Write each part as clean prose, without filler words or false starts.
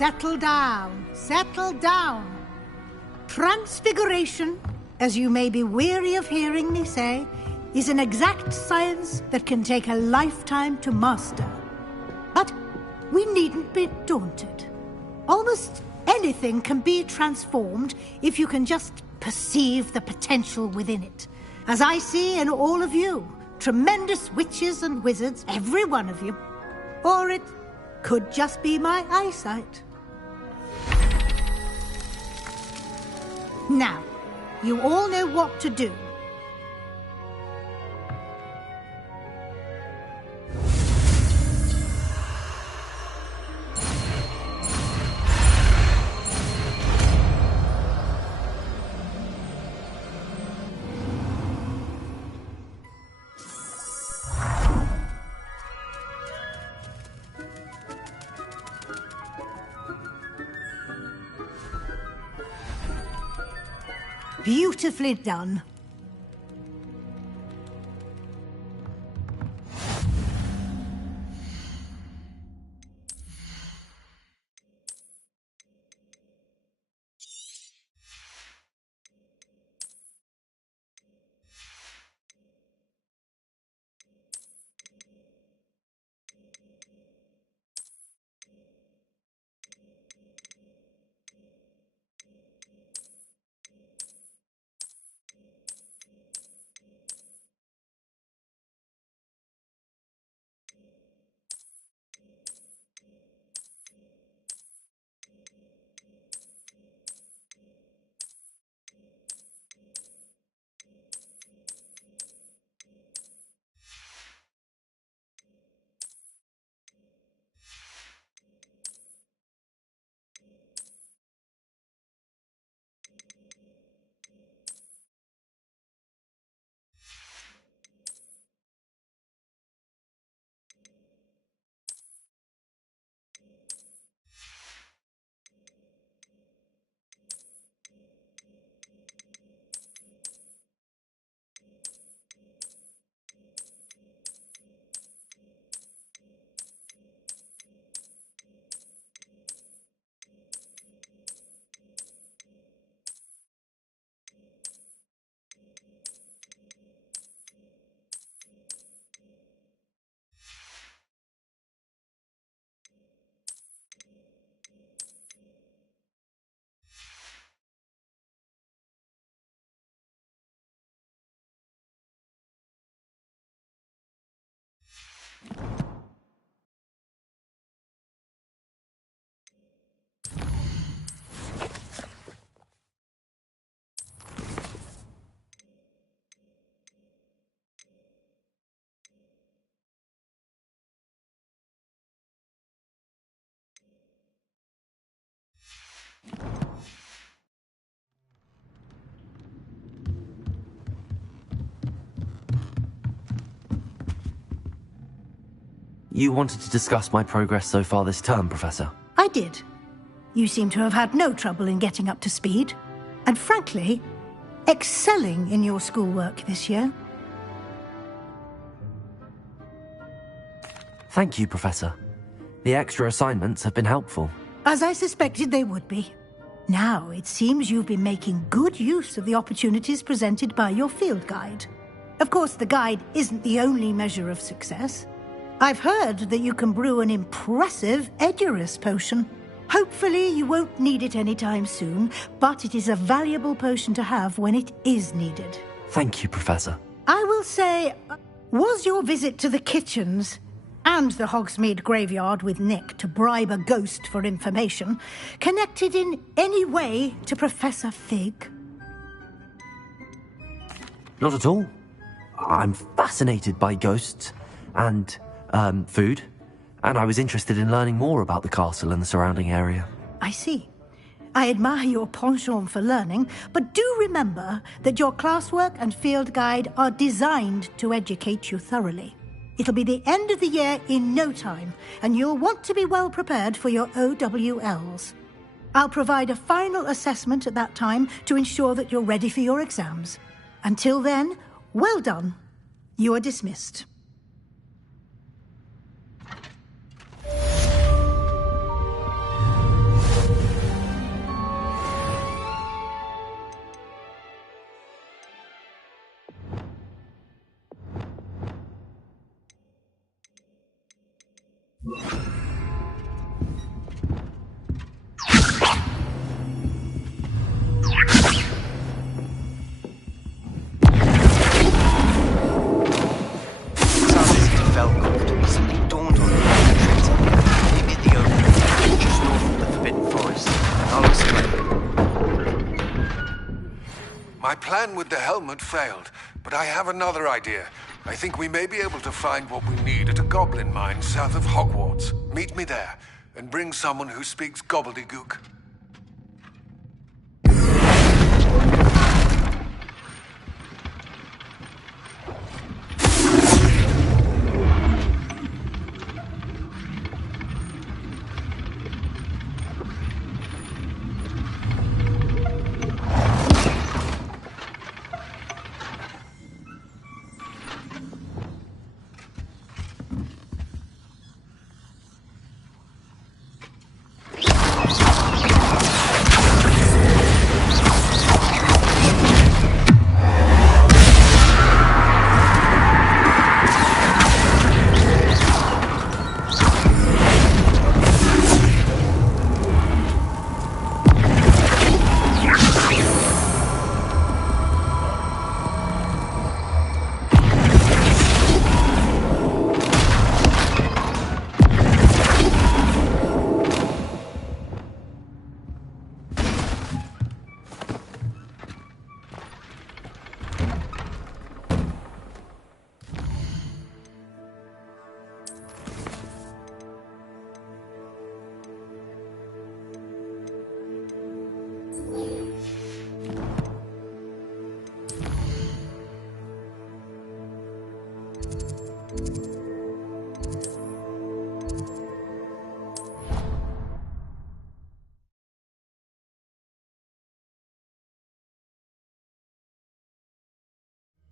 settle down. Settle down. Transfiguration, as you may be weary of hearing me say, is an exact science that can take a lifetime to master. But we needn't be daunted. Almost anything can be transformed if you can just perceive the potential within it. As I see in all of you, tremendous witches and wizards, every one of you. Or it could just be my eyesight. Now, you all know what to do. Beautifully done. You wanted to discuss my progress so far this term, Professor? I did. You seem to have had no trouble in getting up to speed. And frankly, excelling in your schoolwork this year. Thank you, Professor. The extra assignments have been helpful. As I suspected they would be. Now, it seems you've been making good use of the opportunities presented by your field guide. Of course, the guide isn't the only measure of success. I've heard that you can brew an impressive Edurus potion. Hopefully you won't need it anytime soon, but it is a valuable potion to have when it is needed. Thank you, Professor. I will say, was your visit to the kitchens and the Hogsmeade graveyard with Nick to bribe a ghost for information connected in any way to Professor Fig? Not at all. I'm fascinated by ghosts and food, and I was interested in learning more about the castle and the surrounding area. I see. I admire your penchant for learning, but do remember that your classwork and field guide are designed to educate you thoroughly. It'll be the end of the year in no time, and you'll want to be well prepared for your OWLs. I'll provide a final assessment at that time to ensure that you're ready for your exams. Until then, well done. You are dismissed. plan with the helmet failed, but I have another idea. I think we may be able to find what we need at a goblin mine south of Hogwarts. Meet me there, and bring someone who speaks gobbledygook.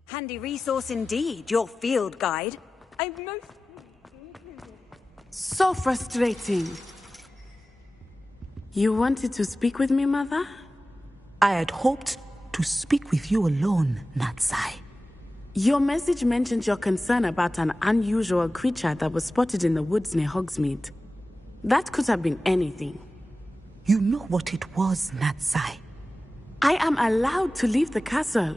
Handy resource indeed, your field guide. I'm most... So frustrating. You wanted to speak with me, Mother? I had hoped to speak with you alone, Natsai. Your message mentioned your concern about an unusual creature that was spotted in the woods near Hogsmeade. That could have been anything. You know what it was, Natsai. I am allowed to leave the castle.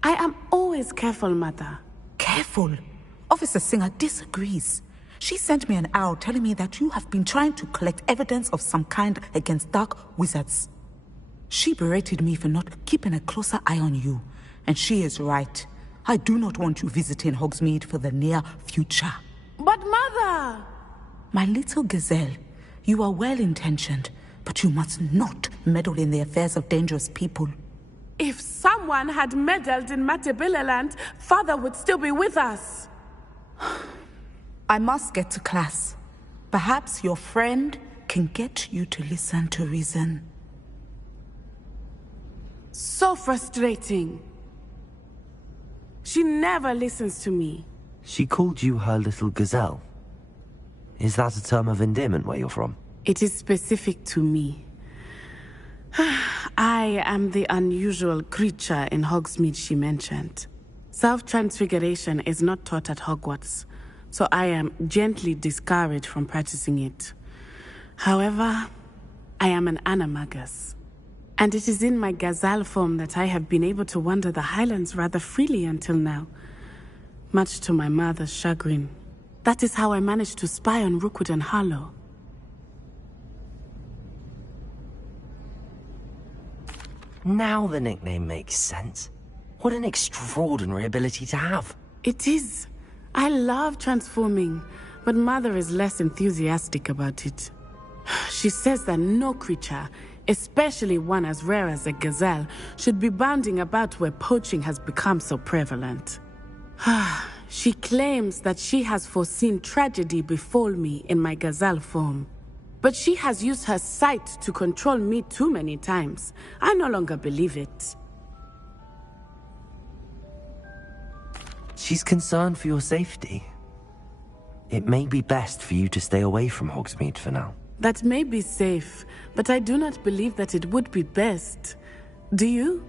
I am always careful, Mother. Careful? Officer Singer disagrees. She sent me an owl telling me that you have been trying to collect evidence of some kind against dark wizards. She berated me for not keeping a closer eye on you, and she is right. I do not want you visiting Hogsmeade for the near future. But Mother! My little gazelle, you are well-intentioned, but you must not meddle in the affairs of dangerous people. If someone had meddled in Matabeleland, Father would still be with us. I must get to class. Perhaps your friend can get you to listen to reason. So frustrating. She never listens to me. She called you her little gazelle. Is that a term of endearment where you're from? It is specific to me. I am the unusual creature in Hogsmeade she mentioned. Self-transfiguration is not taught at Hogwarts, so I am gently discouraged from practicing it. However, I am an animagus, and it is in my gazelle form that I have been able to wander the Highlands rather freely until now, much to my mother's chagrin. That is how I managed to spy on Rookwood and Harlow. Now the nickname makes sense. What an extraordinary ability to have. It is. I love transforming, but Mother is less enthusiastic about it. She says that no creature, especially one as rare as a gazelle, should be bounding about where poaching has become so prevalent. She claims that she has foreseen tragedy befall me in my gazelle form. But she has used her sight to control me too many times. I no longer believe it. She's concerned for your safety. It may be best for you to stay away from Hogsmeade for now. That may be safe, but I do not believe that it would be best. Do you?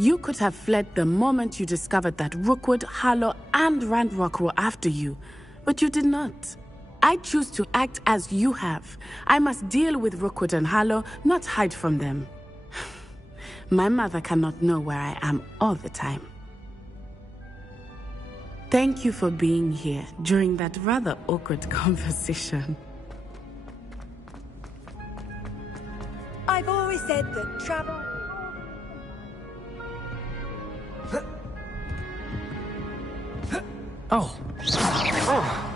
You could have fled the moment you discovered that Rookwood, Harlow, and Ranrock were after you, but you did not. I choose to act as you have. I must deal with Rookwood and Harlow, not hide from them. My mother cannot know where I am all the time. Thank you for being here during that rather awkward conversation. I've always said that travel... Oh. Oh.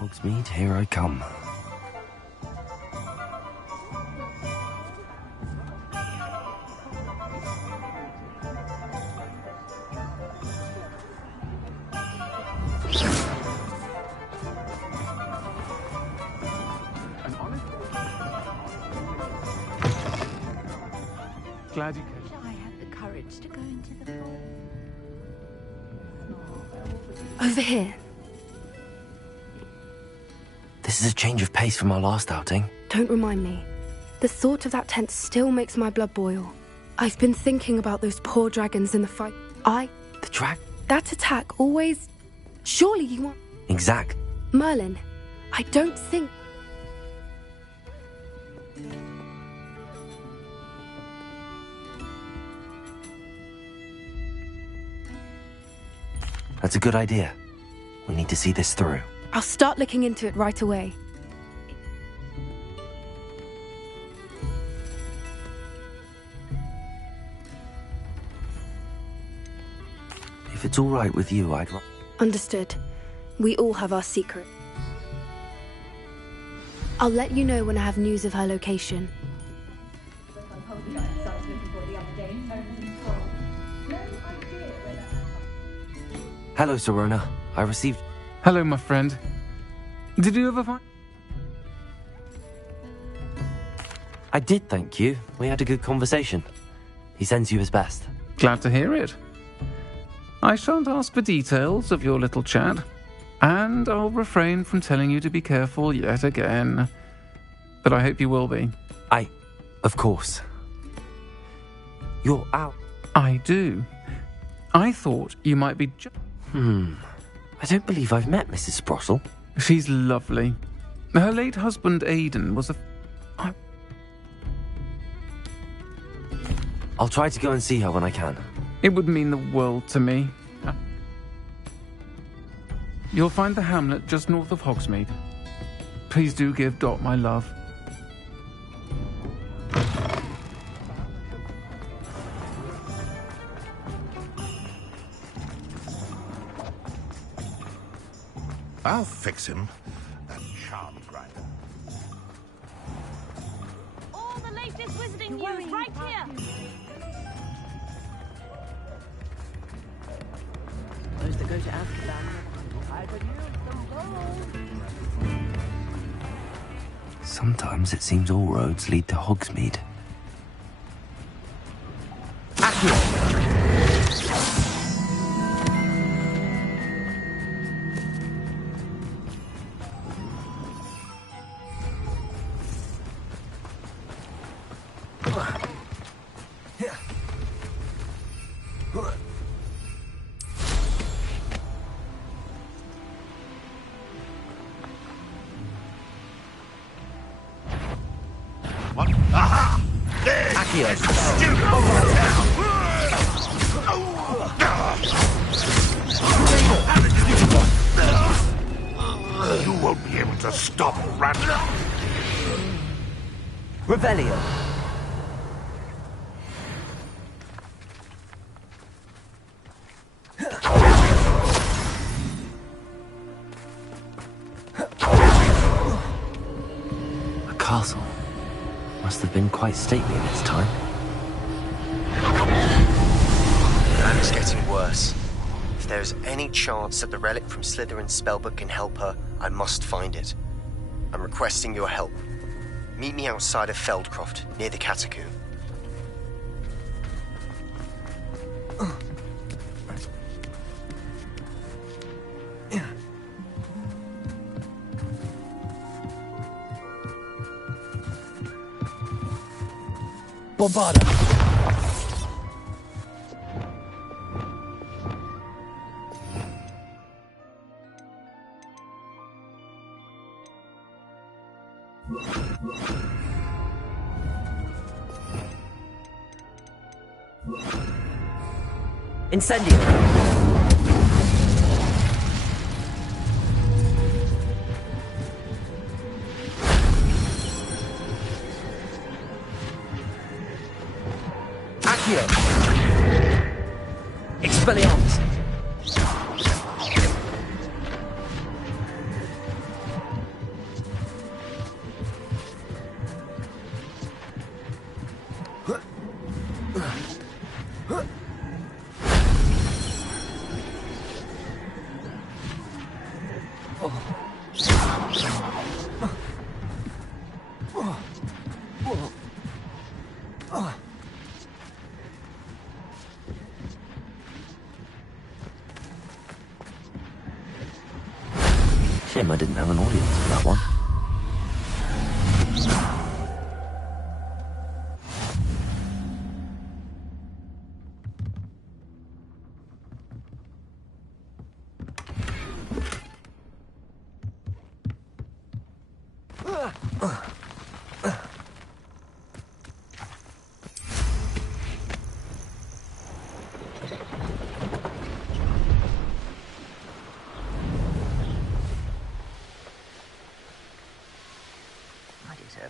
Hogsmeade, here I come. Glad you came. I had the courage to go into the forest. Over here. This is a change of pace from our last outing. Don't remind me. The thought of that tent still makes my blood boil. I've been thinking about those poor dragons in the fight. The drag? That attack always... Surely you want... Exact. Merlin, I don't think... That's a good idea. We need to see this through. I'll start looking into it right away. If it's all right with you, I'd... Understood. We all have our secret. I'll let you know when I have news of her location. Hello, Sirona. I received... Hello, my friend. Did you ever find... I did, thank you. We had a good conversation. He sends you his best. Glad to hear it. I shan't ask for details of your little chat, and I'll refrain from telling you to be careful yet again. But I hope you will be. Of course. You're out. I do. I thought you might be I don't believe I've met Mrs. Sprossel. She's lovely. Her late husband, Aidan, was a... I'll try to go and see her when I can. It would mean the world to me. You'll find the hamlet just north of Hogsmeade. Please do give Dot my love. I'll fix him. That charm grinder. All the latest wizarding news right here. Those that go to Azkaban, I could use some gold. Sometimes it seems all roads lead to Hogsmeade. You won't be able to stop Rattler. Revelio. A castle. Must have been quite stately in its time. And it's getting worse. If there's any chance that the relic from Slytherin's spellbook can help her, I must find it. I'm requesting your help. Meet me outside of Feldcroft, near the Catacomb. Bombarda! Incendio! Accio! Expelliarmus! Shame I didn't have an audience for that one.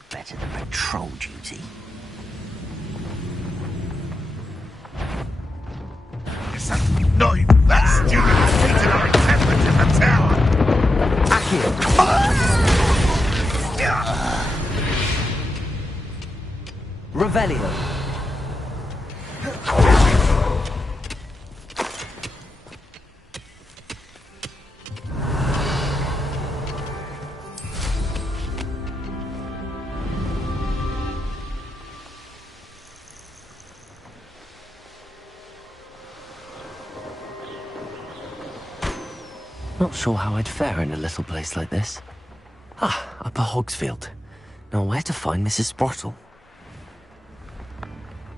Better than patrol duty. It's annoying that stupid heated up encampment in the tower. Accio! Revelio! Not sure how I'd fare in a little place like this. Upper Hogsfield. Now where to find Mrs. Sprottle?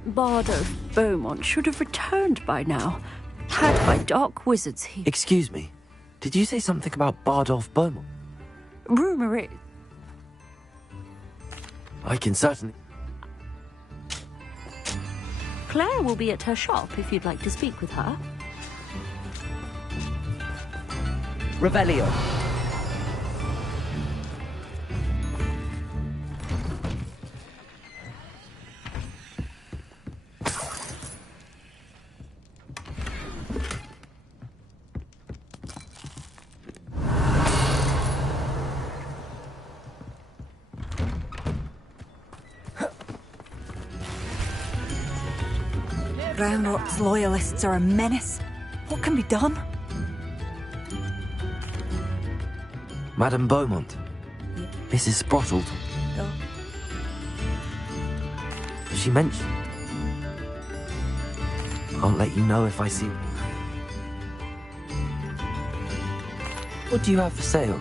Bard of Beaumont should have returned by now. Had by dark wizards he... Excuse me. Did you say something about Bardolph Beaumont? Rumour is... I can certainly... Claire will be at her shop if you'd like to speak with her. Revelio. Groundrot's loyalists are a menace. What can be done? Madame Beaumont. Mrs. Sprottle. She mentioned... I'll let you know if I see... What do you have for sale?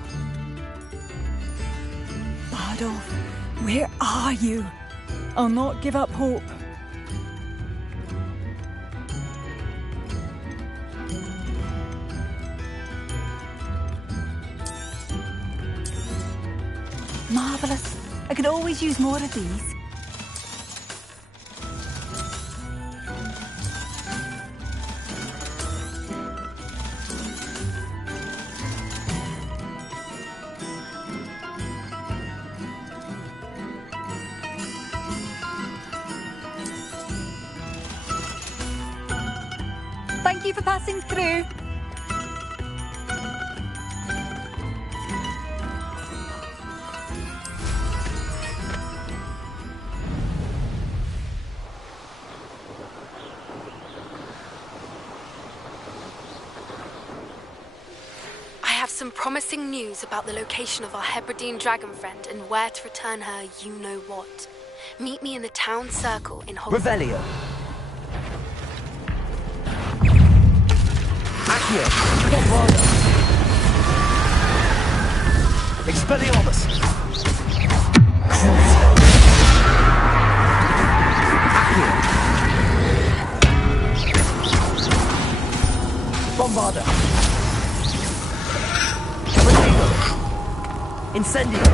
Bardolph, where are you? I'll not give up hope. Marvellous. I could always use more of these. Thank you for passing through. Some promising news about the location of our Hebridean dragon friend and where to return her you-know-what. Meet me in the town circle in Hogsfield. Revelio! Accio! Bombarda! Expelliarmus! Bombarda! Protego! Incendio!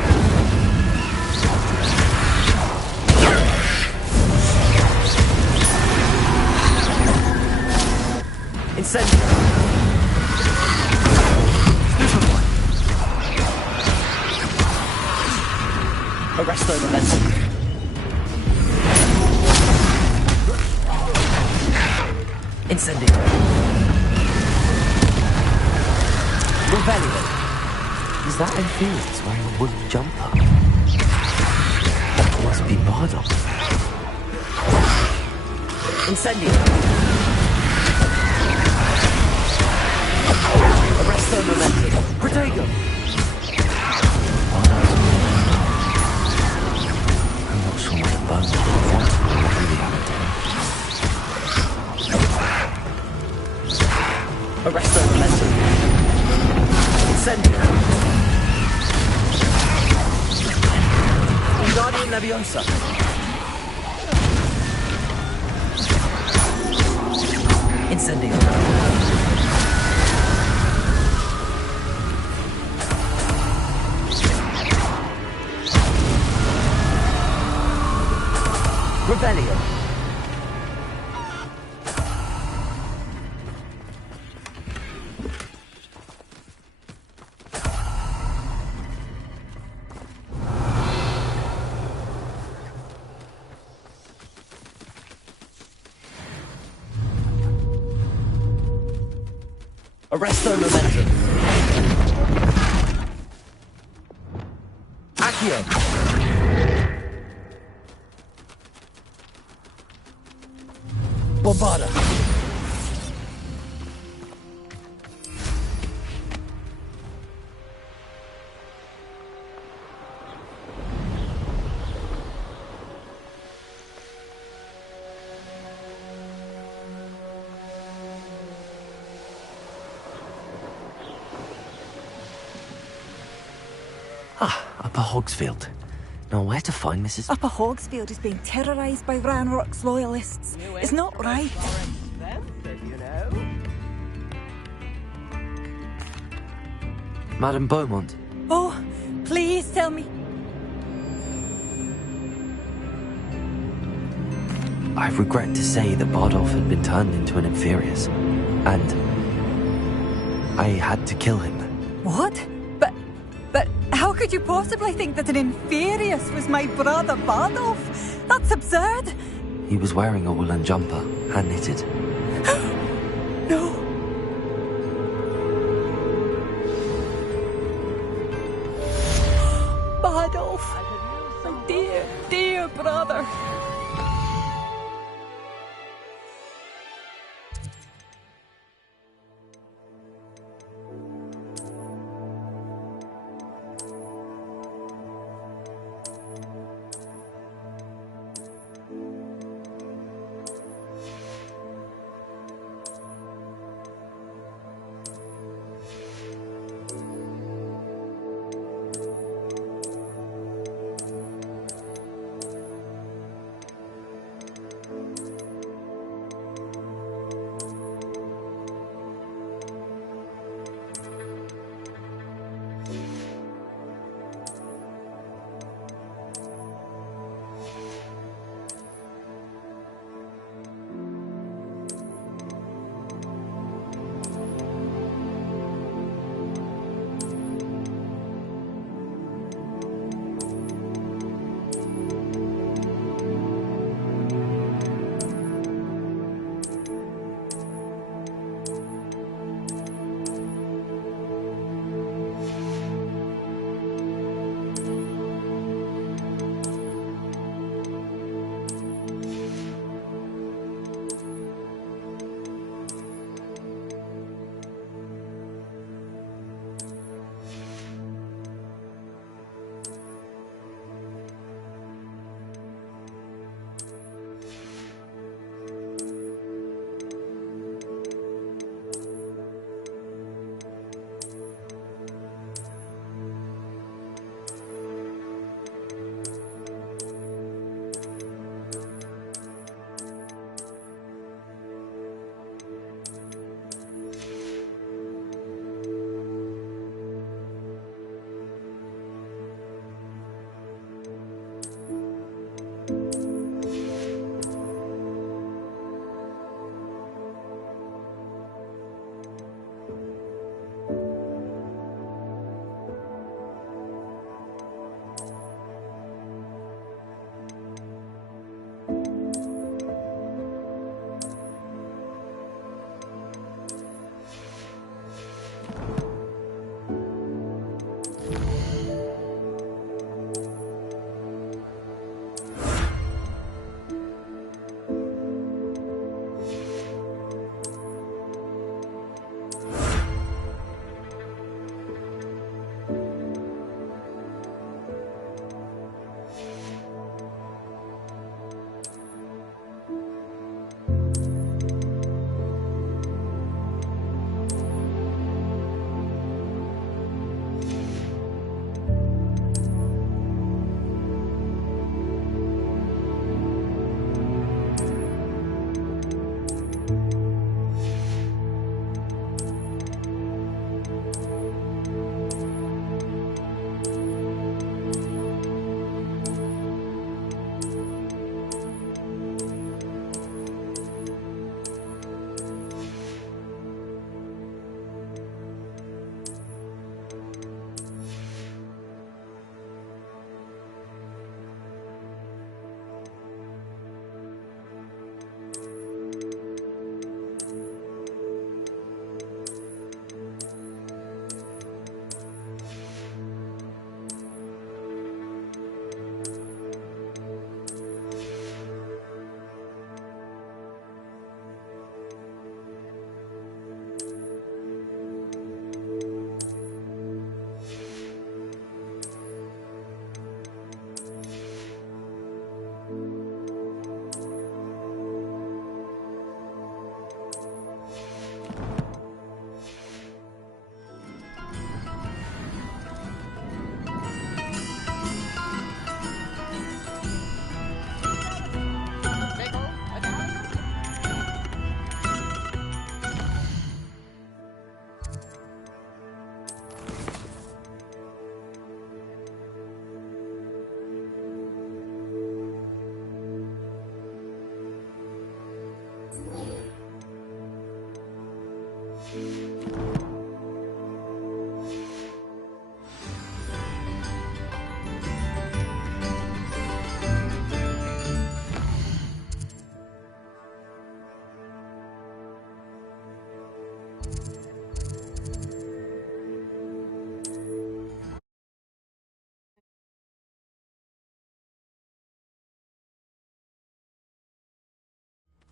Incendio! Arresto momentum! Incendio! Revelio! Is that Inferius wearing a wooden jumper? That must be Bardock. Incendio! Arresto momentum! Protego! I'm not sure my bones will want to really have it. Arresto momentum! Incendio! Guardian Leviosa! Incendio! Revelio! Arresto momentum. Accio. Bombarda. Upper Hogsfield. Now, where to find Mrs. Upper Hogsfield is being terrorised by Ranrock's loyalists. It's not right. Madame Beaumont. Oh, please tell me. I regret to say that Bardolph had been turned into an Inferius, and I had to kill him. What? But how could you possibly think that an Inferius was my brother Bardolph? That's absurd. He was wearing a woolen jumper, hand-knitted. No. Bardolph, my dear, dear brother.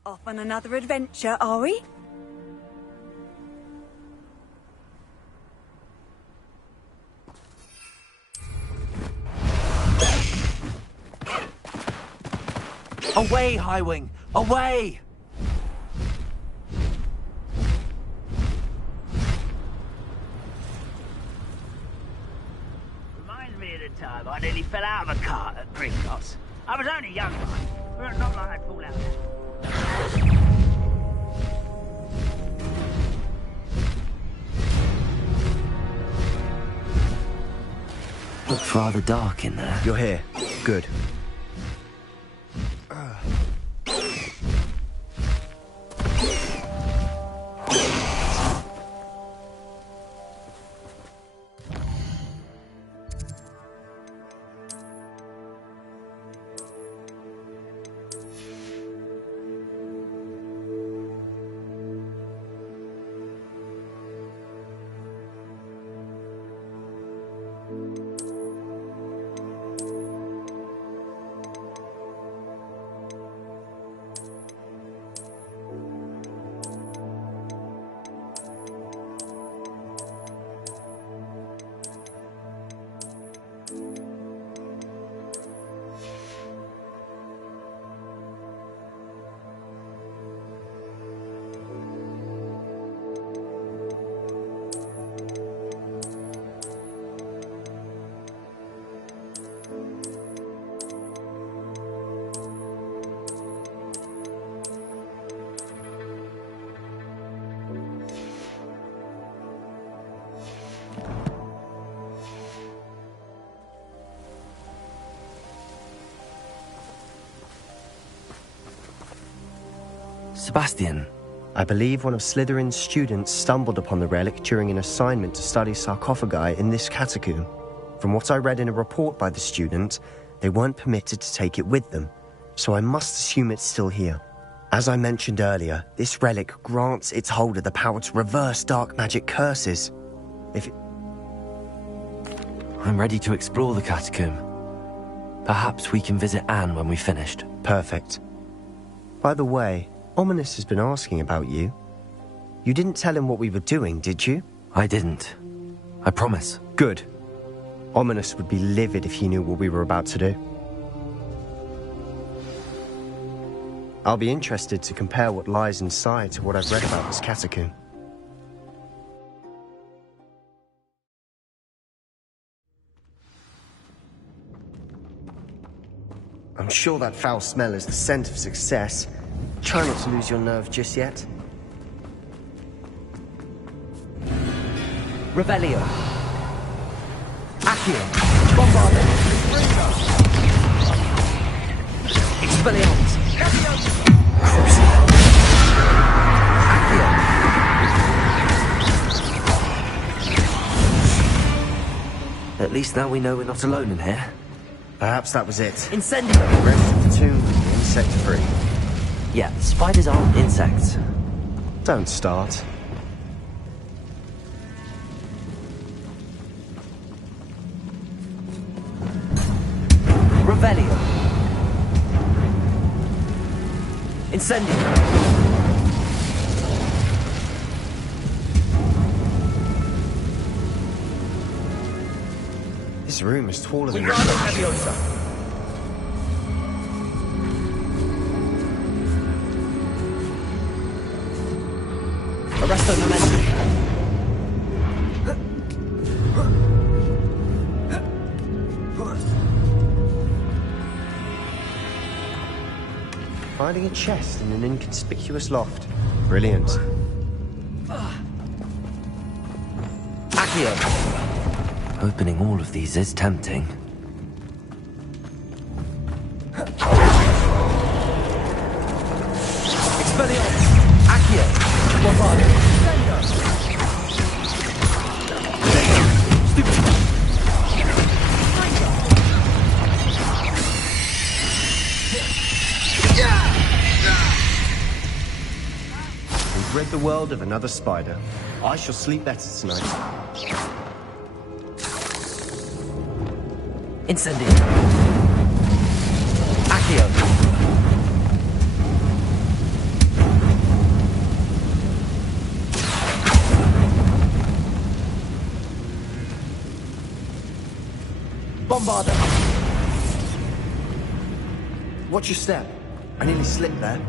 Off on another adventure, are we? Away, Highwing! Away! Reminds me of the time I nearly fell out of a cart at Gringotts. I was only young, but not like I'd fall out. Looks rather dark in there. You're here. Good. Sebastian. I believe one of Slytherin's students stumbled upon the relic during an assignment to study sarcophagi in this catacomb. From what I read in a report by the student, they weren't permitted to take it with them, so I must assume it's still here. As I mentioned earlier, this relic grants its holder the power to reverse dark magic curses. I'm ready to explore the catacomb. Perhaps we can visit Anne when we've finished. Perfect. By the way, Ominis has been asking about you. You didn't tell him what we were doing, did you? I didn't. I promise. Good. Ominis would be livid if he knew what we were about to do. I'll be interested to compare what lies inside to what I've read about this catacomb. I'm sure that foul smell is the scent of success. Try not to lose your nerve just yet. Revelio. Accio. Bombarda. Expelliarmus. Accio. At least now we know we're not alone in here. Perhaps that was it. Incendio! Rest of the tomb, insect-free. Yeah, spiders aren't insects. Don't start. Revelio. Incendio. This room is taller than Wingardium Leviosa. Arresto Momentum. Finding a chest in an inconspicuous loft. Brilliant. Accio. Opening all of these is tempting. Expelliarmus! Accio! Bombarda! Stupid! We've rid the world of another spider. I shall sleep better tonight. Incendio. Accio. Bombard them! Watch your step. I nearly slipped there.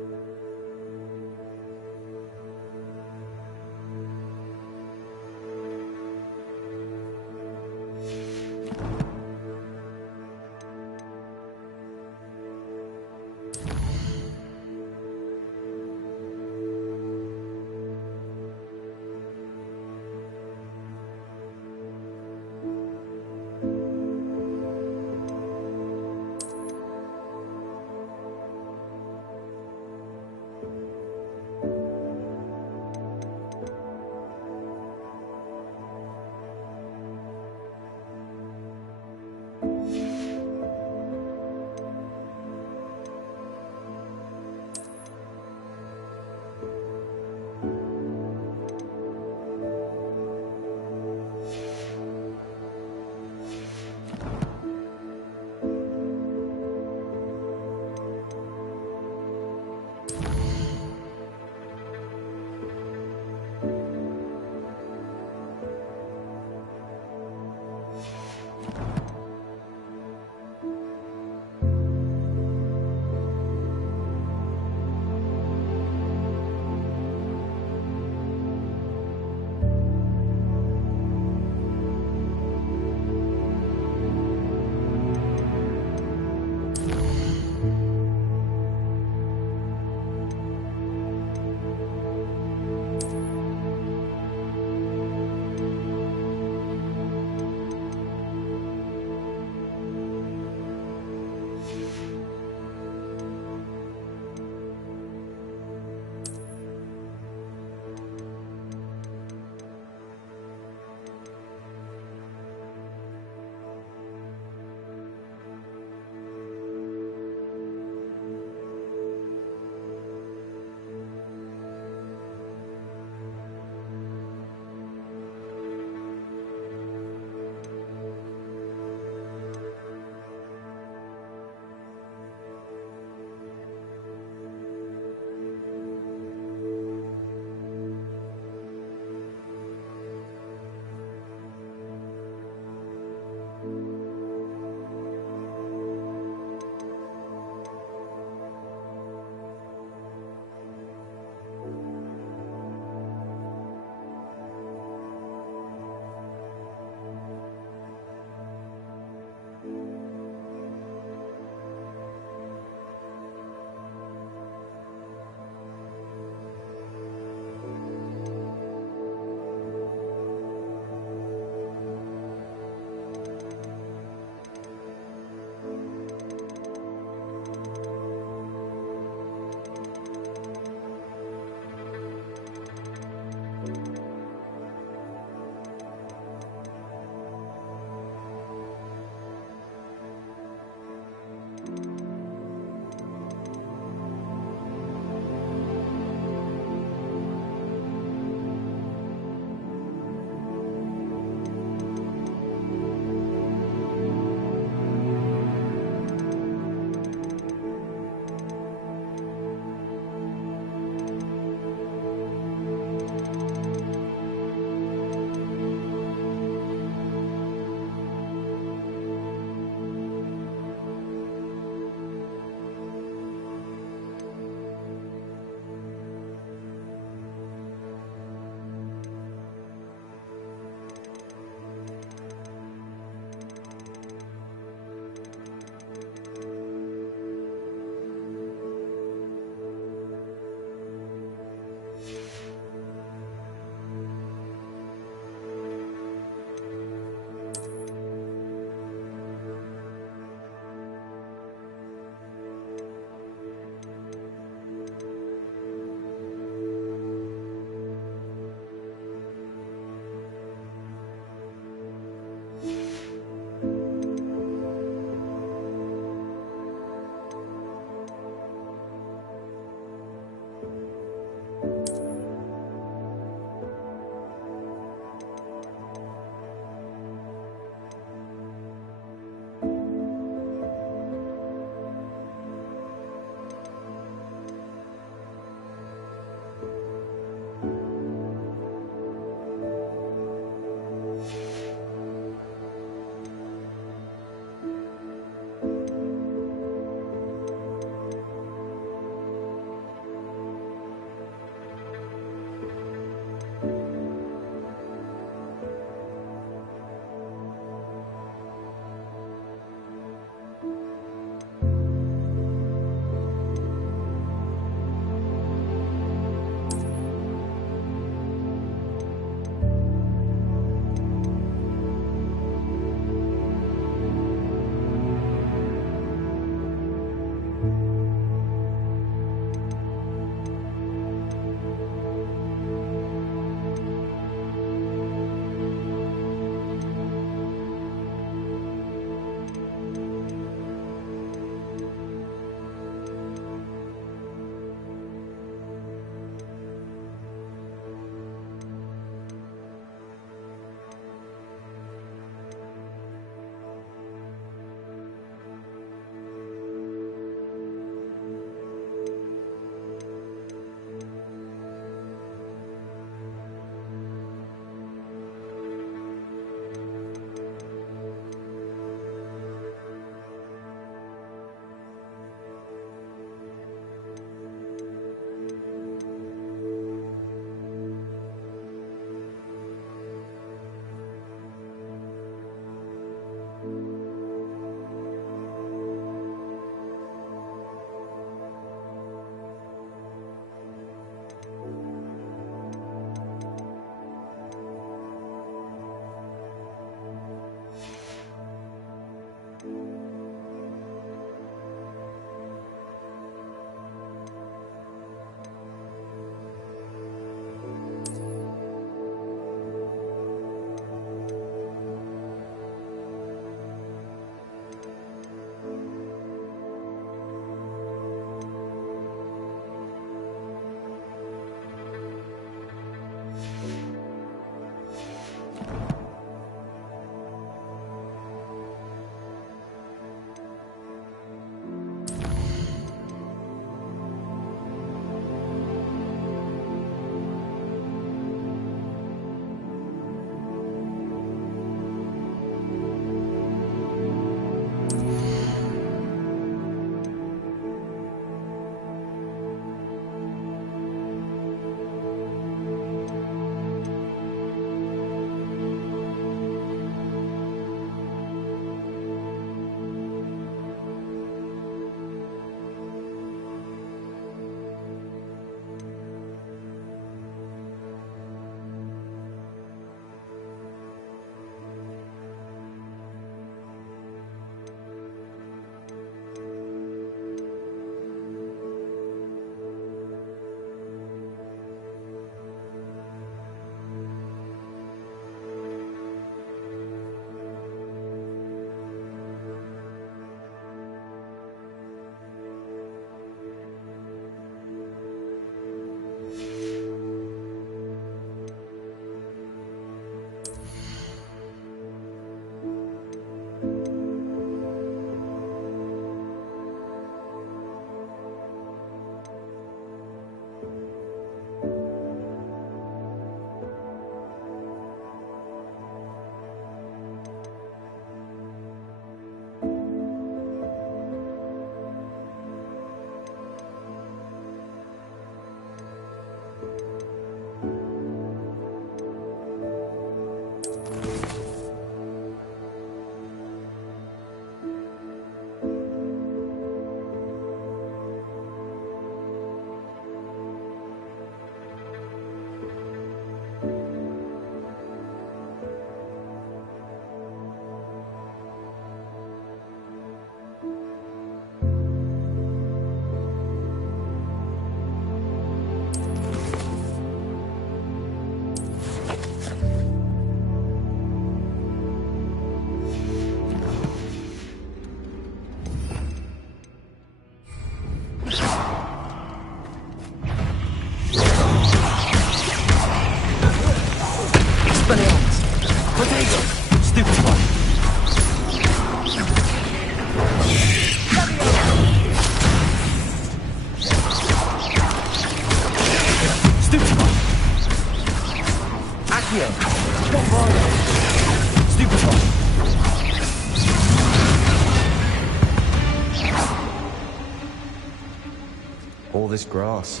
All this grass.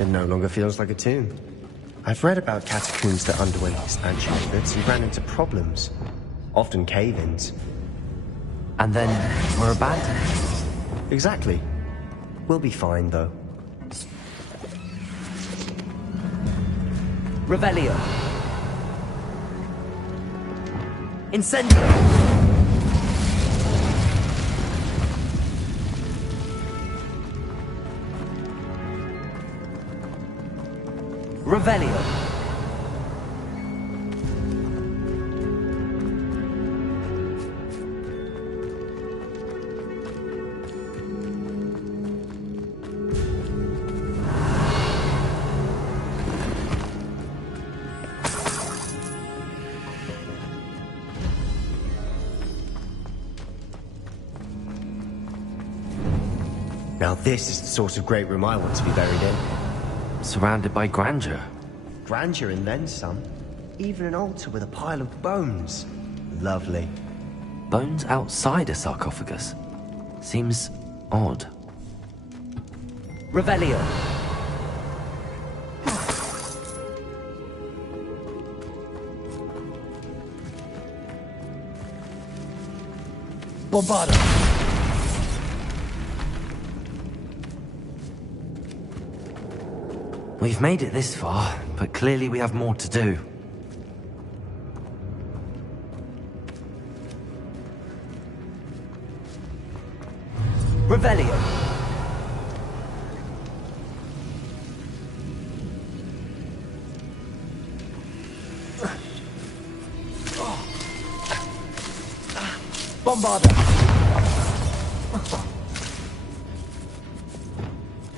It no longer feels like a tomb. I've read about catacombs that underwent expansion efforts and ran into problems. Often cave-ins. And then were abandoned. Exactly. We'll be fine, though. Revelio. Incendio. Revelio. Now this is the sort of great room I want to be buried in. Surrounded by grandeur. Grandeur and then some. Even an altar with a pile of bones. Lovely. Bones outside a sarcophagus? Seems odd. Revelio. Bombarda. We've made it this far, but clearly we have more to do. Revelio. Bombarda.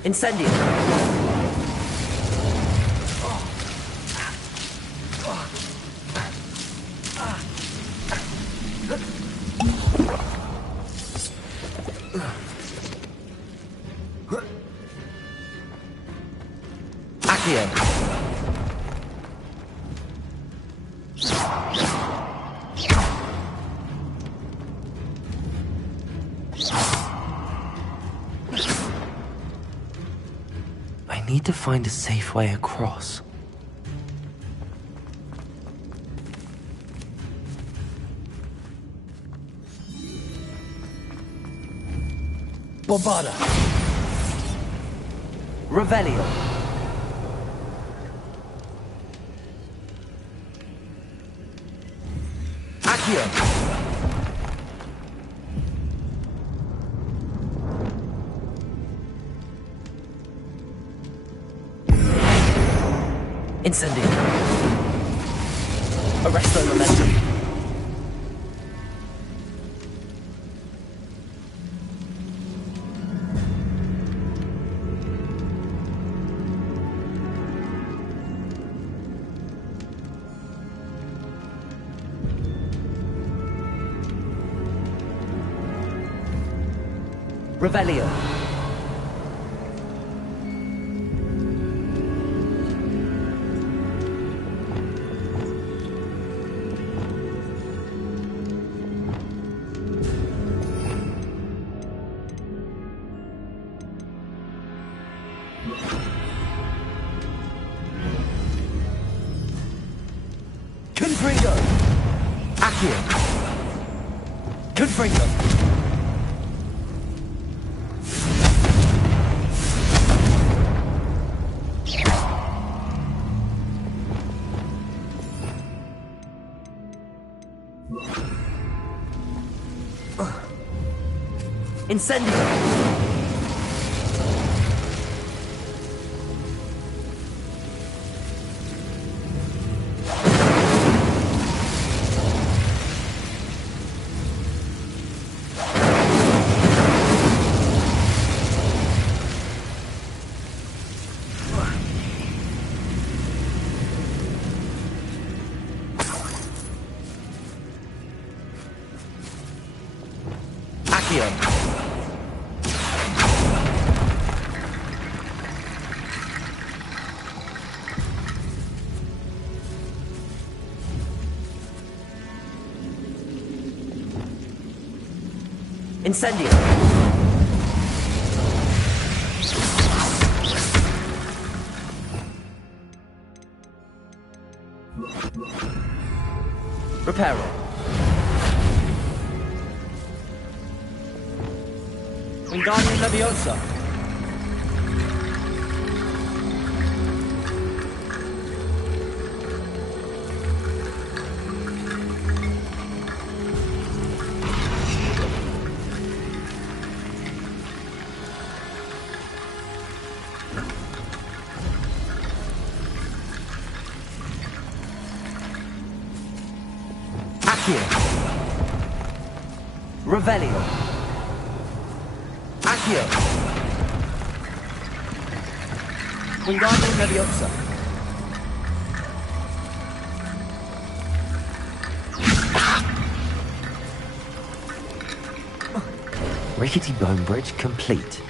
Incendio. I need to find a safe way across. Bombarda. Revelio. Accio. Incendio. Arresto momentum. Revelio. Confringo. Accio. Confringo. Incendio. Accio. Incendio. Preparo. Wingardium Leviosa. Accio. Revelio. Accio. Wingardium Leviosa. Rickety Bone Bridge complete.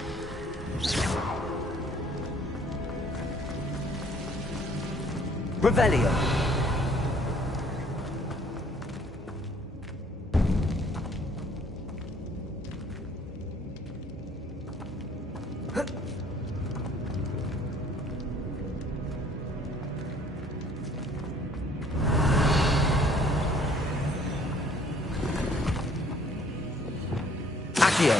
Revelio. Accio.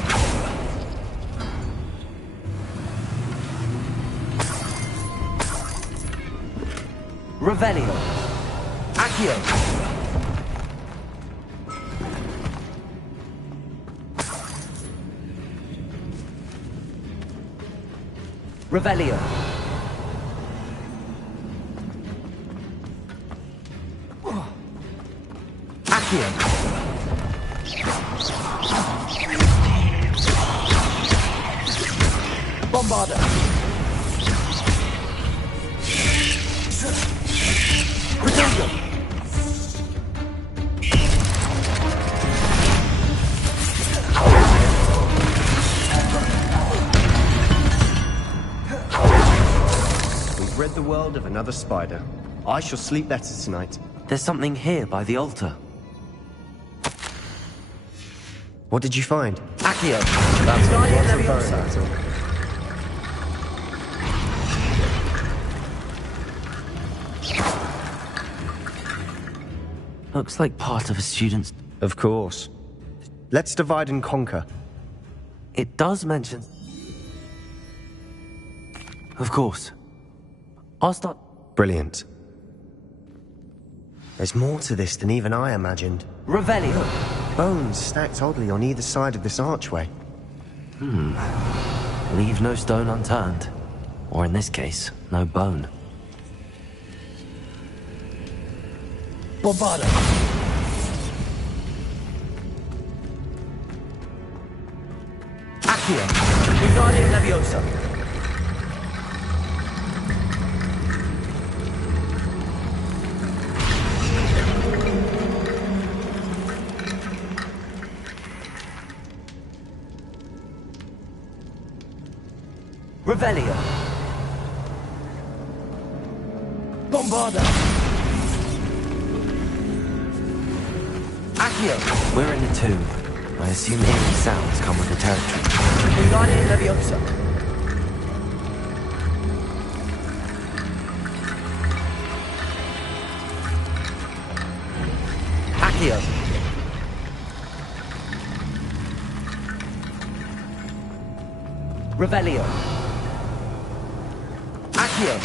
Revelio. Accio. Revelio. Accio. Bombarda. Redondo. We've rid the world of another spider. I shall sleep better tonight. There's something here by the altar. What did you find? Accio. That's what from Burrow. Looks like part of a student's... Of course. Let's divide and conquer. It does mention... Of course. I'll start... Brilliant. There's more to this than even I imagined. Revelio. Bones stacked oddly on either side of this archway. Leave no stone unturned. Or in this case, no bone. Bombarda. Accio. Wingardium Leviosa. Revelio. Bombarda. Accio. We're in the tomb. I assume eerie sounds come with the territory. Wingardium Leviosa. Accio. Revelio. Accio.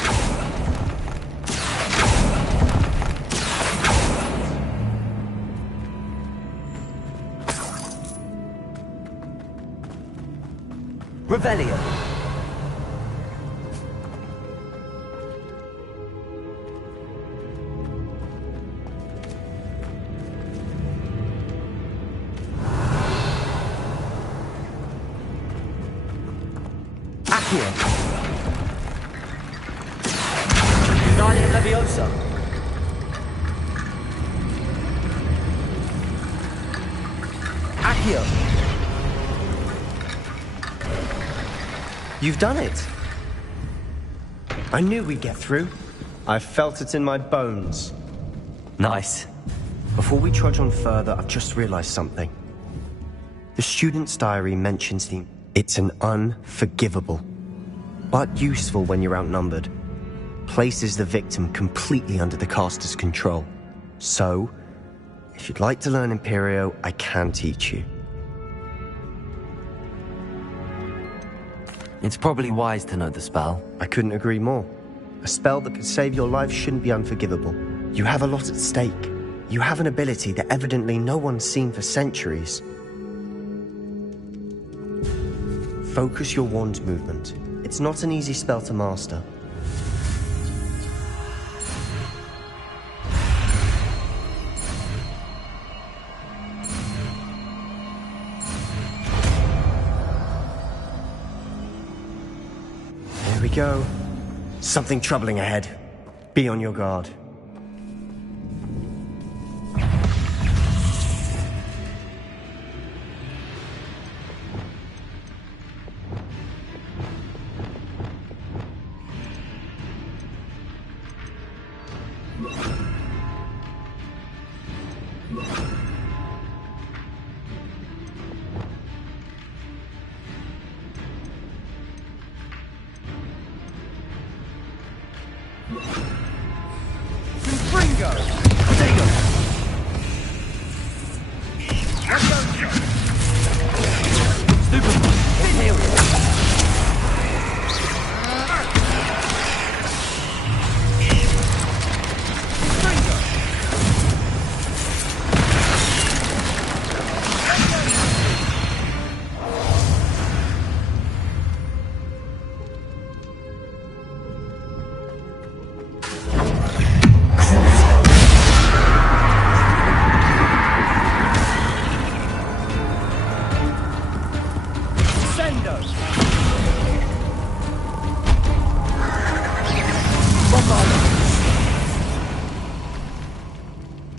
Revelio. Accio. Wingardium Leviosa. Accio. You've done it. I knew we'd get through. I felt it in my bones. Nice. Before we trudge on further, I've just realized something. The student's diary mentions the... It's an unforgivable, but useful when you're outnumbered. Places the victim completely under the caster's control. So, If you'd like to learn Imperio, I can teach you. It's probably wise to know the spell. I couldn't agree more. A spell that could save your life shouldn't be unforgivable. You have a lot at stake. You have an ability that evidently no one's seen for centuries. Focus your wand movement. It's not an easy spell to master. There we go. Something troubling ahead. Be on your guard.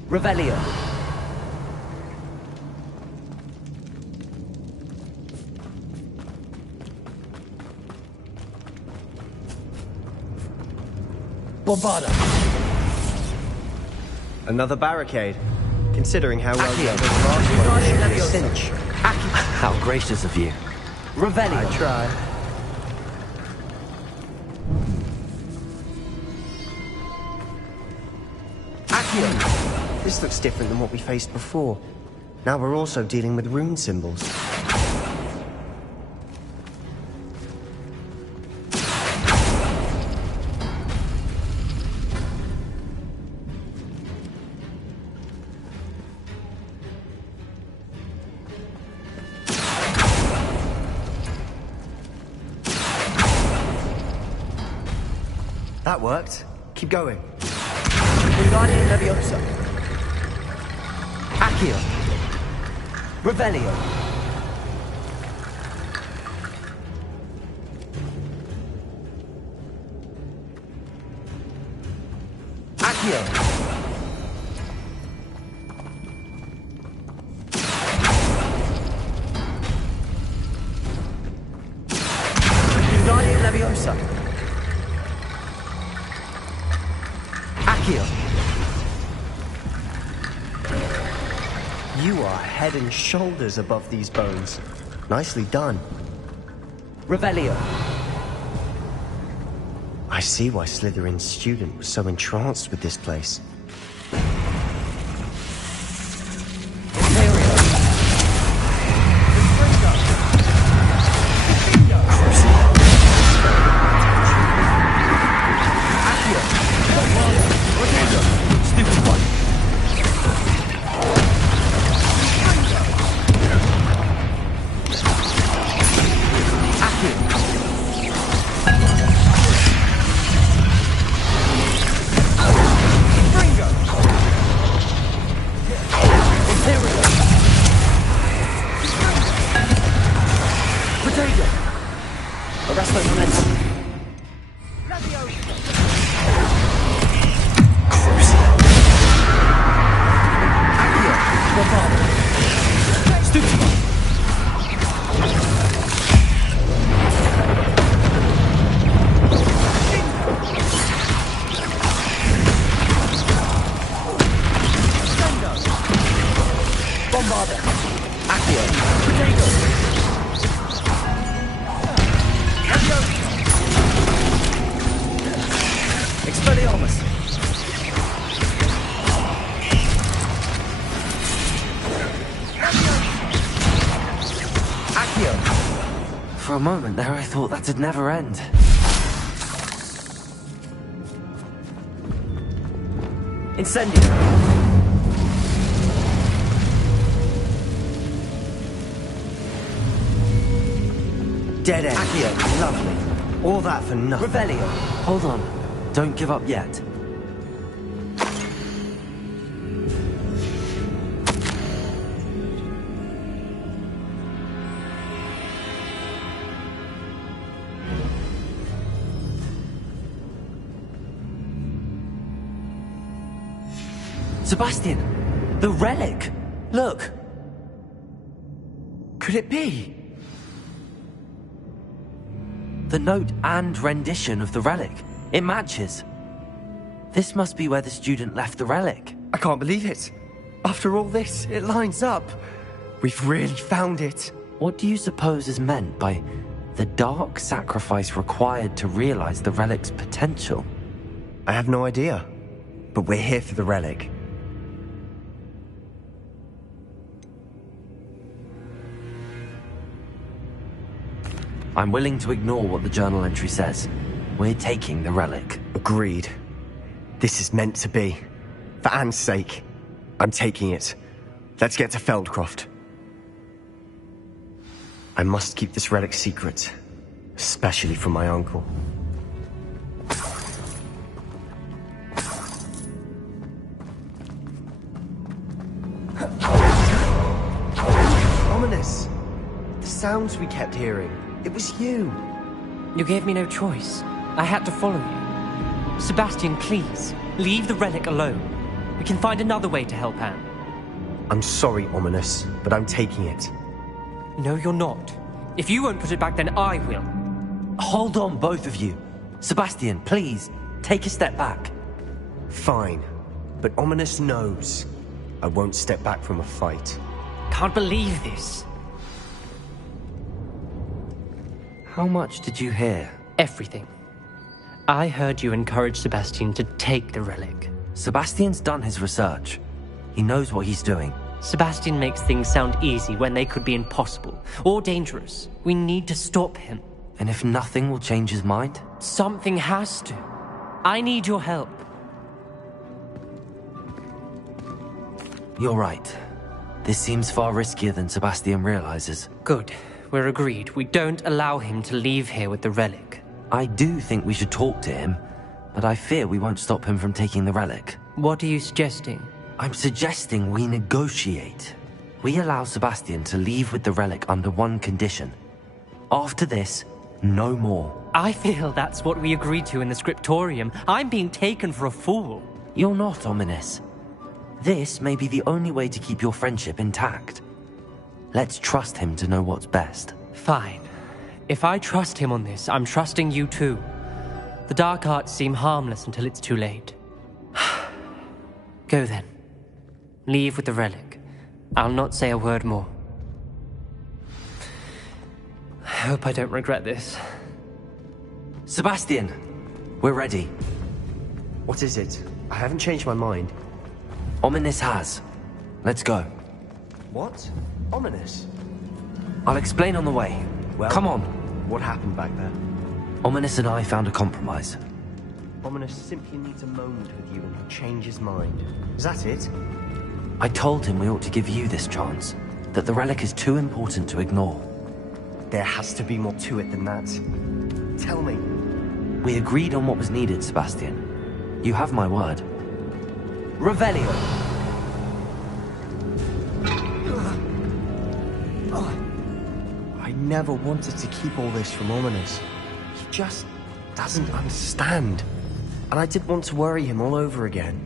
Revelio. Bombarda. Another barricade. Considering how well you did the last one, it should be a cinch. How gracious of you. Revelio. I try. This looks different than what we faced before. Now we're also dealing with rune symbols. That worked. Keep going. Wingardium Leviosa. Accio. Revelio. Accio. Wingardium Leviosa. Accio. You are head and shoulders above these bones. Nicely done. Revelio. I see why Slytherin's student was so entranced with this place. a moment there, I thought that'd never end. Incendio. Dead end. Accio, lovely. All that for nothing. Revelio. Hold on. Don't give up yet. Sebastian! The relic! Look! Could it be? The note and rendition of the relic. It matches. This must be where the student left the relic. I can't believe it. After all this, it lines up. We've really found it. What do you suppose is meant by the dark sacrifice required to realize the relic's potential? I have no idea. But we're here for the relic. I'm willing to ignore what the journal entry says. We're taking the relic. Agreed. This is meant to be. For Anne's sake. I'm taking it. Let's get to Feldcroft. I must keep this relic secret. Especially from my uncle. Ominous! The sounds we kept hearing. It was you. You gave me no choice. I had to follow you. Sebastian, please, leave the relic alone. We can find another way to help Anne. I'm sorry, Ominous, but I'm taking it. No, you're not. If you won't put it back, then I will. Hold on, both of you. Sebastian, please, take a step back. Fine, but Ominous knows. I won't step back from a fight. Can't believe this. How much did you hear? Everything. I heard you encourage Sebastian to take the relic. Sebastian's done his research. He knows what he's doing. Sebastian makes things sound easy when they could be impossible or dangerous. We need to stop him. And if nothing will change his mind? Something has to. I need your help. You're right. This seems far riskier than Sebastian realizes. Good. We're agreed. We don't allow him to leave here with the relic. I do think we should talk to him, but I fear we won't stop him from taking the relic. What are you suggesting? I'm suggesting we negotiate. We allow Sebastian to leave with the relic under one condition. After this, no more. I feel that's what we agreed to in the scriptorium. I'm being taken for a fool. You're not, Ominous. This may be the only way to keep your friendship intact. Let's trust him to know what's best. Fine. If I trust him on this, I'm trusting you too. The dark arts seem harmless until it's too late. Go then. Leave with the relic. I'll not say a word more. I hope I don't regret this. Sebastian! We're ready. What is it? I haven't changed my mind. Ominous has. Let's go. What? Ominous? I'll explain on the way. Well, come on. What happened back there? Ominous and I found a compromise. Ominous simply needs a moment with you and he'll change his mind. Is that it? I told him we ought to give you this chance. That the relic is too important to ignore. There has to be more to it than that. Tell me. We agreed on what was needed, Sebastian. You have my word. Revelio. I never wanted to keep all this from Ominous. He just doesn't understand. And I didn't want to worry him all over again.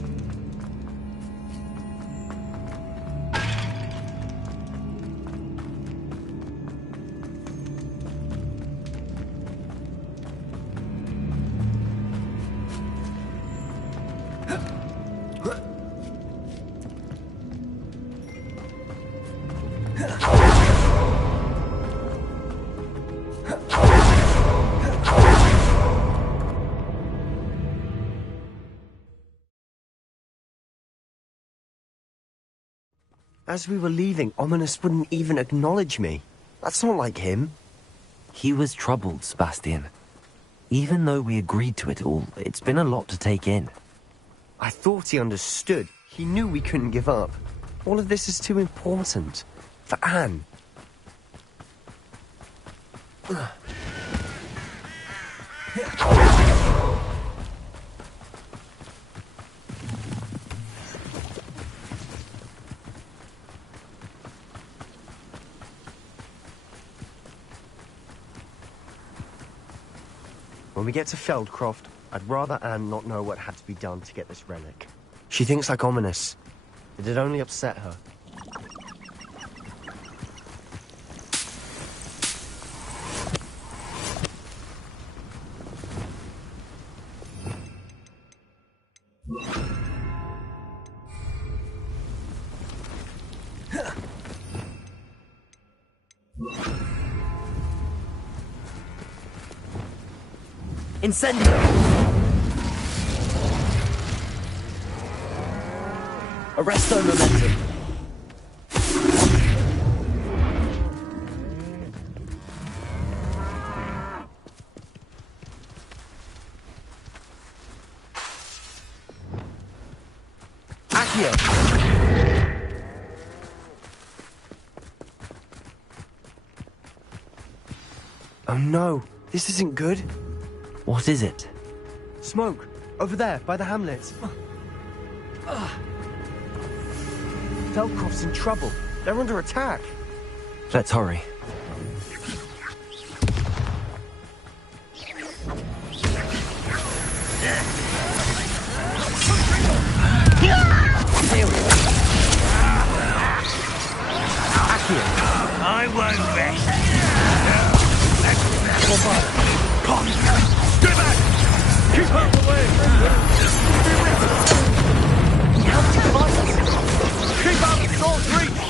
As we were leaving, Ominous wouldn't even acknowledge me. That's not like him. He was troubled, Sebastian. Even though we agreed to it all, it's been a lot to take in. I thought he understood. He knew we couldn't give up. All of this is too important. For Anne. When we get to Feldcroft, I'd rather Anne not know what had to be done to get this relic. She thinks like ominous. It'd only upset her. Incendio! Arresto momentum. Accio! Oh no, this isn't good. What is it? Smoke! Over there, by the hamlet. Feldcroft's in trouble. They're under attack. Let's hurry. I won't rest. Come! Stay back! Keep out the way! We have to fight us! Keep out of Sword's reach!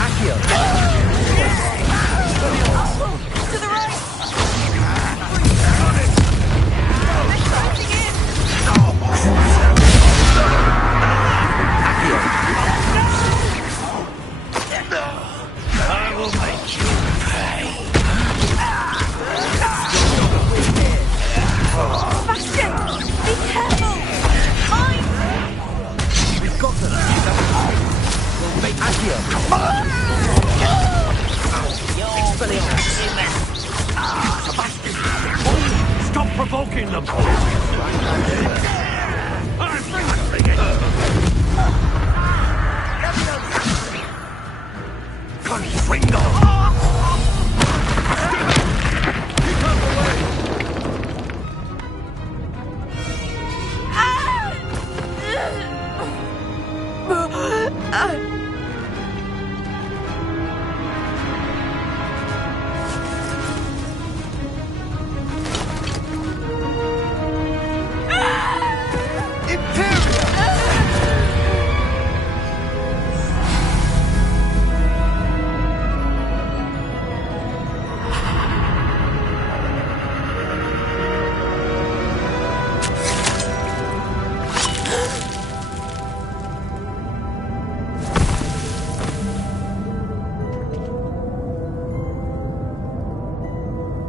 Accio! To the right! I will make you pay. Sebastian! Be careful! Mine! We've got them! We'll make Accio! Sebastian! Stop provoking them! Confringo!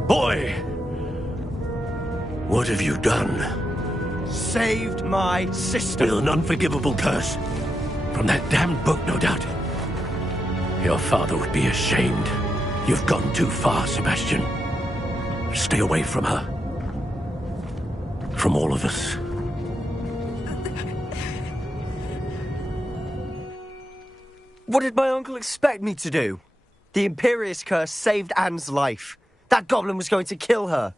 Boy! What have you done? Saved my sister! With an unforgivable curse. From that damned book, no doubt. Your father would be ashamed. You've gone too far, Sebastian. Stay away from her. From all of us. What did my uncle expect me to do? The Imperius curse saved Anne's life. That goblin was going to kill her.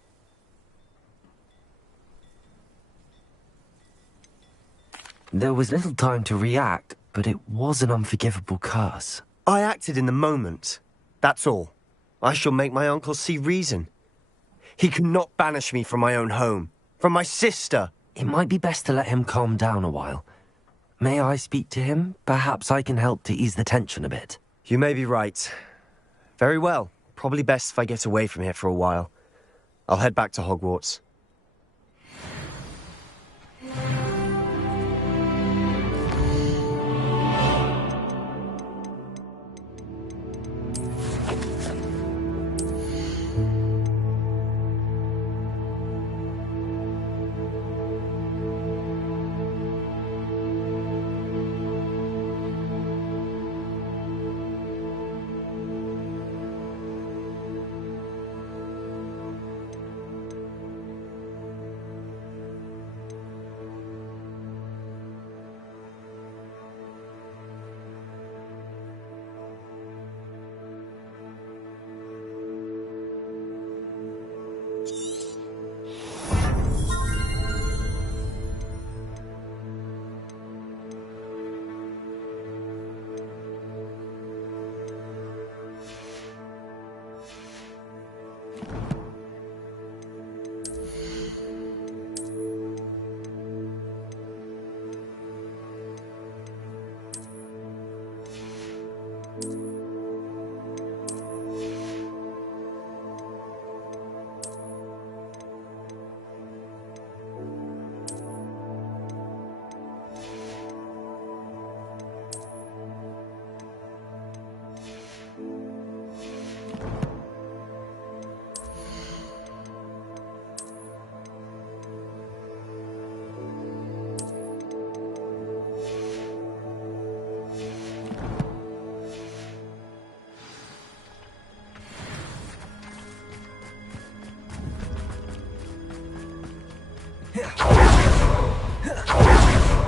There was little time to react, but it was an unforgivable curse. I acted in the moment. That's all. I shall make my uncle see reason. He cannot banish me from my own home. From my sister. It might be best to let him calm down a while. May I speak to him? Perhaps I can help to ease the tension a bit. You may be right. Very well. Probably best if I get away from here for a while. I'll head back to Hogwarts.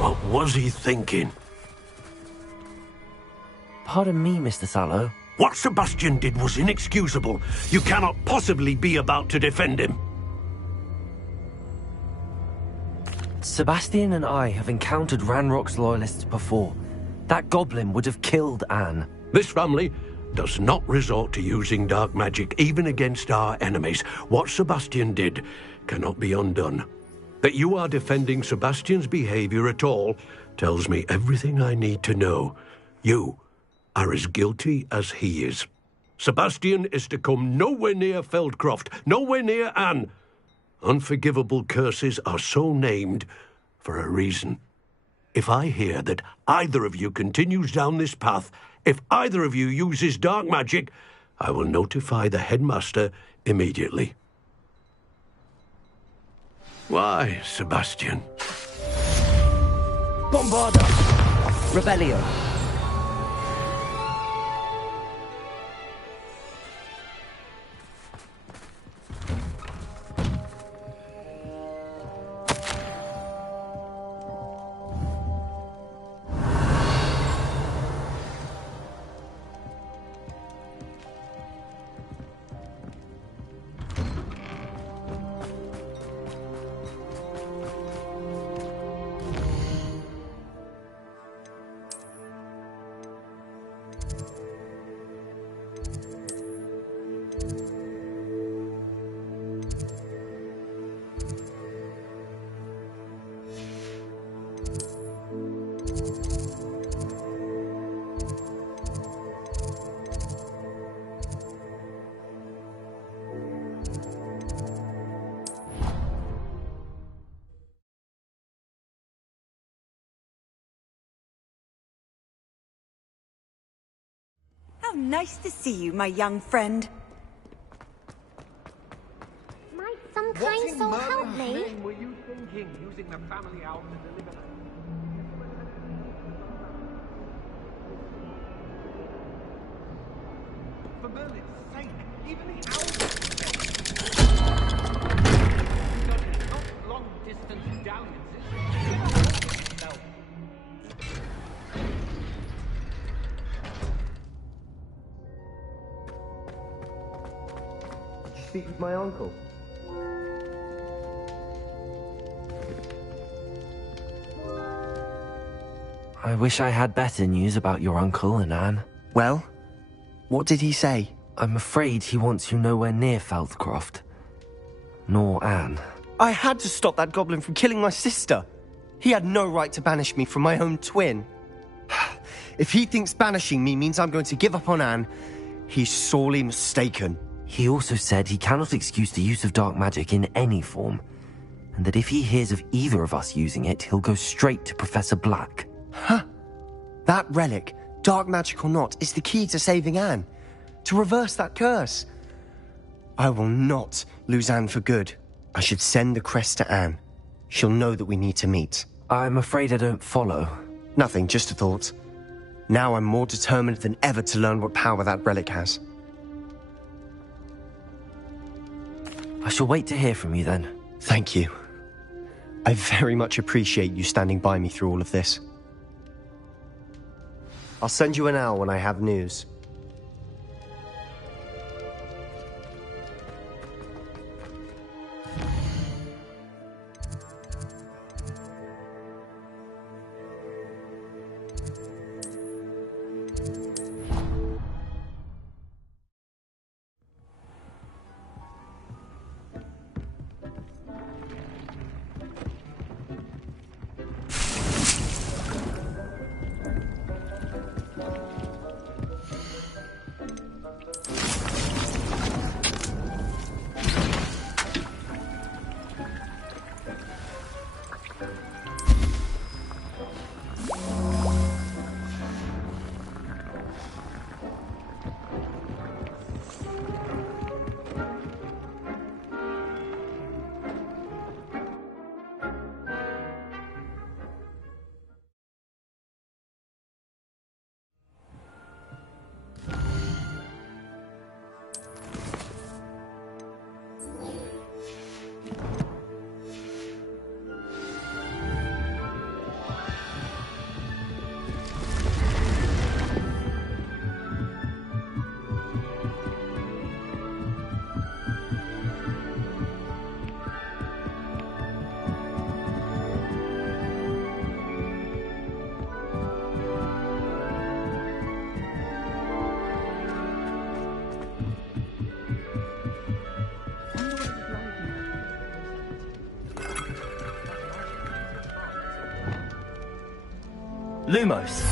What was he thinking? Pardon me, Mr. Sallow. What Sebastian did was inexcusable. You cannot possibly be about to defend him. Sebastian and I have encountered Ranrock's loyalists before. That goblin would have killed Anne. This family does not resort to using dark magic even against our enemies. What Sebastian did cannot be undone. That you are defending Sebastian's behavior at all tells me everything I need to know. You are as guilty as he is. Sebastian is to come nowhere near Feldcroft, nowhere near Anne. Unforgivable curses are so named for a reason. If I hear that either of you continues down this path, if either of you uses dark magic, I will notify the headmaster immediately. Why, Sebastian? Bombarda! Rebellion! How nice to see you, my young friend. Might some kind soul help me? Were you thinking, using the family out to deliver? For Merlin's sake, even the owls. Not long distance dalliances. No. Speak with my uncle. I wish I had better news about your uncle and Anne. Well, what did he say? I'm afraid he wants you nowhere near Feldcroft. Nor Anne. I had to stop that goblin from killing my sister. He had no right to banish me from my own twin. If he thinks banishing me means I'm going to give up on Anne, he's sorely mistaken. He also said he cannot excuse the use of dark magic in any form, and that if he hears of either of us using it, he'll go straight to Professor Black. Huh? That relic, dark magic or not, is the key to saving Anne. To reverse that curse. I will not lose Anne for good. I should send the crest to Anne. She'll know that we need to meet. I'm afraid I don't follow. Nothing, just a thought. Now I'm more determined than ever to learn what power that relic has. I shall wait to hear from you then. Thank you. I very much appreciate you standing by me through all of this. I'll send you an owl when I have news. Lumos.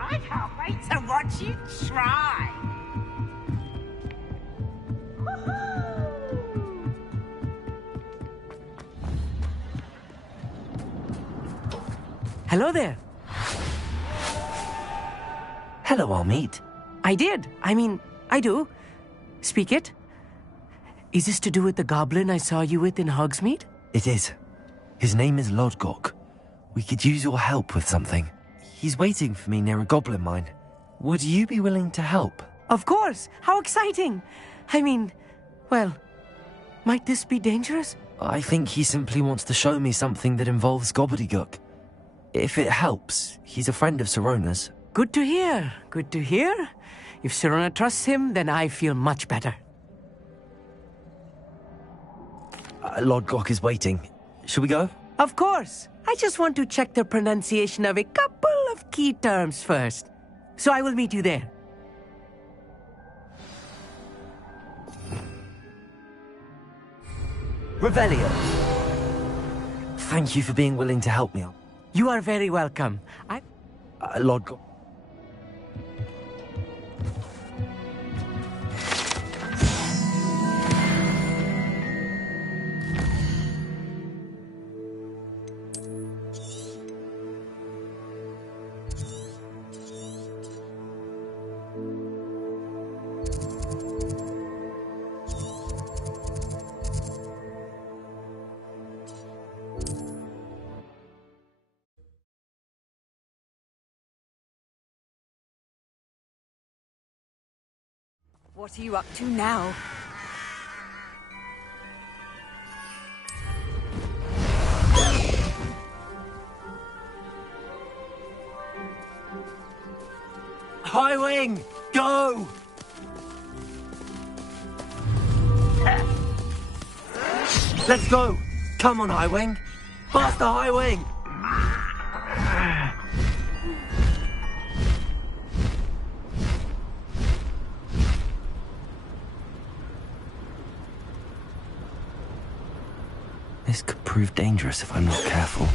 I can't wait to watch you try. Hello there. Hello, Armeet. I did. I do. Speak it. Is this to do with the goblin I saw you with in Hogsmeade? It is. His name is Lodgok. We could use your help with something. He's waiting for me near a goblin mine. Would you be willing to help? Of course. How exciting. Well, might this be dangerous? I think he simply wants to show me something that involves gobbledygook. If it helps, he's a friend of Sirona's. Good to hear. Good to hear. If Sirona trusts him, then I feel much better. Lodgok is waiting. Shall we go? Of course. I just want to check the pronunciation of a couple of key terms first. So I will meet you there. Revelio. Thank you for being willing to help me. You are very welcome. Lodgok. What are you up to now? Highwing! Go! Let's go! Come on, Highwing! Faster, Highwing! This could prove dangerous if I'm not careful.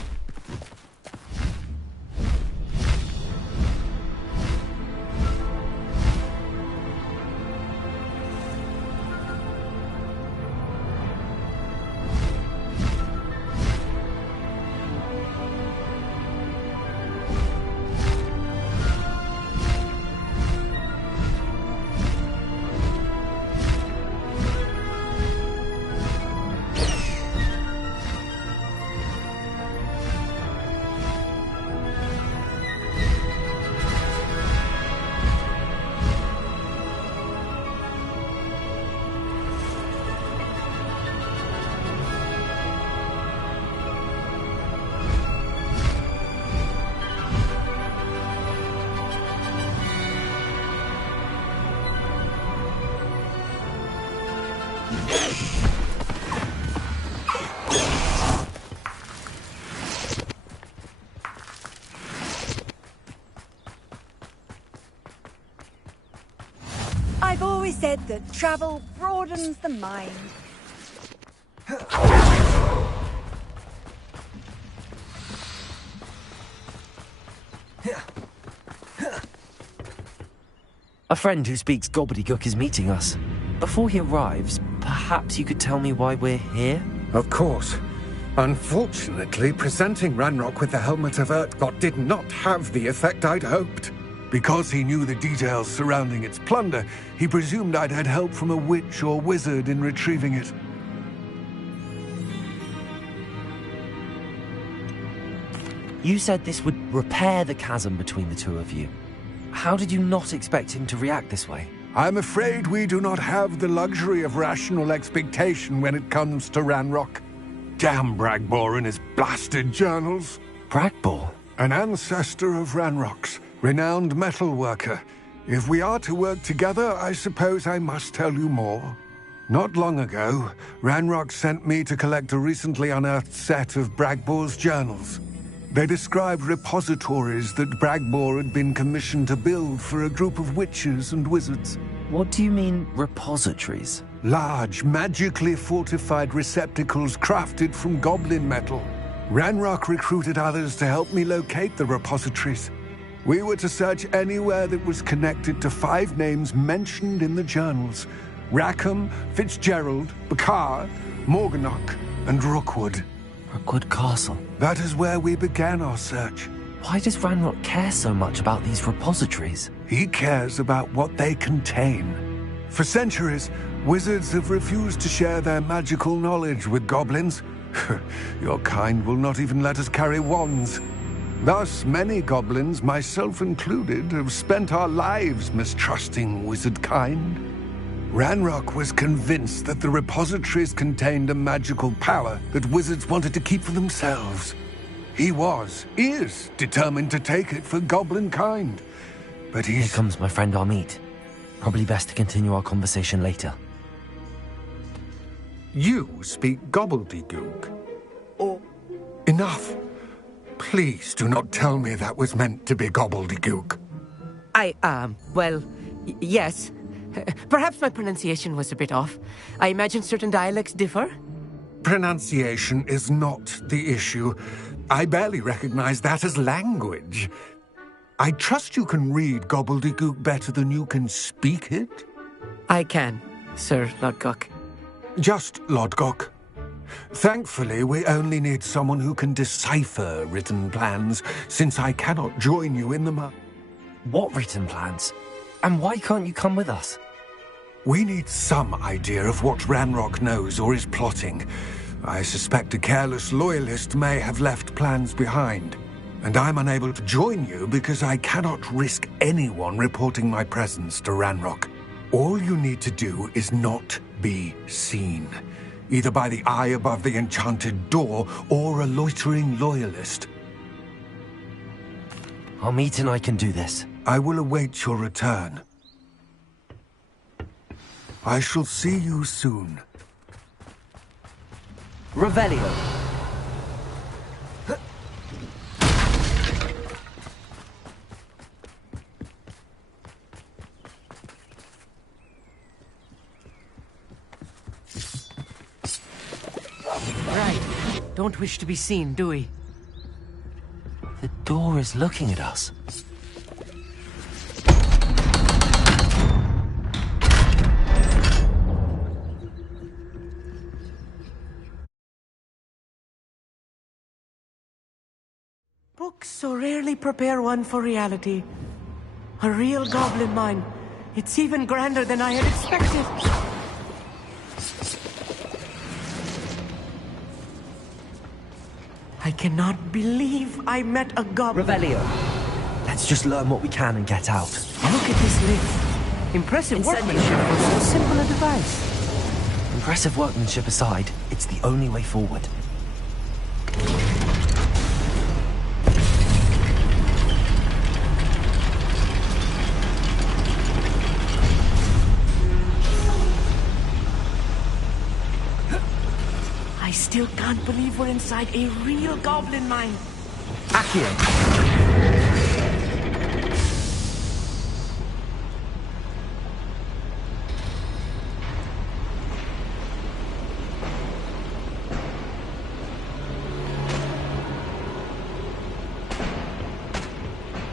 I've always said that travel broadens the mind. A friend who speaks gobbledygook is meeting us. Before he arrives, perhaps you could tell me why we're here? Of course. Unfortunately, presenting Ranrock with the Helmet of Urtkot did not have the effect I'd hoped. Because he knew the details surrounding its plunder, he presumed I'd had help from a witch or wizard in retrieving it. You said this would repair the chasm between the two of you. How did you not expect him to react this way? I'm afraid we do not have the luxury of rational expectation when it comes to Ranrock. Damn Bragbor and his blasted journals. Bragbor? An ancestor of Ranrock's, renowned metal worker. If we are to work together, I suppose I must tell you more. Not long ago, Ranrock sent me to collect a recently unearthed set of Bragbor's journals. They described repositories that Bragbor had been commissioned to build for a group of witches and wizards. What do you mean, repositories? Large, magically fortified receptacles crafted from goblin metal. Ranrock recruited others to help me locate the repositories. We were to search anywhere that was connected to 5 names mentioned in the journals: Rackham, Fitzgerald, Bakar, Morganach, and Rookwood. Rookwood Castle. That is where we began our search. Why does Ranrock care so much about these repositories? He cares about what they contain. For centuries, wizards have refused to share their magical knowledge with goblins. Your kind will not even let us carry wands. Thus, many goblins, myself included, have spent our lives mistrusting wizard kind. Ranrock was convinced that the repositories contained a magical power that wizards wanted to keep for themselves. He is determined to take it for goblin kind. But Here comes my friend Amit. Probably best to continue our conversation later. You speak gobbledygook. Enough. Please do not tell me that was meant to be gobbledygook. Well, yes. Perhaps my pronunciation was a bit off. I imagine certain dialects differ. Pronunciation is not the issue. I barely recognize that as language. I trust you can read gobbledygook better than you can speak it? I can, Sir Lodgok. Just Lodgok. Thankfully, we only need someone who can decipher written plans, since I cannot join you in them. What written plans? And why can't you come with us? We need some idea of what Ranrock knows or is plotting. I suspect a careless loyalist may have left plans behind. And I'm unable to join you because I cannot risk anyone reporting my presence to Ranrock. All you need to do is not be seen, either by the eye above the enchanted door or a loitering loyalist. Amit and I can do this. I will await your return. I shall see you soon. Revelio. Right. Don't wish to be seen, do we? The door is looking at us. Books so rarely prepare one for reality. A real goblin mine. It's even grander than I had expected. I cannot believe I met a goblin. Revelio. Let's just learn what we can and get out. Look at this lift. Impressive workmanship for so simple a device. Impressive workmanship aside, it's the only way forward. I still can't believe we're inside a real goblin mine. Accio.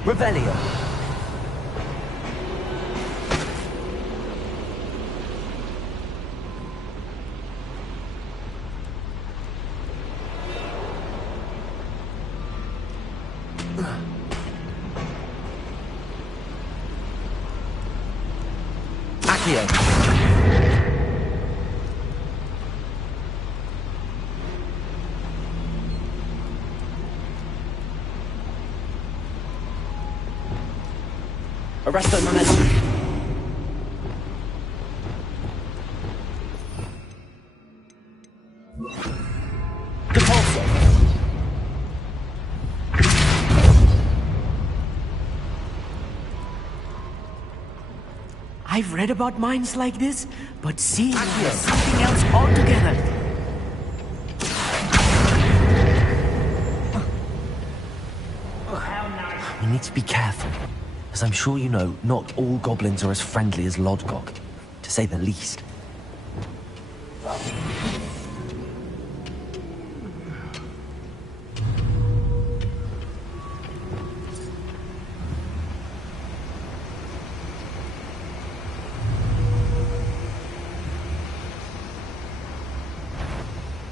Revelio. Accio. Arresto momentum. Depulso. I've read about mines like this, but seeing them is something else altogether. We need to be careful. As I'm sure you know, not all goblins are as friendly as Lodgok, to say the least.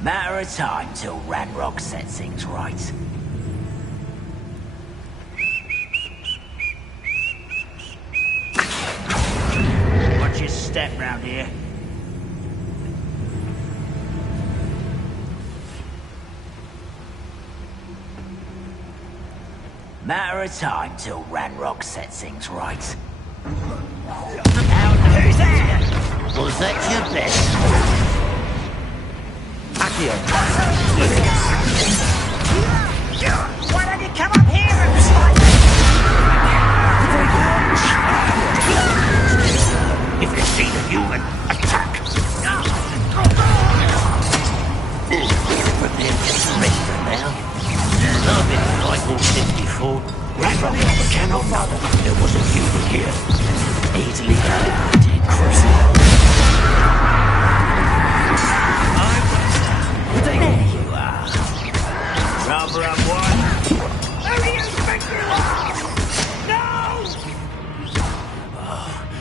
Matter of time till Ranrock sets things right. Watch your step round here. Matter of time till Ranrock sets things right. Who's there? Was that your best? Accio! Why don't you come up here and fight? If you see the human, attack! Prepare to surrender now. I've been fighting since before. Ranrock cannot know there was a human here. Easily eliminated. There you are. Rubber up one. Who do you think you are? No!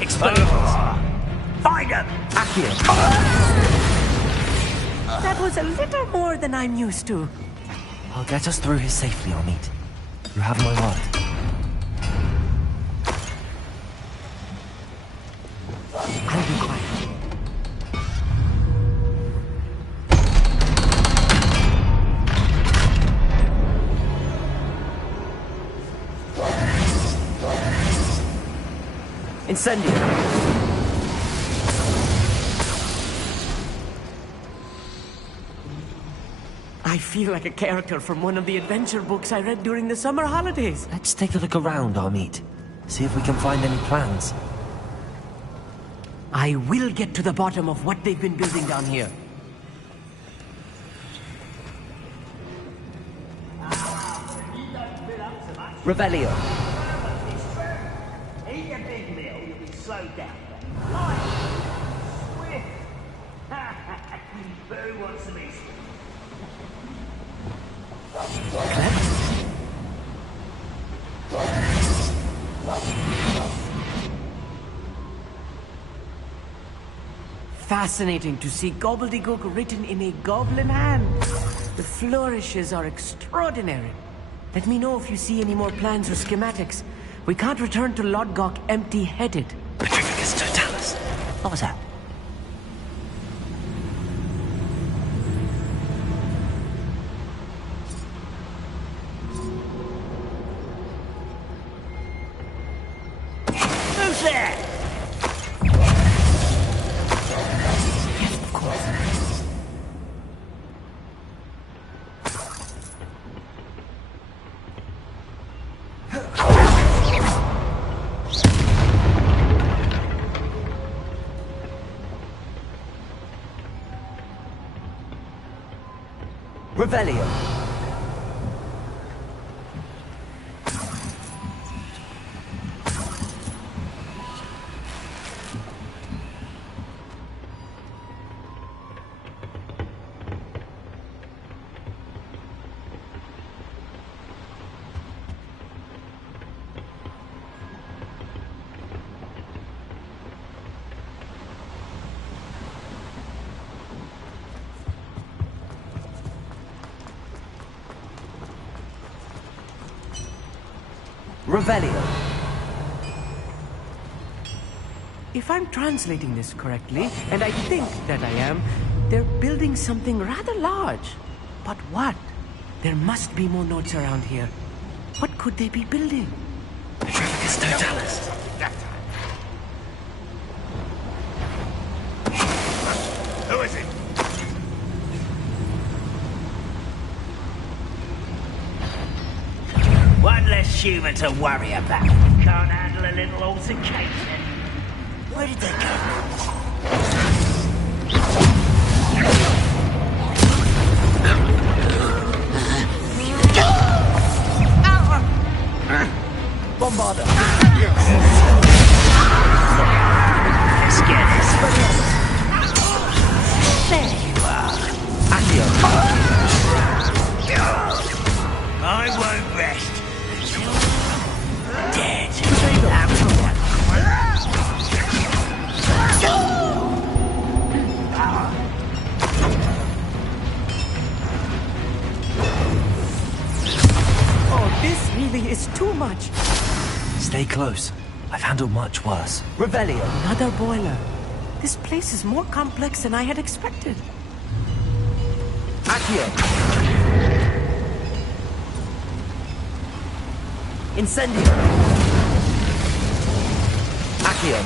Explosions. Find him! Accio! That was a little more than I'm used to. I'll get us through here safely, Amit. You have my word. I'll be quiet. Incendio! I feel like a character from one of the adventure books I read during the summer holidays. Let's take a look around, Amit. See if we can find any plans. I will get to the bottom of what they've been building down here. Revelio. Eat a big meal, you'll be slowed down. Light, swift. Who wants some east? Fascinating to see gobbledygook written in a goblin hand. The flourishes are extraordinary. Let me know if you see any more plans or schematics. We can't return to Lodgok empty-headed. Petrificus Totalis. What was that? Who's there? Yes, of course. Revelio. Revelio. If I'm translating this correctly, and I think that I am, they're building something rather large. But what? There must be more notes around here. What could they be building? Petrificus Totalis. Who is it? One less human to worry about. Can't handle a little altercation. Where did they go? Bombarda. Let's get this. There you are. Accio. I won't rest. Dead. Stay close. I've handled much worse. Revelio. Another boiler. This place is more complex than I had expected. Accio. Incendio. Accio.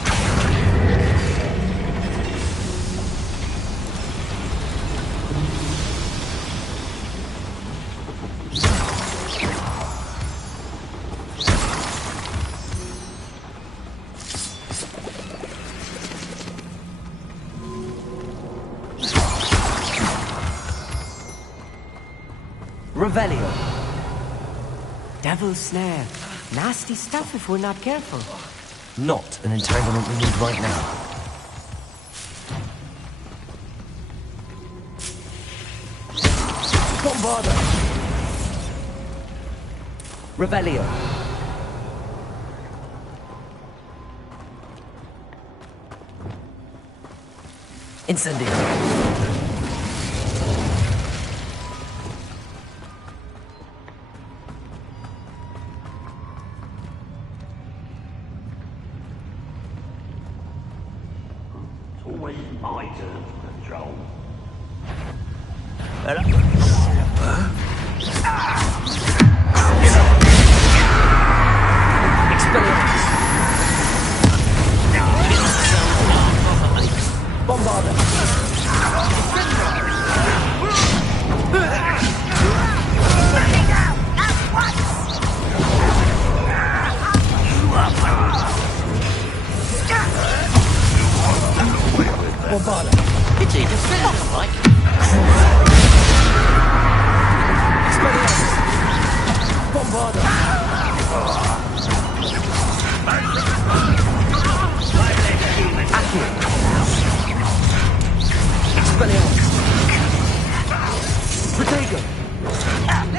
Revelio. Devil's Snare. Nasty stuff if we're not careful. Not an entanglement we need right now. Bombarda. Revelio. Incendio. Always my turn to control. Bombarda. It's even better, like. Bombarda. Accio. Expelliarmus. Protego. Accio.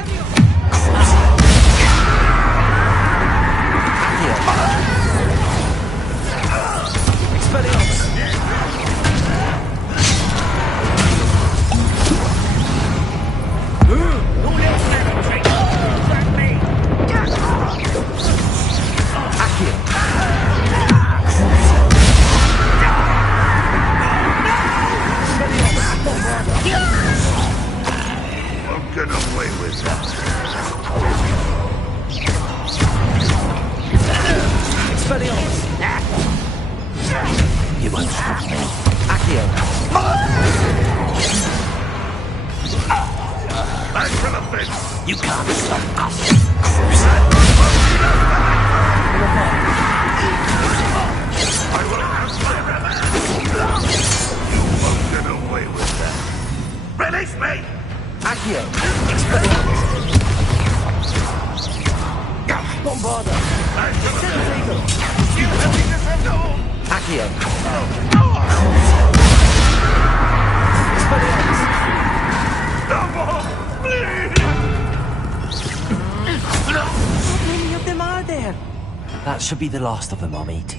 Expelliarmus. Get away with that. Expelliarmus. You won't stop me. Accio. Back from the fence. You can't stop us. I will have my revenge. You won't get away with that. Release me! Accio. Expelliarmus. Bombarda. You willingness at all? Accio. How many of them are there? That should be the last of them I'll meet.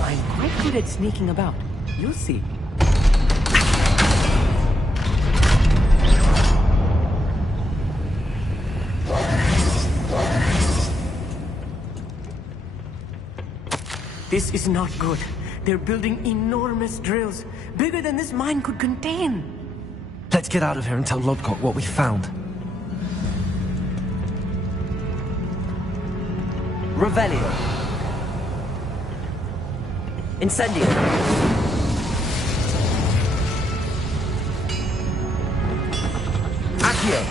I'm quite good at sneaking about. You'll see. This is not good. They're building enormous drills, bigger than this mine could contain. Let's get out of here and tell Lodgok what we found. Revelio. Incendio. Accio.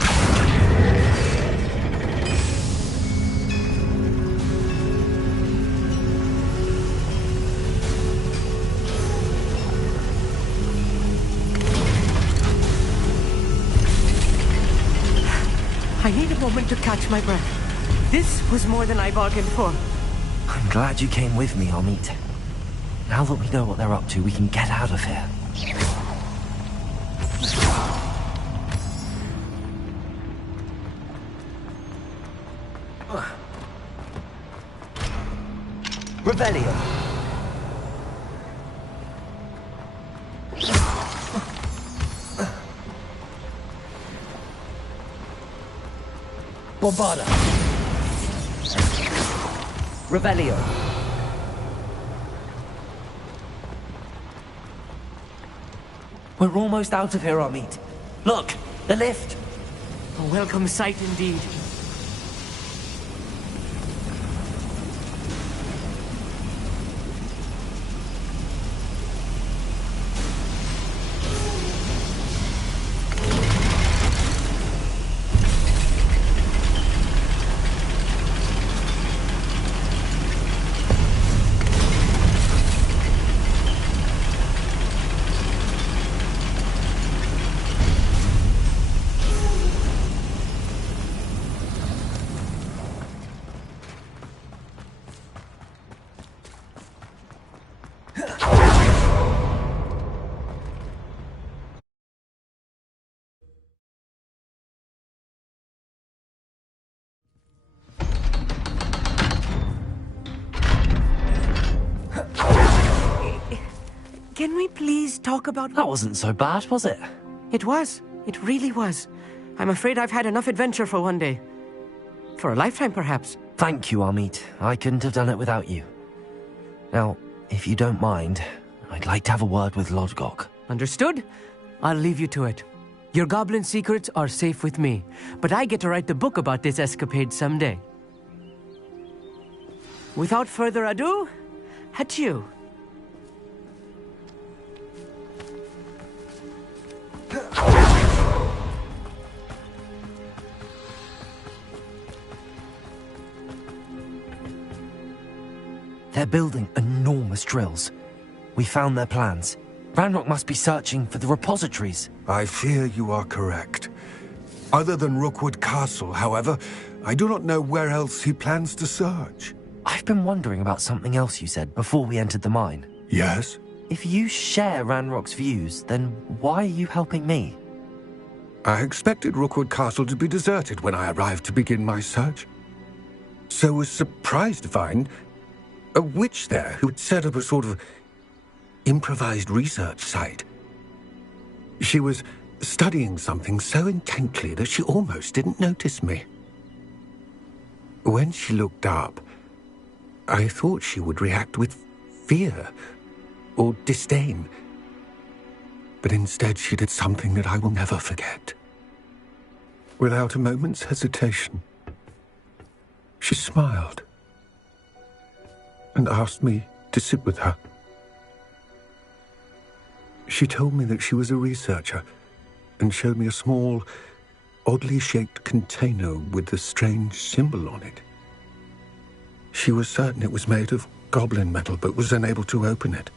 I need a moment to catch my breath. This was more than I bargained for. I'm glad you came with me, Amit. Now that we know what they're up to, we can get out of here. Revelio. Bombarda. Revelio. We're almost out of here, Amit. Look, the lift. A welcome sight indeed. Can we please talk about... That wasn't so bad, was it? It was. It really was. I'm afraid I've had enough adventure for one day. For a lifetime, perhaps. Thank you, Amit. I couldn't have done it without you. Now, if you don't mind, I'd like to have a word with Lodgok. Understood? I'll leave you to it. Your goblin secrets are safe with me, but I get to write the book about this escapade someday. Without further ado, adieu. They're building enormous drills. We found their plans. Ranrock must be searching for the repositories. I fear you are correct. Other than Rookwood Castle, however, I do not know where else he plans to search. I've been wondering about something else you said before we entered the mine. Yes? If you share Ranrock's views, then why are you helping me? I expected Rookwood Castle to be deserted when I arrived to begin my search. So was surprised to find a witch there who had set up a sort of improvised research site. She was studying something so intently that she almost didn't notice me. When she looked up, I thought she would react with fear or disdain. But instead she did something that I will never forget. Without a moment's hesitation, she smiled and asked me to sit with her. She told me that she was a researcher and showed me a small, oddly shaped container with a strange symbol on it. She was certain it was made of goblin metal, but was unable to open it.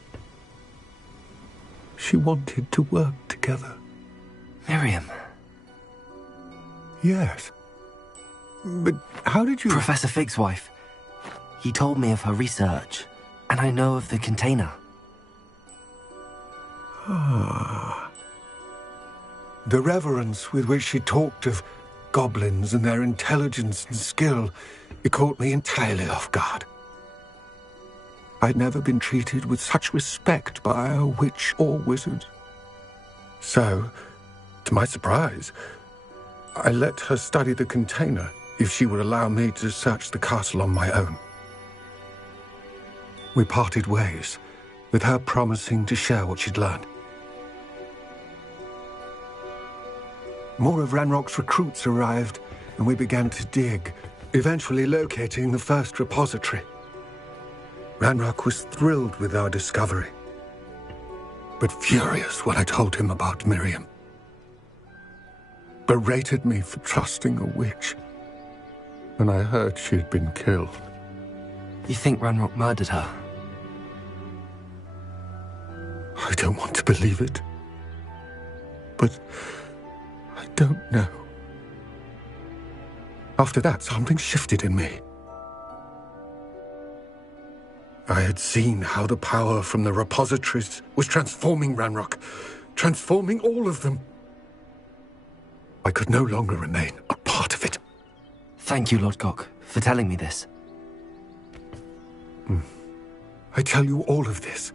She wanted to work together. Miriam. Yes. But how did you... Professor Fig's wife. He told me of her research, and I know of the container. Ah. The reverence with which she talked of goblins and their intelligence and skill, it caught me entirely off guard. I'd never been treated with such respect by a witch or wizard. So, to my surprise, I let her study the container if she would allow me to search the castle on my own. We parted ways, with her promising to share what she'd learned. More of Ranrock's recruits arrived, and we began to dig, eventually locating the first repository. Ranrock was thrilled with our discovery, but furious when I told him about Miriam. Berated me for trusting a witch when I heard she had been killed. You think Ranrock murdered her? I don't want to believe it, but I don't know. After that, something shifted in me. I had seen how the power from the repositories was transforming Ranrock, transforming all of them. I could no longer remain a part of it. Thank you, Lodgok, for telling me this. I tell you all of this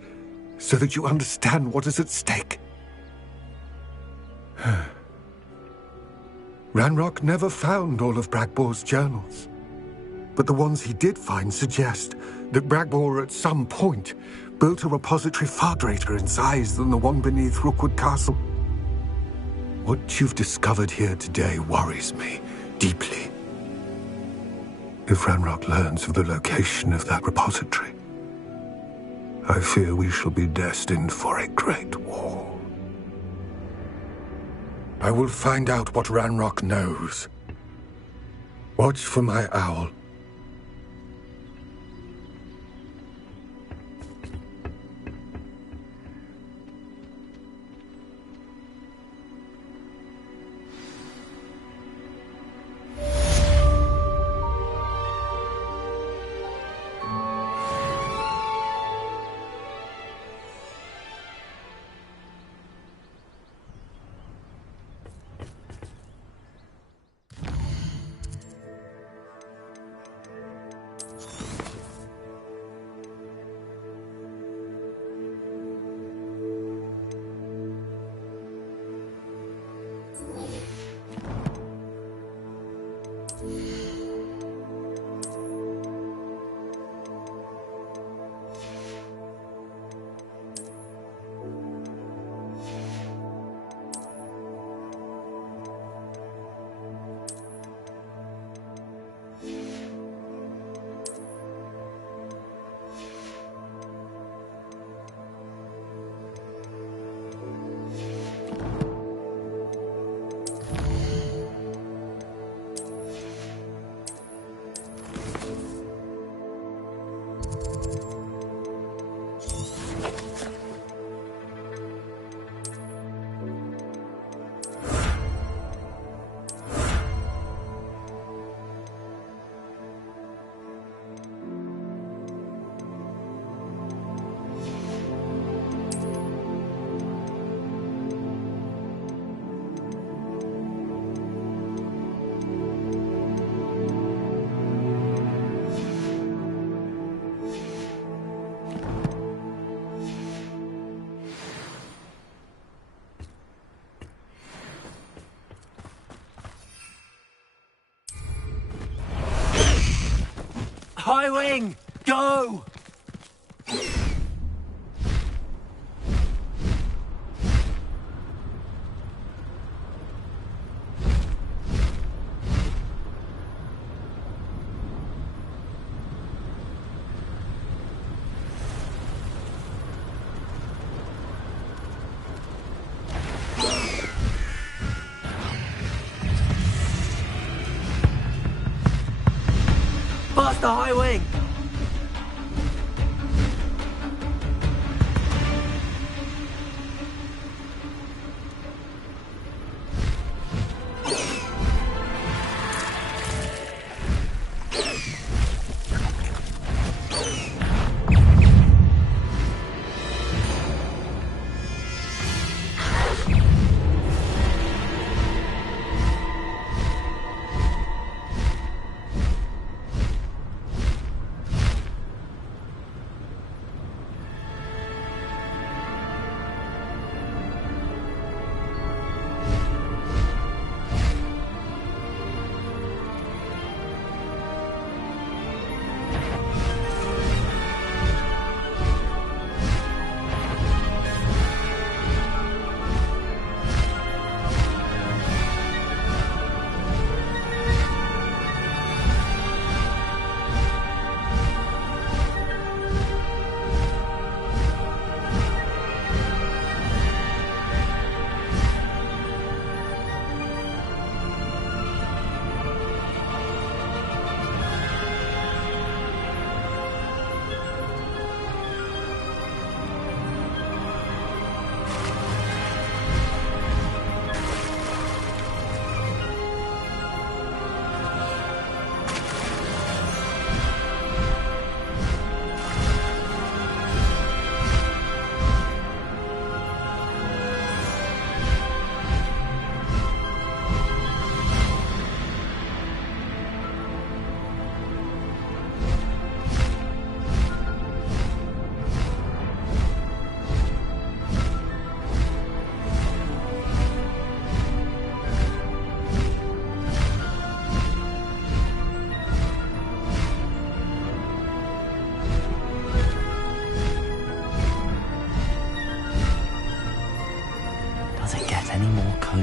so that you understand what is at stake. Ranrock never found all of Bragbor's journals. But the ones he did find suggest that Bragbor at some point built a repository far greater in size than the one beneath Rookwood Castle. What you've discovered here today worries me deeply. If Ranrock learns of the location of that repository, I fear we shall be destined for a great war. I will find out what Ranrock knows. Watch for my owl. Highwing! Go! Faster, Highwing!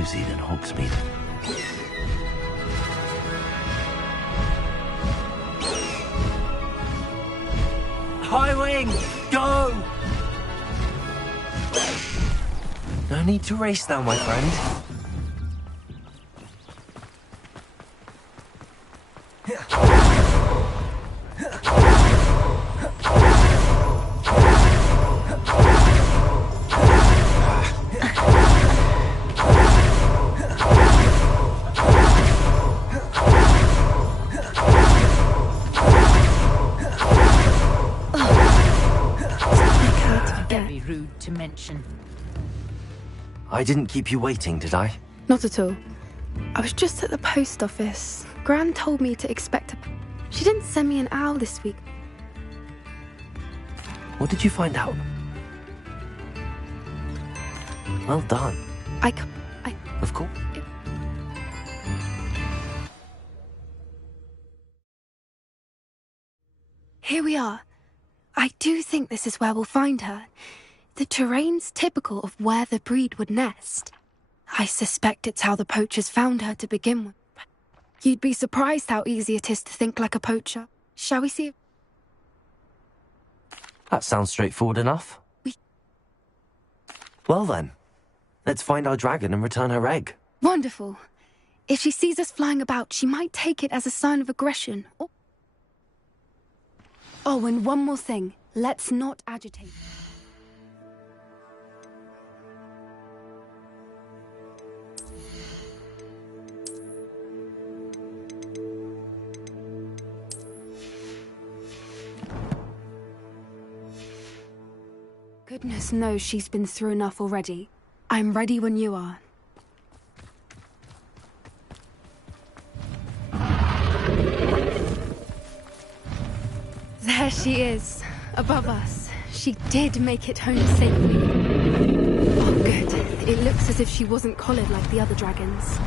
cozy than Hogsmeade. Highwing, go! No need to race now, my friend. Very rude to mention. I didn't keep you waiting, did I? Not at all. I was just at the post office. Gran told me to expect a... She didn't send me an owl this week. What did you find out? Well done. Of course. Here we are. I do think this is where we'll find her. The terrain's typical of where the breed would nest. I suspect it's how the poachers found her to begin with. You'd be surprised how easy it is to think like a poacher. Shall we see? That sounds straightforward enough. Well then, let's find our dragon and return her egg. Wonderful. If she sees us flying about, she might take it as a sign of aggression. Oh, and one more thing. Let's not agitate. Goodness knows she's been through enough already. I'm ready when you are. There she is, above us. She did make it home safely. Oh, good. It looks as if she wasn't collared like the other dragons.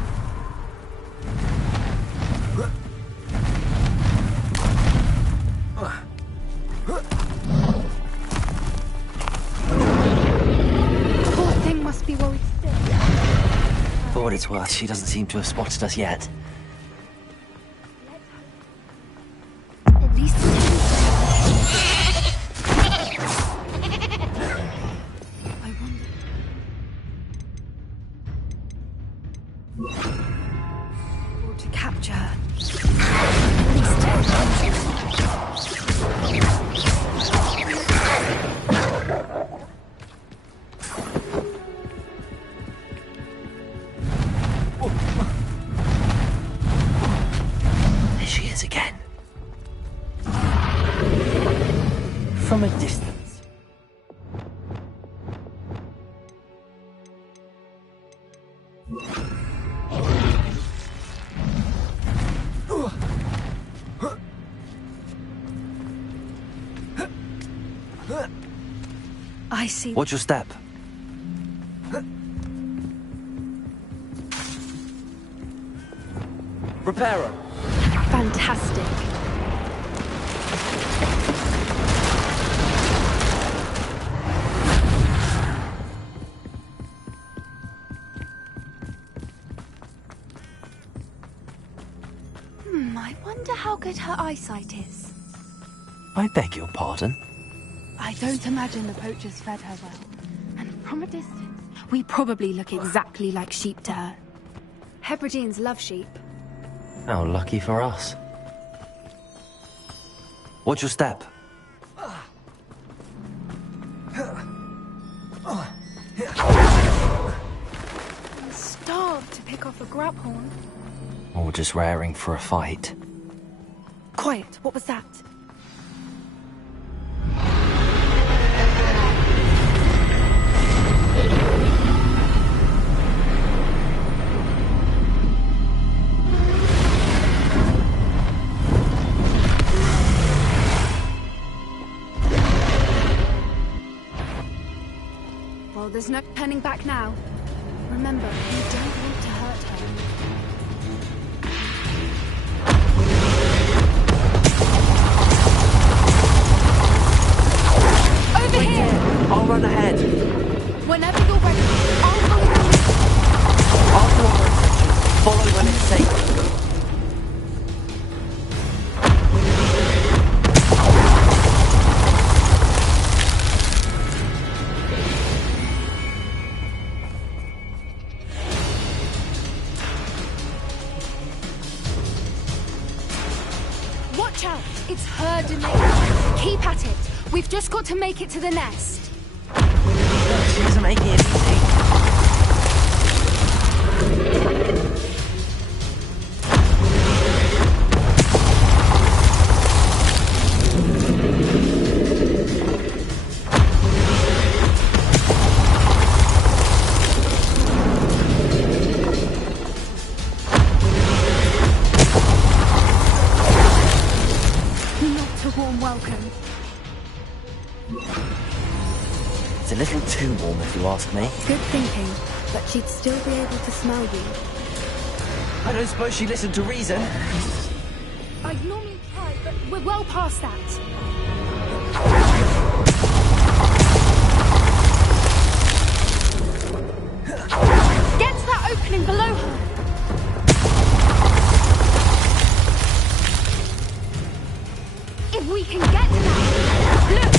Poor thing must be worried still. For what it's worth, she doesn't seem to have spotted us yet. At least to capture her. There she is again. From a distance. I see. Watch your step. Reparo. Fantastic. I wonder how good her eyesight is. I beg your pardon? I don't imagine the poachers fed her well. And from a distance, we probably look exactly like sheep to her. Hebrideans love sheep. How lucky for us. Watch your step. I'm starved to pick off a grabhorn. Or just raring for a fight. Quiet, what was that? Well, there's no turning back now. Remember, you don't want to hurt her. Over here! I'll run ahead. Whenever you're ready, I'll follow you. Follow when it's safe. Watch out! It's her domain. Keep at it. We've just got to make it to the nest. She doesn't make it easy. Not a warm welcome. It's a little too warm, if you ask me. Good thinking, but she'd still be able to smell you. I don't suppose she listened to reason. I'd normally try, but we're well past that. Get to that opening below her. If we can get to that. Look!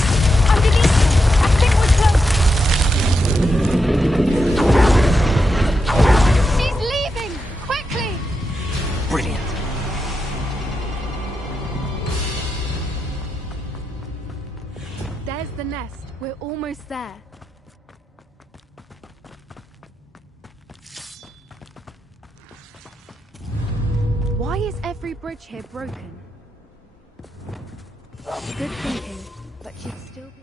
Underneath her. I think we're close. She's leaving! Quickly! Brilliant. There's the nest. We're almost there. Why is every bridge here broken? Good thinking, but she'd still be...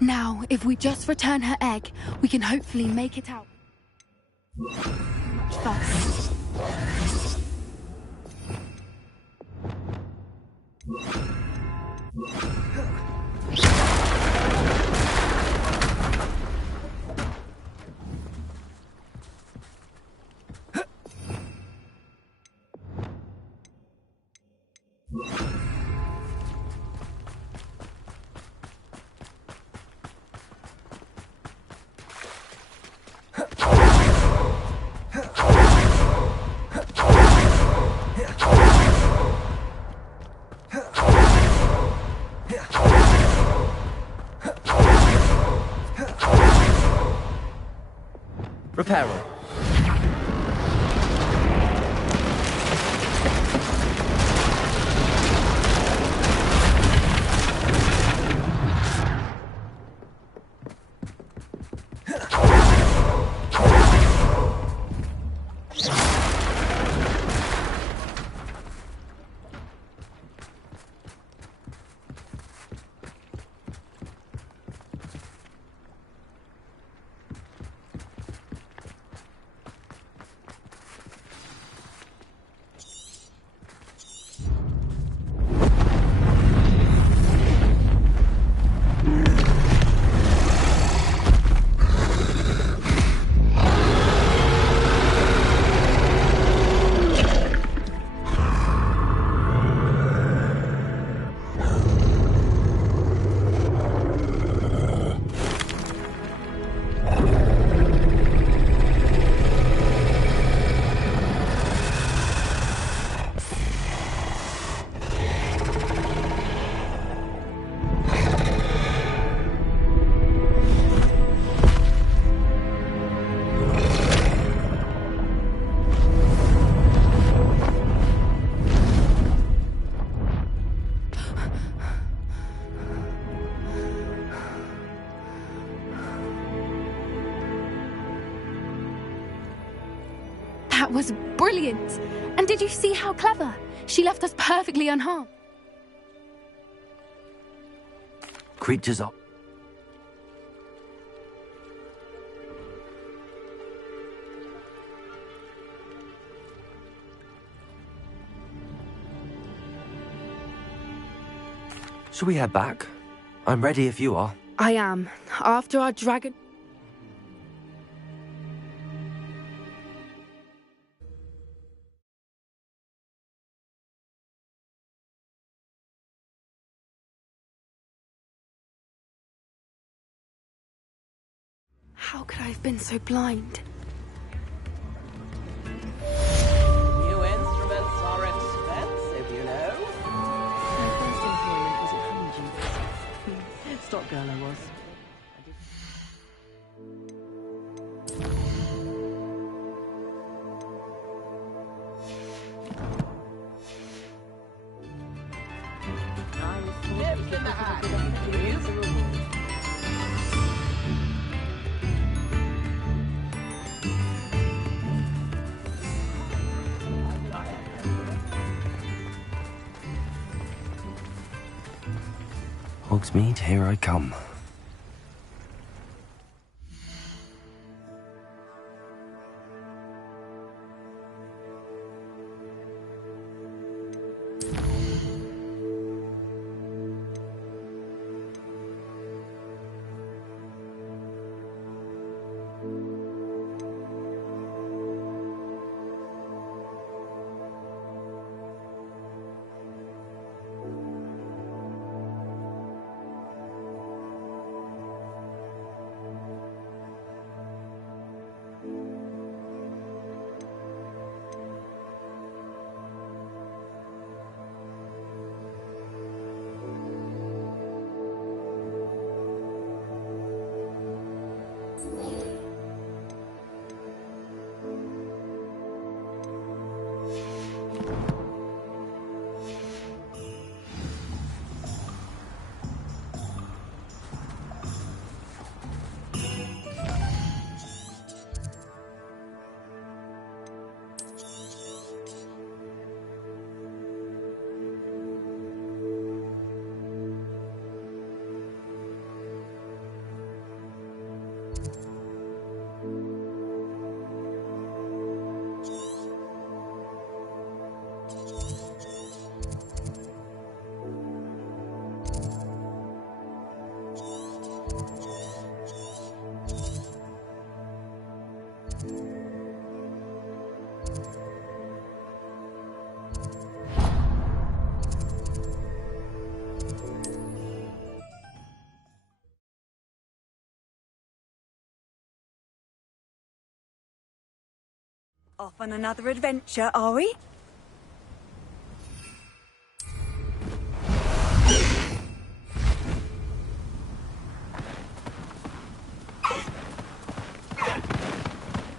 Now, if we just return her egg, we can hopefully make it out. Much fuss. Reparo. That was brilliant! And did you see how clever? She left us perfectly unharmed. Creatures are... Shall we head back? I'm ready if you are. I am. After our dragon... How could I have been so blind? New instruments are expensive, you know. My first employment was at Honeydew. Stock girl I was. Nips in the hat, please. Hogsmeade, here I come. Off on another adventure, are we?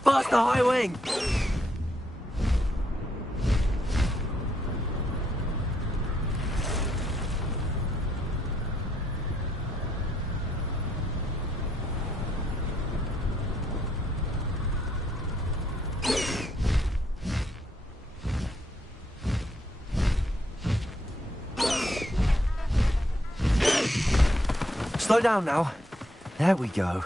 Faster, High Wing! Slow down now. There we go.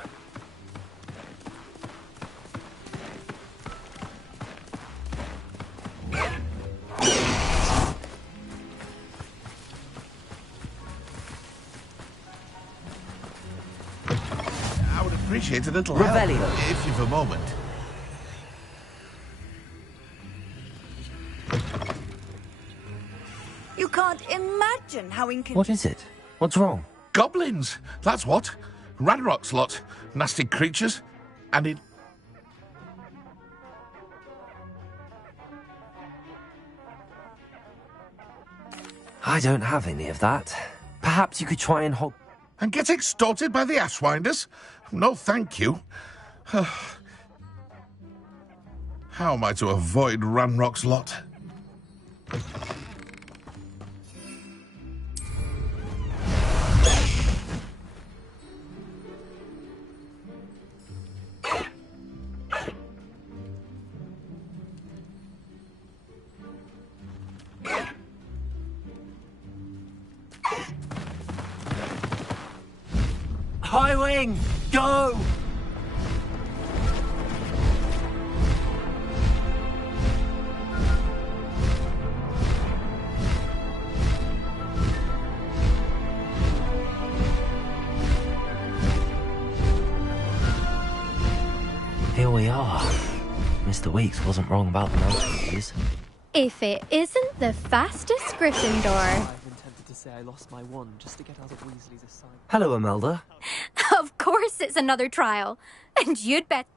I would appreciate a little Revelio. help, if you've a moment. You can't imagine how inconvenient. What is it? What's wrong? Goblins! That's what. Ranrock's lot. Nasty creatures. And it... I don't have any of that. Perhaps you could try and hold... And get extorted by the Ashwinders? No, thank you. How am I to avoid Ranrock's lot? High Wing, go! Here we are. Mr. Weeks wasn't wrong about the mountain views. If it isn't the fastest Gryffindor. say I lost my wand just to get out of Weasley's assignment. Hello, Imelda. Of course it's another trial. And you'd bet...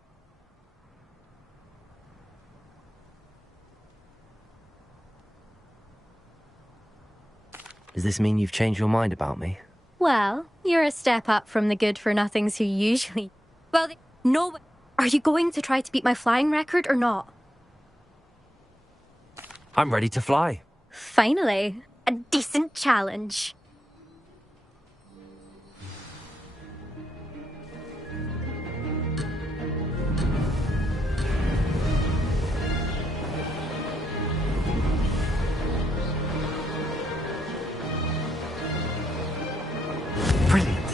Does this mean you've changed your mind about me? Well, you're a step up from the good-for-nothings who usually... Well, no... Are you going to try to beat my flying record or not? I'm ready to fly. Finally, a decent challenge. Brilliant.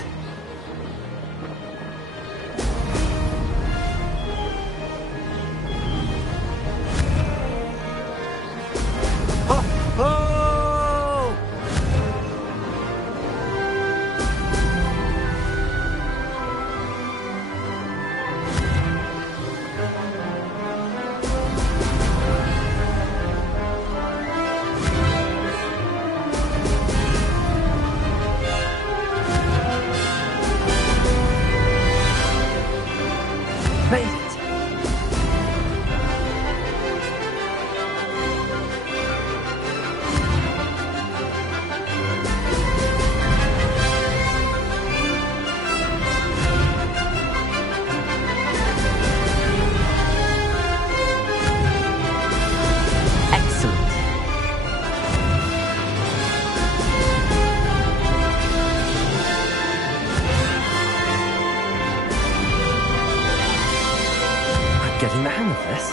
Getting the hang of this.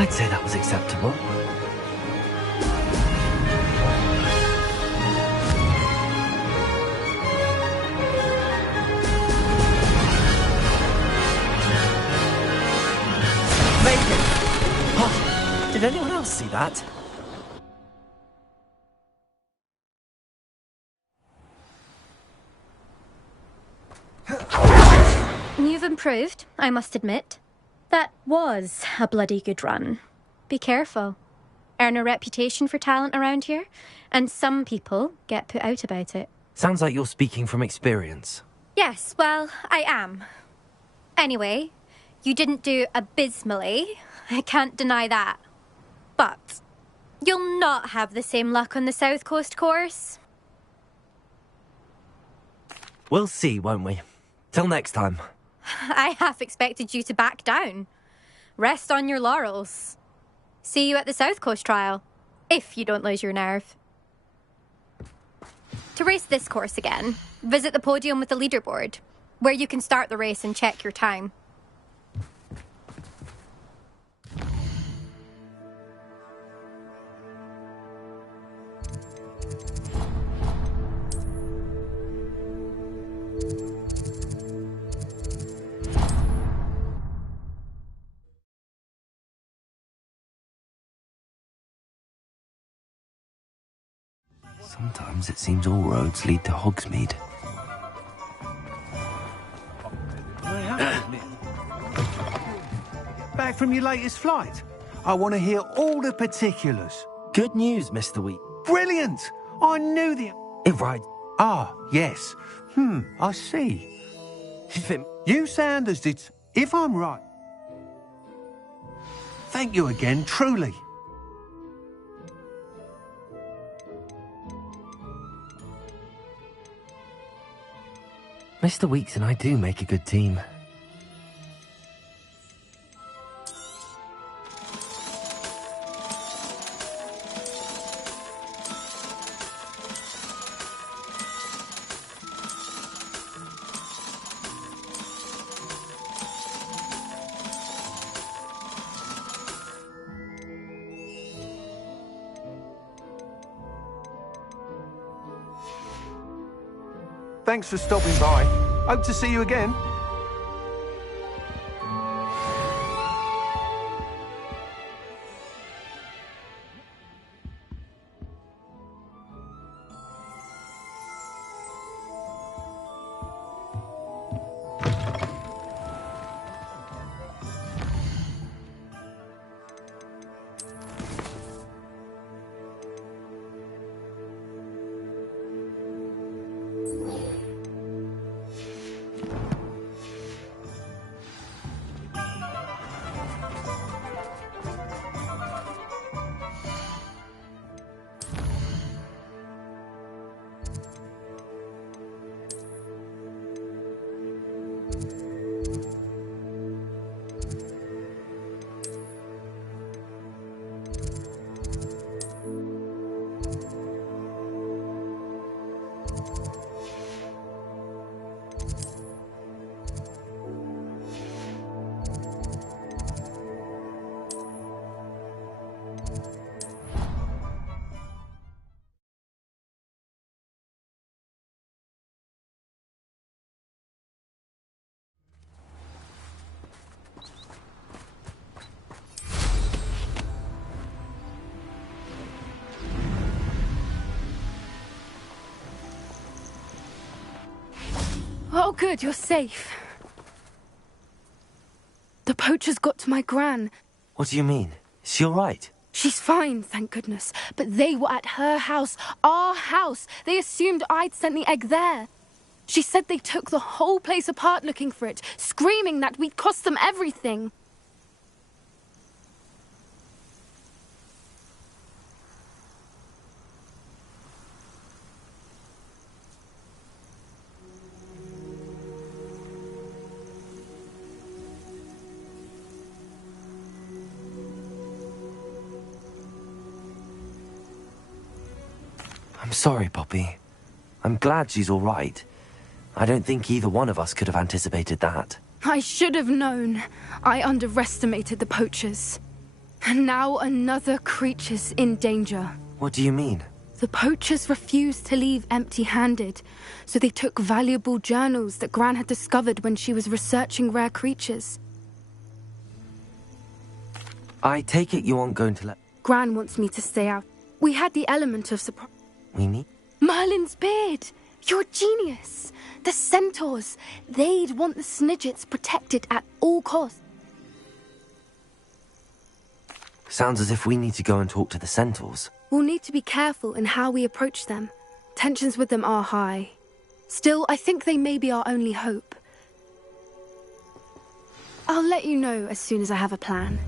I'd say that was acceptable. Amazing! Oh, did anyone else see that? You've improved, I must admit. That was a bloody good run. Be careful. Earn a reputation for talent around here, and some people get put out about it. Sounds like you're speaking from experience. Yes, well, I am. Anyway, you didn't do abysmally. I can't deny that. But you'll not have the same luck on the South Coast course. We'll see, won't we? Till next time. I half expected you to back down. Rest on your laurels. See you at the South Coast trial, if you don't lose your nerve. To race this course again, visit the podium with the leaderboard, where you can start the race and check your time. Sometimes it seems all roads lead to Hogsmeade. Back from your latest flight? I want to hear all the particulars. Good news, Mr. Wheat. Brilliant! I knew the... It right. Ah, yes. I see. You sound as did... If I'm right... Thank you again, truly. Mr. Weeks and I do make a good team. Thanks for stopping by. Hope to see you again. Oh, good, you're safe. The poachers got to my gran. What do you mean? Is she all right? She's fine, thank goodness. But they were at her house, our house. They assumed I'd sent the egg there. She said they took the whole place apart looking for it, screaming that we'd cost them everything. I'm sorry, Poppy. I'm glad she's all right. I don't think either one of us could have anticipated that. I should have known. I underestimated the poachers. And now another creature's in danger. What do you mean? The poachers refused to leave empty-handed, so they took valuable journals that Gran had discovered when she was researching rare creatures. I take it you aren't going to let... Gran wants me to stay out. We had the element of surprise. We need? Merlin's beard! You're a genius! The centaurs! They'd want the Snidgets protected at all costs. Sounds as if we need to go and talk to the centaurs. We'll need to be careful in how we approach them. Tensions with them are high. Still, I think they may be our only hope. I'll let you know as soon as I have a plan.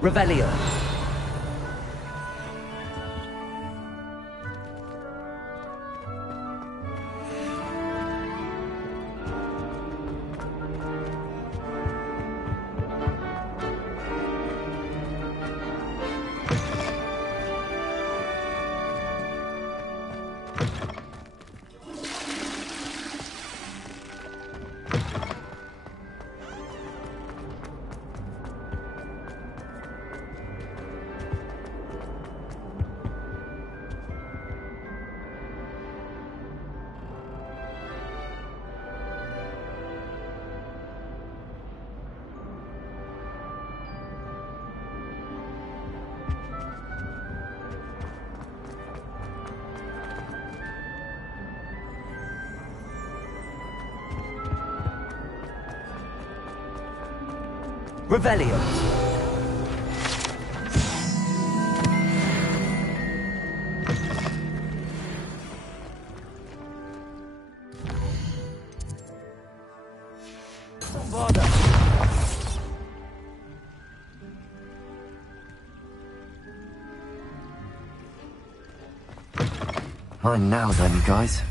Revelio. Revelio. Fine now then, you guys.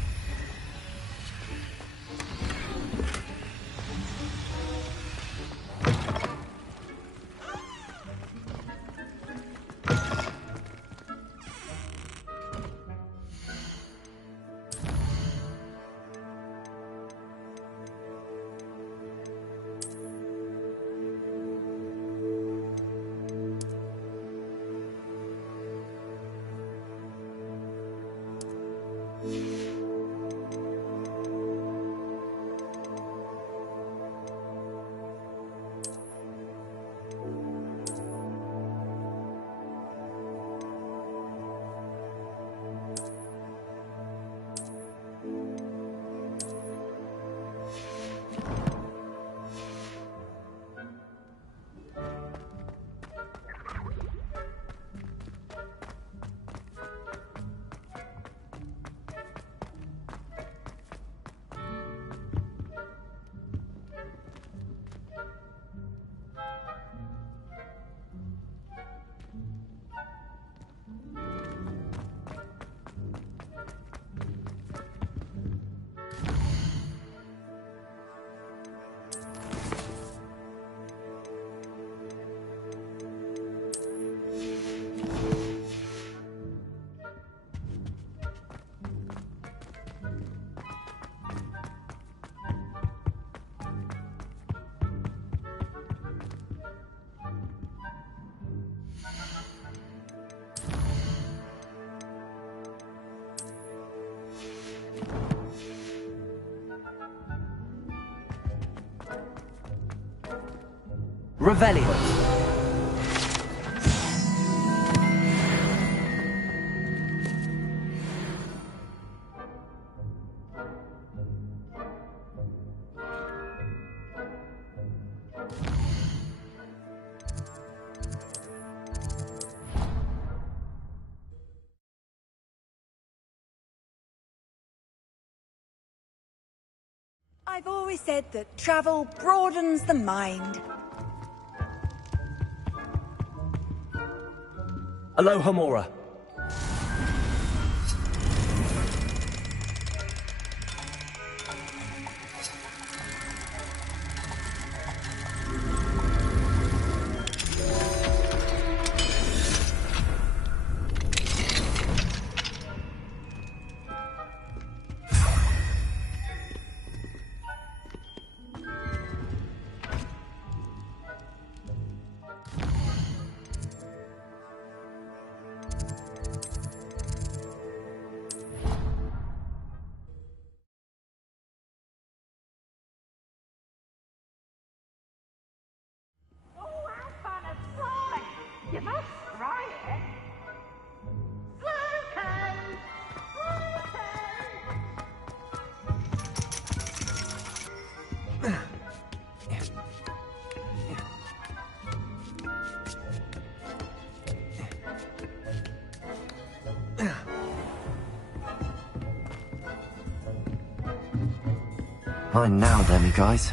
Revelio. I've always said that travel broadens the mind. Aloha Mora. You must try it. Fine now then, you guys.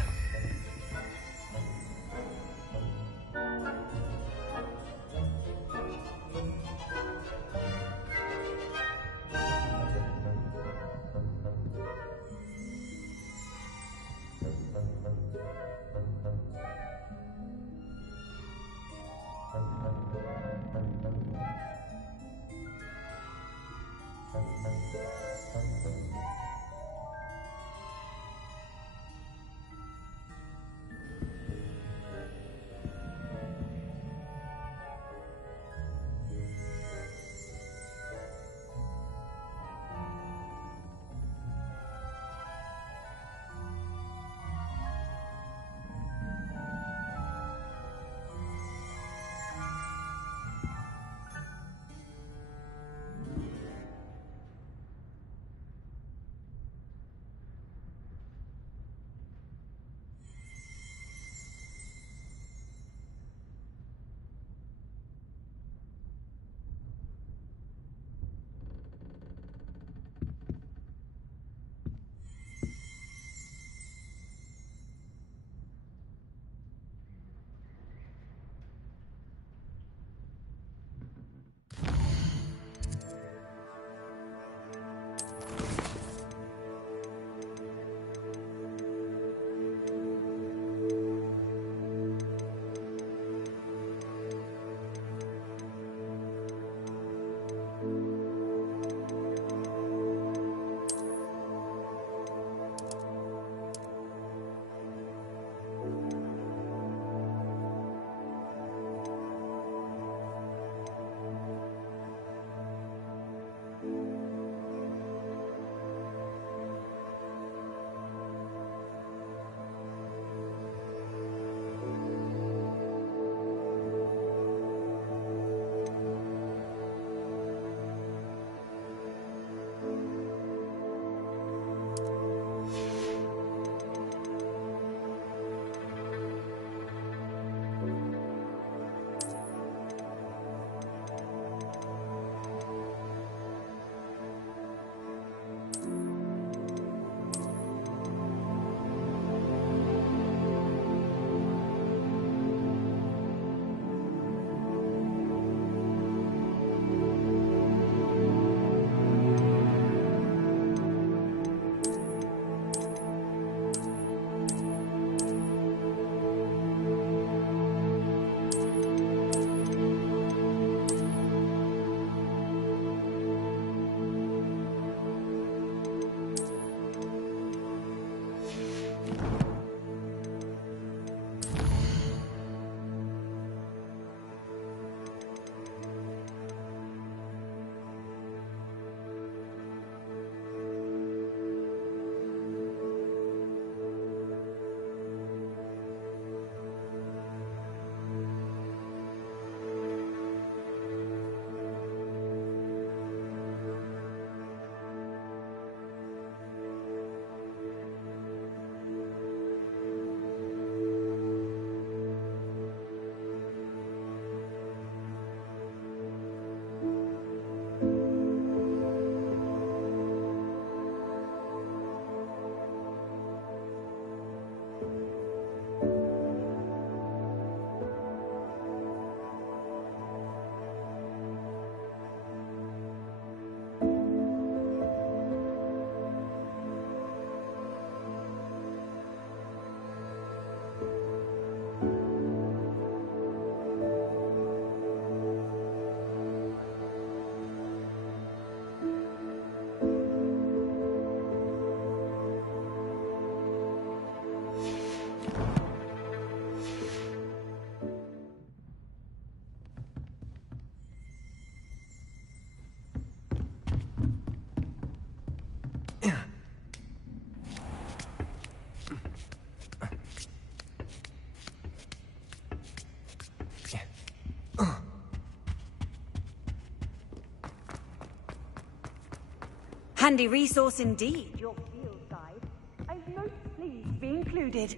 Handy resource indeed, your field guide. I'm most pleased to be included.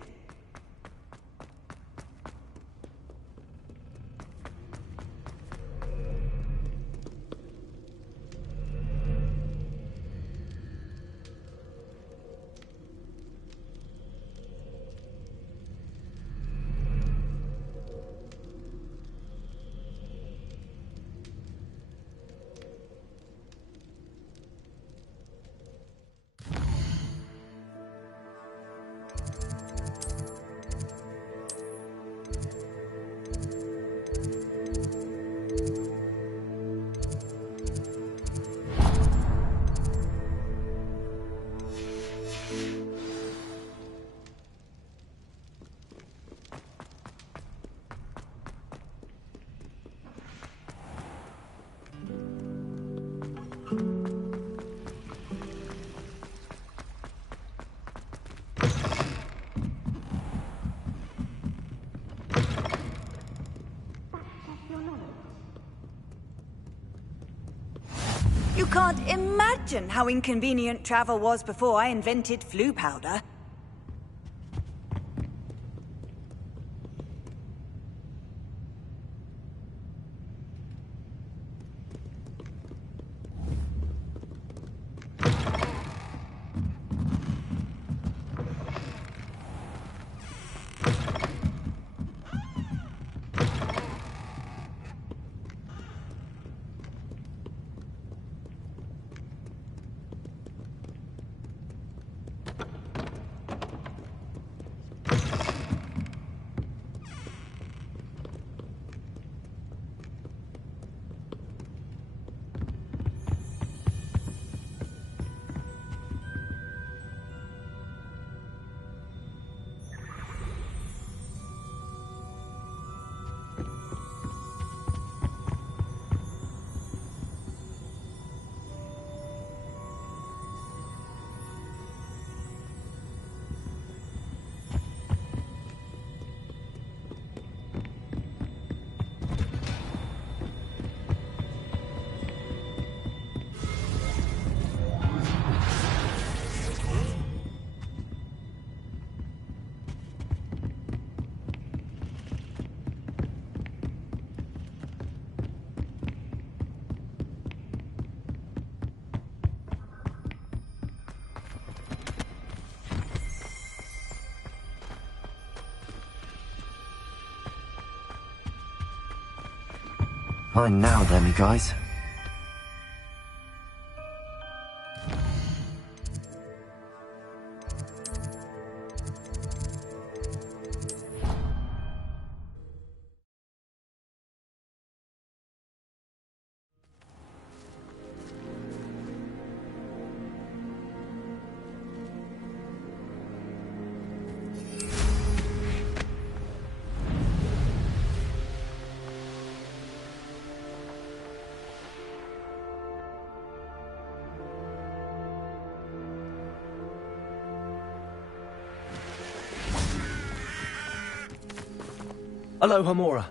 You can't imagine how inconvenient travel was before I invented flu powder. Fine now then, you guys. Hello, Hamura.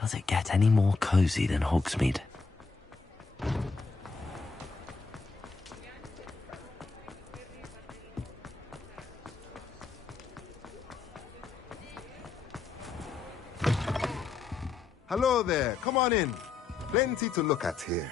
Does it get any more cozy than Hogsmeade? Hello there. Come on in. Plenty to look at here.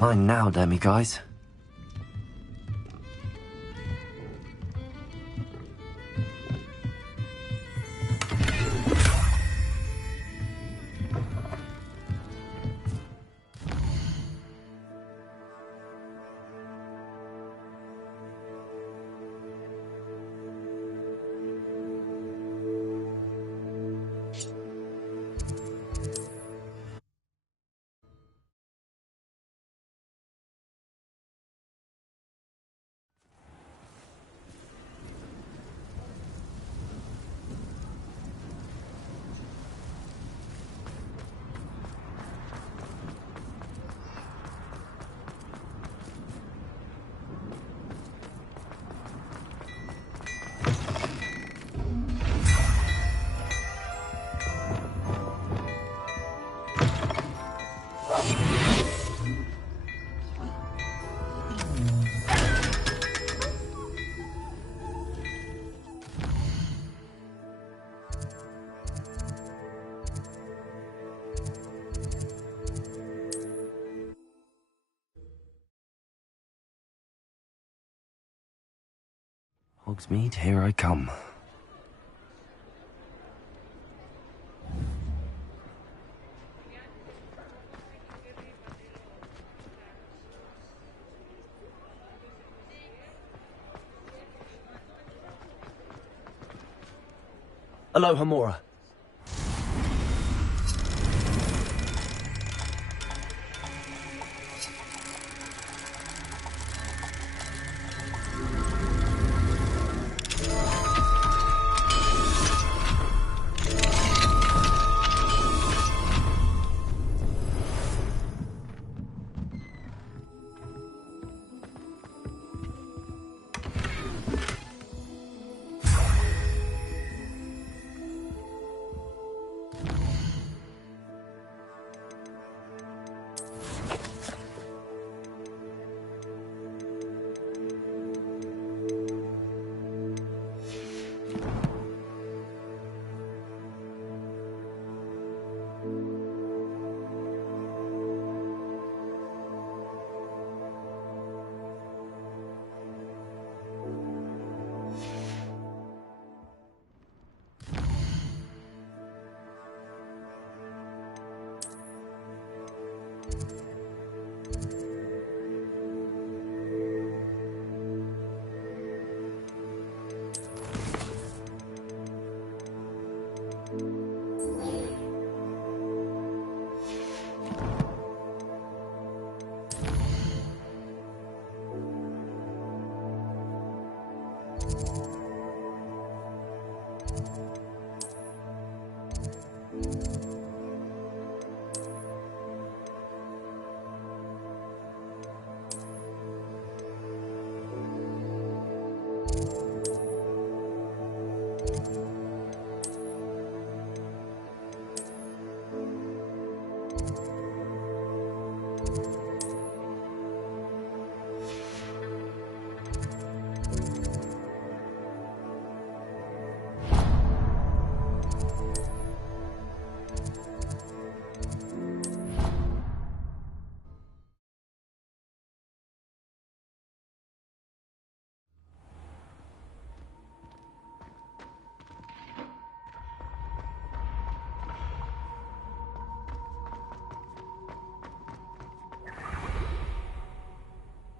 Mine now, Demi guys. Hogsmeade, here I come. Aloha Mora.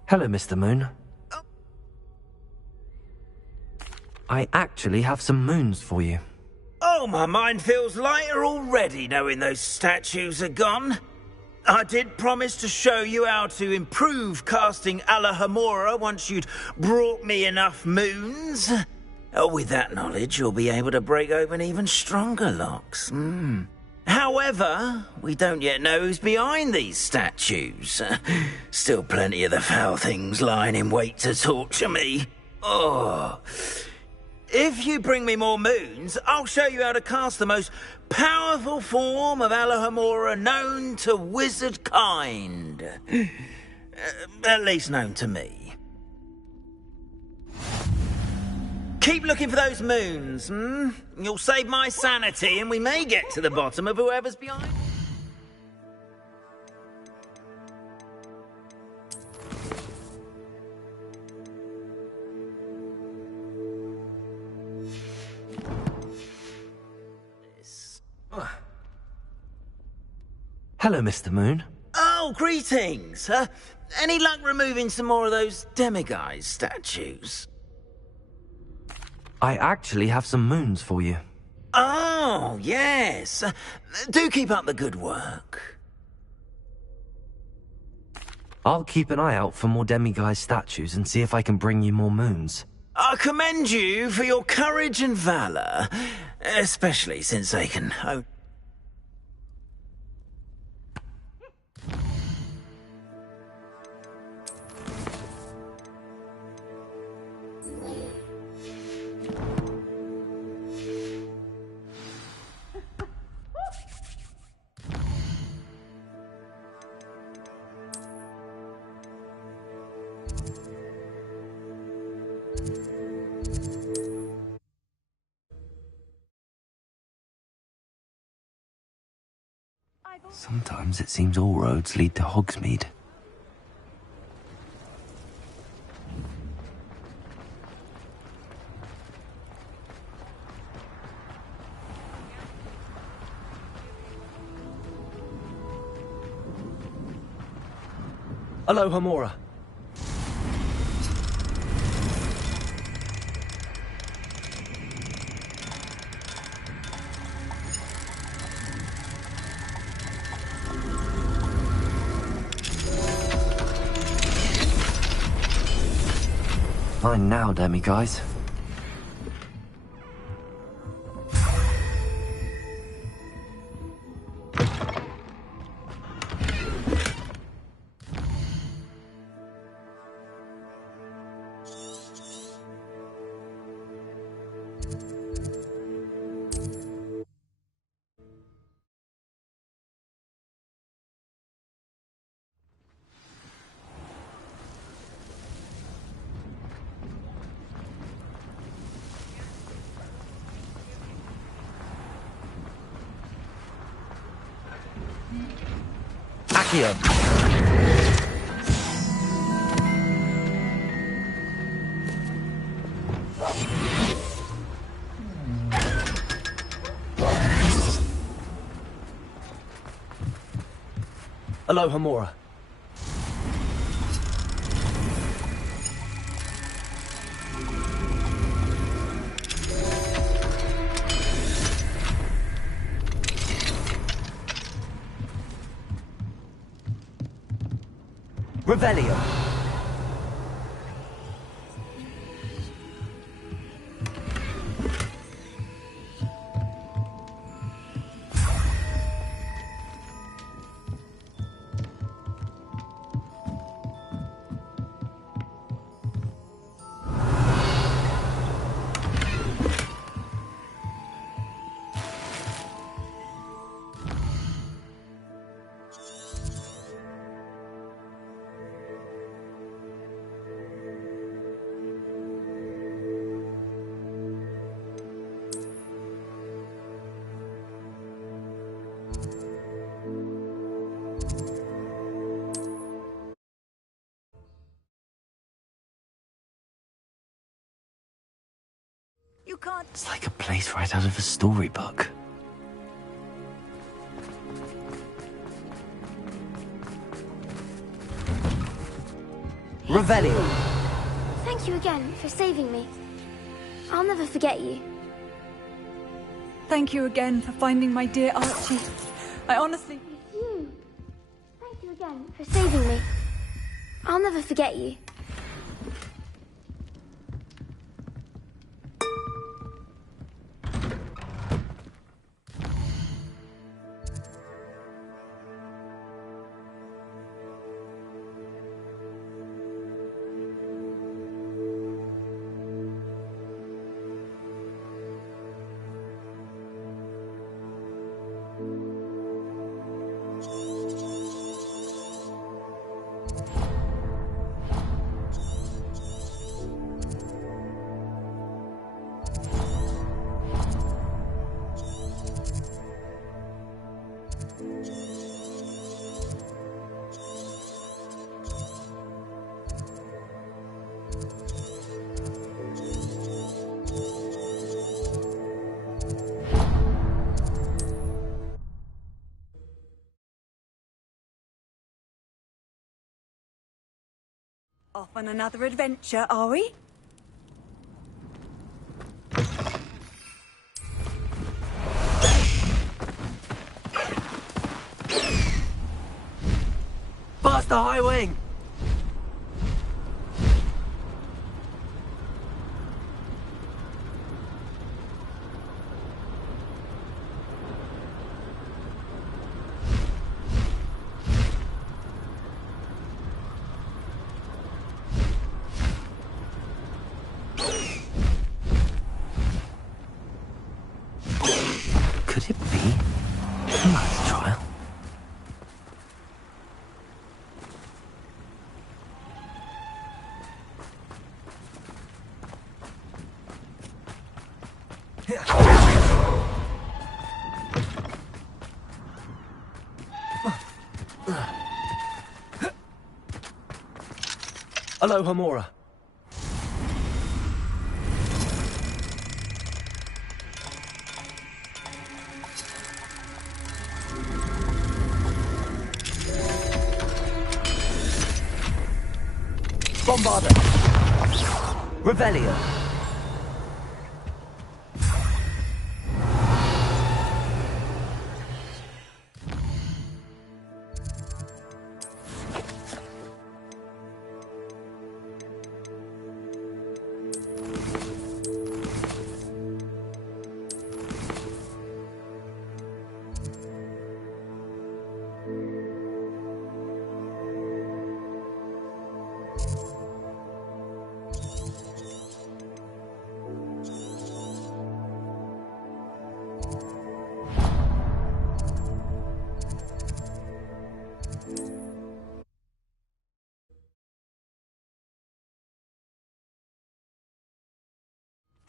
Hello, Mr. Moon. I actually have some moons for you. Oh, my mind feels lighter already knowing those statues are gone. I did promise to show you how to improve casting Alohomora once you'd brought me enough moons. With that knowledge, you'll be able to break open even stronger locks. However, we don't yet know who's behind these statues. Still plenty of the foul things lying in wait to torture me. Oh. If you bring me more moons, I'll show you how to cast the most powerful form of Alohomora known to wizard kind. At least known to me. Keep looking for those moons, You'll save my sanity and we may get to the bottom of whoever's behind. Hello, Mr. Moon. Oh, greetings. Any luck removing some more of those demiguise statues? I actually have some moons for you. Oh, yes. Do keep up the good work. I'll keep an eye out for more demiguise statues and see if I can bring you more moons. I commend you for your courage and valour, especially since they can... Sometimes it seems all roads lead to Hogsmeade. Alohomora. Fine now, demiguise. Accio. Alohomora. Revelio. You can't... It's like a place right out of a storybook. Revelio. Thank you again for saving me. I'll never forget you. Thank you again for finding my dear Archie. I honestly... It's you. Thank you again for saving me. I'll never forget you. Off on another adventure, are we? Past the high wing! Could it be? Let's try. Alohomora. Bombarda. Revelio.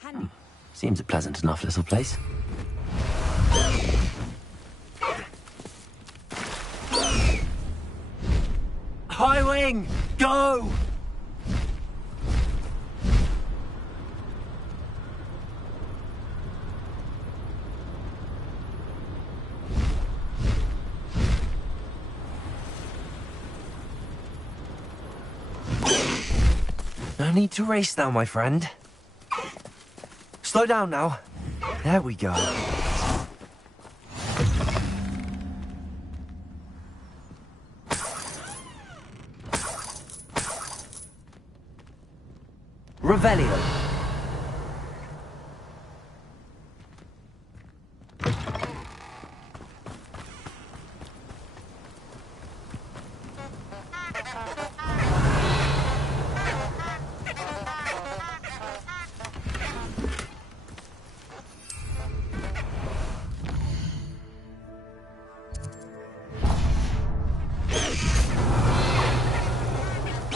Handy. Seems a pleasant enough little place. High wing! Go! No need to race now, my friend. Slow down now. There we go. Revelio.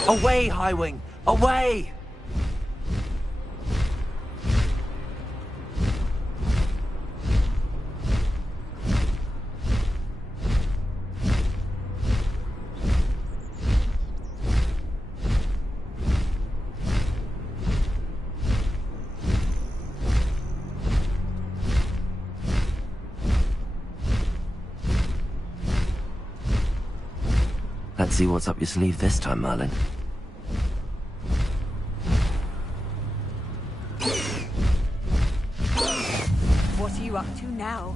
Away, High Wing! Away! Let's see what's up your sleeve this time, Merlin. now.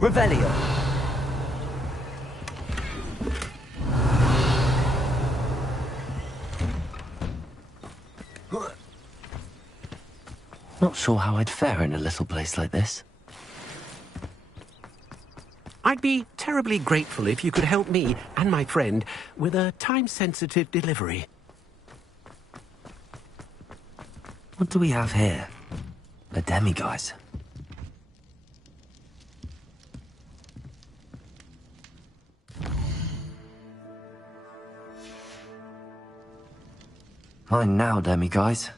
Revelio. Not sure how I'd fare in a little place like this. I'd be terribly grateful if you could help me and my friend with a time-sensitive delivery. What do we have here? A demiguise. Fine now, demiguise.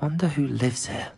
Wonder who lives here.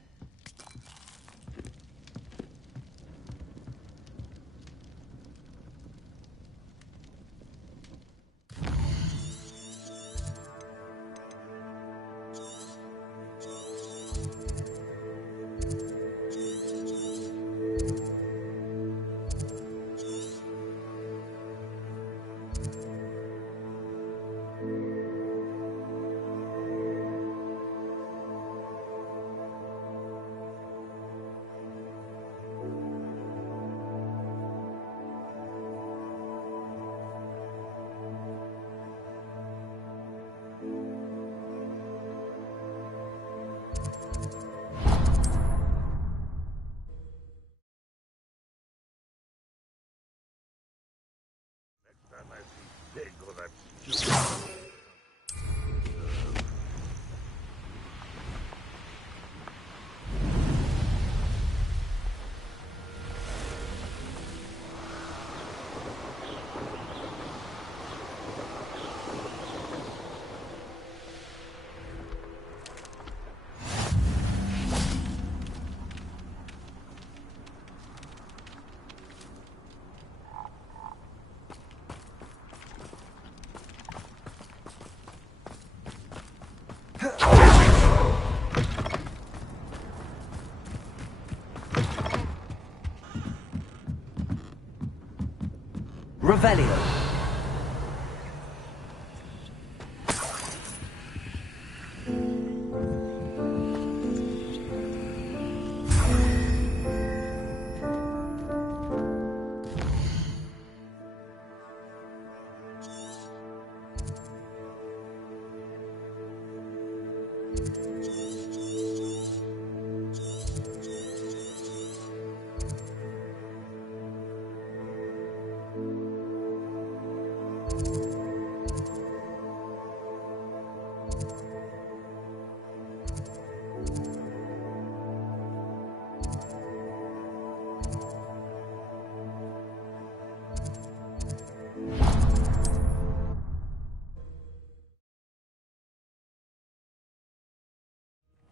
Revelio.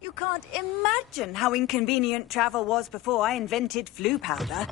You can't imagine how inconvenient travel was before I invented flu powder.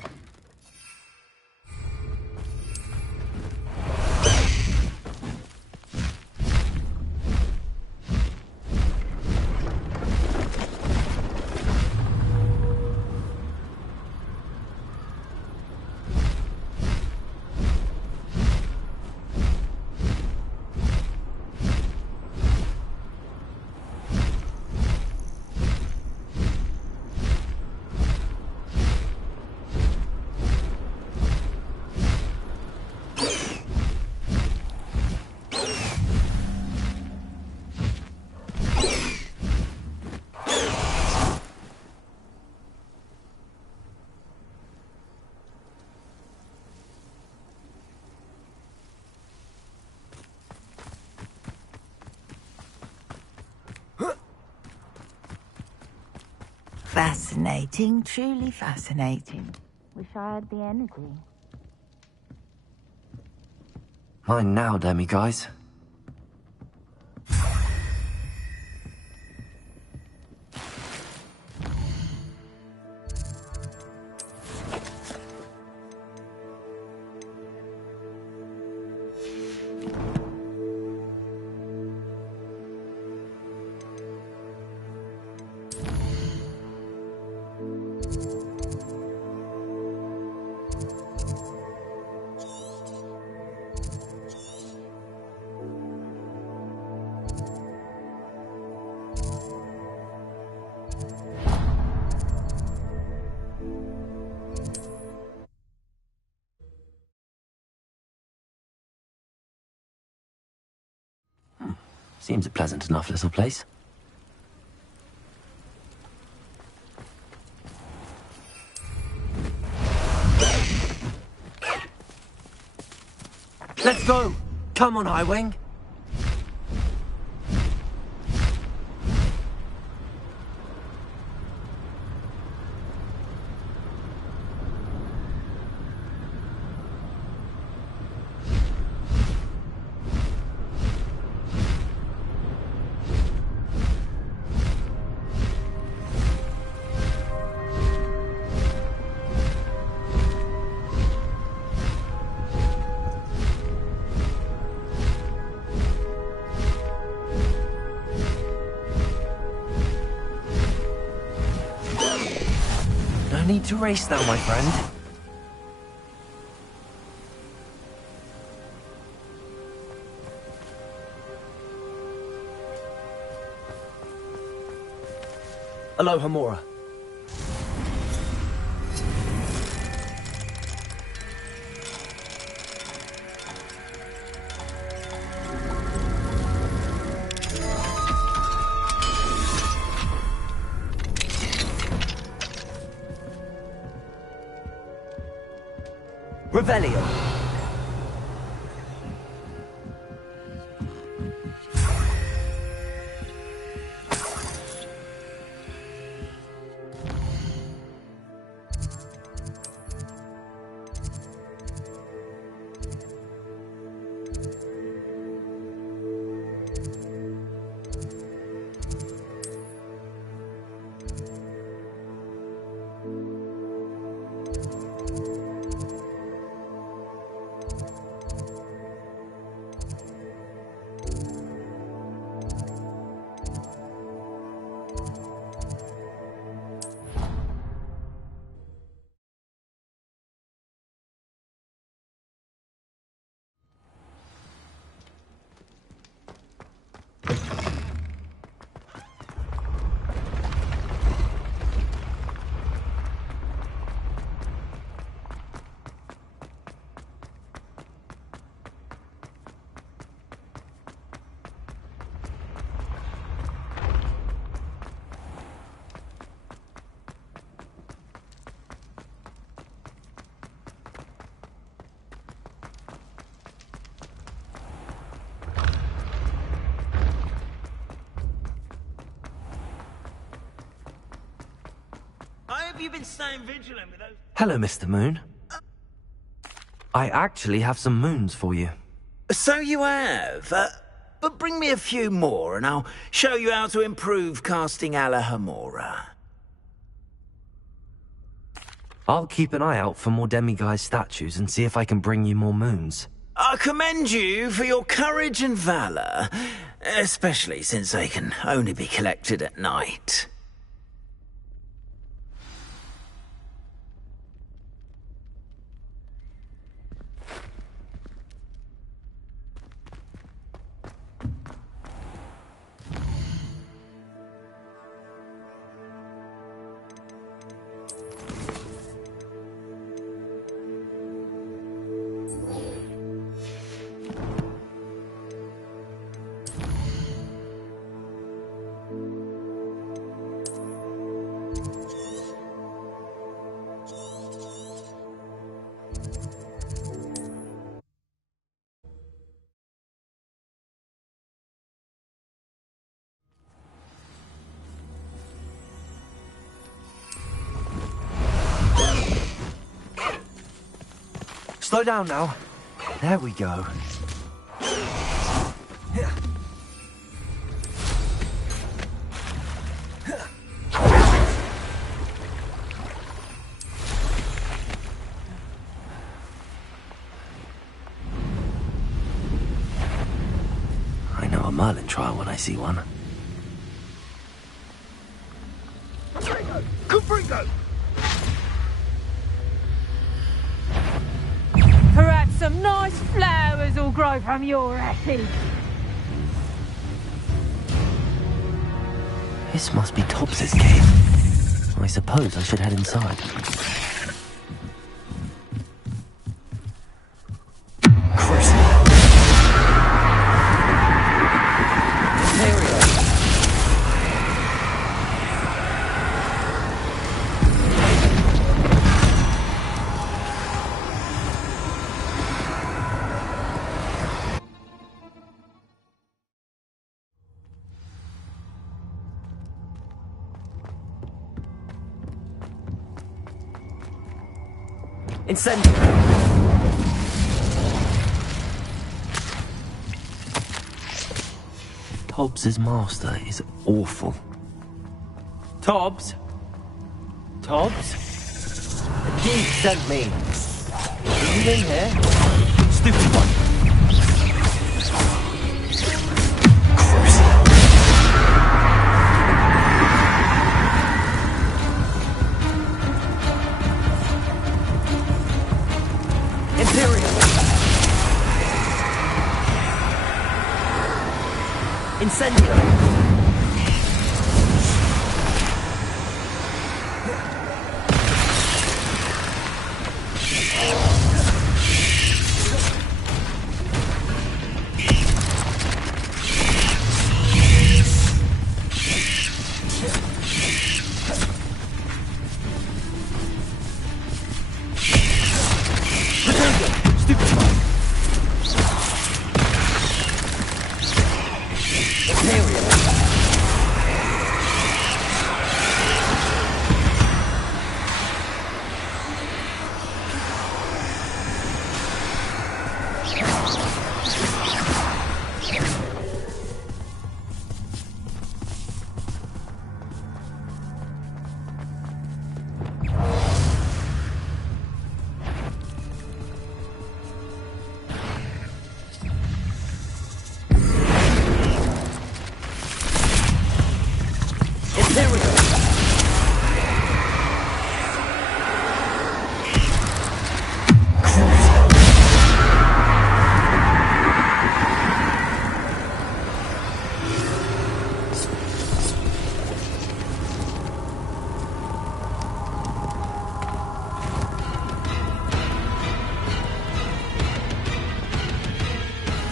Fascinating, truly fascinating. Wish I had the energy. Mine now, demiguise. Seems a pleasant enough little place. Let's go! Come on, Highwing! Need to race now, my friend. Alohomora. Revelio. Have you been staying vigilant with those? Hello, Mr. Moon. I actually have some moons for you. So you have, but bring me a few more and I'll show you how to improve casting Alohomora. I'll keep an eye out for more demiguise statues and see if I can bring you more moons. I commend you for your courage and valor, especially since they can only be collected at night. Slow down now. There we go. I know a Merlin trial when I see one. Confringo! Perhaps some nice flowers will grow from your ashes. This must be Tobbs's cave. I suppose I should head inside. Incendio! Tobbs's master is awful. Tobbs? Tobbs? The king sent me. Are you in here? Stupid one. Incendio!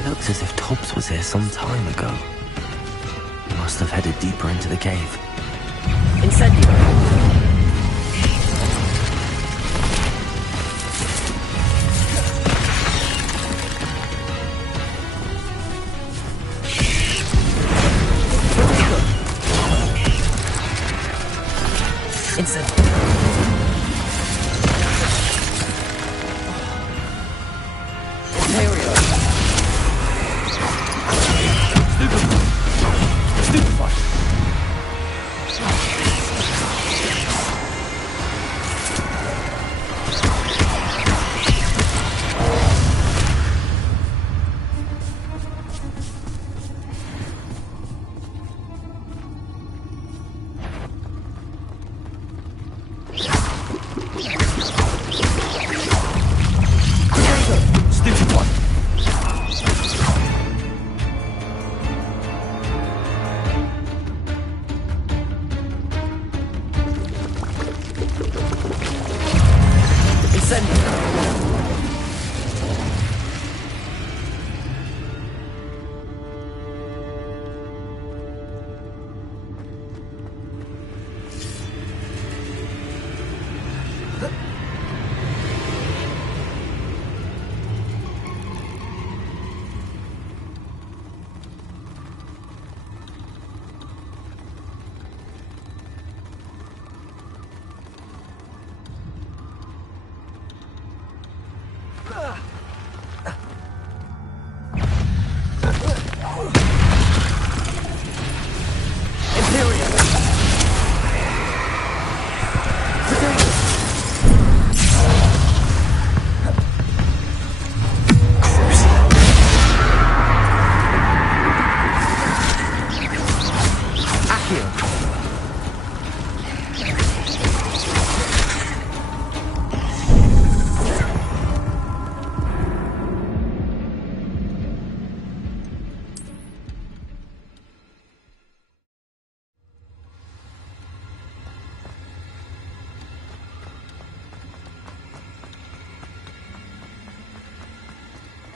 Looks as if Tobbs was here some time ago. He must have headed deeper into the cave. Incendio!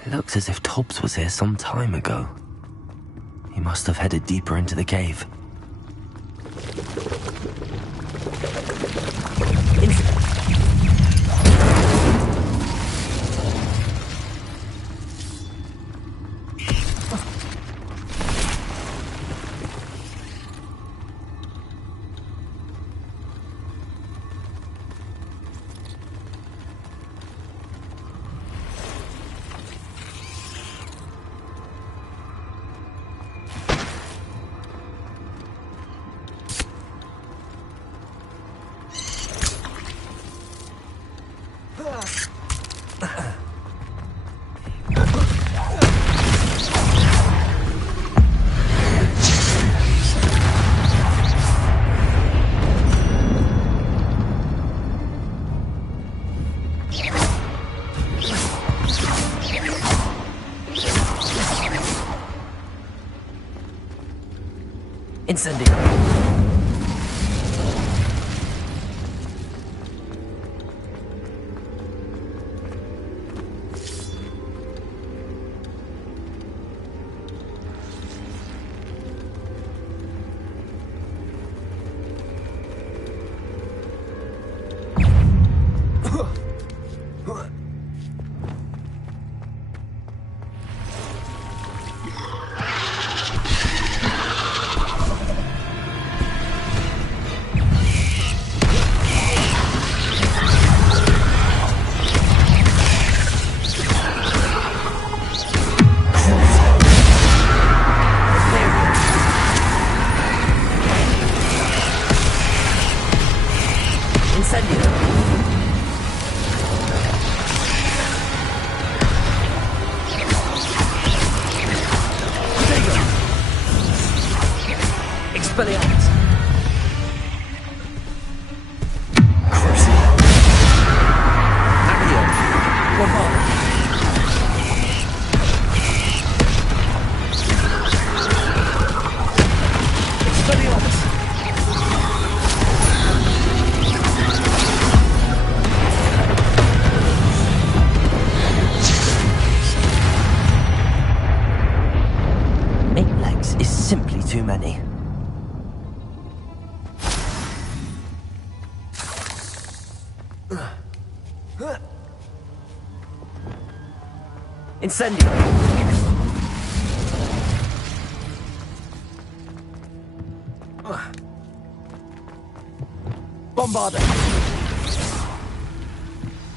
Looks as if Tobbs was here some time ago. He must have headed deeper into the cave. Incendio. Too many. Incendio! Bombarda!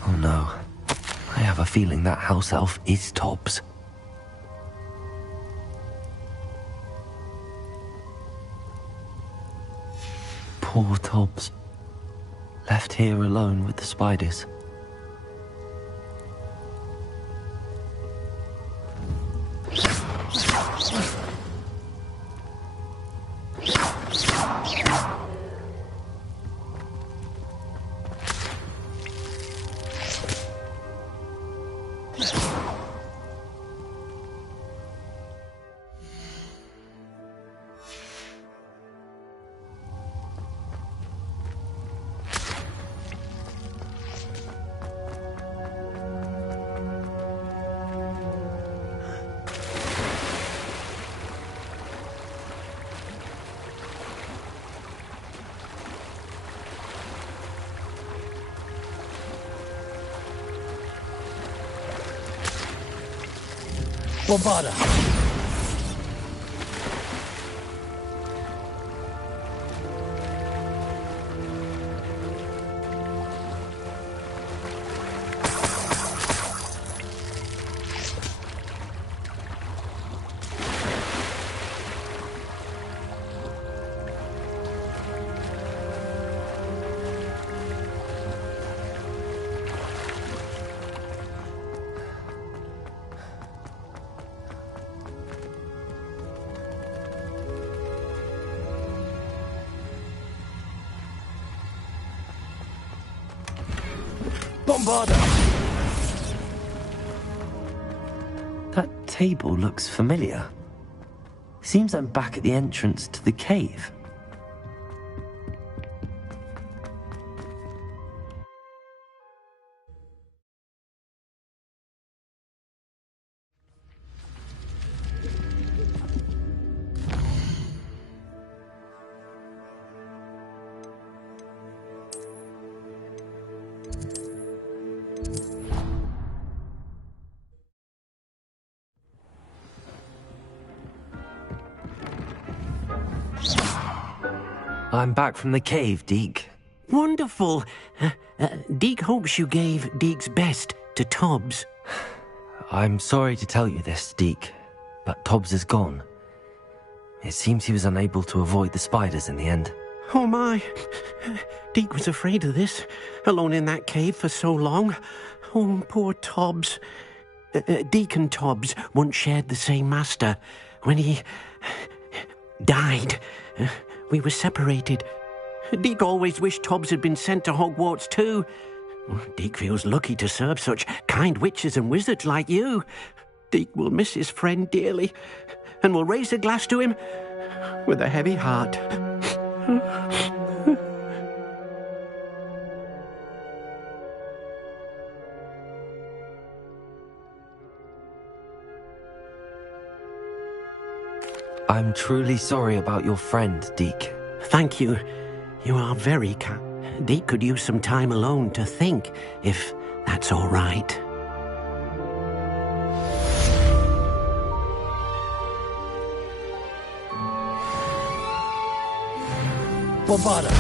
Oh no. I have a feeling that house elf is Tobbs. Poor Tobbs. Left here alone with the spiders. Bombarda! Bombarda! That table looks familiar. Seems I'm back at the entrance to the cave. I'm back from the cave, Deke. Wonderful. Deke hopes you gave Deke's best to Tobbs. I'm sorry to tell you this, Deke, but Tobbs is gone. It seems he was unable to avoid the spiders in the end. Oh my. Deke was afraid of this, alone in that cave for so long. Oh, poor Tobbs. Deke and Tobbs once shared the same master. When he died, we were separated. Deke always wished Tobbs had been sent to Hogwarts too. Deke feels lucky to serve such kind witches and wizards like you. Deke will miss his friend dearly, and will raise a glass to him with a heavy heart. I'm truly sorry about your friend, Deke. Thank you. You are very kind. Deke could use some time alone to think, if that's all right. Bombarda.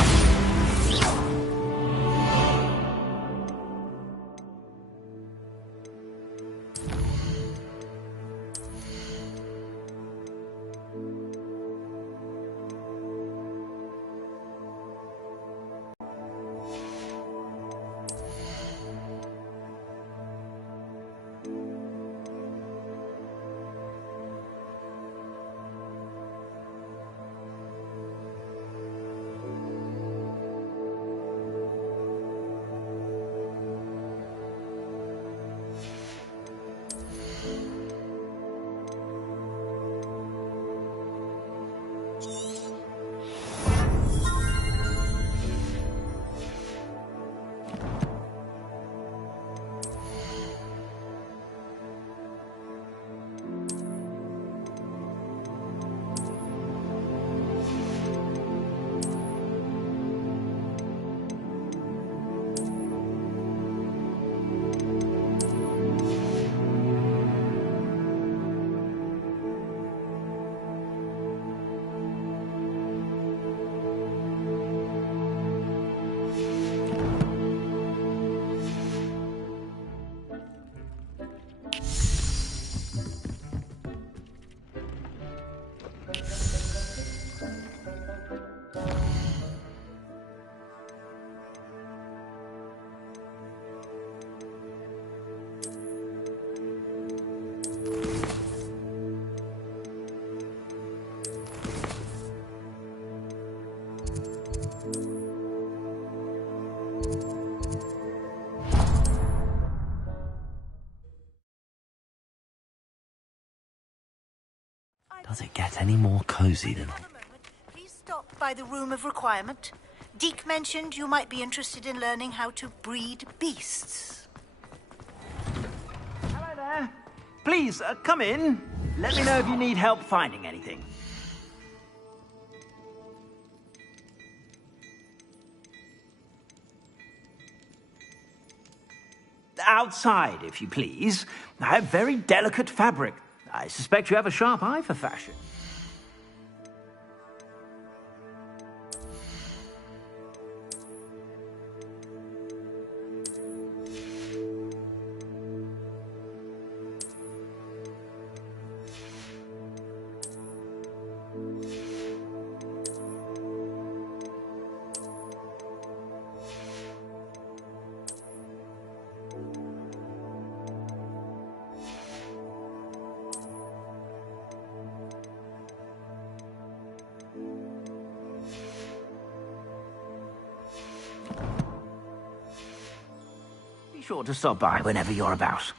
Does it get any more cozy than that? Please stop by the Room of Requirement. Deke mentioned you might be interested in learning how to breed beasts. Hello there. Please, come in. Let me know if you need help finding anything. Outside, if you please. I have very delicate fabric. I suspect you have a sharp eye for fashion. Be sure to stop by whenever you're about.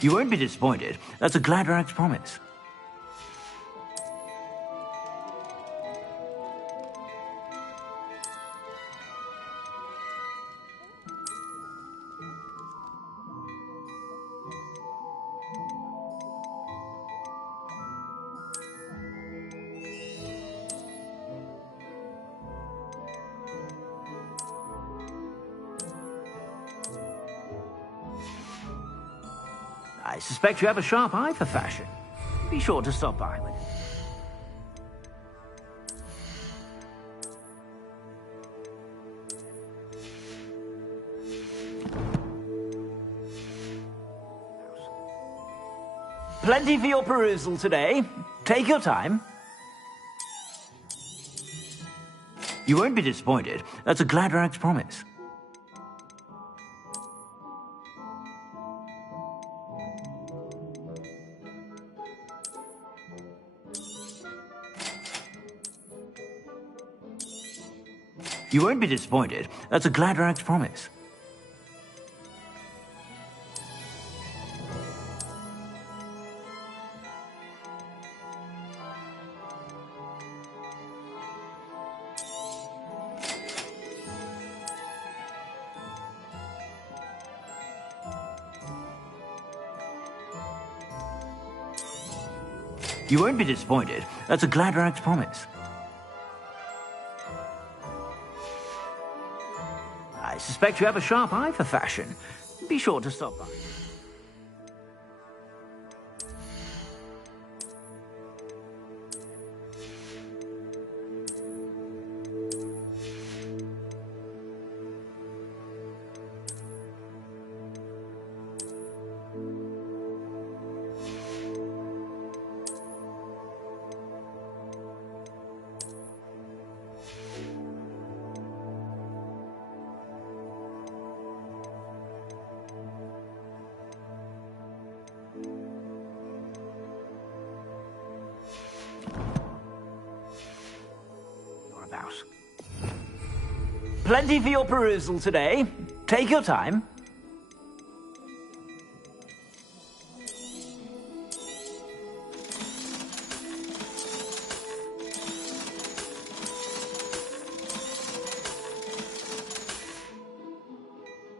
You won't be disappointed. That's a Gladrag's promise. I suspect you have a sharp eye for fashion. be sure to stop by. Plenty for your perusal today. Take your time. You won't be disappointed. That's a Gladrag's promise. You won't be disappointed. That's a Gladrag's promise. You won't be disappointed. That's a Gladrag's promise. I suspect you have a sharp eye for fashion. Be sure to stop by. Plenty for your perusal today. Take your time.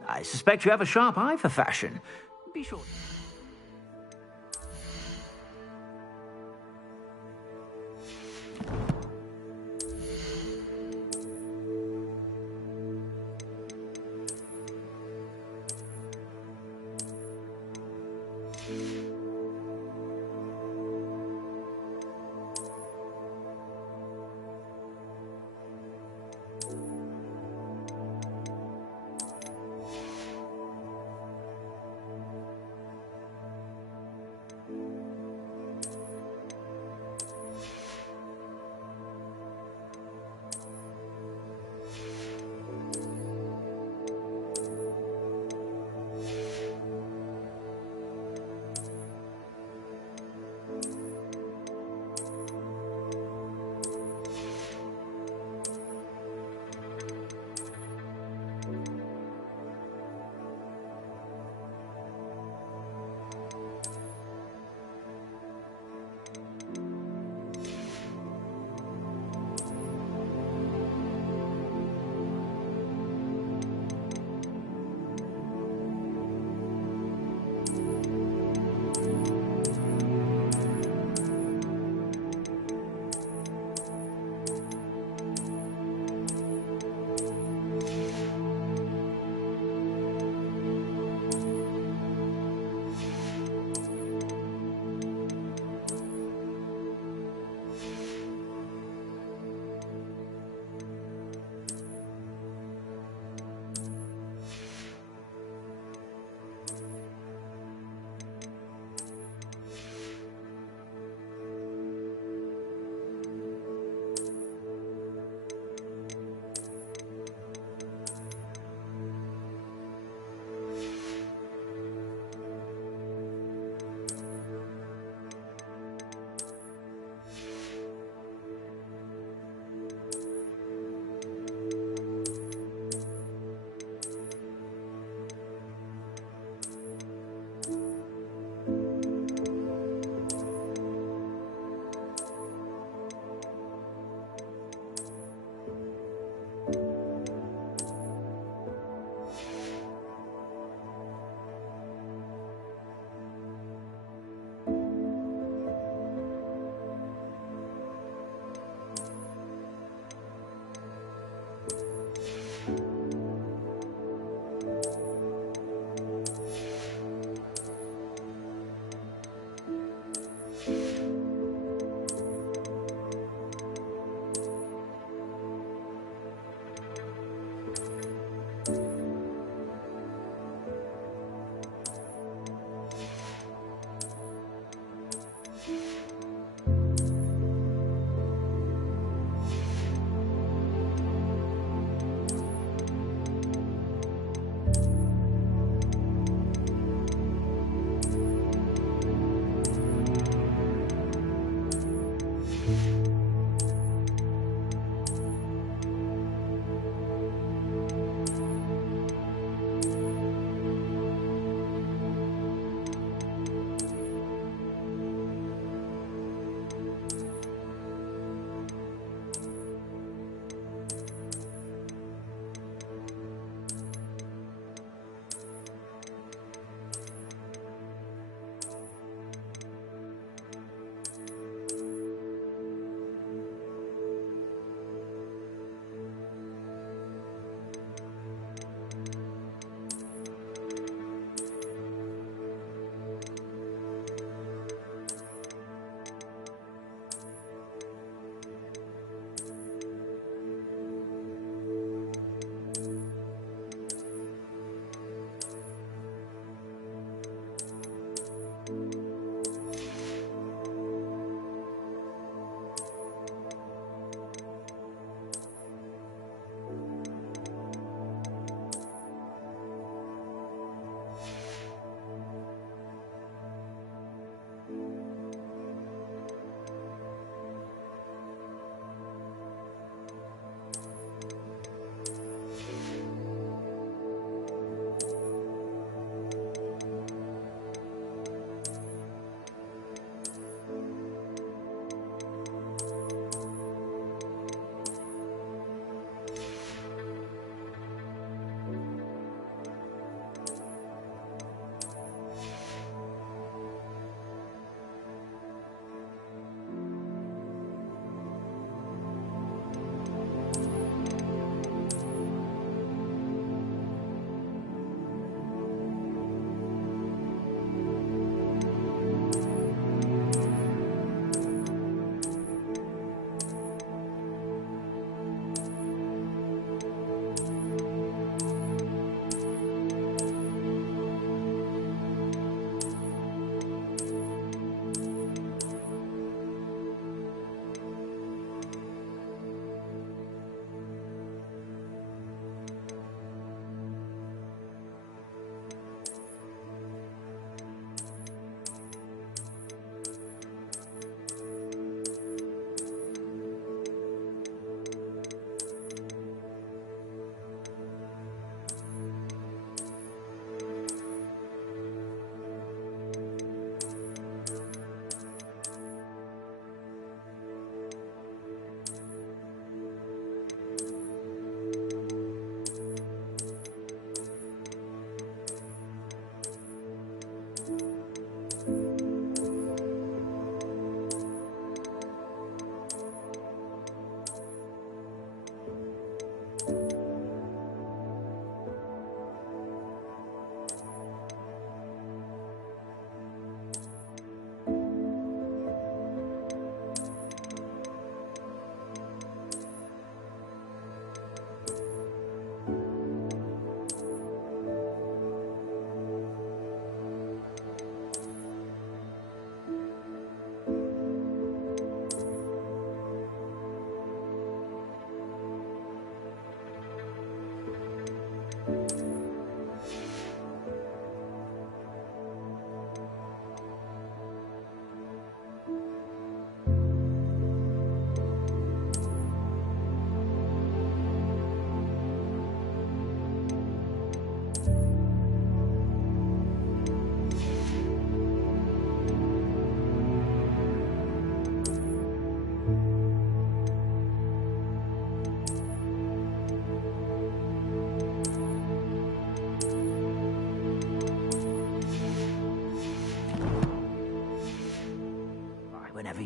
I suspect you have a sharp eye for fashion. Be sure.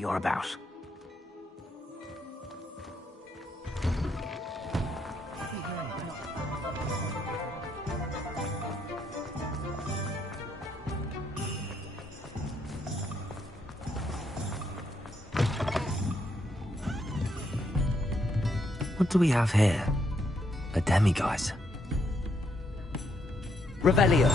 you're about. What do we have here? A demiguise. Revelio.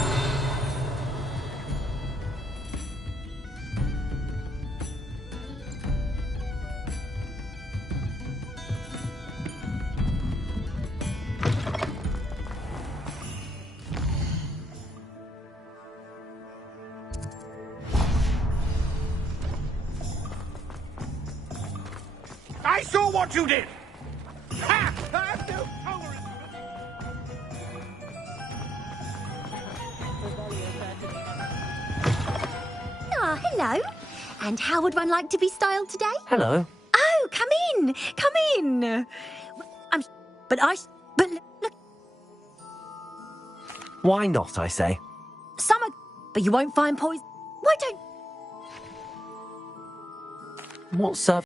I saw what you did! Ha! I have no tolerance Ah, hello. And how would one like to be styled today? Hello. Oh, come in. Come in. But look, Why not, I say? summer. But you won't find poison. Why don't... What service?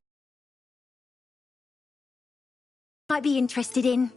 Might be interested in.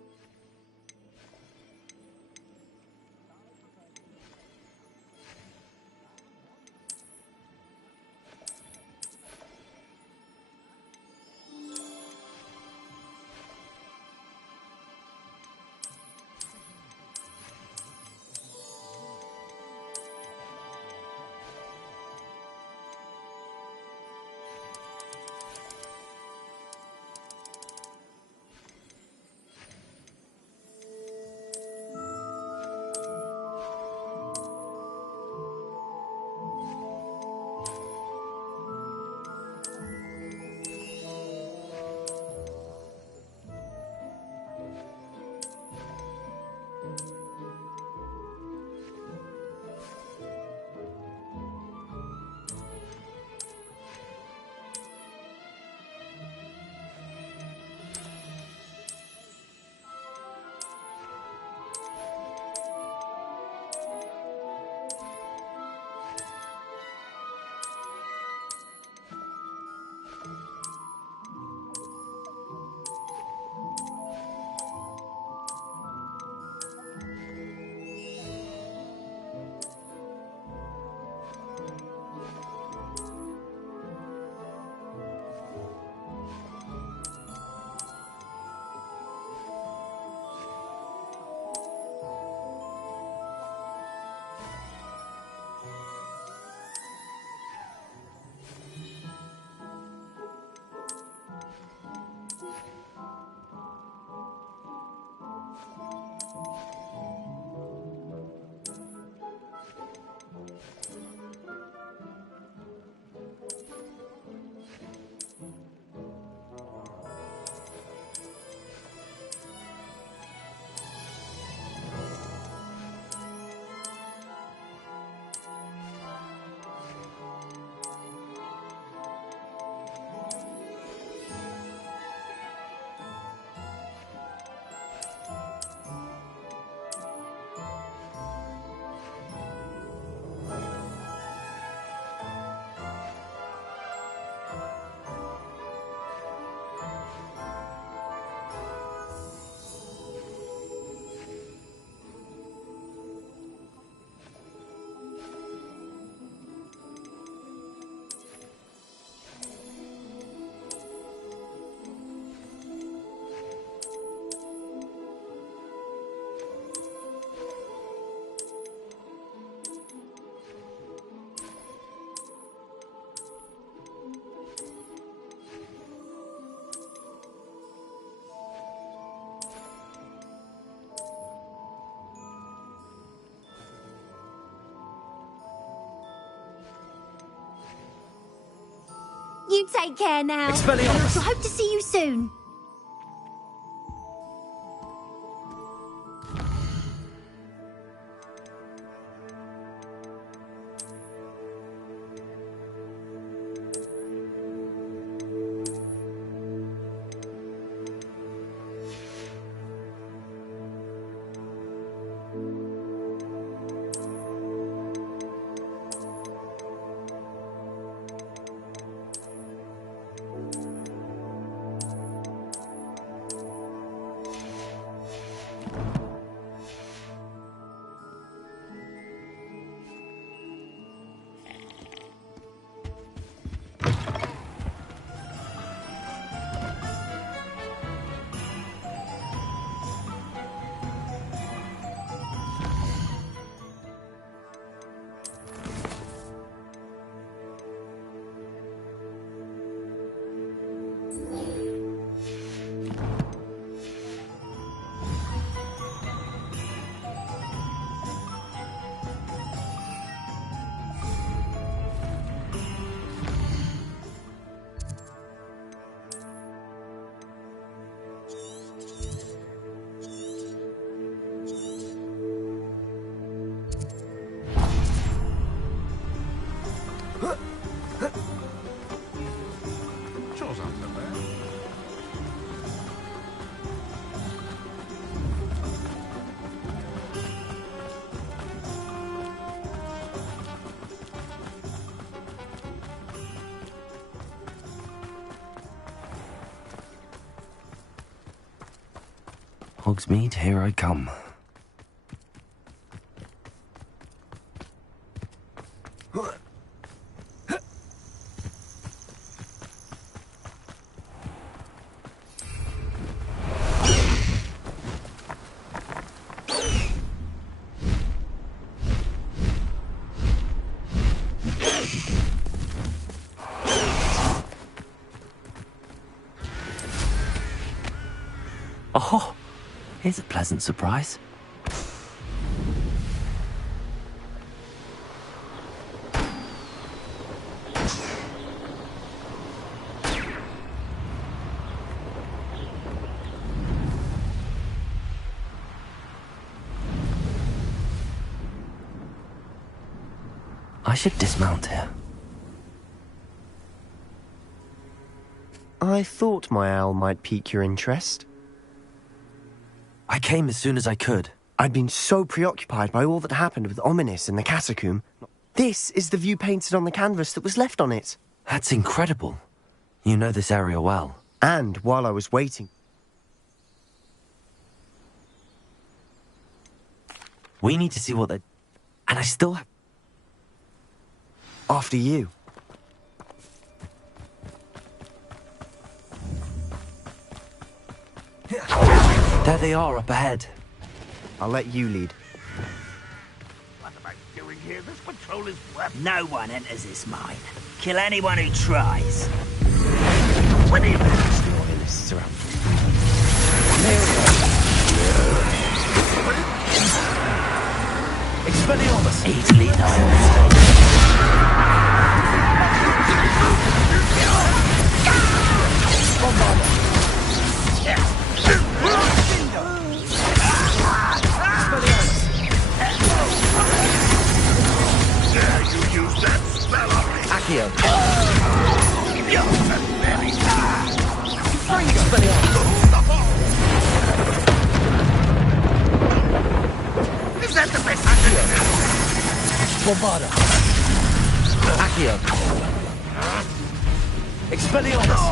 You take care now. Expelliarmus. I hope to see you soon. Hogsmeade, here I come. Oh, here's a pleasant surprise. I should dismount here. I thought my owl might pique your interest. I came as soon as I could. I'd been so preoccupied by all that happened with Ominis and the catacomb. This is the view painted on the canvas that was left on it. That's incredible. You know this area well. And while I was waiting... We need to see what they... And I still have... After you. There they are, up ahead. I'll let you lead. What am I doing here? This patrol is worth... No one enters this mine. Kill anyone who tries. When are you going to steal all this around? Expelliarmus! Easily done. Accio. Is that the best I can do? Bombarda. Accio. Expelliarmus.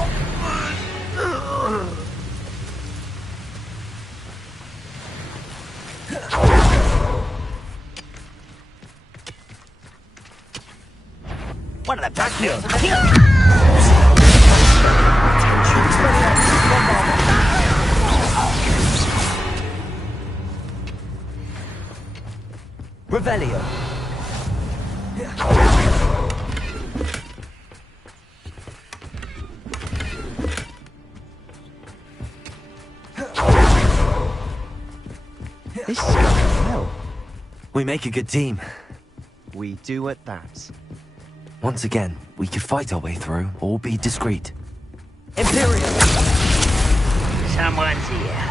One of the back here. Revelio. This is going well. We make a good team. We do at that. Once again, we could fight our way through, or be discreet. Imperial! Someone's here.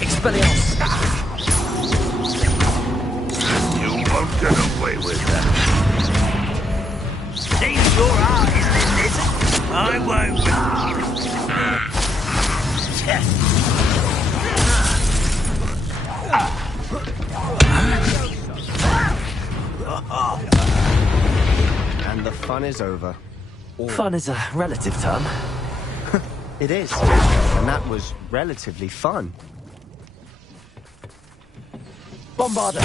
Expelliarmus. You won't get away with that. These your eyes, then, lizard. I won't. And the fun is over. Fun is a relative term. It is. And that was relatively fun. Bombarda.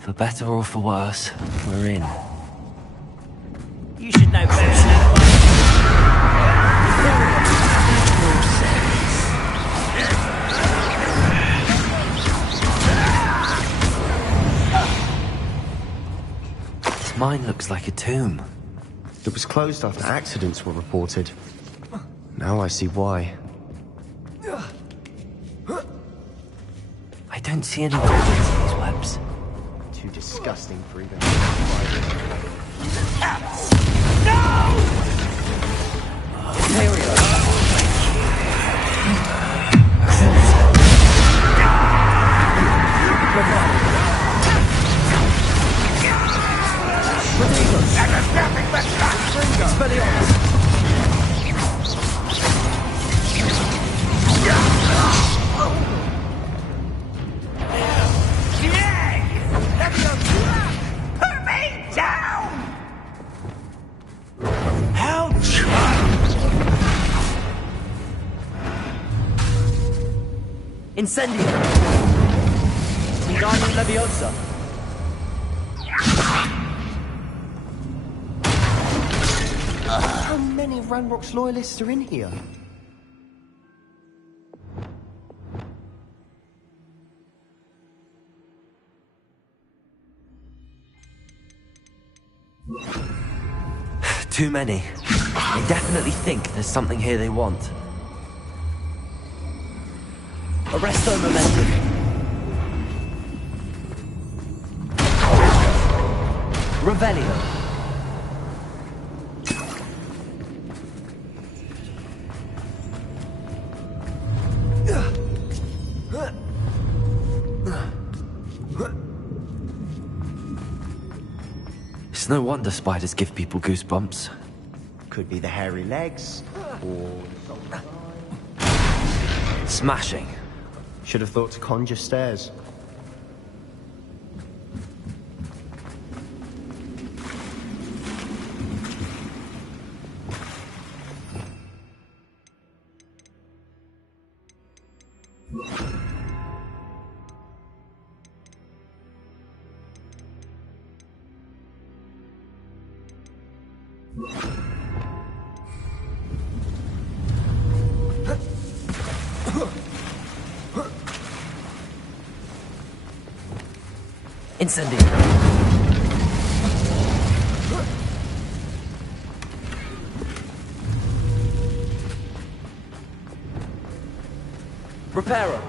For better or for worse, we're in. You should know better than anyone. This mine looks like a tomb. It was closed after accidents were reported. Now I see why. I don't see any goblins in these webs. Too disgusting for even. Put me down! Ouch! Incendio! Wingardium Leviosa! How many Ranrock's loyalists are in here? Too many. They definitely think there's something here they want. Arresto Momentum. Revelio. It's no wonder spiders give people goosebumps. Could be the hairy legs, or... Smashing. Should have thought to conjure stairs. Incendio. Reparo.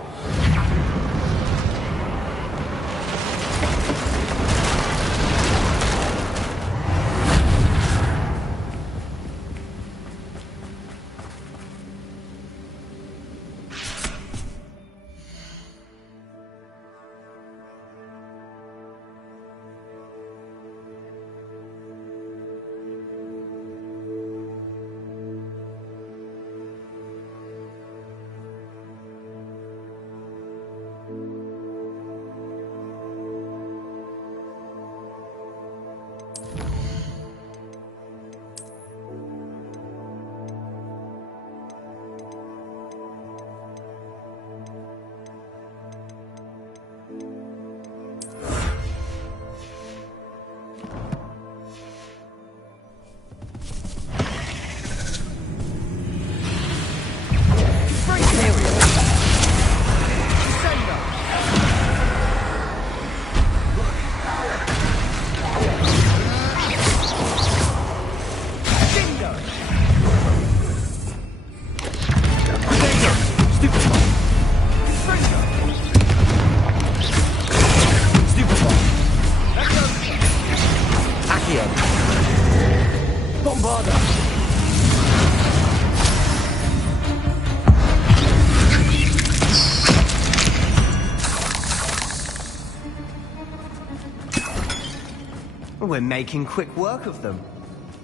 We're making quick work of them.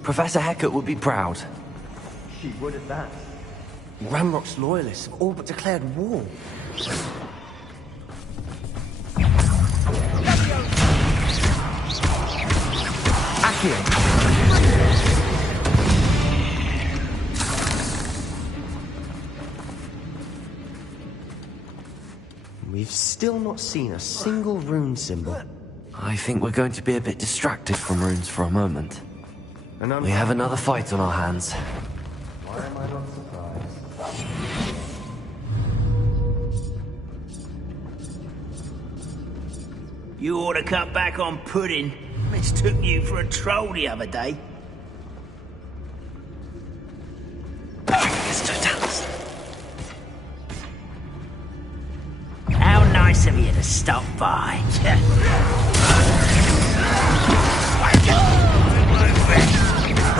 Professor Hecat would be proud. She would at that. Ranrock's loyalists have all but declared war. Accio! We've still not seen a single rune symbol. I think we're going to be a bit distracted from runes for a moment. We have another fight on our hands. Why am I not surprised? You ought to cut back on pudding. Mistook you for a troll the other day. How nice of you to stop by.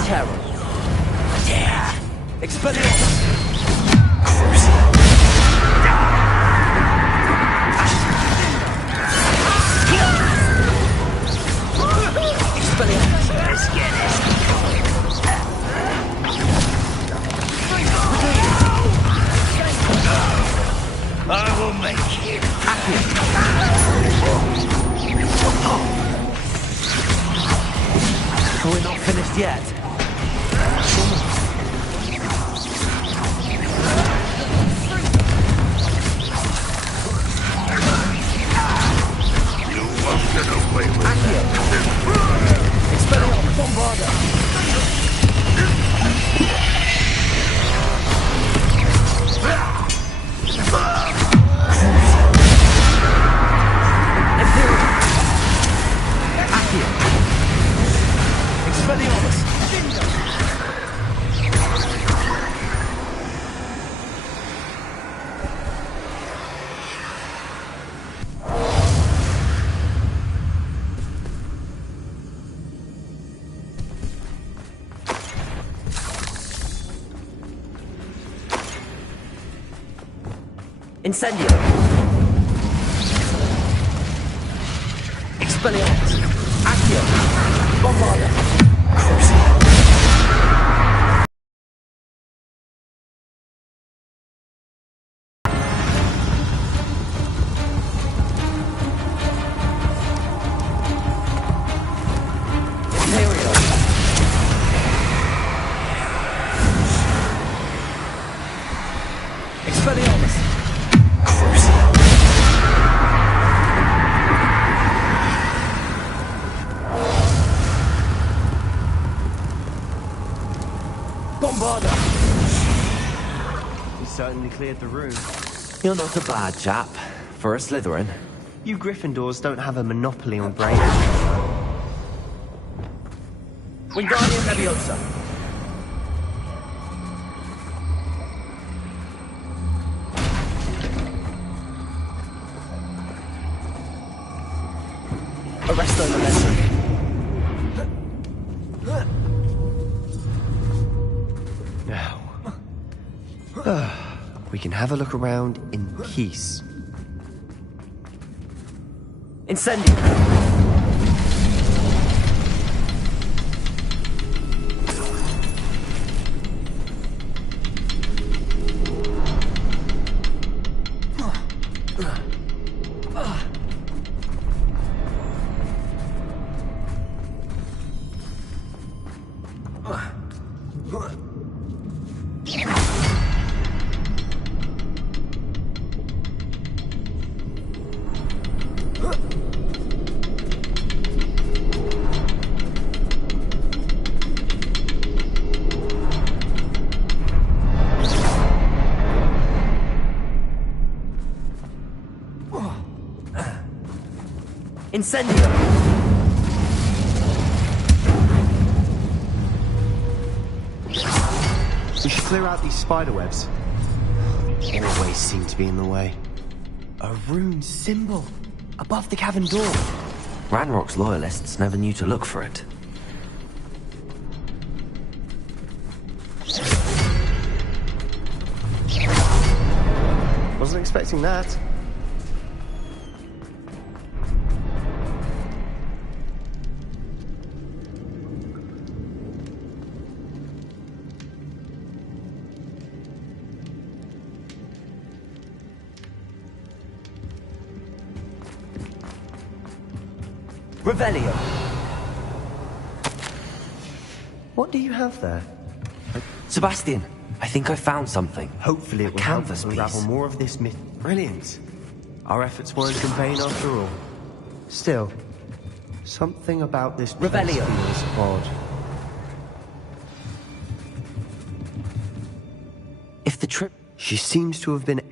Terror. Expelliarmus. I will make you. We're not finished yet. You won't get away with Accio. Expelliarmus. Bombarda. Incendio. Expelliarmus. Accio. Bombarda. Imperial. Expelliarmus. Bombarda! You certainly cleared the room. You're not a bad chap for a Slytherin. You Gryffindors don't have a monopoly on brains. Wingardium Leviosa. Arresto Momentum. Now, we can have a look around in peace. Incendio. Incendio! We should clear out these spider webs. Always seem to be in the way. A rune symbol above the cavern door. Ranrock's loyalists never knew to look for it. Wasn't expecting that. Revelio. What do you have there? Sebastian, I think I found something. Hopefully it will help us unravel piece. more of this myth. Brilliant. Our efforts weren't in vain after all. Still, something about this Revelio feels odd. If the trip... She seems to have been...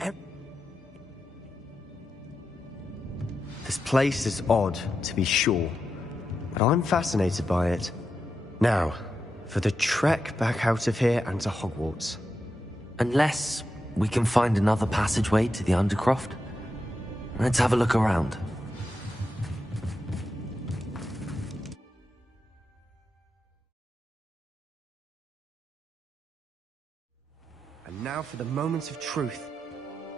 This place is odd, to be sure, but I'm fascinated by it. Now, for the trek back out of here and to Hogwarts. Unless we can find another passageway to the Undercroft. Let's have a look around. now for the moment of truth.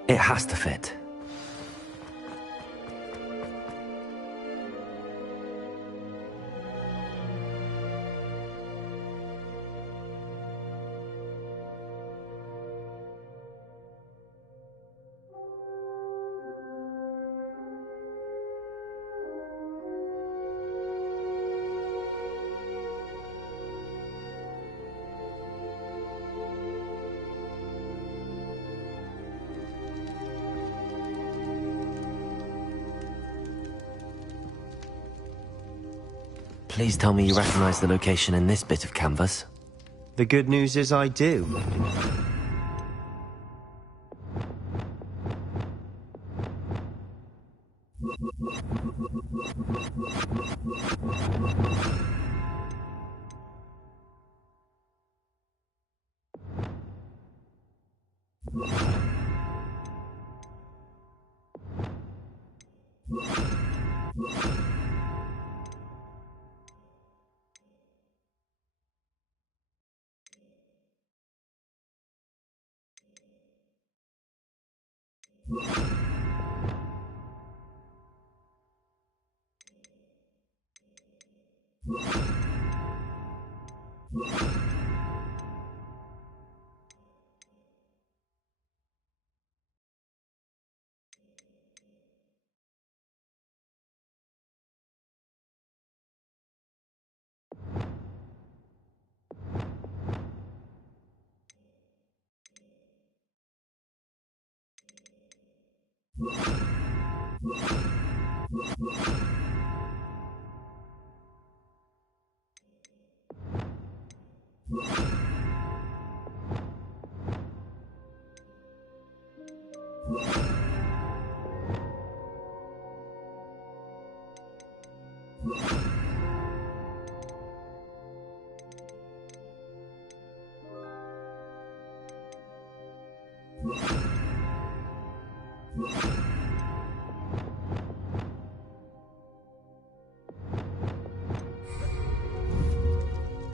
It has to fit. Please tell me you recognize the location in this bit of canvas. The good news is I do.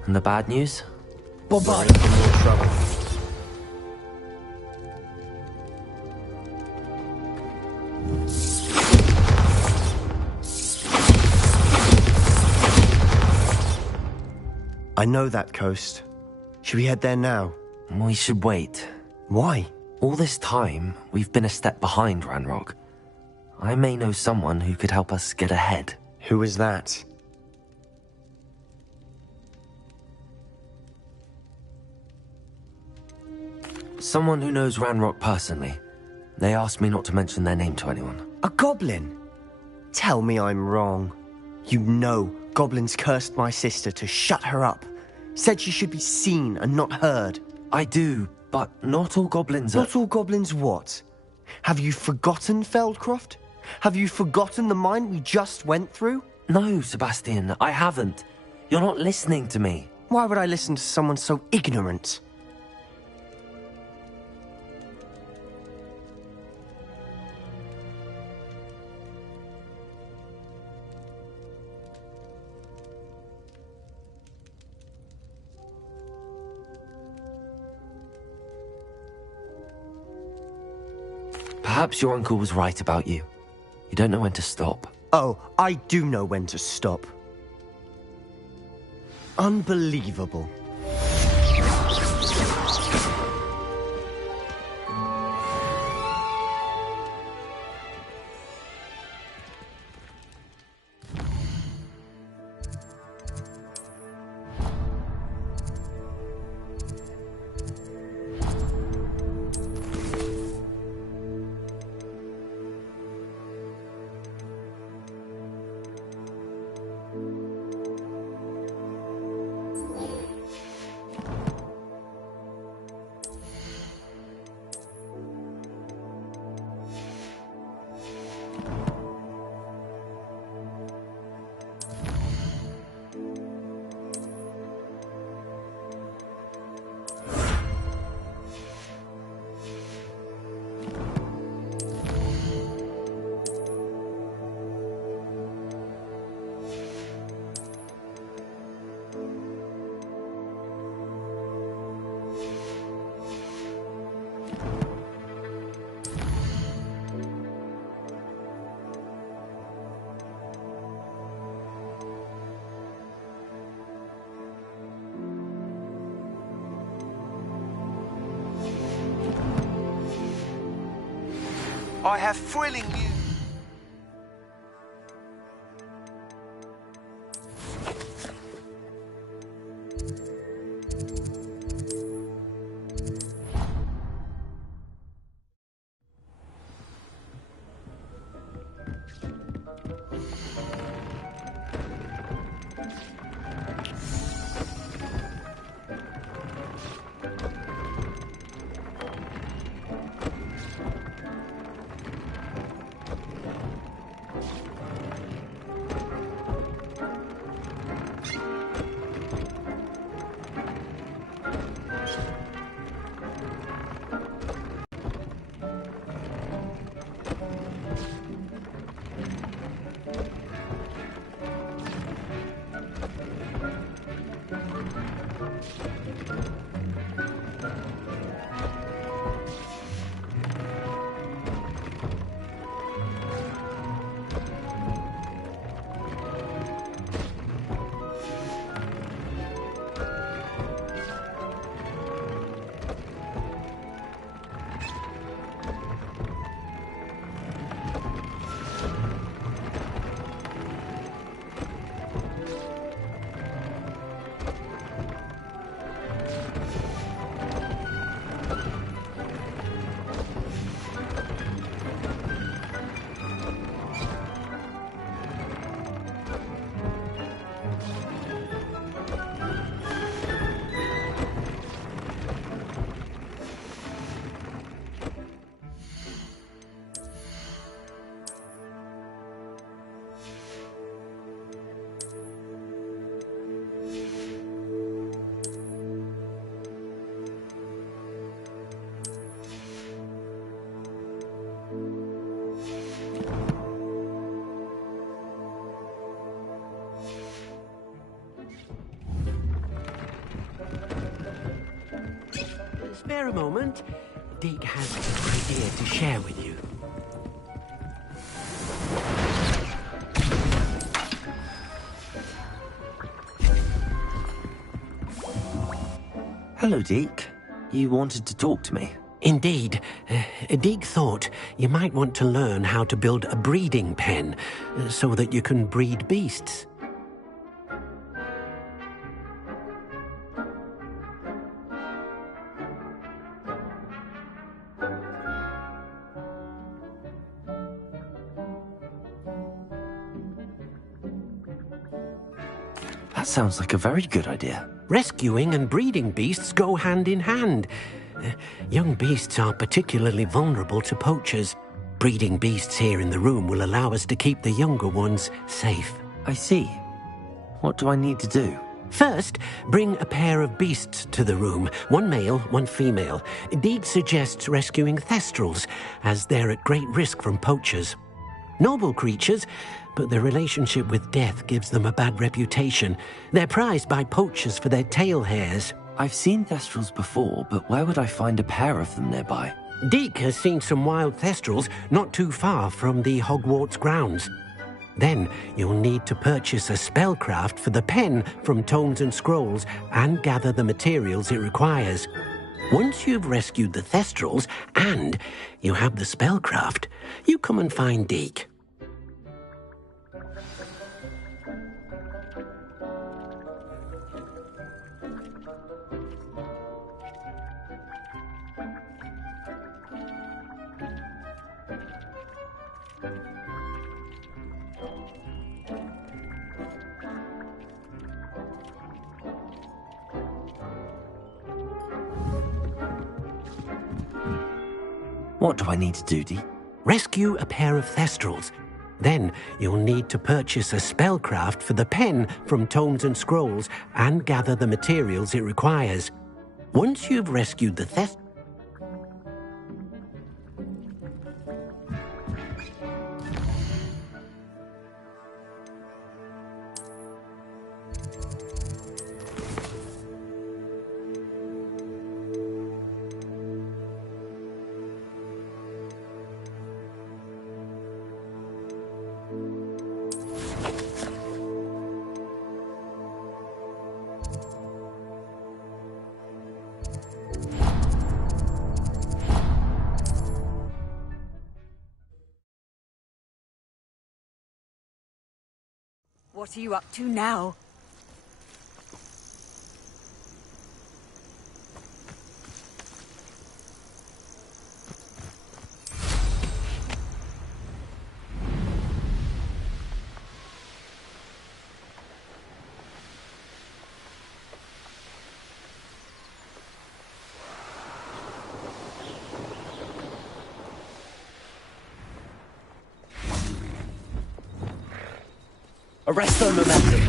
And the bad news? Bombarded for more trouble. I know that coast. Should we head there now? We should wait. Why? All this time, we've been a step behind Ranrock. I may know someone who could help us get ahead. Who is that? Someone who knows Ranrock personally. They asked me not to mention their name to anyone. A goblin? Tell me I'm wrong. You know goblins cursed my sister to shut her up. Said she should be seen and not heard. I do, but not all goblins are... Not all goblins what? Have you forgotten Feldcroft? Have you forgotten the mine we just went through? No, Sebastian, I haven't. You're not listening to me. Why would I listen to someone so ignorant? Perhaps your uncle was right about you. You don't know when to stop. Oh, I do know when to stop. Unbelievable. I have thrilling news. Spare a moment. Deek has an idea to share with you. Hello, Deek. You wanted to talk to me? Indeed. Deek thought you might want to learn how to build a breeding pen so that you can breed beasts. That sounds like a very good idea. Rescuing and breeding beasts go hand in hand. Young beasts are particularly vulnerable to poachers. Breeding beasts here in the room will allow us to keep the younger ones safe. I see. What do I need to do? First, bring a pair of beasts to the room. One male, one female. Deek suggests rescuing thestrals, as they're at great risk from poachers. Noble creatures, but their relationship with death gives them a bad reputation. They're prized by poachers for their tail hairs. I've seen thestrals before, but where would I find a pair of them nearby? Deek has seen some wild thestrals not too far from the Hogwarts grounds. Then you'll need to purchase a spellcraft for the pen from Tomes and Scrolls and gather the materials it requires. Once you've rescued the thestrals and you have the spellcraft, you come and find Deek. What do I need to do, Deek? Rescue a pair of thestrals. Then you'll need to purchase a spellcraft for the pen from Tomes and Scrolls and gather the materials it requires. Once you've rescued the thestrals, What are you up to now? Arresto momentum.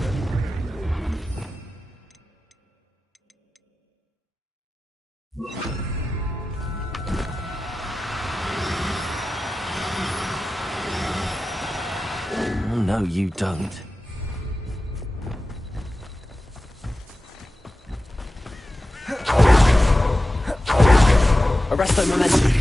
Oh, no, you don't. Arresto momentum.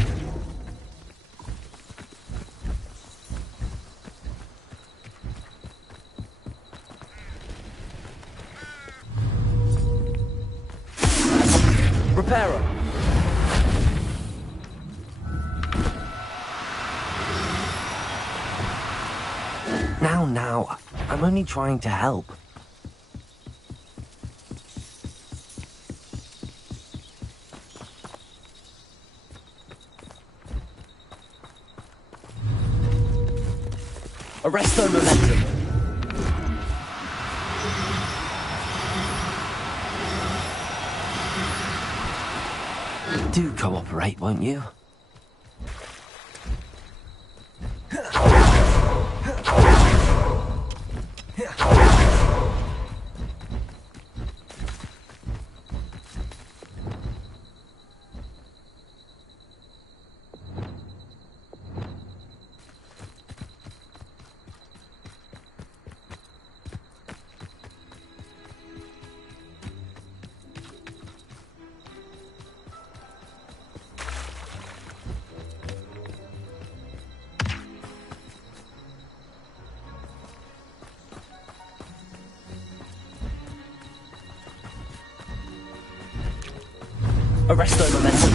Reparo. Now, I'm only trying to help. Arresto momentum. Do cooperate, won't you? Arresto momentum.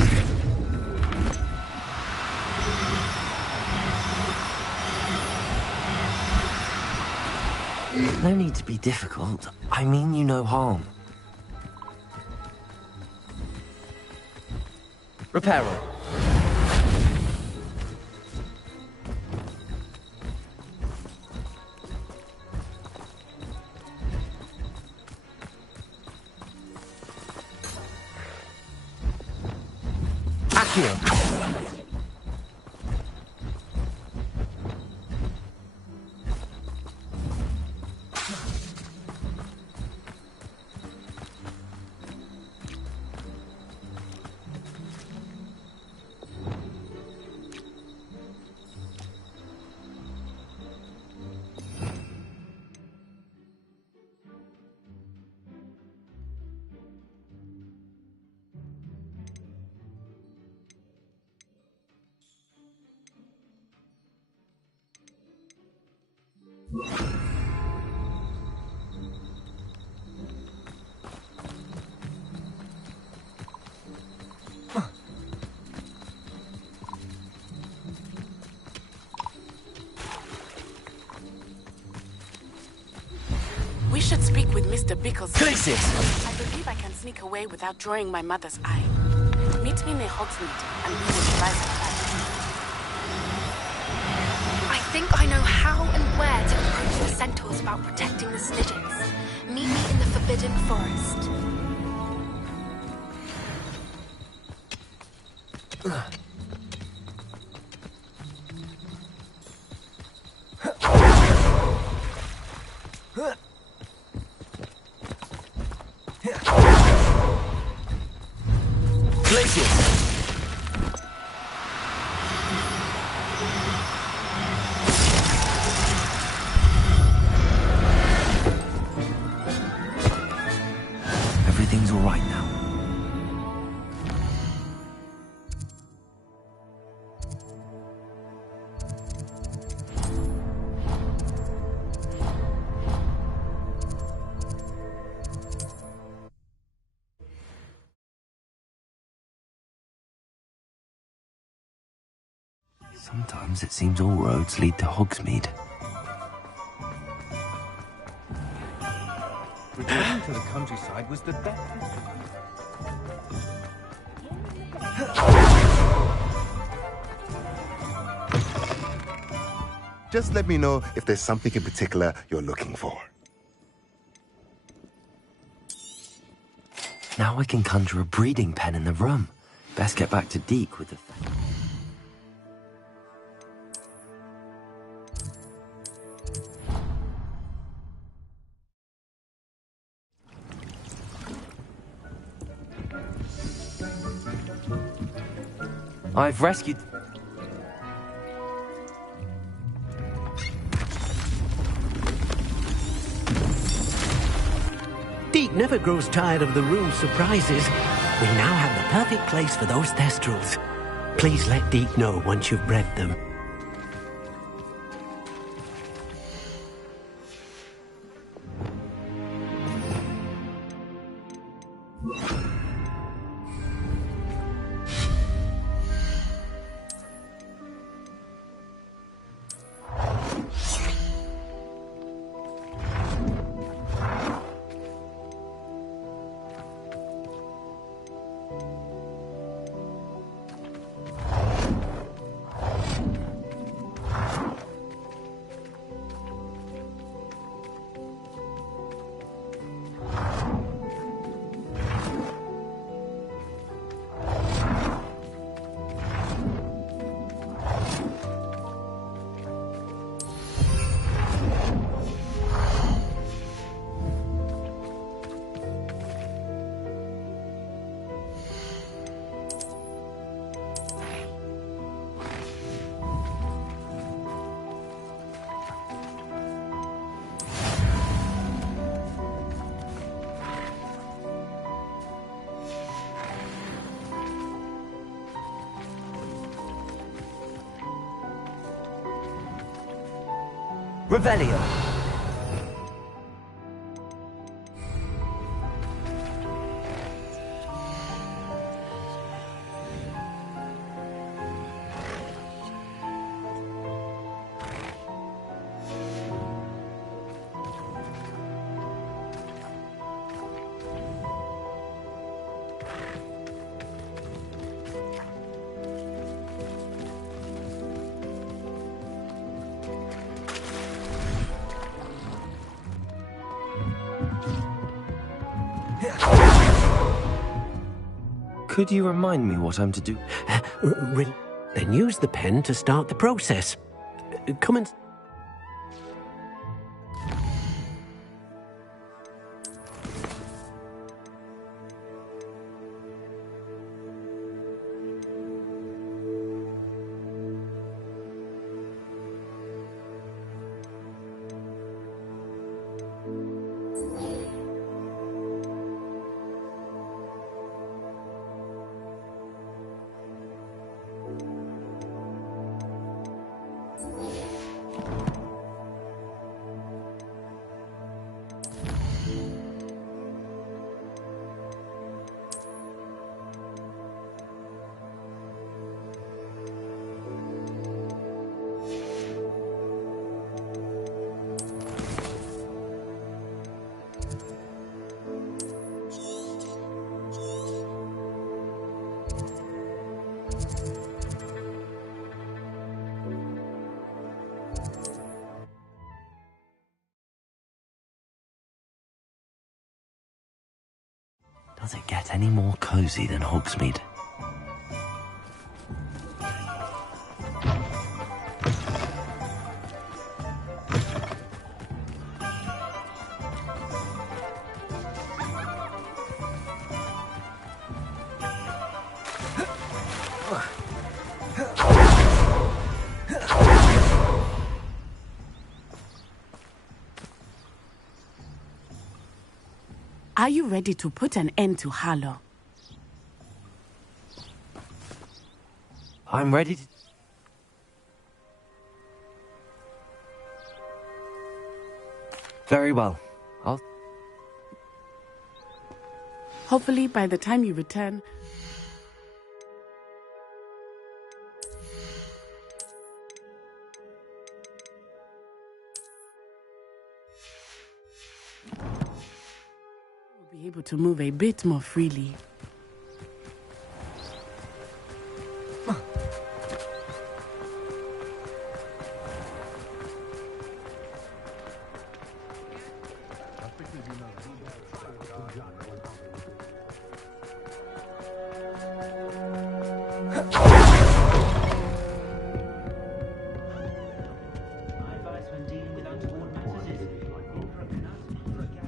No need to be difficult. I mean you no harm. Reparo. Accio. We should speak with Mr. Bickles. Glacius! I believe I can sneak away without drawing my mother's eye. Meet me near Hogsmeade, and we will devise a plan. I think I know how and where to approach the centaurs about protecting the Snidgets. Meet me in the Forbidden Forest. Everything's all right now. Sometimes it seems all roads lead to Hogsmeade. Returning to the countryside was the best. Just let me know if there's something in particular you're looking for. Now I can conjure a breeding pen in the room. Best get back to Deke with the... I've rescued... Deke never grows tired of the room's surprises. We now have the perfect place for those thestrals. Please let Deke know once you've bred them. Revelio. Could you remind me what I'm to do? Then use the pen to start the process. Come and... Does it get any more cozy than Hogsmeade? Are you ready to put an end to Harlow? I'm ready to... Very well. Hopefully, by the time you return... Be able to move a bit more freely.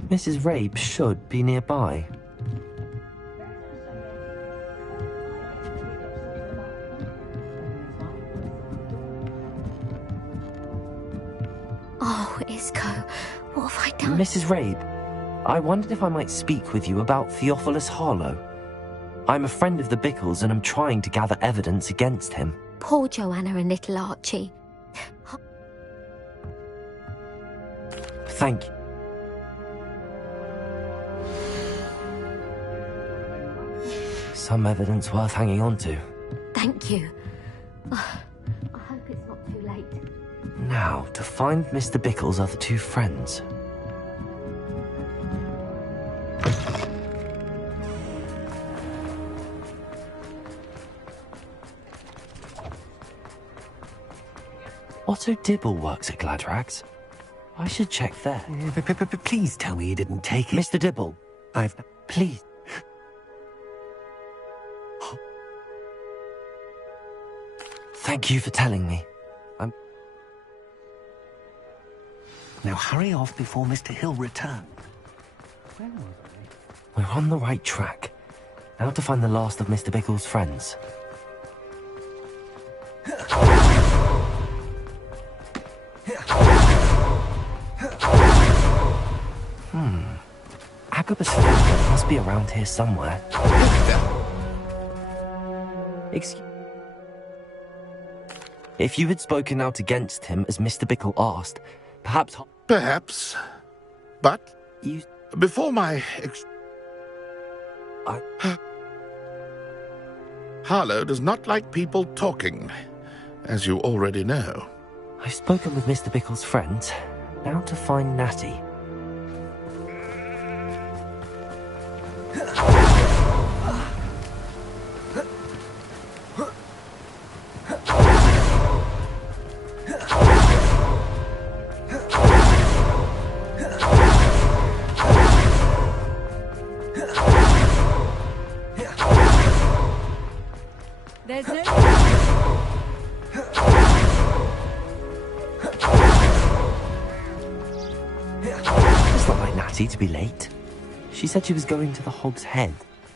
Mrs. Rabe should be nearby. Oh, Isco, what have I done? Mrs. Rabe, I wondered if I might speak with you about Theophilus Harlow. I'm a friend of the Bickles and I'm trying to gather evidence against him. Poor Joanna and little Archie. Thank you. Some evidence worth hanging on to. Thank you. I hope it's not too late. Now, to find Mr. Bickle's other two friends. Otto Dibble works at Gladrags. I should check there. Please tell me you didn't take it. Mr. Dibble, please. Thank you for telling me. Now hurry off before Mr. Hill returns. We're on the right track. Now to find the last of Mr. Bickle's friends. Agabus Fenton must be around here somewhere. Excuse... If you had spoken out against him as Mr. Bickle asked, perhaps... Perhaps. But... You... Before my... Harlow does not like people talking, as you already know. I've spoken with Mr. Bickle's friends. Now to find Natty. There's no... It's not like Natty to be late. She said she was going to the Hog's Head.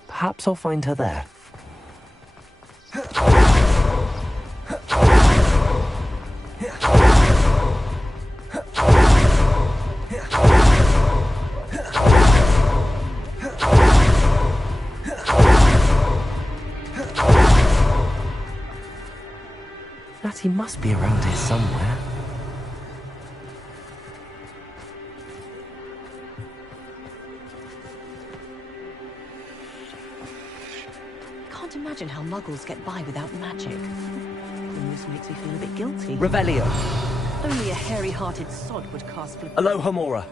Perhaps I'll find her there. Natty must be around here somewhere. Can't imagine how muggles get by without magic. Almost makes me feel a bit guilty. Revelio. Only a hairy-hearted sod would cast... Alohomora.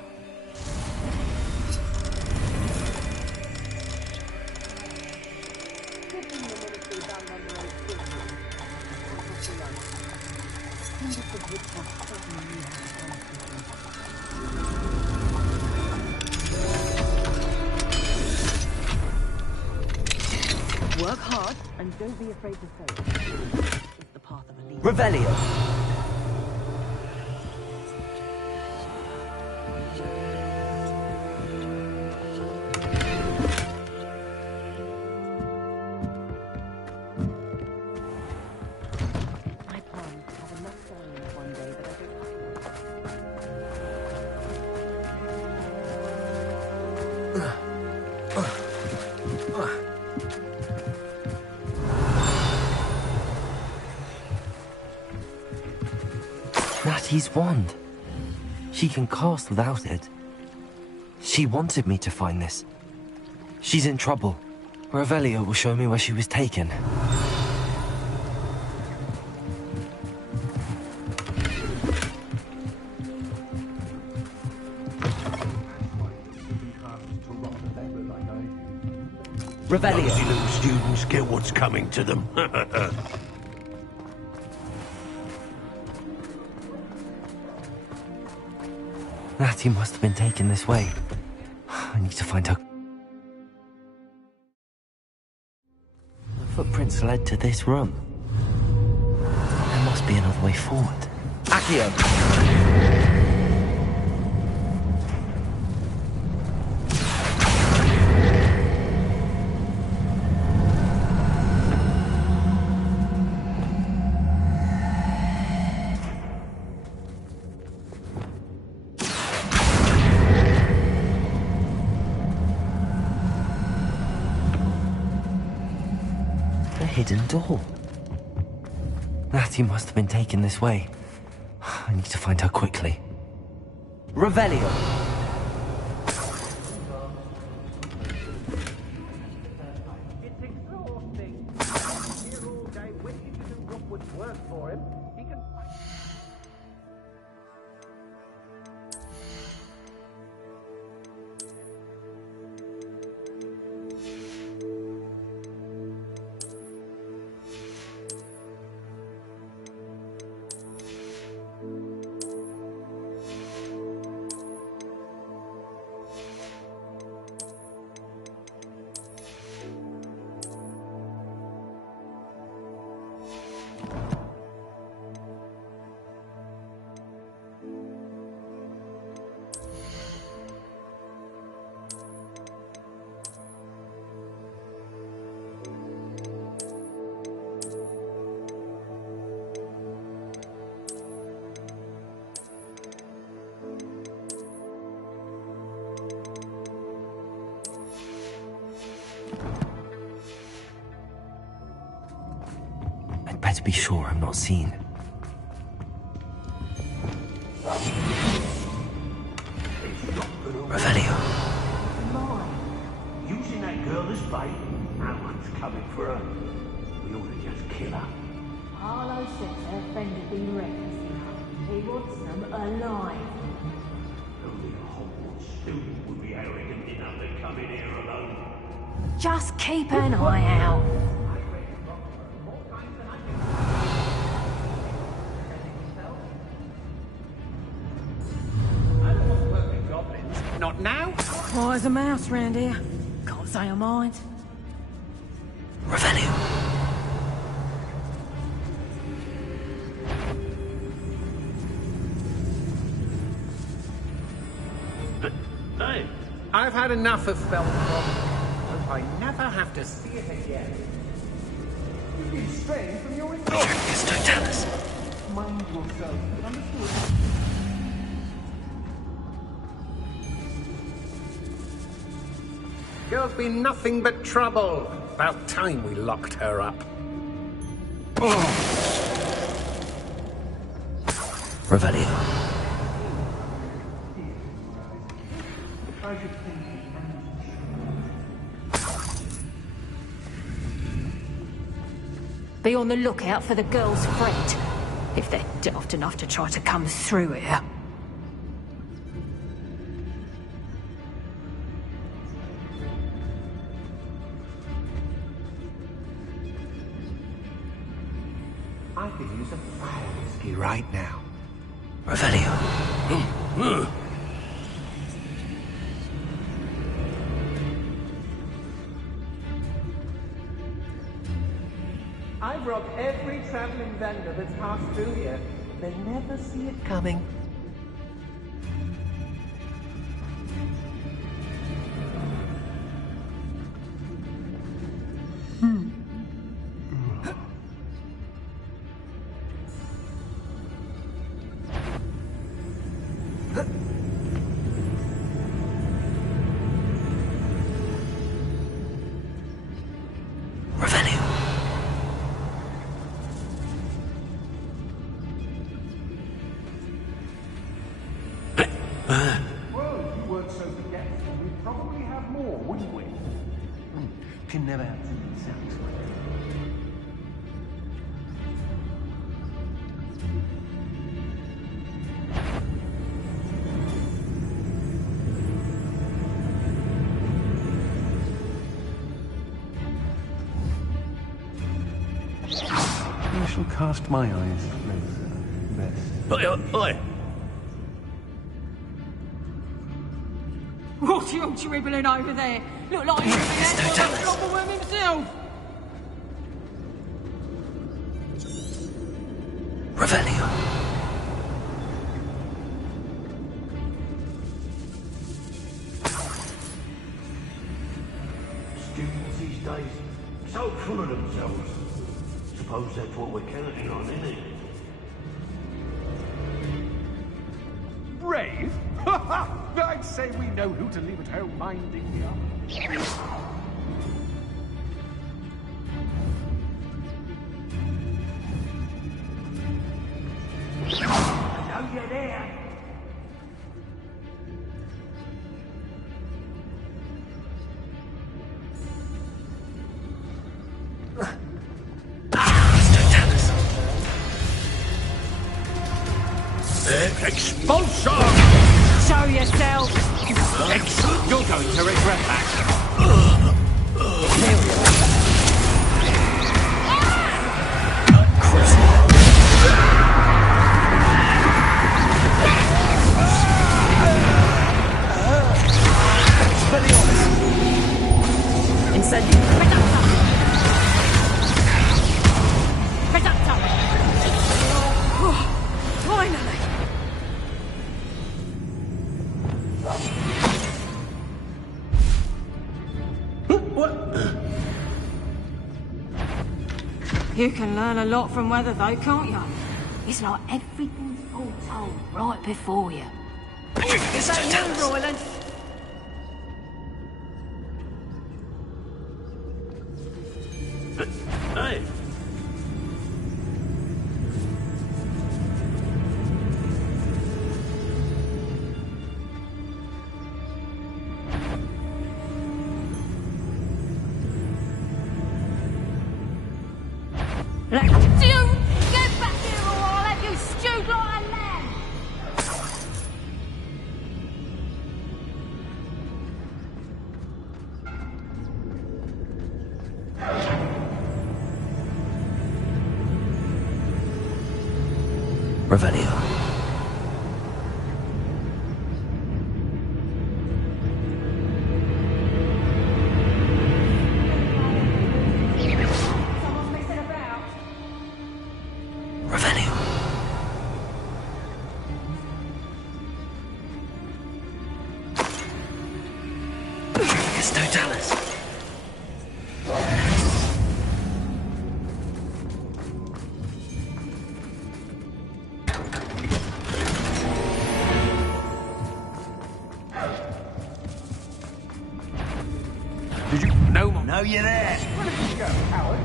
Work hard and don't be afraid to fail. It's the path of a leader. Revelio. My plan is to have enough silence one day that I don't... Natty's wand. She can cast without it. She wanted me to find this. She's in trouble. Revelio will show me where she was taken. Revelio. Those little students get what's coming to them. Natty must have been taken this way. I need to find her. The footprints led to this room. There must be another way forward. Accio! Hidden door. Natty must have been taken this way. I need to find her quickly. Revelio. It's exhausting. Here all day, waiting to do Rookwood's work for him. He can fight. I'd better be sure I'm not seen. Revelio. Using that girl as bait? No one's coming for her. We ought to just kill her. Harlow says her friend had been reckless. He wants them alive. Only a Hogwarts student would be arrogant enough to come in here alone. Just keep an eye out. Not now. Why as a mouse round here? Can't say I mind. Revelio. Hey, I've had enough of Felton. Hope I never have to see it again. You've been straying from your Yes, don't tell us. Mind yourself. Understood? Girl's been nothing but trouble. About time we locked her up. Revelio. Be on the lookout for the girl's friend, if they're daft enough to try to come through here. I could use a fire whiskey right now. Revelio. I've robbed every traveling vendor that's passed through here. They never see it coming. Can never have something satisfying. shall cast my eyes closer. Oi! What are you dribbling over there? Look like you're a proper worm himself. Revelio. Students these days, so full of themselves. Suppose that's what we're counting on, isn't it? Brave? I'd say we know who to leave at home minding the others. Hello, you there? Expulsion! Show yourself! Excellent! You're going to regret that. Incendio! Reductor! Finally! You can learn a lot from weather though, can't you? It's like everything's foretold right before you. Is that you, Royland? Hey! Let you get back here or I'll have you stewed like a lamb! Revelio. Did you know more? Know you there? Where did you go, Howard?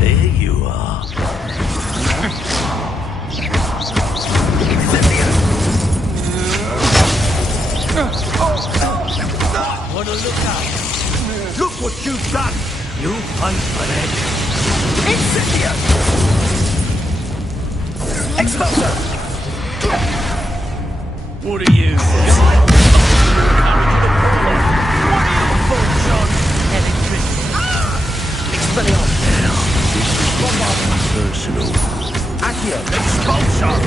There you are. Wanna look up? Look what you've done! You fight for that. Incendio! Expulsor! What are you? What are your thoughts on electricity? Expelliarmus! Personal. Accio! Expulsor!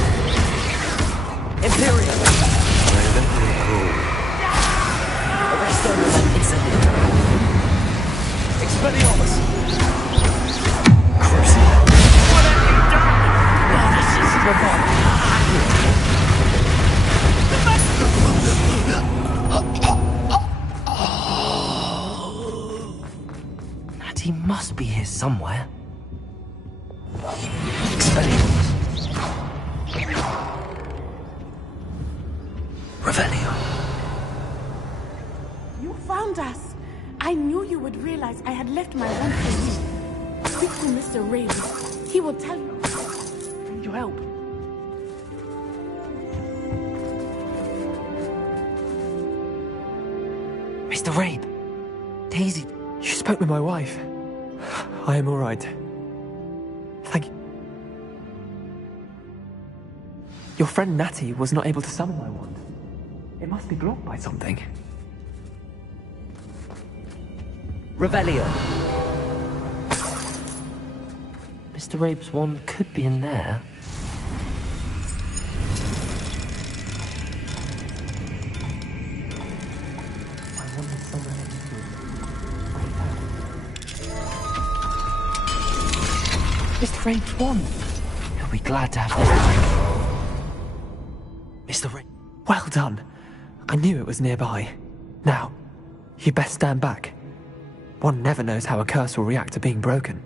Imperium! Arresto Incendio! Expelliarmus! Crucible! What have you done? Oh, this is remarkable. Natty must be here somewhere. Expelliarmus. Revelio. You found us. I knew you would realize I had left my wand for you. Speak to Mr. Raven. He will tell you. I need your help. Mr. Rabe! Daisy, you spoke with my wife. I am all right. Thank you. Your friend Natty was not able to summon my wand. It must be blocked by something. Revelio. Mr. Rabe's wand could be in there. I wonder if someone Mr. Rabe's wand. He'll be glad to have this back. Mr. Rabe. Well done. I knew it was nearby. Now, you best stand back. One never knows how a curse will react to being broken.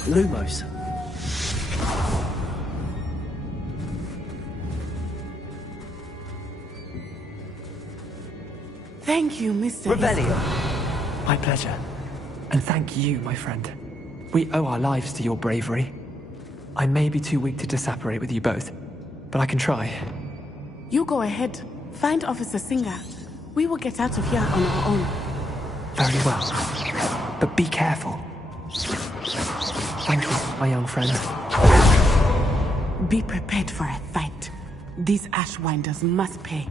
Lumos. Thank you, Mr. Revelio. My pleasure. And thank you, my friend. We owe our lives to your bravery. I may be too weak to disapparate with you both, but I can try. You go ahead. Find Officer Singer. We will get out of here on our own. Very well. But be careful. Thank you, my young friend. Be prepared for a fight. These Ashwinders must pay.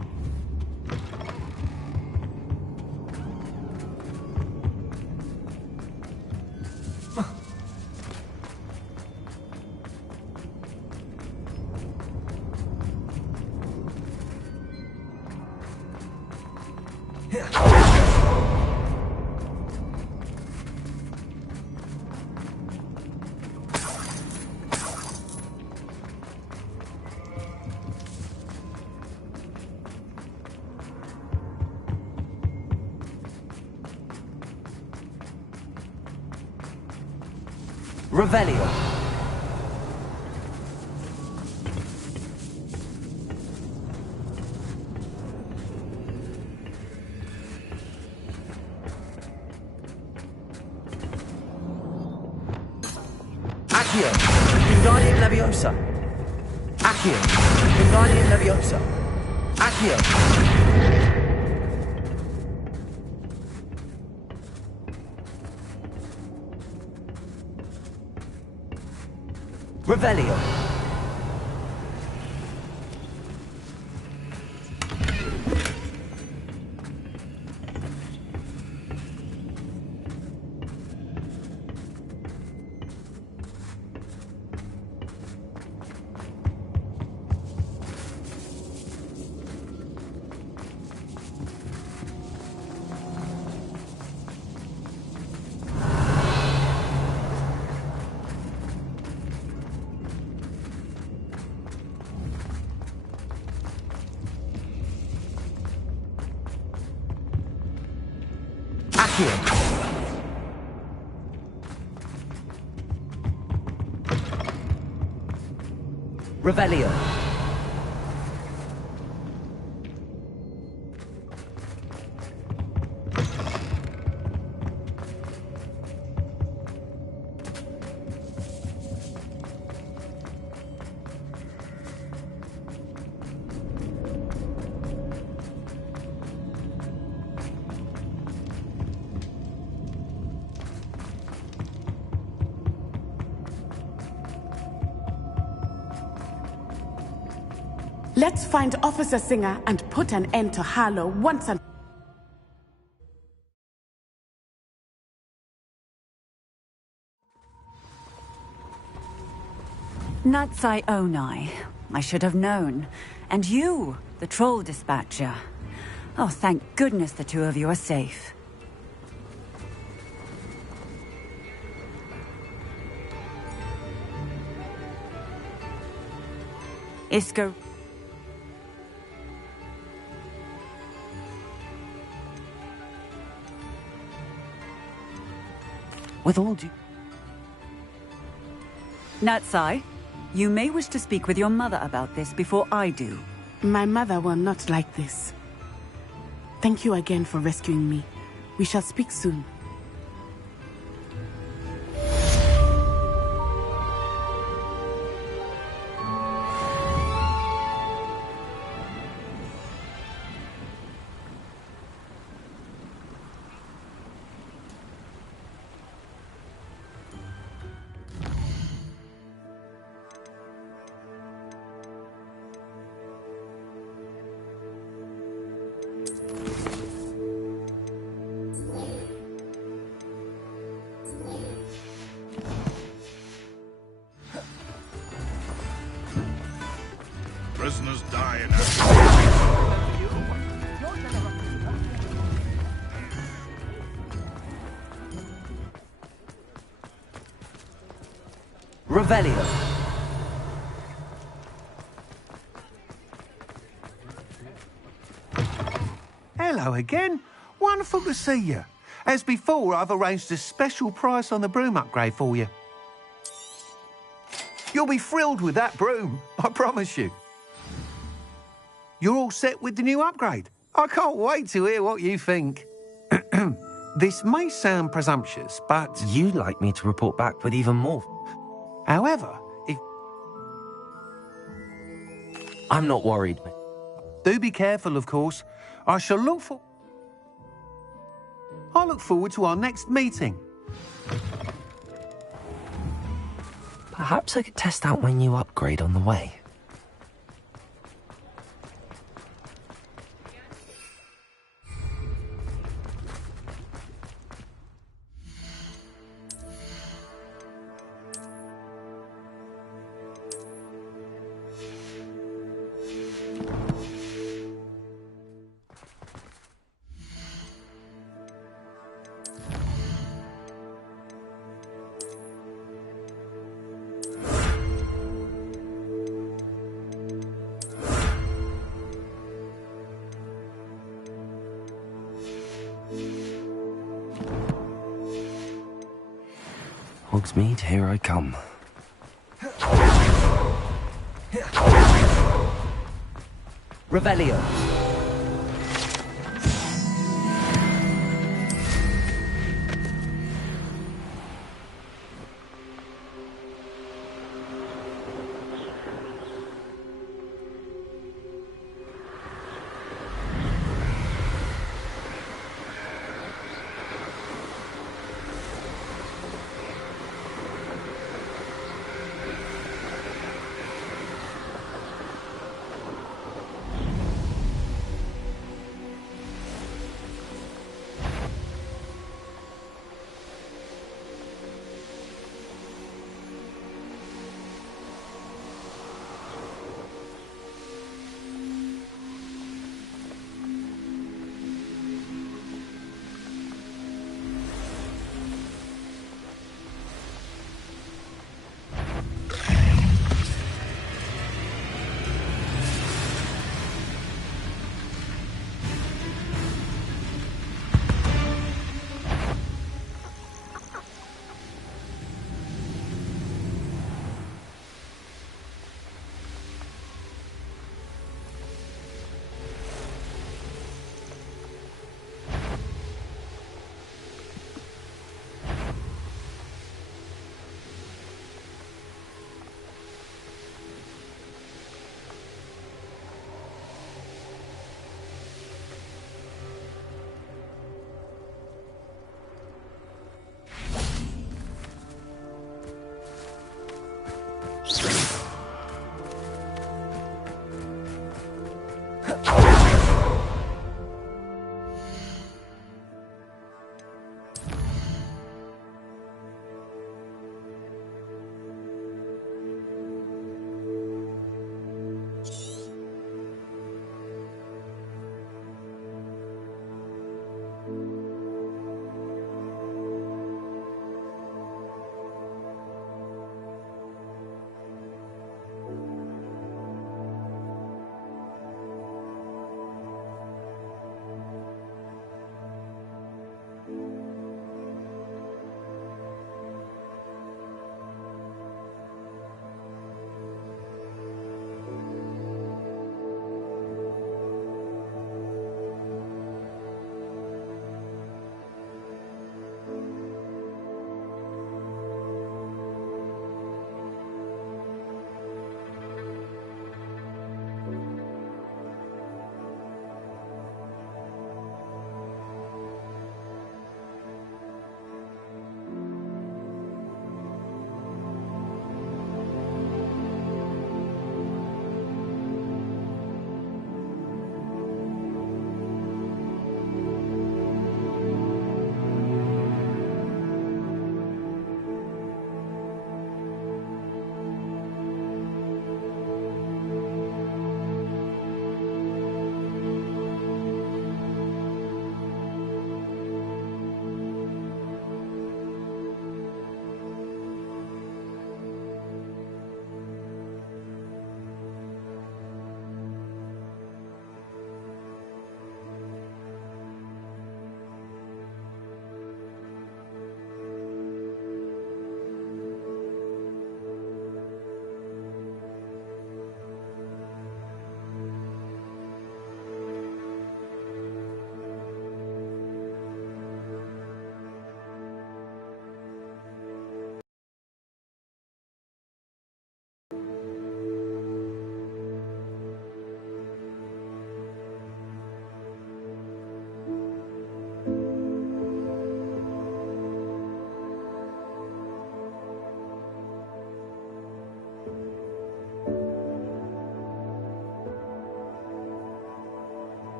Revelio. Accio. Wingardium Leviosa. Accio. Wingardium Leviosa. Accio. Revelio. Revelio. Let's find Officer Singer and put an end to Harlow once and... Natsai Onai. I should have known. And you, the troll dispatcher. Oh, thank goodness the two of you are safe. Isker... With all due... Natsai, you may wish to speak with your mother about this before I do. My mother will not like this. Thank you again for rescuing me. We shall speak soon. prisoners die in Revelio. Hello again. Wonderful to see you. As before, I've arranged a special price on the broom upgrade for you. You'll be thrilled with that broom, I promise you. You're all set with the new upgrade. I can't wait to hear what you think. This may sound presumptuous, but... You'd like me to report back with even more. However, if... I'm not worried. Do be careful, of course. I look forward to our next meeting. Perhaps I could test out my new upgrade on the way. Hogsmeade, here I come. Revelio.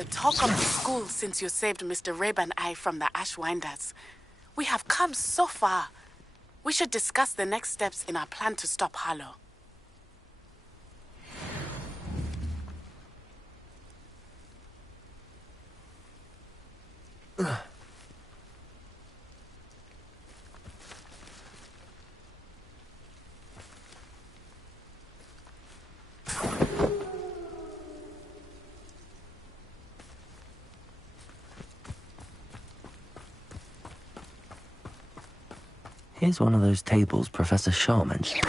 The talk of the school since you saved Mr. Rabe and I from the Ashwinders. We have come so far. We should discuss the next steps in our plan to stop Harlow. Here's one of those tables Professor Shaw mentioned.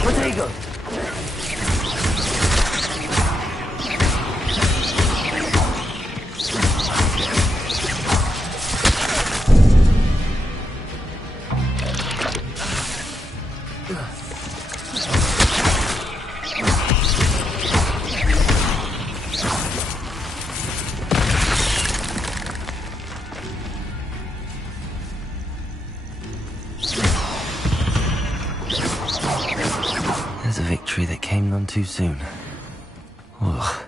Protego! There's a victory that came none too soon. Ugh.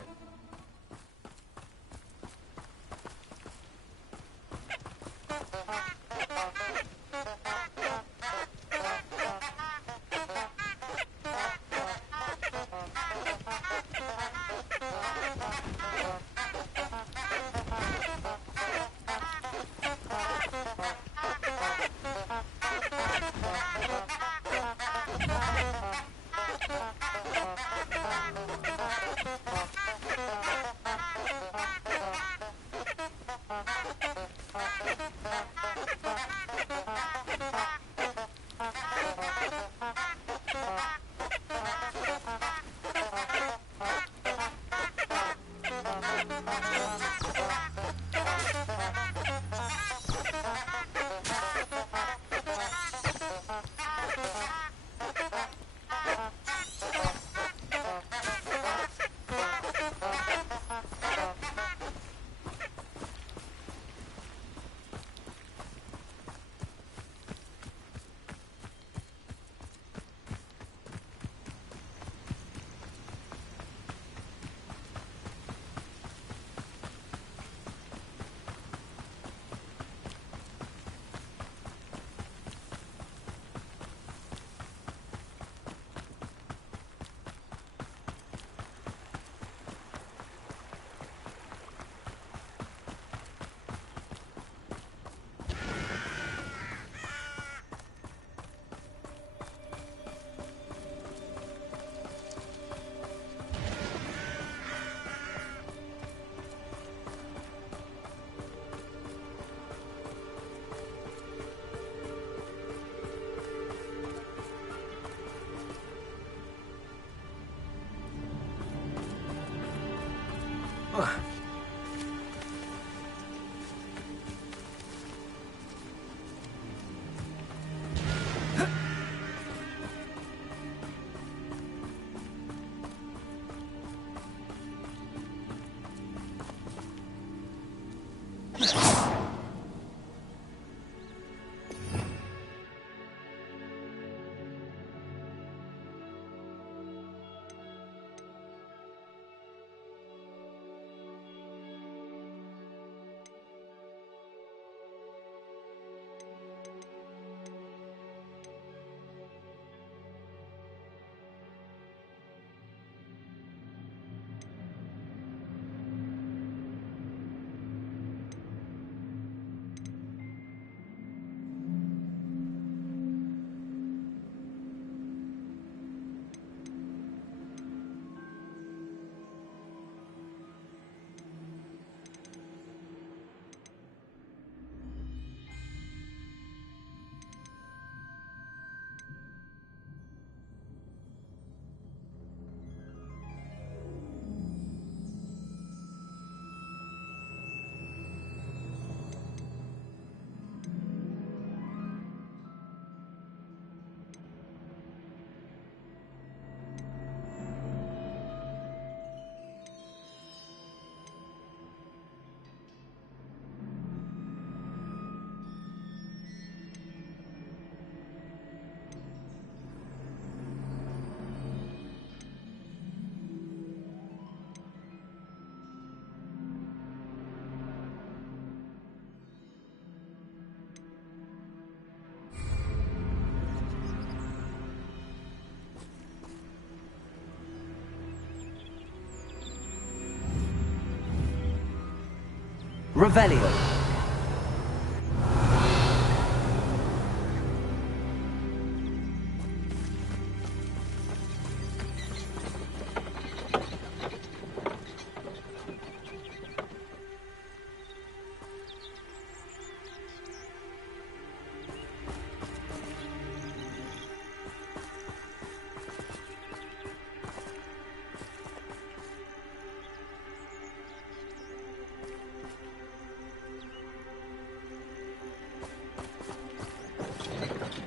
Revelio.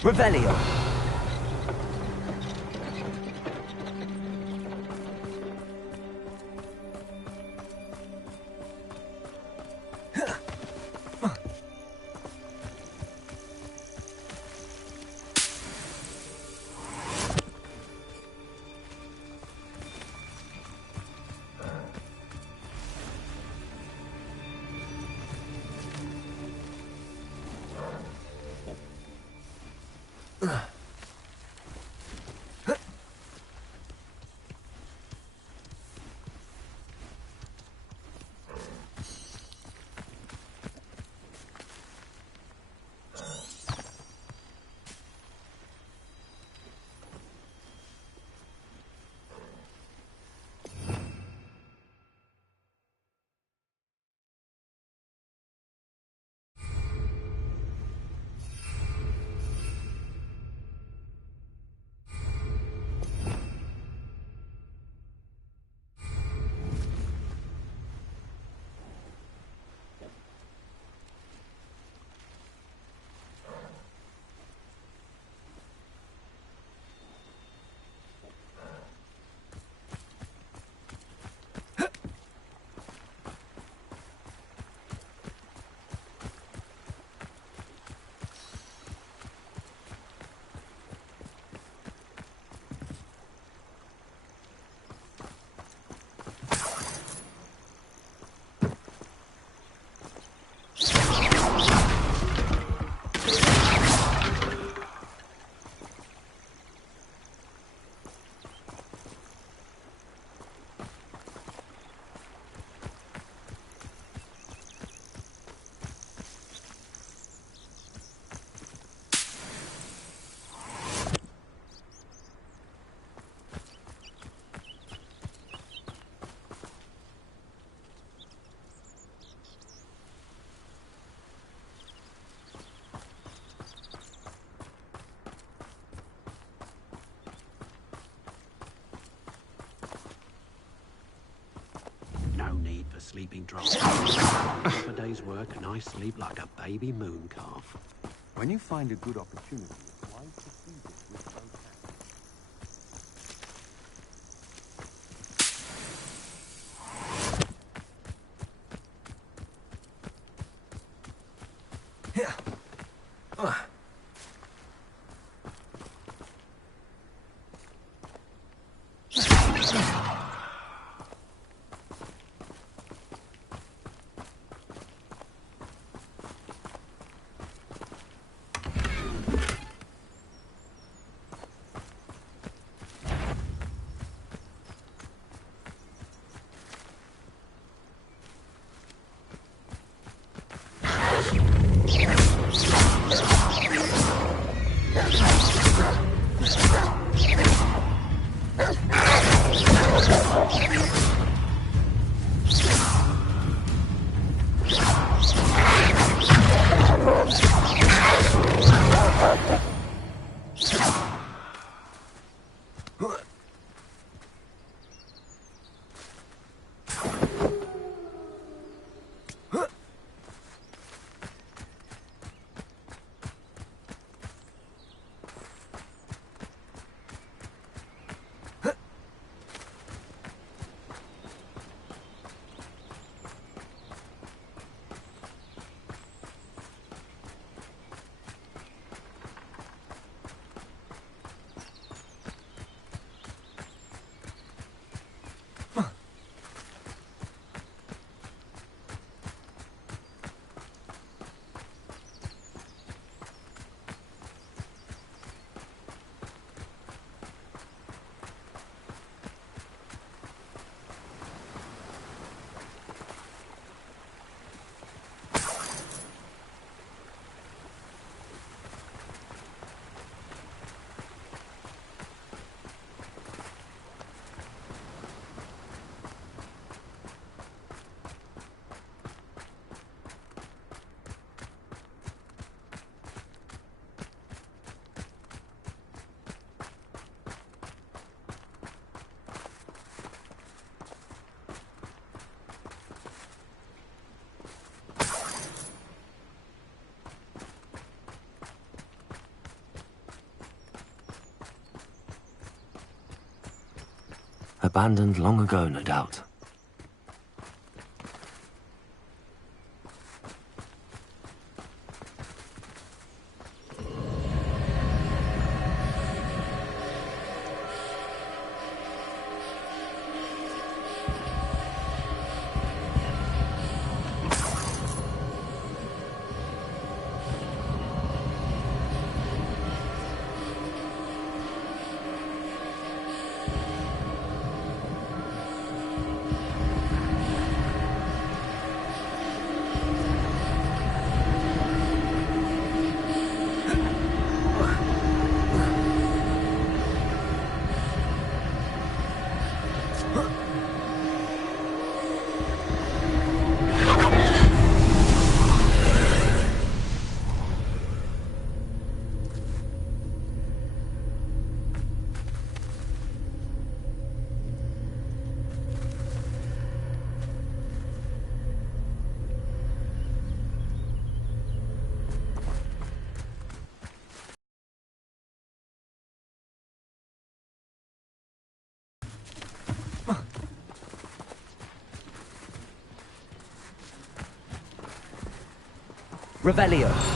Revelio. No need for sleeping drafts. Half a day's work and I sleep like a baby moon calf. When you find a good opportunity, it's wise to seize it with both hands. abandoned long ago, no doubt. Revelio.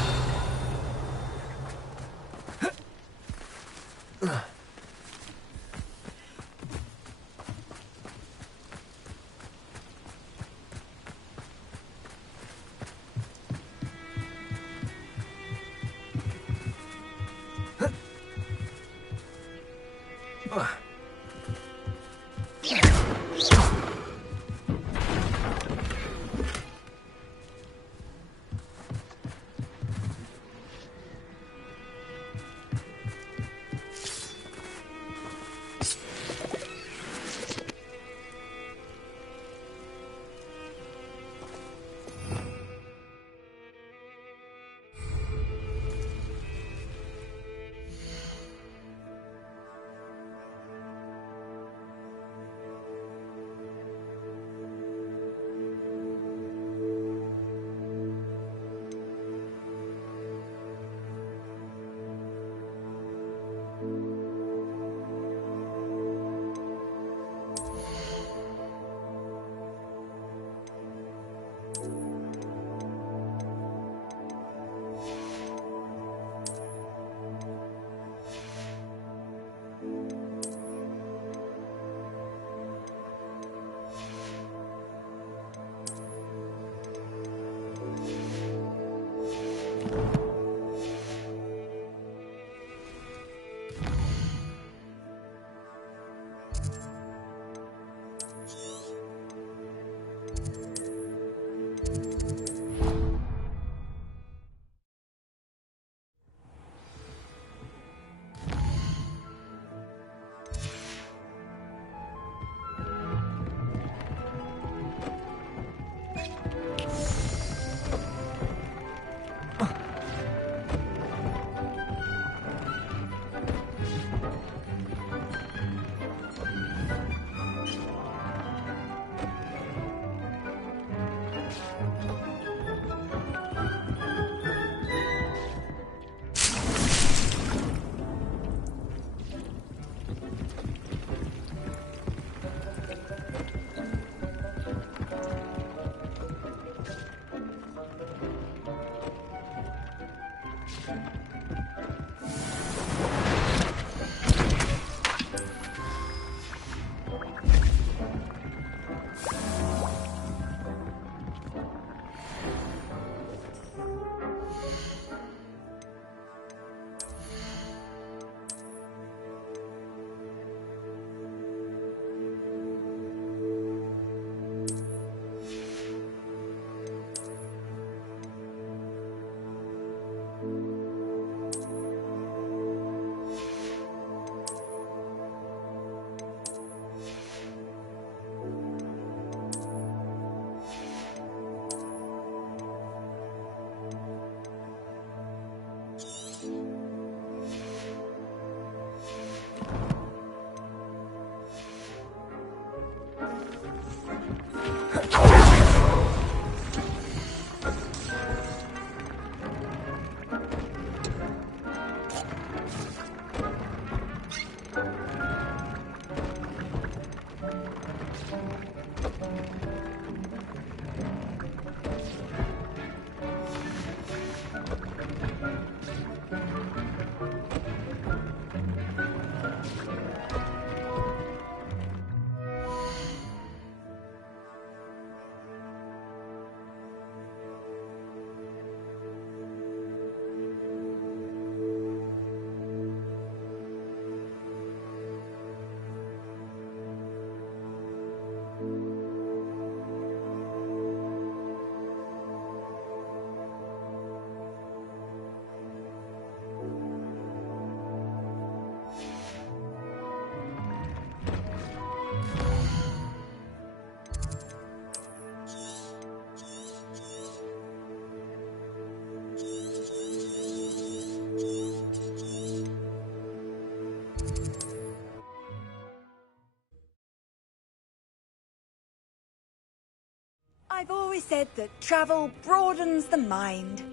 always said that travel broadens the mind.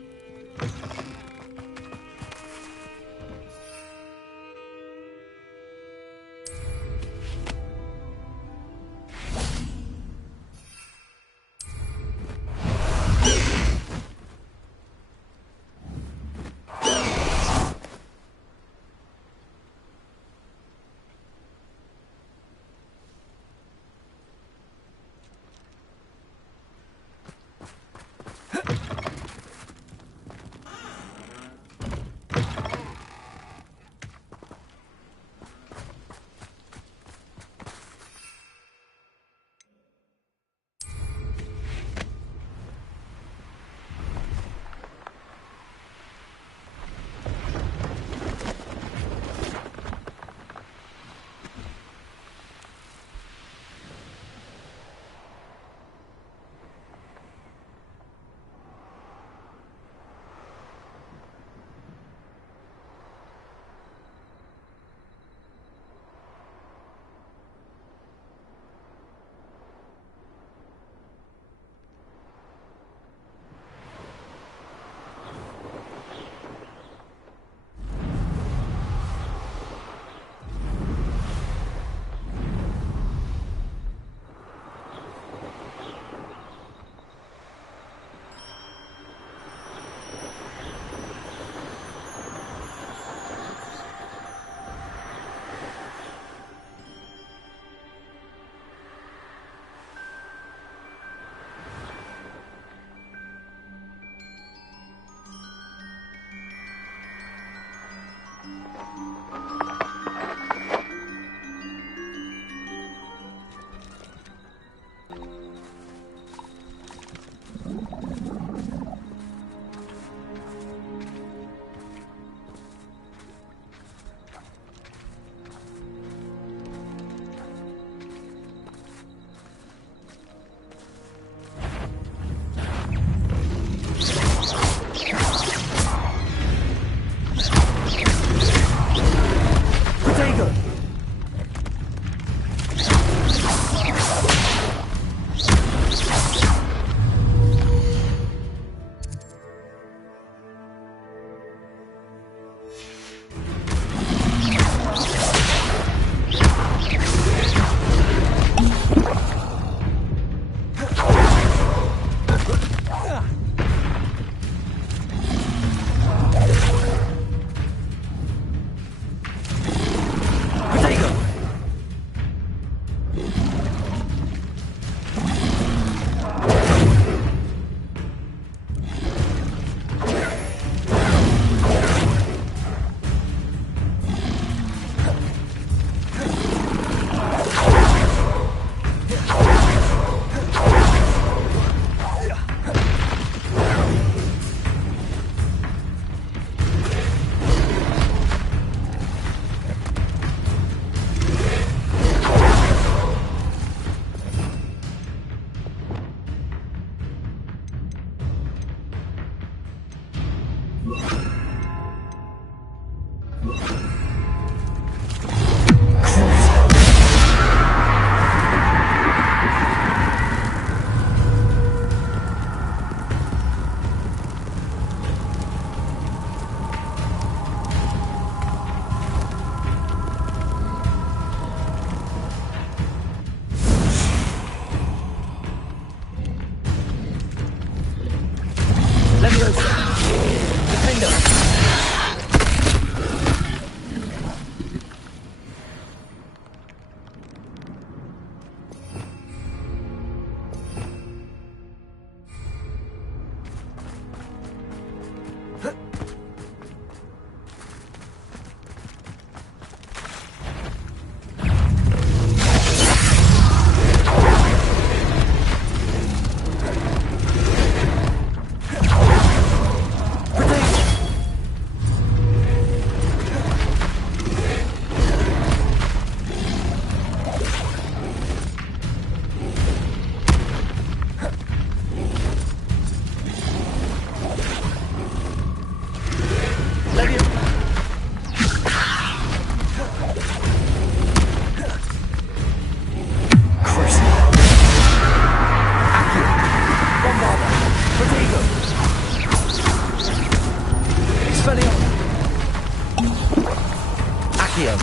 Accio!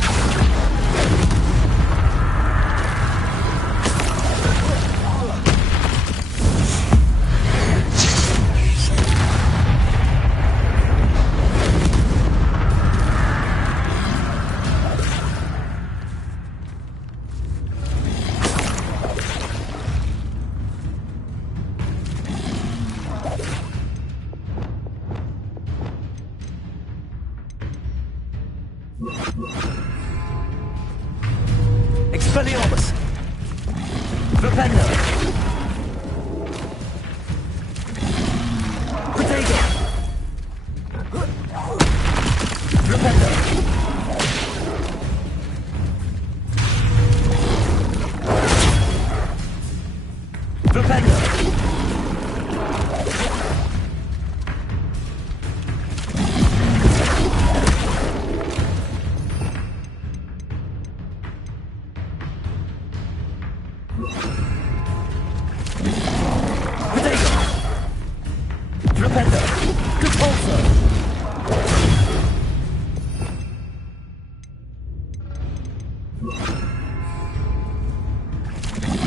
Expelliarmus! Flipendo! Protego! Flipendo! Flipendo!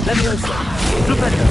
Leviosa! Flipendo!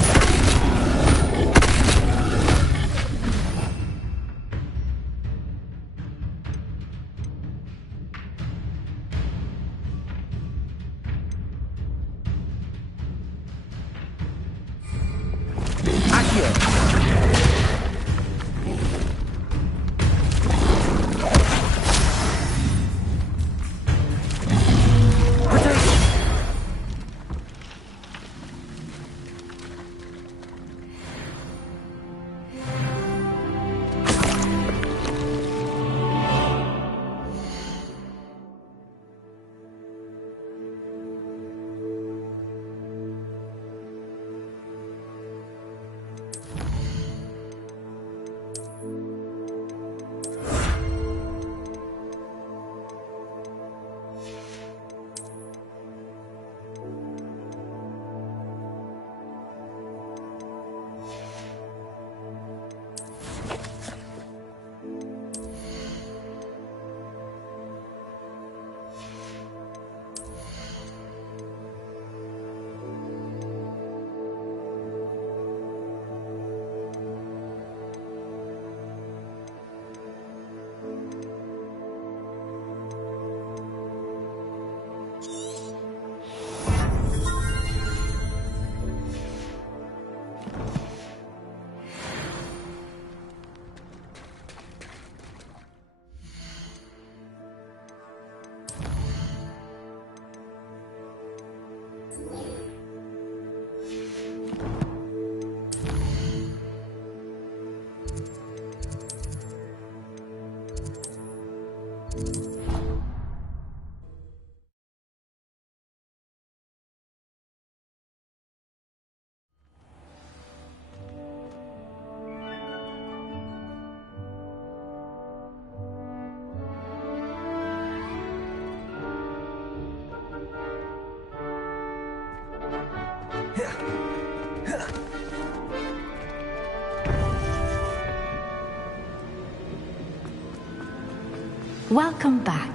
Welcome back.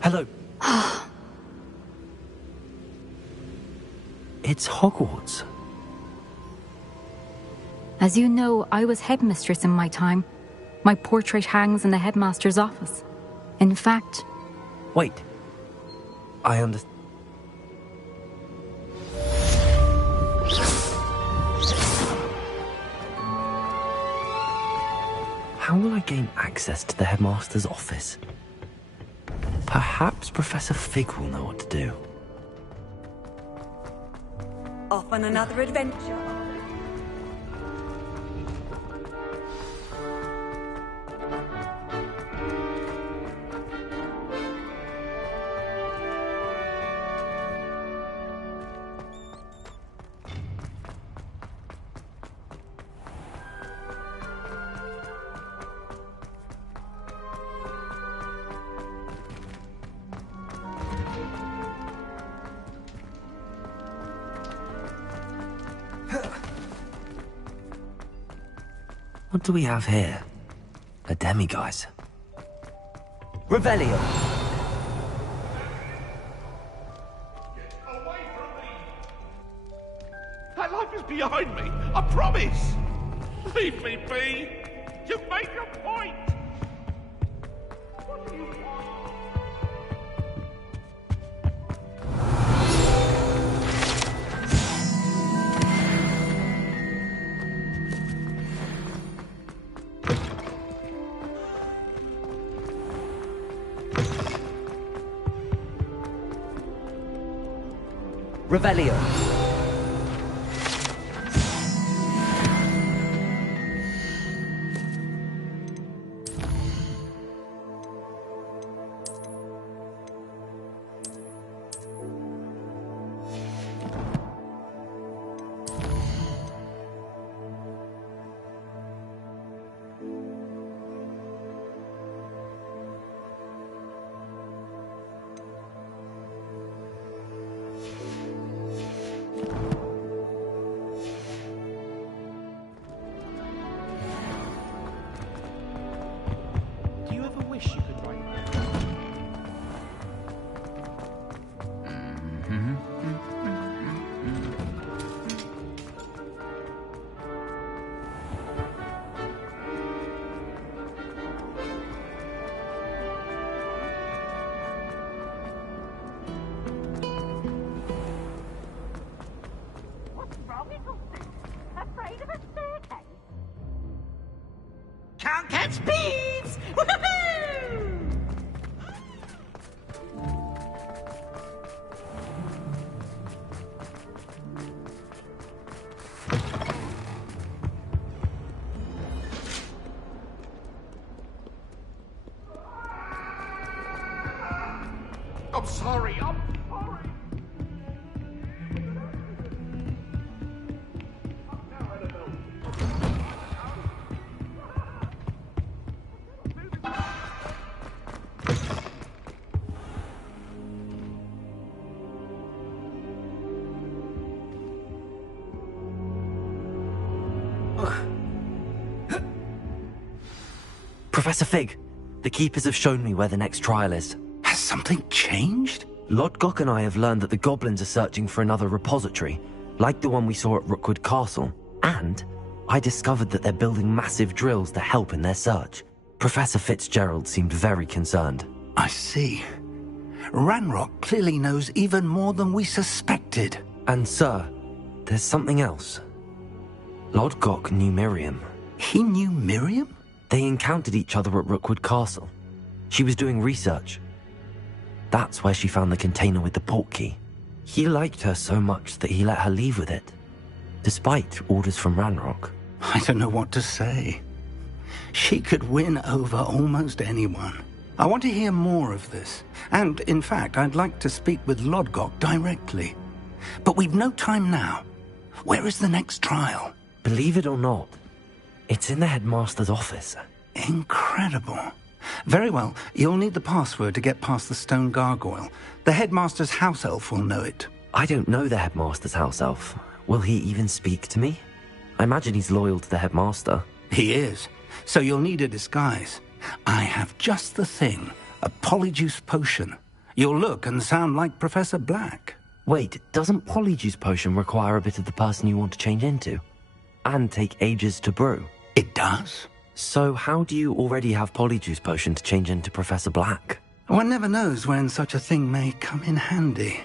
Hello. It's Hogwarts. As you know, I was headmistress in my time. My portrait hangs in the headmaster's office. In fact... Wait. I understand. How will I gain access to the headmaster's office? Perhaps Professor Fig will know what to do. Off on another adventure. What do we have here? A demiguise. Revelio! That life is behind me, I promise! Leave me be! You make a point! What do you want? Revelio! Do you ever wish you could write? What's wrong with all this? Afraid of a staircase? Can't catch thieves! Woohoo! I'm sorry, I'm sorry! Professor Fig, the Keepers have shown me where the next trial is. Has something changed? Lodgok and I have learned that the goblins are searching for another repository, like the one we saw at Rookwood Castle. And I discovered that they're building massive drills to help in their search. Professor Fitzgerald seemed very concerned. I see. Ranrock clearly knows even more than we suspected. And sir, there's something else. Lodgok knew Miriam. He knew Miriam? They encountered each other at Rookwood Castle. She was doing research. That's where she found the container with the portkey. He liked her so much that he let her leave with it, despite orders from Ranrock. I don't know what to say. She could win over almost anyone. I want to hear more of this. And, in fact, I'd like to speak with Lodgok directly. But we've no time now. Where is the next trial? Believe it or not, it's in the headmaster's office. Incredible. Very well. You'll need the password to get past the stone gargoyle. The headmaster's house elf will know it. I don't know the headmaster's house elf. Will he even speak to me? I imagine he's loyal to the headmaster. He is. So you'll need a disguise. I have just the thing. A polyjuice potion. You'll look and sound like Professor Black. Wait, doesn't polyjuice potion require a bit of the person you want to change into? And take ages to brew? It does. So how do you already have polyjuice potion to change into Professor Black? One never knows when such a thing may come in handy.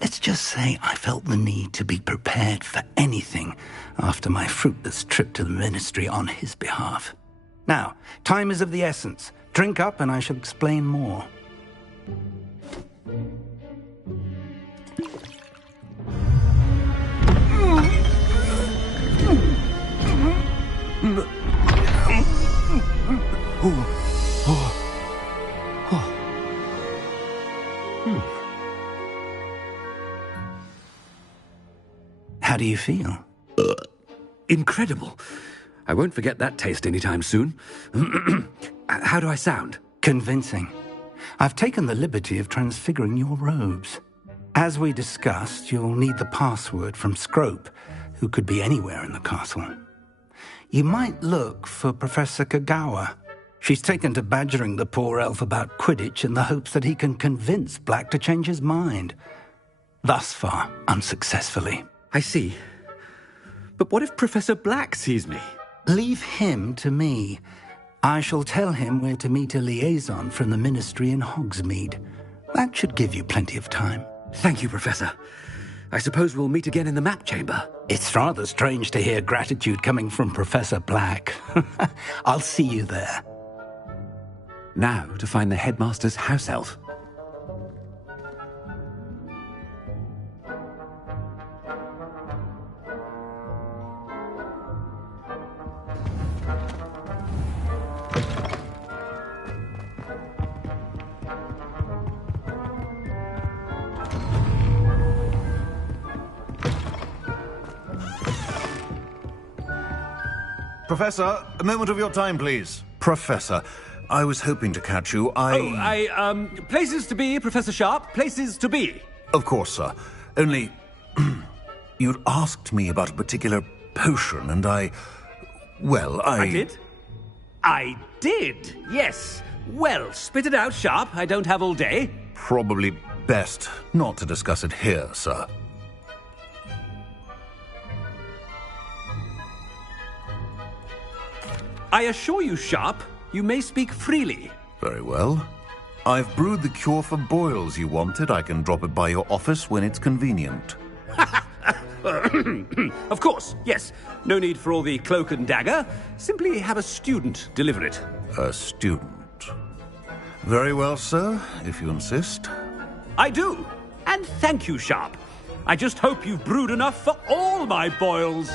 Let's just say I felt the need to be prepared for anything after my fruitless trip to the ministry on his behalf. Now, time is of the essence. Drink up and I shall explain more. How do you feel? Incredible. I won't forget that taste anytime soon. How do I sound? Convincing. I've taken the liberty of transfiguring your robes. As we discussed, you'll need the password from Scrope, who could be anywhere in the castle. You might look for Professor Kagawa. She's taken to badgering the poor elf about Quidditch in the hopes that he can convince Black to change his mind. Thus far, unsuccessfully. I see. But what if Professor Black sees me? Leave him to me. I shall tell him where to meet a liaison from the Ministry in Hogsmeade. That should give you plenty of time. Thank you, Professor. I suppose we'll meet again in the map chamber. It's rather strange to hear gratitude coming from Professor Black. I'll see you there. Now to find the headmaster's house elf. Professor, a moment of your time, please. Professor, I was hoping to catch you. Places to be, Professor Sharp. Places to be. Of course, sir. Only, you'd asked me about a particular potion, and I did? I did, yes. Well, spit it out, Sharp. I don't have all day. Probably best not to discuss it here, sir. I assure you, Sharp, you may speak freely. Very well. I've brewed the cure for boils you wanted. I can drop it by your office when it's convenient. Of course, yes. No need for all the cloak and dagger. Simply have a student deliver it. A student? Very well, sir, if you insist. I do. And thank you, Sharp. I just hope you've brewed enough for all my boils.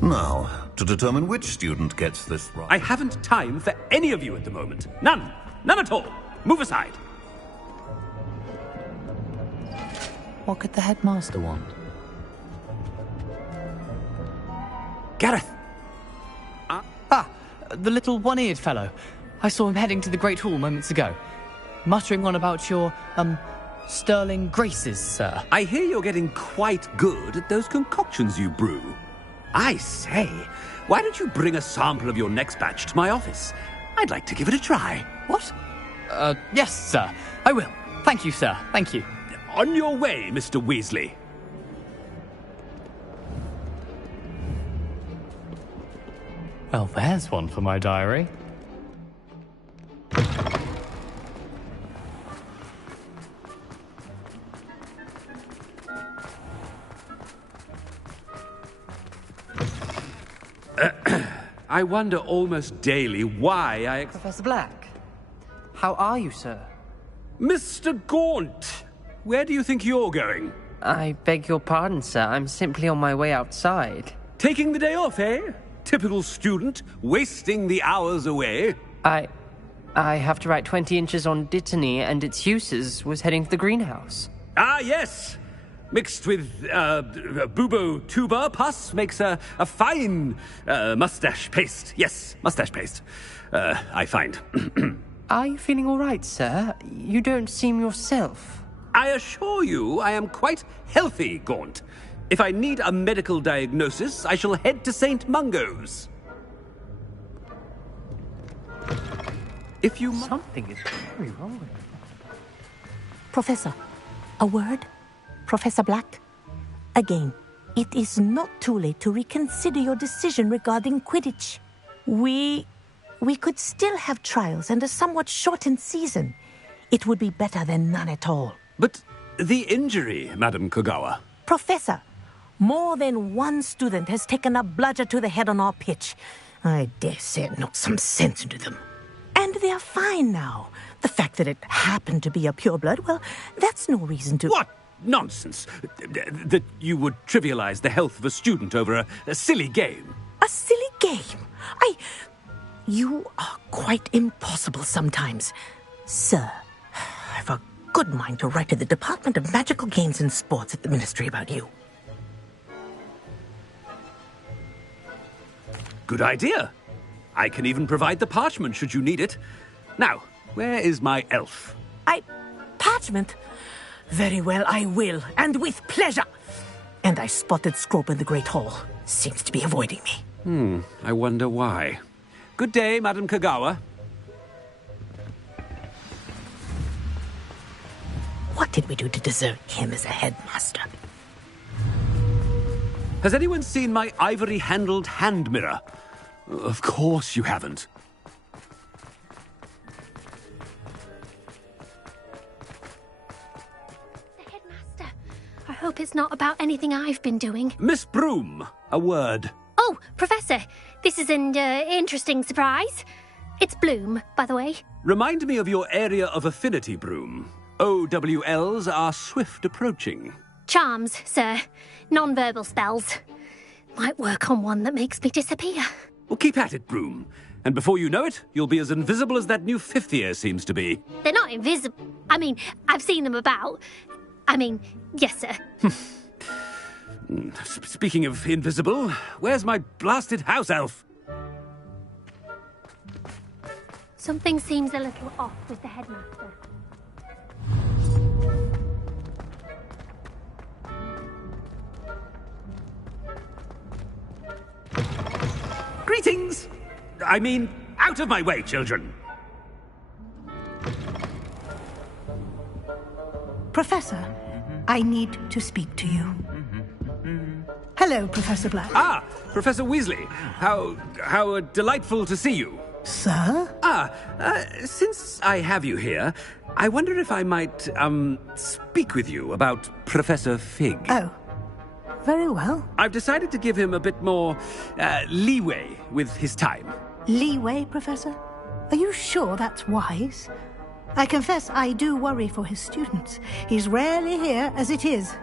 Now, to determine which student gets this right. I haven't time for any of you at the moment. None. None at all. Move aside. What could the headmaster want? Gareth! The little one-eared fellow. I saw him heading to the Great Hall moments ago. Muttering on about your, sterling graces, sir. I hear you're getting quite good at those concoctions you brew. I say, why don't you bring a sample of your next batch to my office? I'd like to give it a try. What? Yes, sir. I will. Thank you, sir. Thank you. On your way, Mr. Weasley. Well, there's one for my diary. I wonder almost daily why Professor Black, how are you, sir? Mr. Gaunt, where do you think you're going? I beg your pardon, sir. I'm simply on my way outside. Taking the day off, eh? Typical student, wasting the hours away. I have to write 20 inches on Dittany and its uses. Was heading to the greenhouse. Ah, yes. Mixed with bubo tuber pus makes a fine mustache paste. Yes, mustache paste. I find. Are you feeling all right, sir? You don't seem yourself. I assure you I am quite healthy, Gaunt. If I need a medical diagnosis, I shall head to St. Mungo's. If you... Something is very wrong with me. Professor, a word? Professor Black? Again, it is not too late to reconsider your decision regarding Quidditch. We could still have trials and a somewhat shortened season. It would be better than none at all. But the injury, Madam Kogawa. Professor, more than one student has taken a bludger to the head on our pitch. I dare say it knocked some sense into them. And they're fine now. The fact that it happened to be a pureblood, well, that's no reason to... What nonsense! That you would trivialize the health of a student over a silly game. A silly game? You are quite impossible sometimes. Sir, I've a good mind to write to the Department of Magical Games and Sports at the Ministry about you. Good idea. I can even provide the parchment should you need it. Now, where is my elf? Parchment? Very well, I will, and with pleasure. And I spotted Scrope in the Great Hall. Seems to be avoiding me. I wonder why. Good day, Madam Kagawa. What did we do to deserve him as a headmaster? Has anyone seen my ivory-handled hand mirror? Of course you haven't. I hope it's not about anything I've been doing. Miss Broom, a word. Oh, Professor, this is an interesting surprise. It's Bloom, by the way. Remind me of your area of affinity, Broom. OWLs are swift approaching. Charms, sir. Non-verbal spells. Might work on one that makes me disappear. Well, keep at it, Broom. And before you know it, you'll be as invisible as that new fifth year seems to be. They're not invisible. I mean, I've seen them about. I mean, yes, sir. Speaking of invisible, where's my blasted house elf? Something seems a little off with the headmaster. Greetings! I mean, out of my way, children! Professor, I need to speak to you. Hello, Professor Black. Ah, Professor Weasley. How delightful to see you. Sir? Since I have you here, I wonder if I might, speak with you about Professor Fig. Oh, very well. I've decided to give him a bit more, leeway with his time. Leeway, Professor? Are you sure that's wise? I confess I do worry for his students. He's rarely here as it is.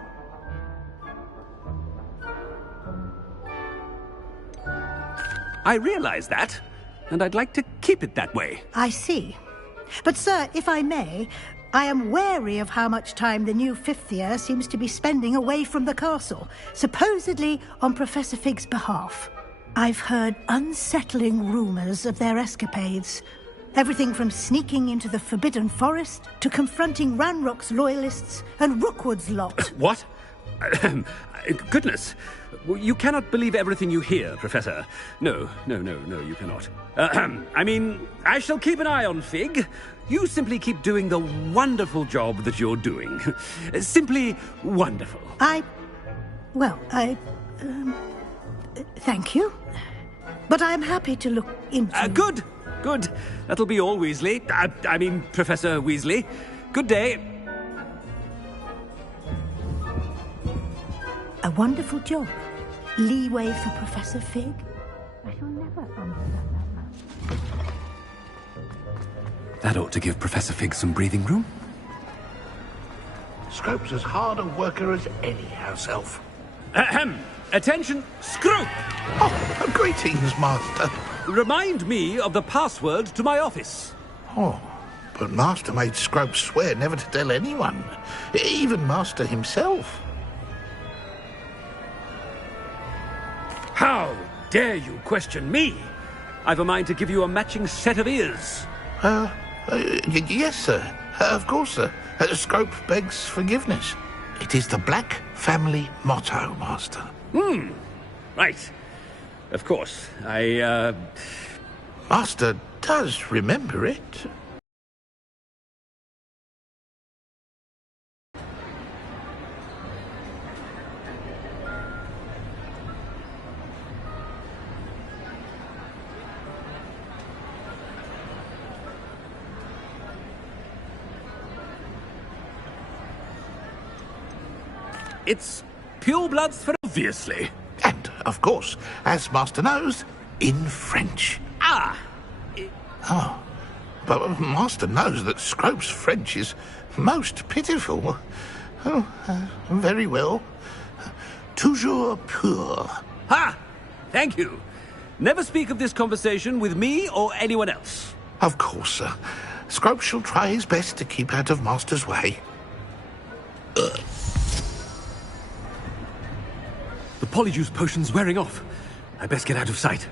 I realize that, and I'd like to keep it that way. I see. But, sir, if I may, I am wary of how much time the new fifth year seems to be spending away from the castle, supposedly on Professor Fig's behalf. I've heard unsettling rumours of their escapades. Everything from sneaking into the Forbidden Forest to confronting Ranrock's loyalists and Rookwood's lot. What? Goodness. You cannot believe everything you hear, Professor. No, you cannot. I mean, I shall keep an eye on Fig. You simply keep doing the wonderful job that you're doing. Simply wonderful. Thank you. But I'm happy to look into... Good. That'll be all, Weasley. I mean, Professor Weasley. Good day. A wonderful job. Leeway for Professor Fig. I shall never understand that man. That ought to give Professor Fig some breathing room. Scrope's as hard a worker as any house elf. Ahem! Attention, Scrope! Oh, greetings, Master. Remind me of the password to my office. Oh, but Master made Scrope swear never to tell anyone, even Master himself. How dare you question me? I've a mind to give you a matching set of ears. Yes, sir. Of course, sir. Scrope begs forgiveness. It is the Black family motto, Master. Right. Of course. Master does remember it. It's purebloods for... Obviously. And, of course, as Master knows, in French. But Master knows that Scrope's French is most pitiful. Very well. Toujours pur. Thank you. Never speak of this conversation with me or anyone else. Of course, sir. Scrope shall try his best to keep out of Master's way. The Polyjuice potion's wearing off. I best get out of sight.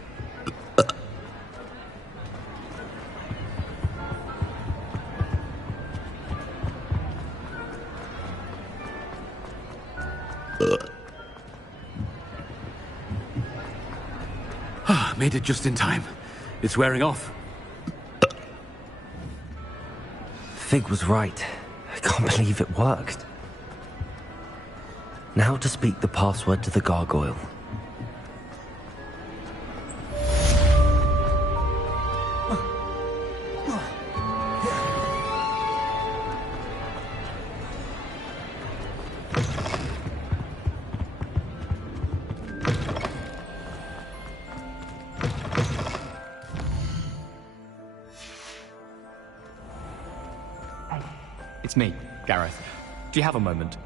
Made it just in time. It's wearing off. Fig was right. I can't believe it worked. Now to speak the password to the gargoyle. It's me, Gareth. Do you have a moment?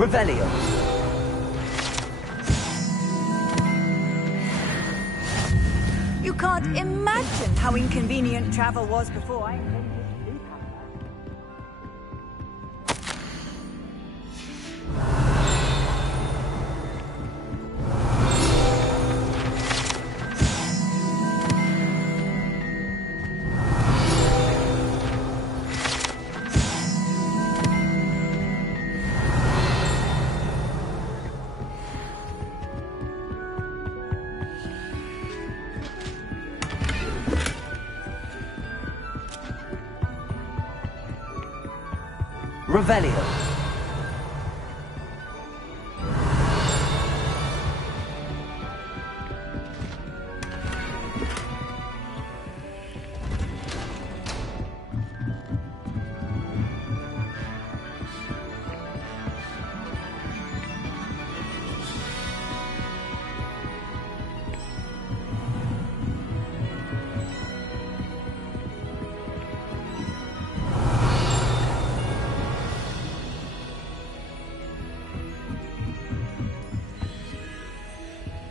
Revelio. You can't imagine how inconvenient travel was before I invented sleep. Revelio.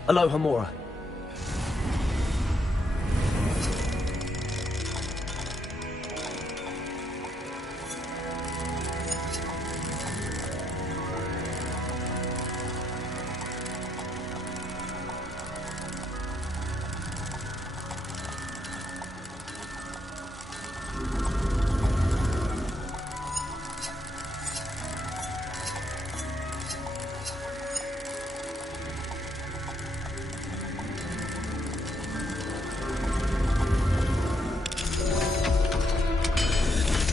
Alohomora.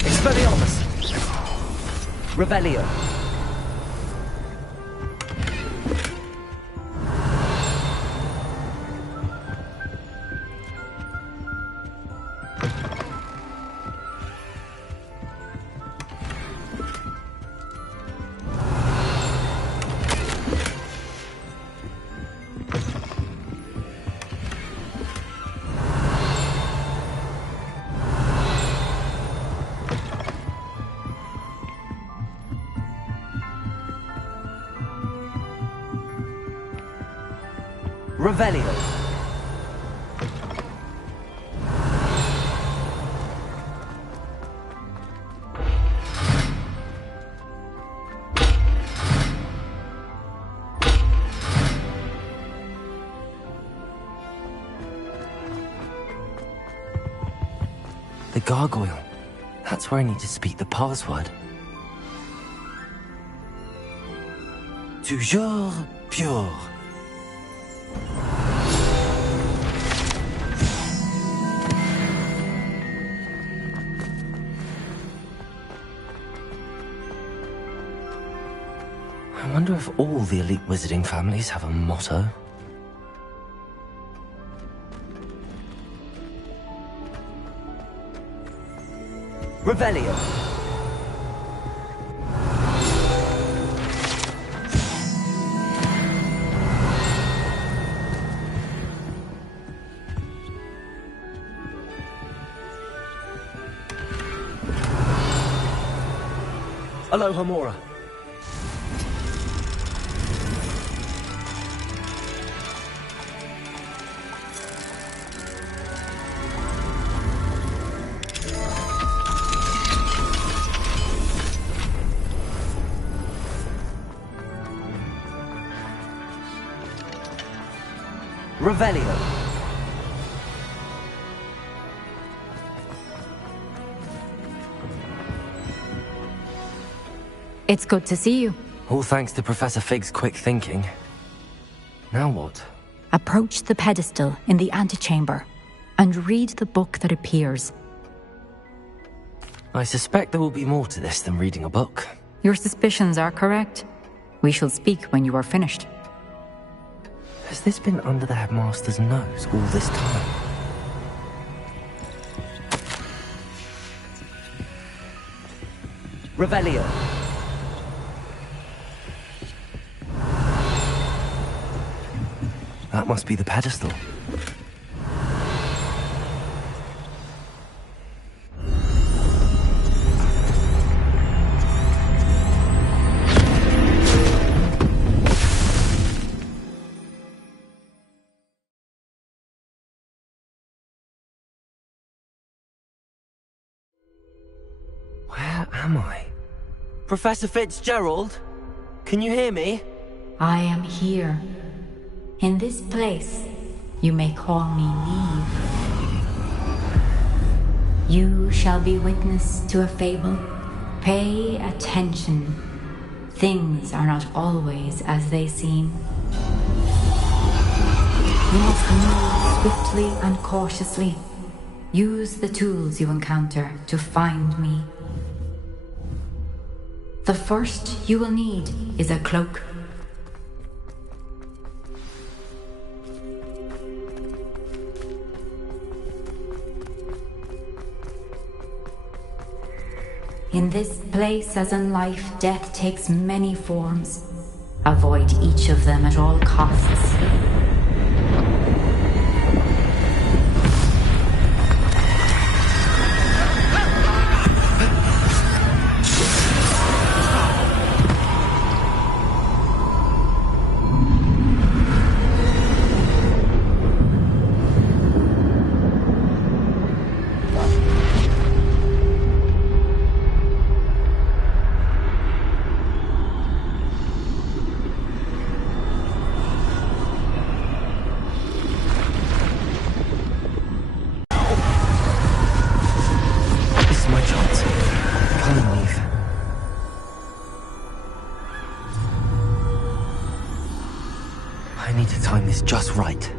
Expelliarmus! Revelio! Revelio. The gargoyle. That's where I need to speak the password. Toujours pure. I wonder if all the elite wizarding families have a motto. Revelio. Alohomora. Revelio. It's good to see you. All thanks to Professor Fig's quick thinking. Now what? Approach the pedestal in the antechamber and read the book that appears. I suspect there will be more to this than reading a book. Your suspicions are correct. We shall speak when you are finished. Has this been under the headmaster's nose all this time? Revelio. That must be the pedestal. Where am I? Professor Fitzgerald? Can you hear me? I am here. In this place, you may call me Neve. You shall be witness to a fable. Pay attention. Things are not always as they seem. You must move swiftly and cautiously. Use the tools you encounter to find me. The first you will need is a cloak. In this place, as in life, death takes many forms. Avoid each of them at all costs. Just right.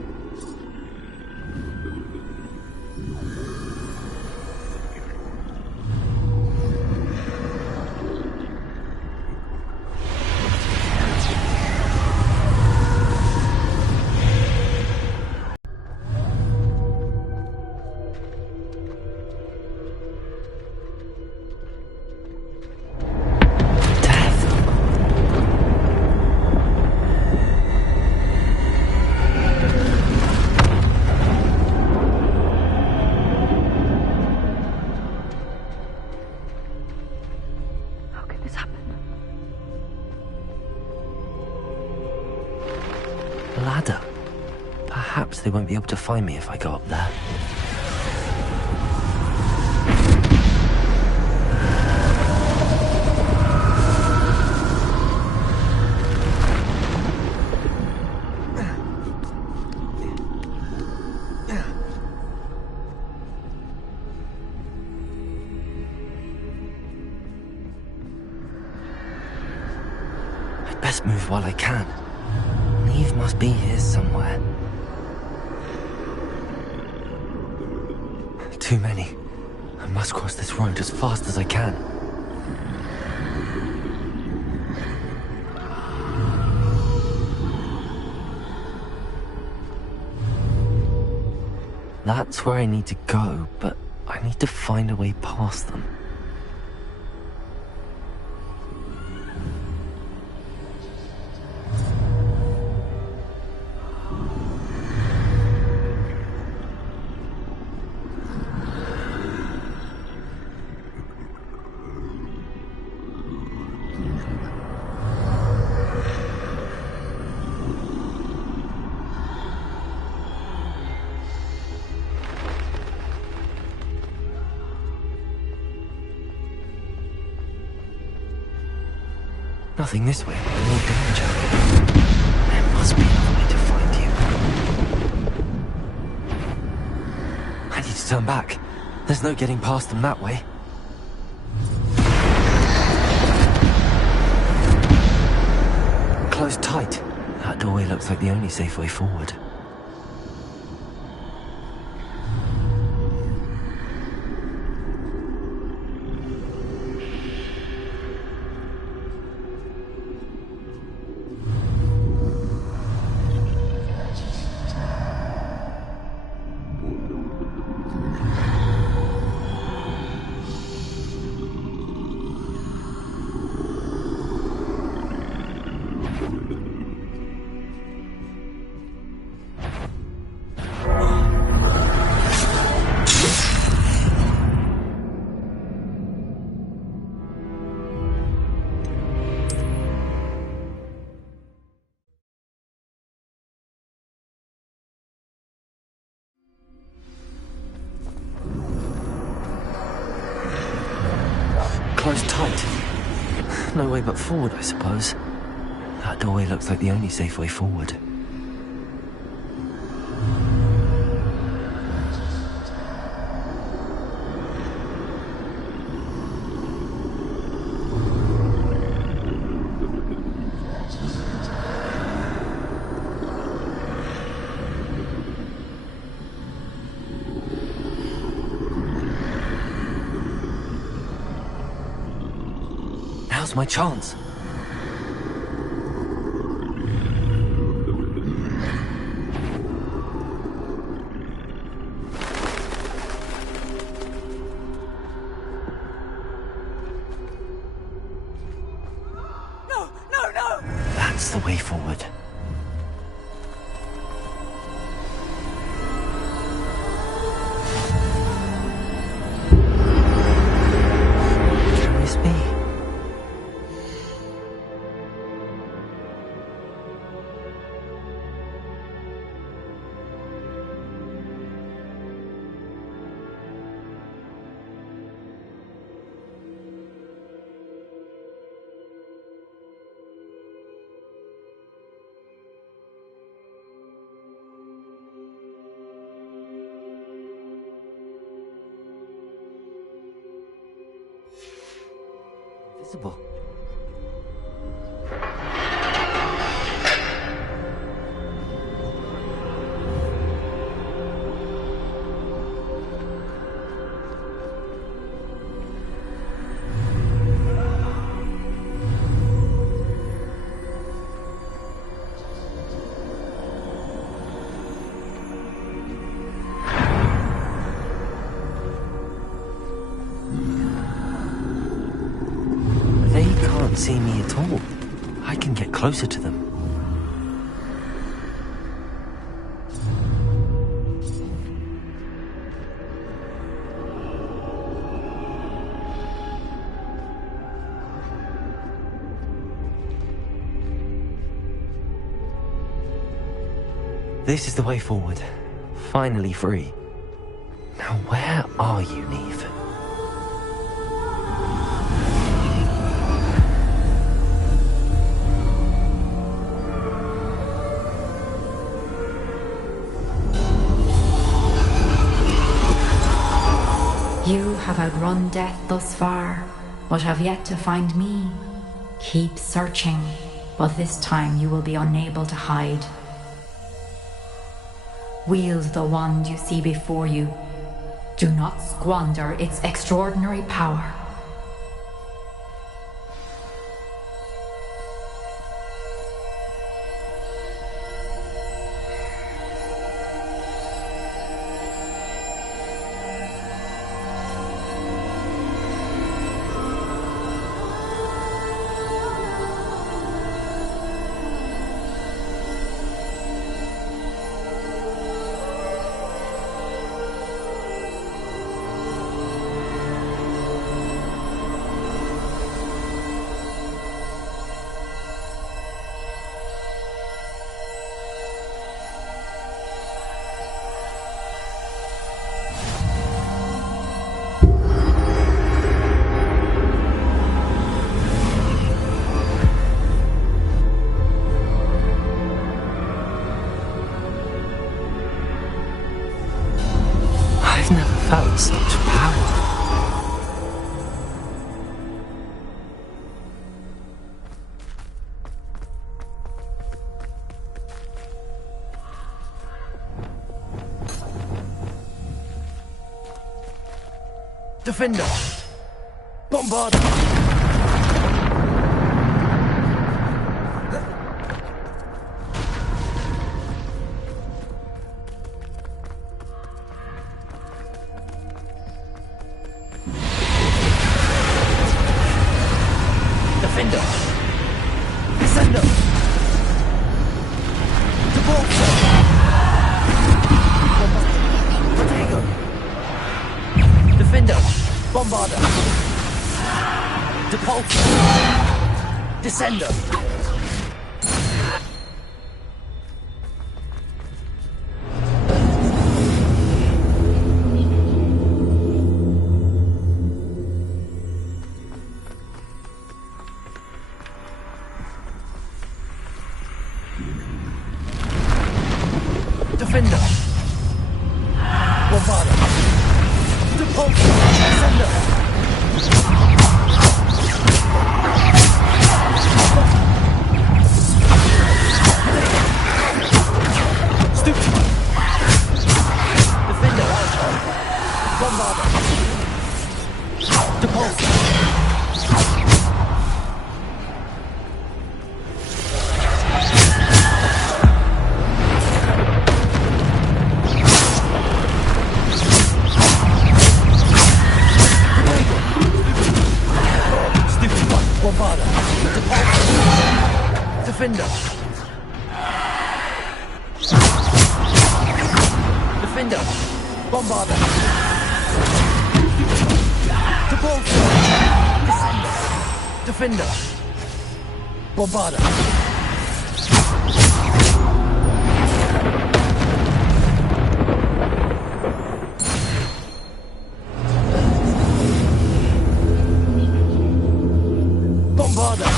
Ladder. Perhaps they won't be able to find me if I go up there. best move while I can. Neve must be here somewhere. Too many. I must cross this road as fast as I can. That's where I need to go, but I need to find a way past them. Nothing this way, more danger. There must be another way to find you. I need to turn back. There's no getting past them that way. Closed tight. That doorway looks like the only safe way forward. Closed tight. No way but forward, I suppose. That doorway looks like the only safe way forward. Now's my chance. No, no, no! That's the way forward. Can this be? Visible. See me at all. I can get closer to them. This is the way forward. Finally free. Now where are you, Neve? You have outrun death thus far, but have yet to find me. Keep searching. but this time you will be unable to hide. Wield the wand you see before you. Do not squander its extraordinary power. I've never felt such power. Defender! Bombarder! Defender! Descender! Devolver! Protego! Defender! Bombarder! Depulsor! Descender! Defender! Bombarder! Depulsor! Descender! Stupid! Defender! Bombarder! Depulsor! Bombarder! Depulsor! Defender! Defender! Bombarder! Depulsor! Descender! Defender! Bombarder! Bombarder!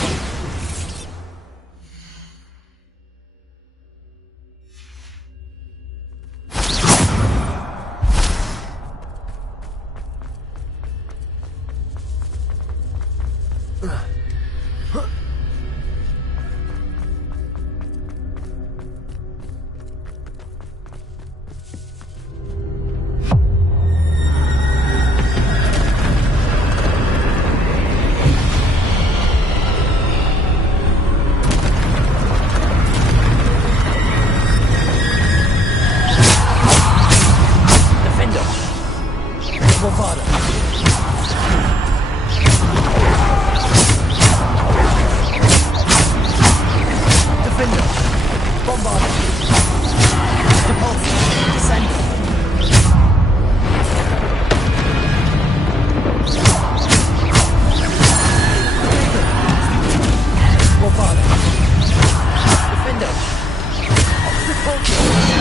Bombarder! Defender! Bombarder! Depulsor! Descender! Bombarder! Defender! Depulsor!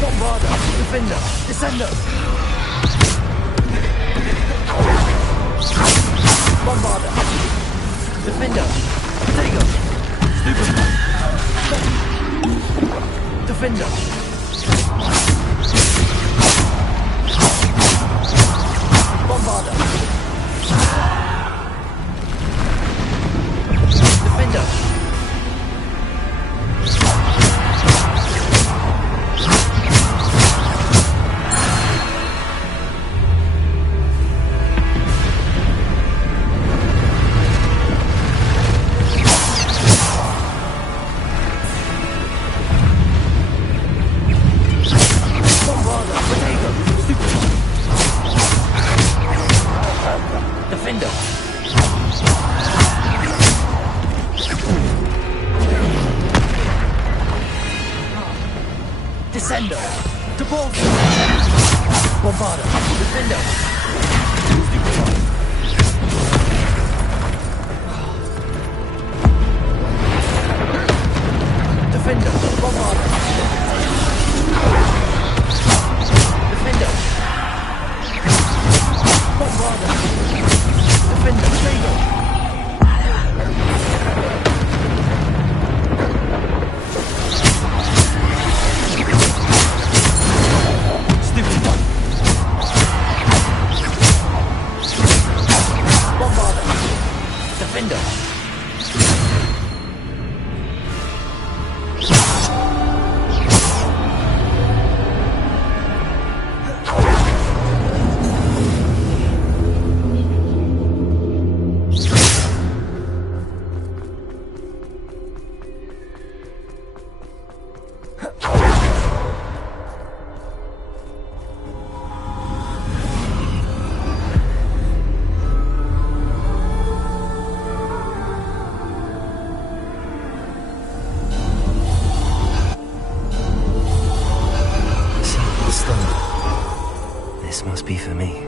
Bombarder! Defender! Descender! Bombarder! Defender! Protego! Stupid! Defender! Descendo! To Bolton! Bombarda! Defendo! Defendo! Bombarda! Defendo! Bombarda! Defendo! Defendo! Defender! This must be for me.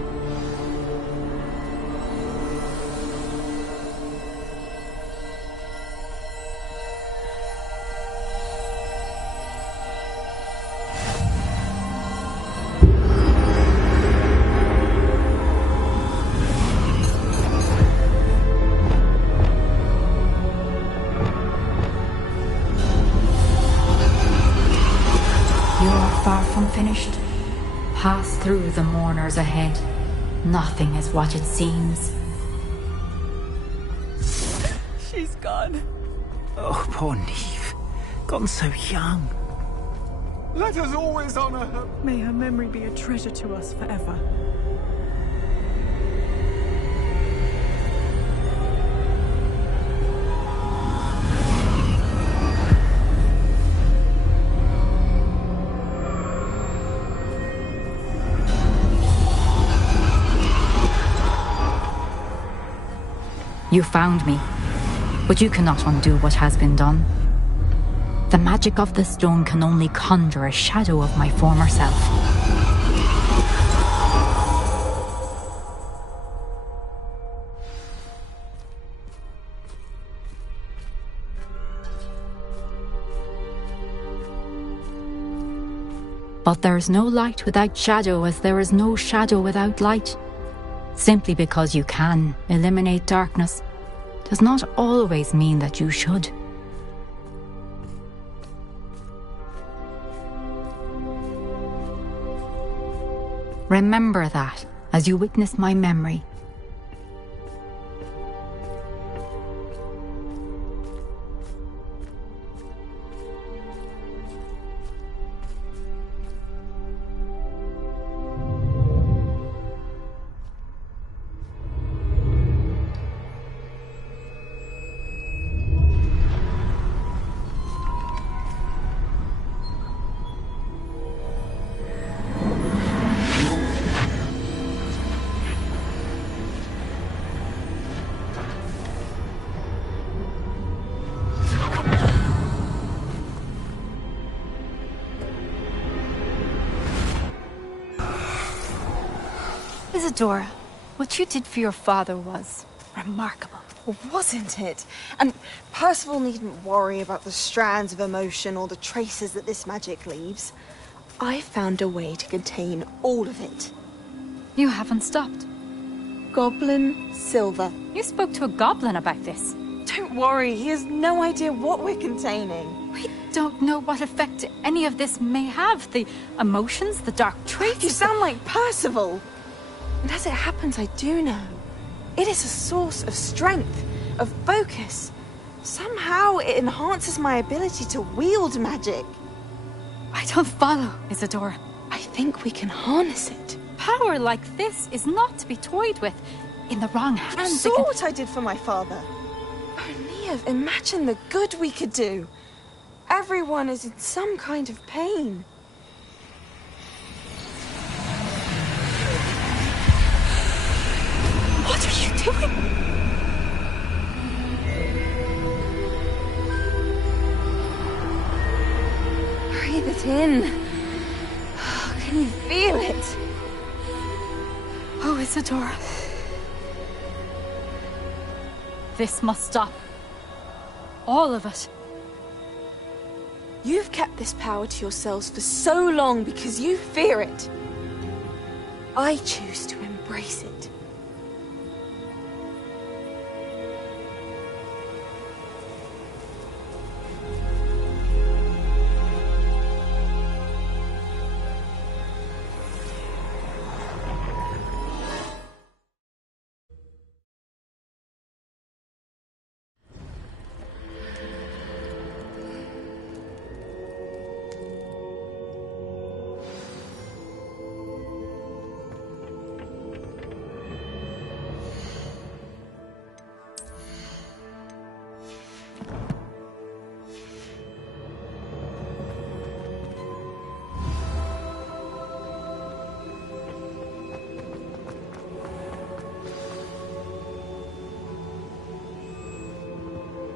You are far from finished. Pass through the mourners ahead. Nothing is what it seems. She's gone. Oh, poor Neve. Gone so young. Let us always honor her. May her memory be a treasure to us forever. You found me, but you cannot undo what has been done. The magic of the stone can only conjure a shadow of my former self. But there is no light without shadow, as there is no shadow without light. Simply because you can eliminate darkness does not always mean that you should. Remember that as you witness my memory. Isadora, what you did for your father was remarkable. Wasn't it? And Percival needn't worry about the strands of emotion or the traces that this magic leaves. I found a way to contain all of it. You haven't stopped. Goblin Silver. You spoke to a goblin about this. Don't worry, he has no idea what we're containing. We don't know what effect any of this may have. The emotions, the dark traits. You sound like Percival. And as it happens, I do know. It is a source of strength, of focus. Somehow it enhances my ability to wield magic. I don't follow, Isadora. I think we can harness it. Power like this is not to be toyed with. In the wrong hands, You saw what I did for my father. Oh, Neve, imagine the good we could do. Everyone is in some kind of pain. What are you doing? Breathe it in. Can you feel it? Oh, Isadora. This must stop. All of it. You've kept this power to yourselves for so long because you fear it. I choose to embrace it.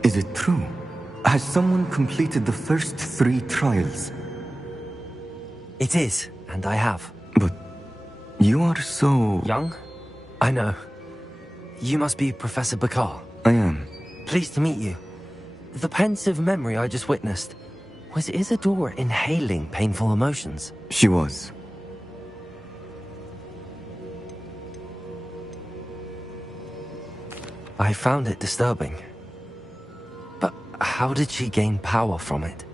Is it true? Has someone completed the first 3 trials? It is, and I have. But you are so... young? I know. You must be Professor Bakar. I am. Pleased to meet you. The pensive memory I just witnessed, was Isadora inhaling painful emotions? She was. I found it disturbing. But how did she gain power from it?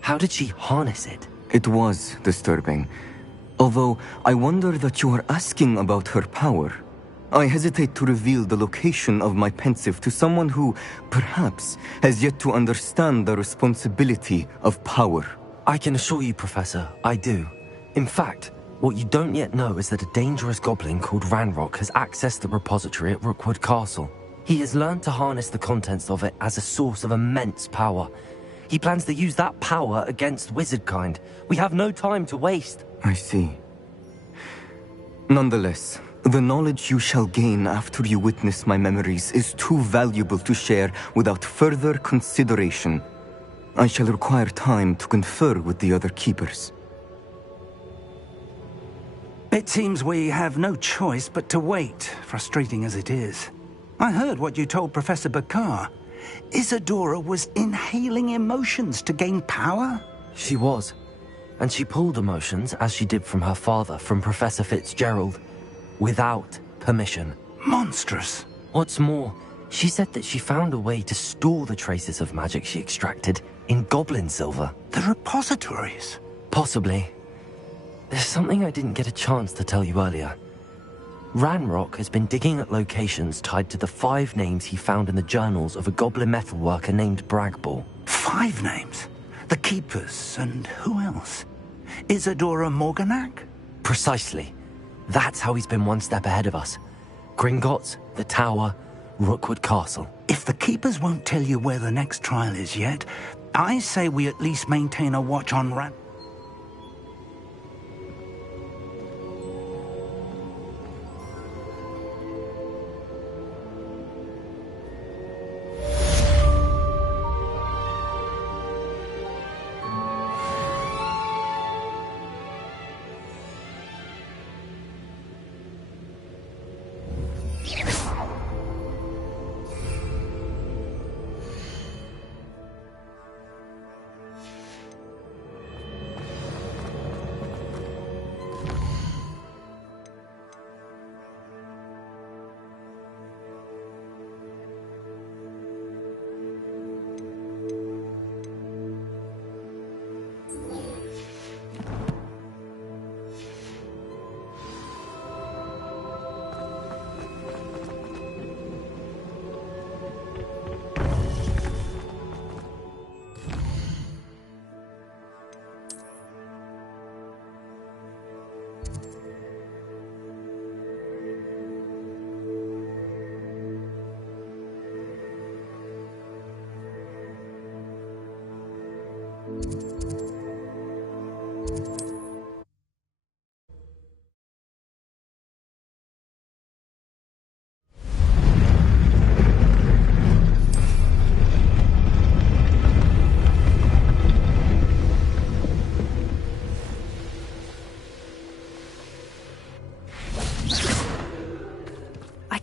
How did she harness it? It was disturbing. Although, I wonder that you are asking about her power. I hesitate to reveal the location of my pensive to someone who, perhaps, has yet to understand the responsibility of power. I can assure you, Professor, I do. In fact, what you don't yet know is that a dangerous goblin called Ranrock has accessed the repository at Rookwood Castle. He has learned to harness the contents of it as a source of immense power. He plans to use that power against wizardkind. We have no time to waste. I see. Nonetheless, the knowledge you shall gain after you witness my memories is too valuable to share without further consideration. I shall require time to confer with the other keepers. It seems we have no choice but to wait, frustrating as it is. I heard what you told Professor Bakar. Isadora was inhaling emotions to gain power? She was. And she pulled emotions, as she did from her father, from Professor Fitzgerald, without permission. Monstrous. What's more, she said that she found a way to store the traces of magic she extracted in goblin silver. The repositories? Possibly. There's something I didn't get a chance to tell you earlier. Ranrock has been digging at locations tied to the 5 names he found in the journals of a goblin metalworker named Bragball. 5 names? The Keepers, and who else? Isadora Morganac? Precisely. That's how he's been one step ahead of us. Gringotts, the Tower, Rookwood Castle. If the Keepers won't tell you where the next trial is yet, I say we at least maintain a watch on Ran...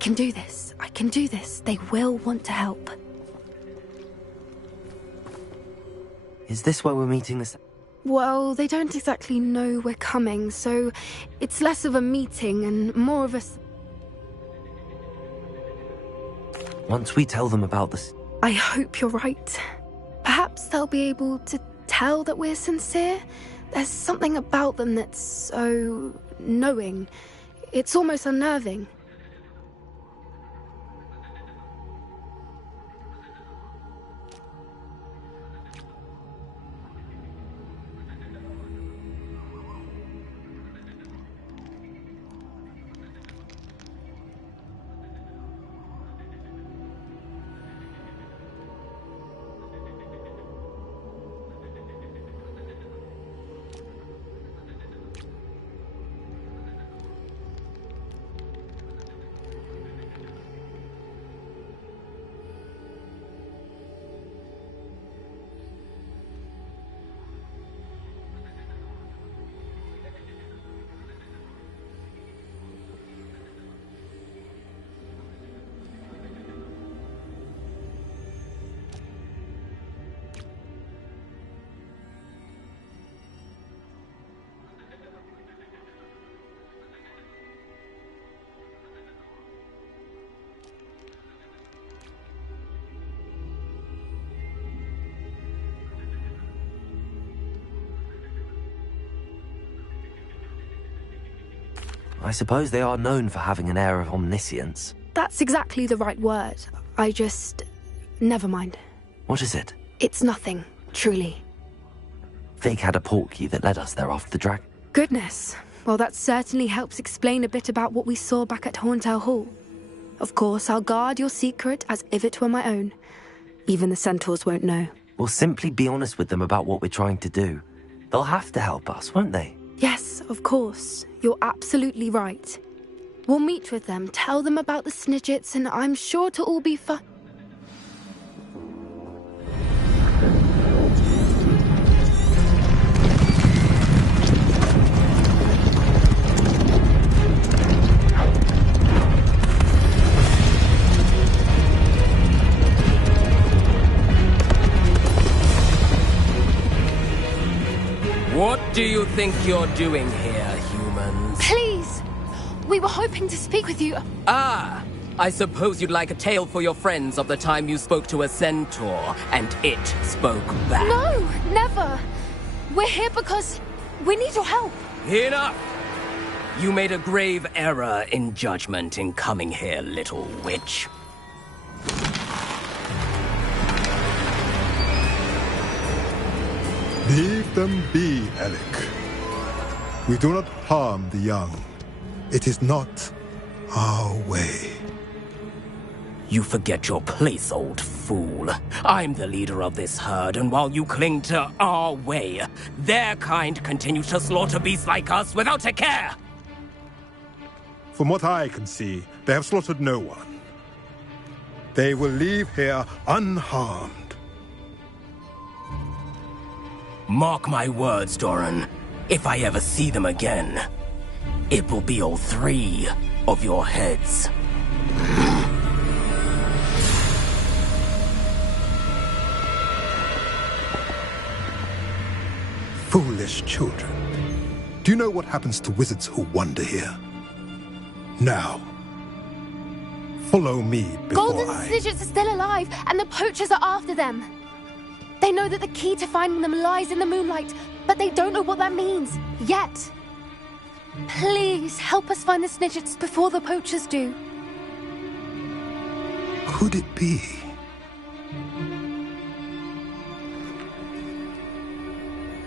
can do this. I can do this. They will want to help. Is this where we're meeting this? Well, they don't exactly know we're coming, so it's less of a meeting and more of a... Once we tell them about this... I hope you're right. Perhaps they'll be able to tell that we're sincere. There's something about them that's so... knowing. It's almost unnerving. I suppose they are known for having an air of omniscience. That's exactly the right word. I just... never mind. What is it? It's nothing, truly. Fig had a portkey that led us there after the drag. Goodness. Well, that certainly helps explain a bit about what we saw back at Horntail Hall. Of course, I'll guard your secret as if it were my own. Even the centaurs won't know. We'll simply be honest with them about what we're trying to do. They'll have to help us, won't they? Yes, of course. You're absolutely right. We'll meet with them, tell them about the Snidgets, and I'm sure it'll all be fun. What do you think you're doing here, humans? Please! We were hoping to speak with you. Ah! I suppose you'd like a tale for your friends of the time you spoke to a centaur, and it spoke back. No, never! We're here because we need your help. Enough! You made a grave error in judgment in coming here, little witch. Leave them be, Alec. We do not harm the young. It is not our way. You forget your place, old fool. I'm the leader of this herd, and while you cling to our way, their kind continue to slaughter beasts like us without a care! From what I can see, they have slaughtered no one. They will leave here unharmed. Mark my words, Doran. If I ever see them again, it will be all three of your heads. Foolish children. Do you know what happens to wizards who wander here? Now, follow me before Golden Snidgets are still alive, and the poachers are after them. They know that the key to finding them lies in the moonlight, but they don't know what that means, yet. Please, help us find the Snidgets before the poachers do. Could it be?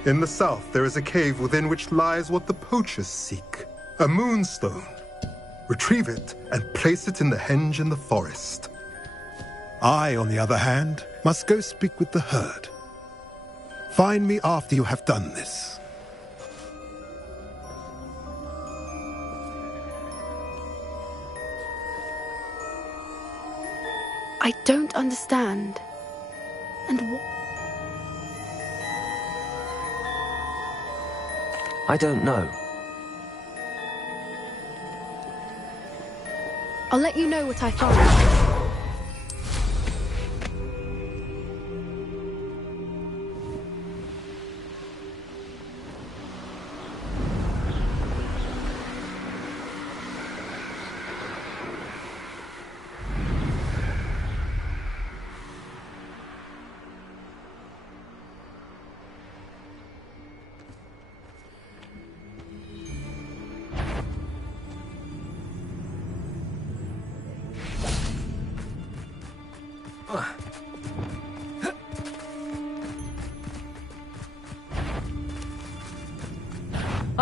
In the south, there is a cave within which lies what the poachers seek. A moonstone. Retrieve it and place it in the henge in the forest. I, on the other hand, must go speak with the herd. Find me after you have done this. I don't understand. And what? I don't know. I'll let you know what I find.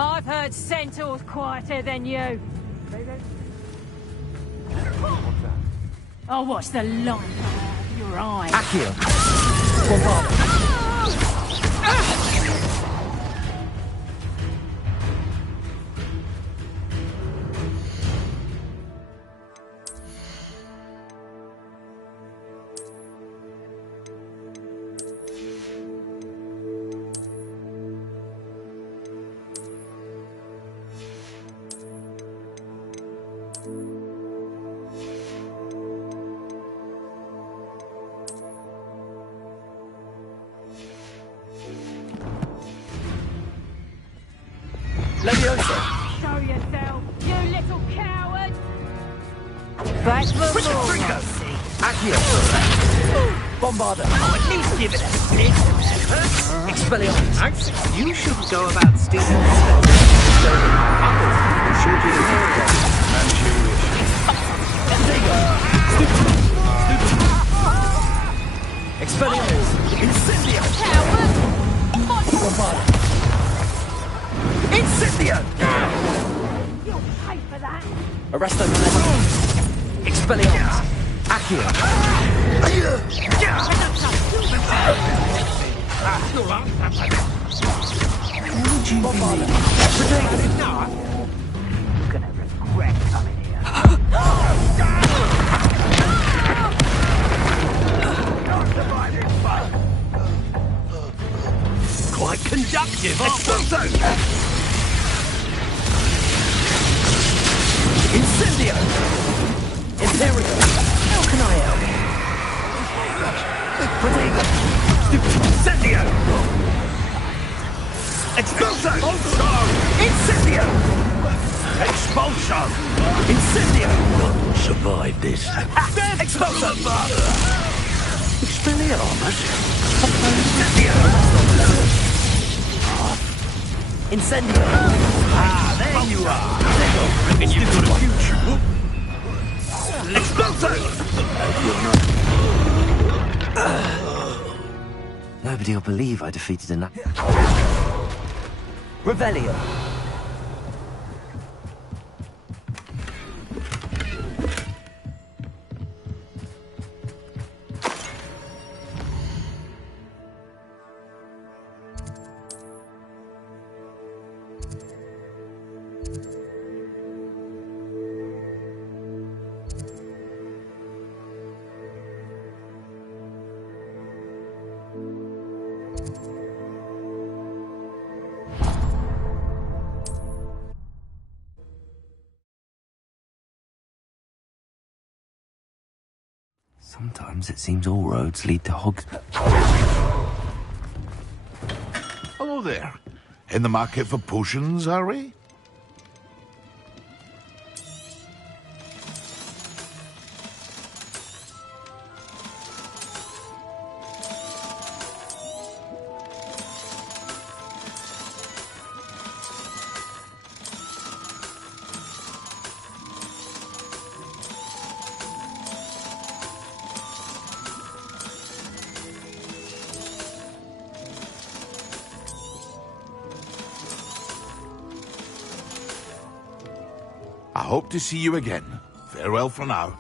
I've heard centaurs quieter than you. I'll watch the light out of your eyes. Accio! Bombard! Leviosa! Show yourself, you little coward! Back for more! Accio! Bombarda! I'll at least give it a sniff! Expelliarmus! You shouldn't go about stealing stuff. Should you? And you wish. Expelliarmus! Incendio! Bombarda! Incendio! You'll pay for that! Arresto Malefico! Expelliarmus! Accio! Bombarda! You're gonna regret coming here. Quite conductive, Expulso! Incendio! Imperial! How can I help? Protego! Incendio! Expulso! Incendio! Expulso! Incendio! Survive this. Expulso! Expelliarmus? Incendio! Incendio! Ah, there you are. Reckon you've got a future. Expulso! Nobody will believe I defeated an... Revelio! Sometimes it seems all roads lead to Hogs... Hello there. In the market for potions, are we? I hope to see you again. Farewell for now.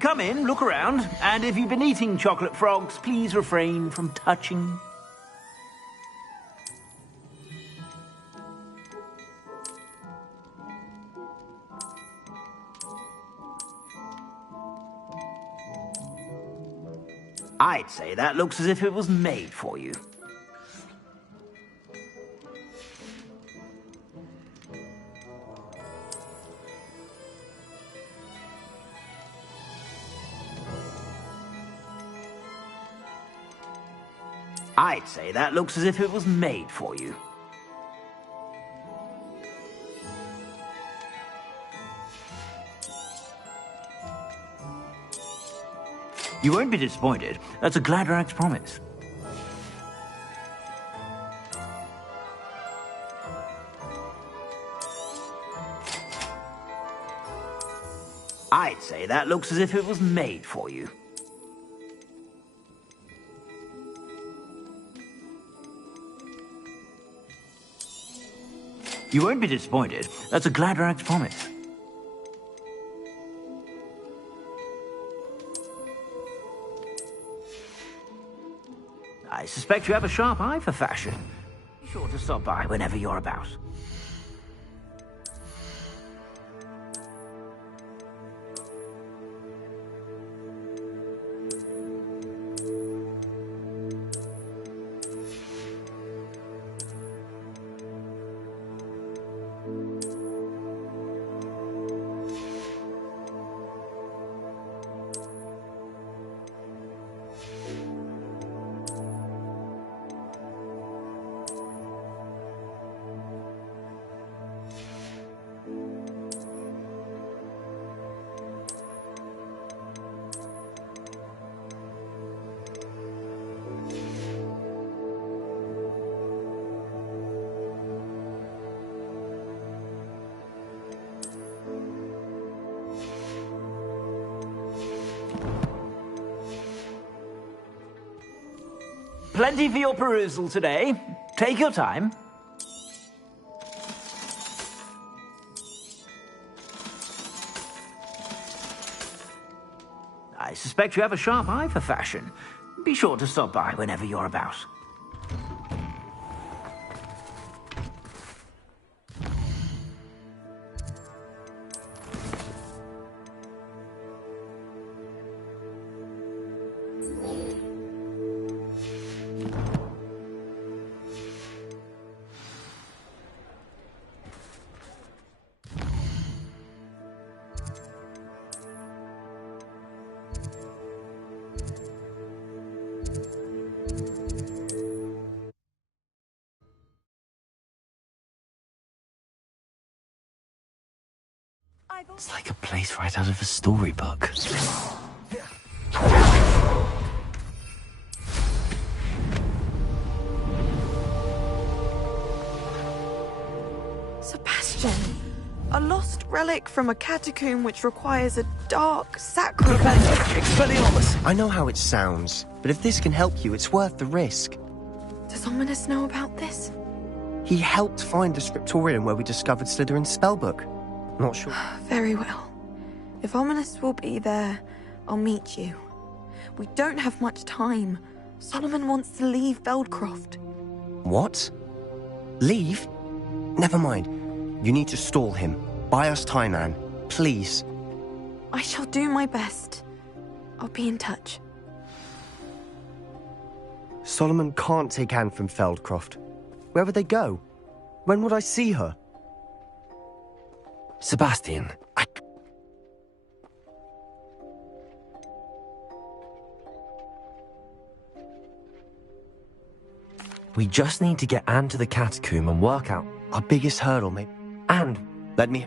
Come in, look around, and if you've been eating chocolate frogs, please refrain from touching. I'd say that looks as if it was made for you. I'd say that looks as if it was made for you. You won't be disappointed. That's a Gladrax promise. I'd say that looks as if it was made for you. You won't be disappointed. That's a Gladrax promise. I suspect you have a sharp eye for fashion. Be sure to stop by whenever you're about. Plenty for your perusal today. Take your time. I suspect you have a sharp eye for fashion. Be sure to stop by whenever you're about. It's like a place right out of a storybook. Sebastian, a lost relic from a catacomb which requires a dark sacrifice. Expelliarmus! I know how it sounds, but if this can help you, it's worth the risk. Does Ominis know about this? He helped find the scriptorium where we discovered Slytherin's spellbook. Not sure. Very well. If Ominis will be there, I'll meet you. We don't have much time. Solomon wants to leave Feldcroft. What? Leave? Never mind. You need to stall him. Buy us time, Anne. Please. I shall do my best. I'll be in touch. Solomon can't take Anne from Feldcroft. Where would they go? When would I see her? Sebastian, we just need to get Anne to the catacomb and work out our biggest hurdle, mate. And let me...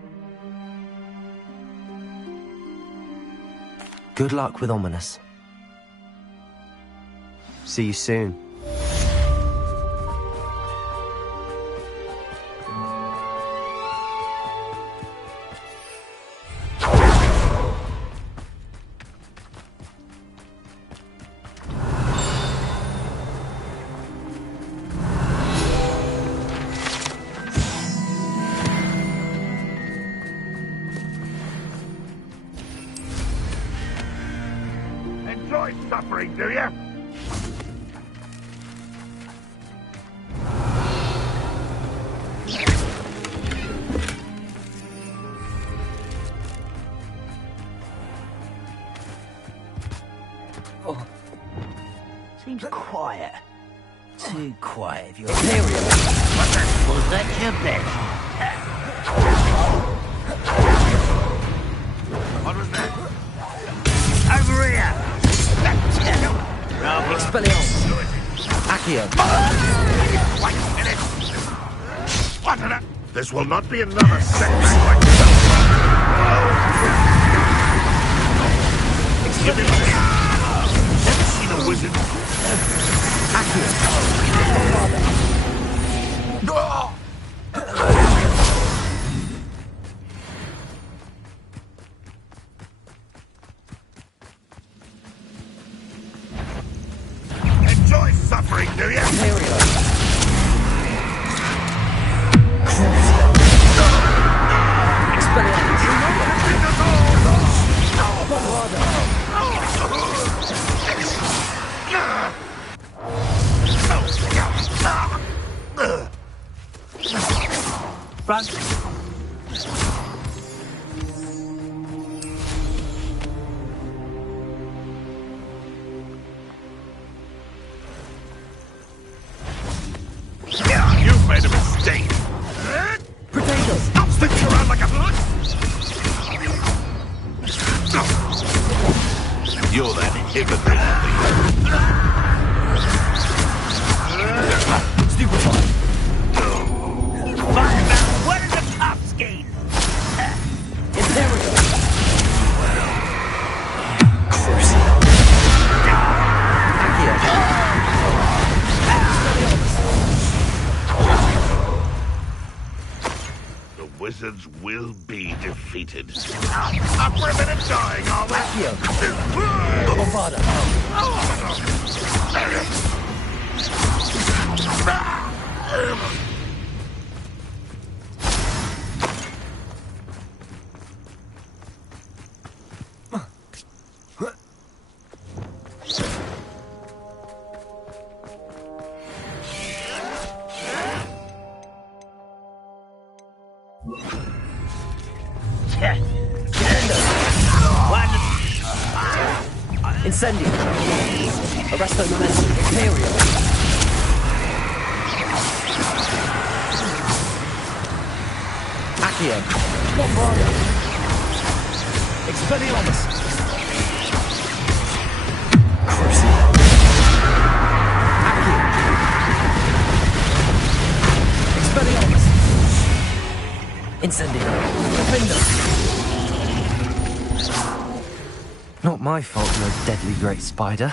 Good luck with Ominis. See you soon. Enjoy suffering, do you? Seems quiet. Too quiet if you're Imperial. Was that your bet? What was that? Over here! Expelliarmus! Accio! Wait a minute! What on earth? This will not be another setback like this. Give me this. Never seen a wizard. Accio! Enjoy suffering, do you? Run. You've made a mistake. Potatoes! Stop sticking around like a... You're that hypocrite. Stupefy! What are the top skis? Imperial! The wizards will be defeated. Up for a bit of dying, are we? Accio! Bombarda! Incendio! Arresto Momentum! Imperial! Accio! Bombarda! Expelliarmus! Crucio! Accio! Expelliarmus! Incendio! Defender! Not my fault you're a deadly great spider.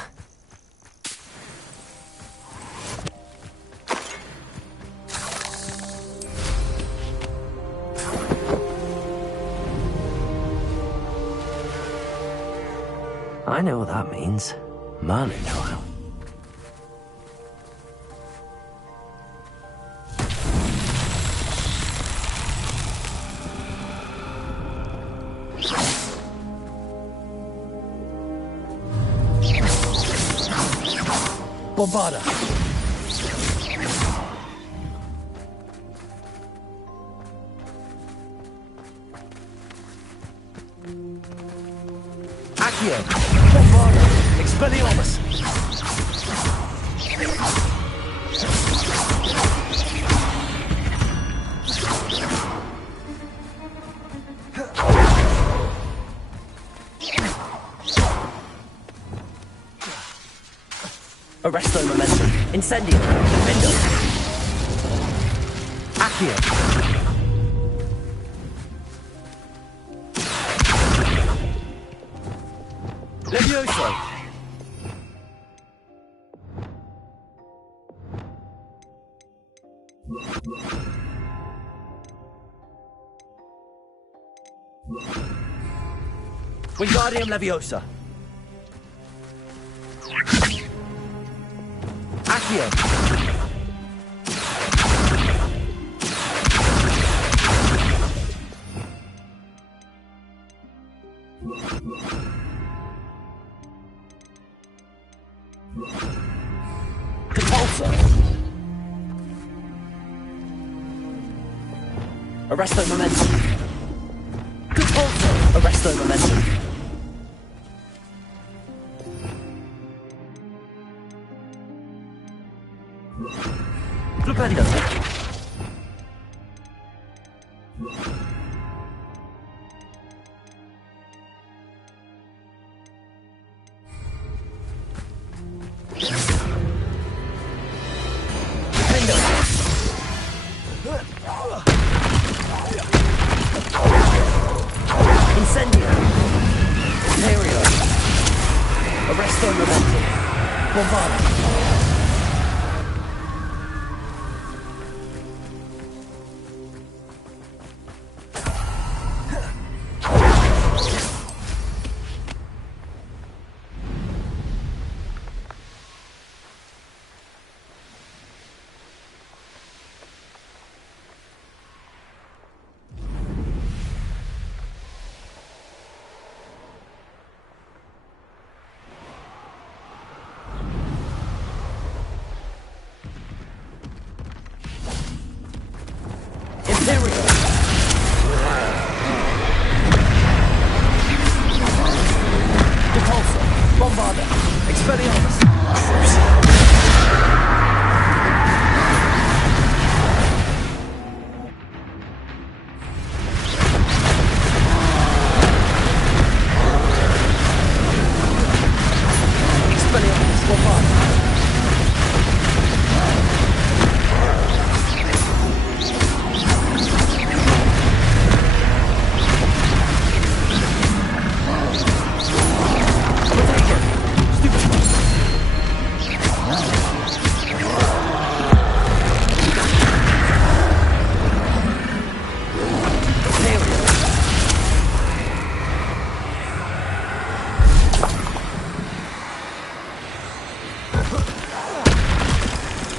I know what that means. Merlin trial. Bombarda! Accio! Bombarda! Expelliarmus! Arresto Momentum! Incendio! Defendo! Accio! Levioso! Wingardium Leviosa! Accio! Compulsor! Arresto Momentum! Compulsor! Arresto Momentum! Defender. Incendio. Imperio. Arresto Momentum. Bombarda.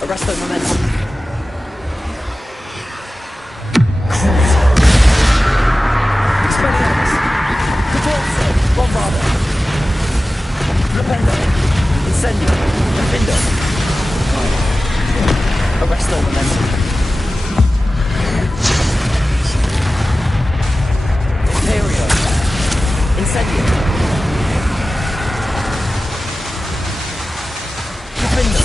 Arresto Momentum. Expelliarmus. Catorzo. Bombarda. Rependo. Incendio. Defindo. Arresto Momentum. Imperio. Incendio. Defindo.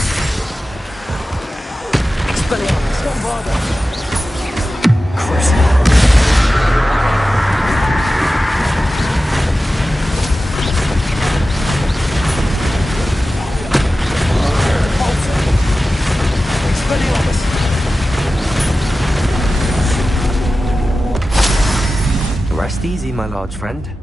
Expelliarmus. Bombarda. Crucible. Rest easy, my large friend.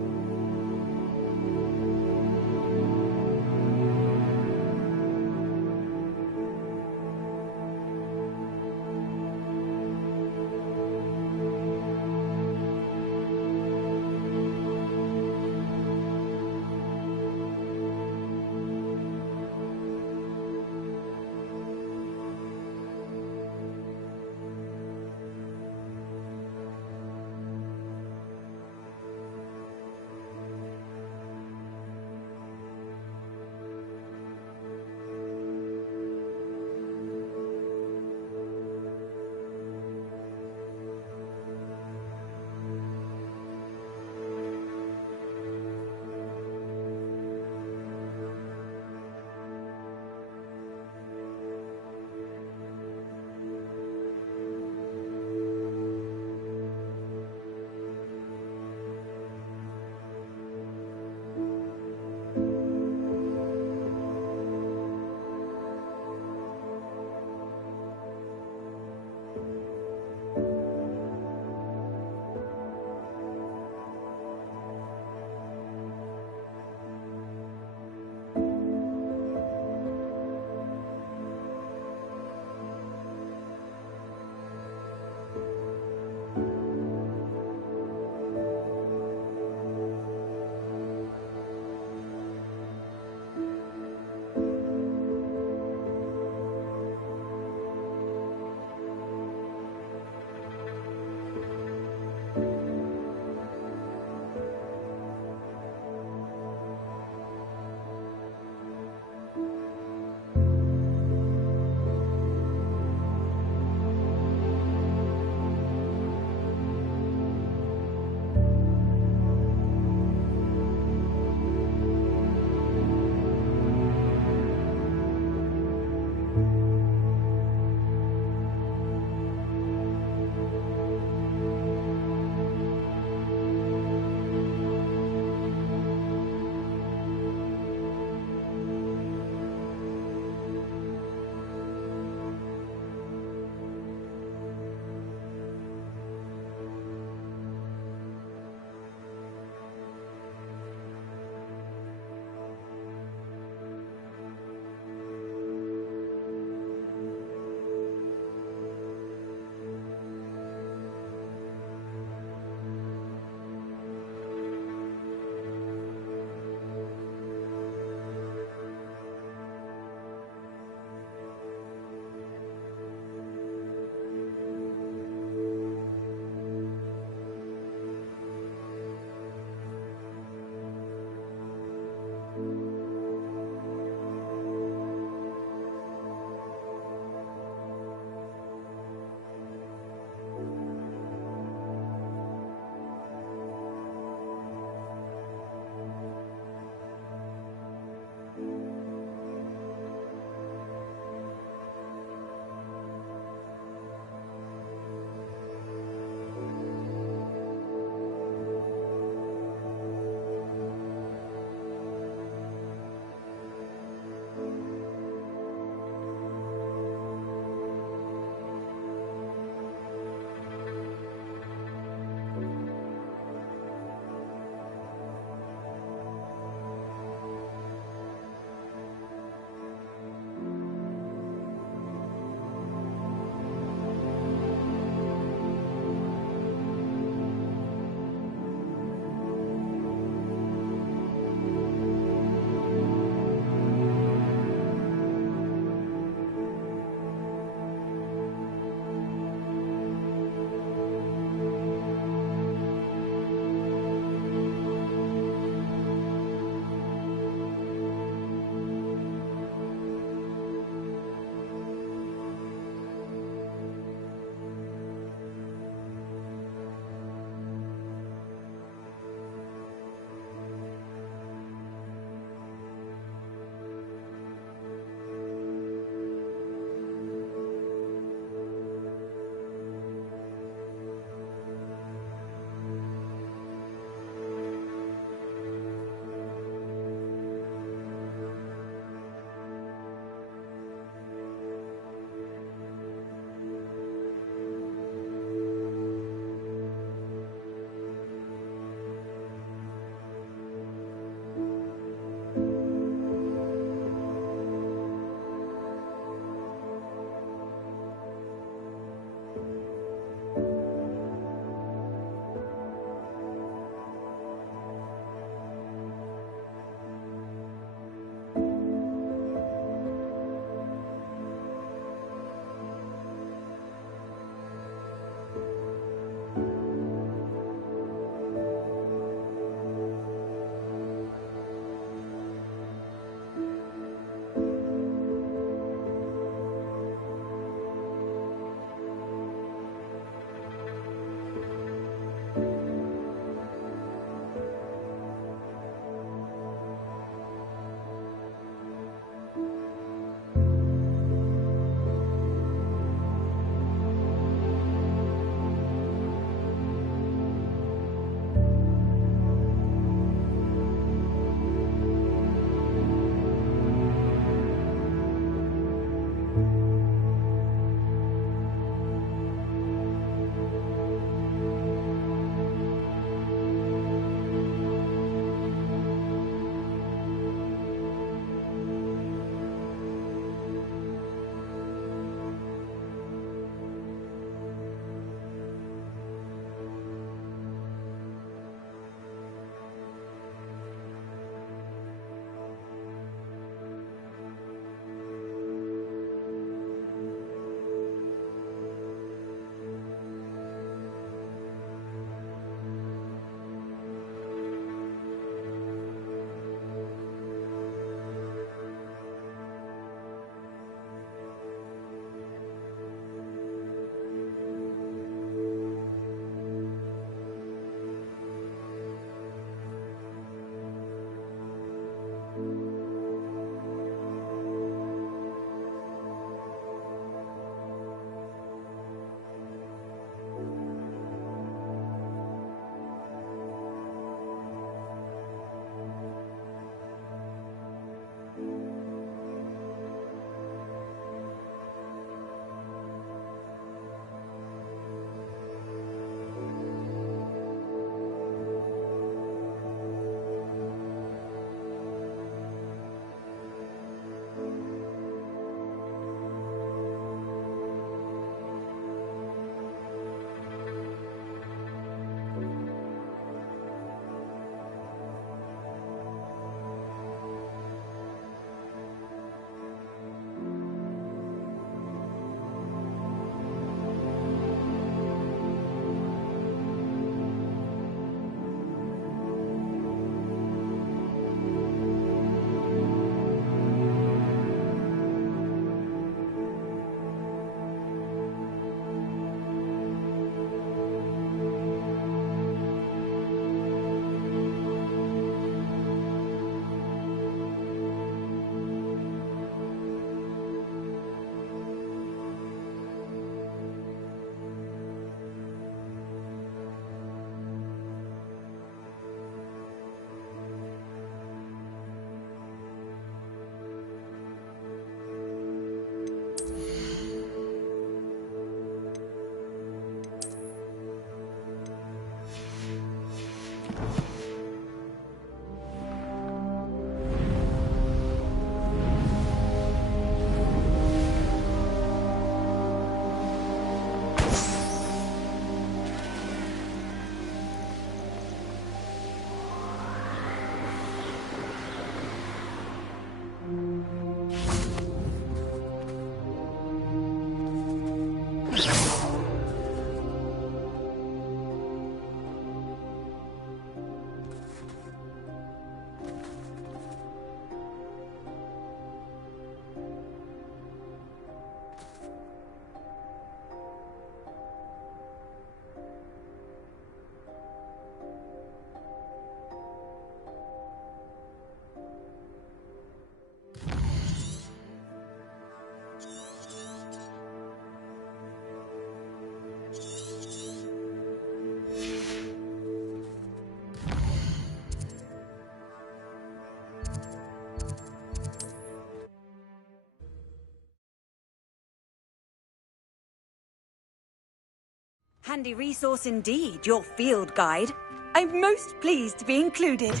Handy resource indeed, your field guide. I'm most pleased to be included.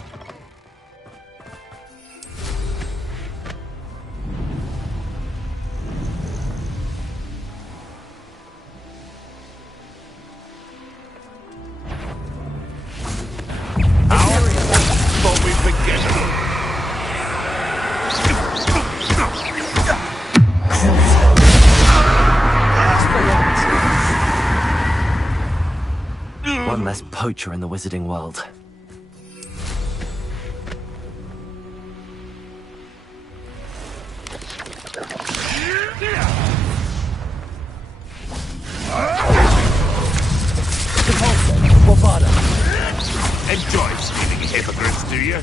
Before we forget One less poacher in the wizarding world. Enjoy stealing hippogriffs, do you?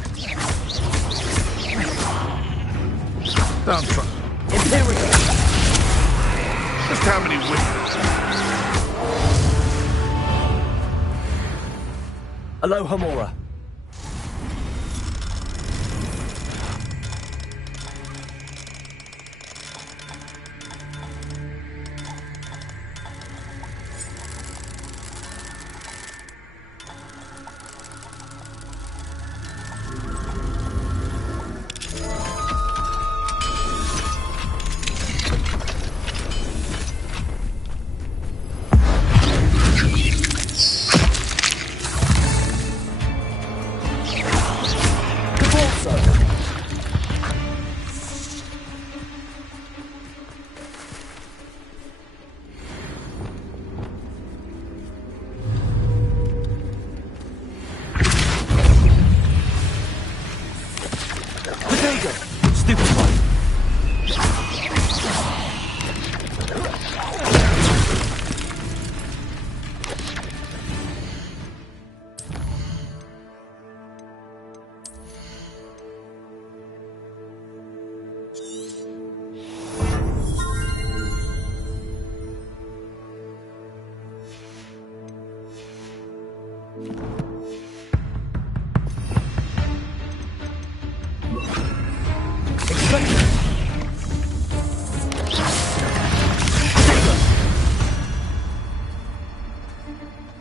Don't try. Imperial! Just how many wizards? Alohomora.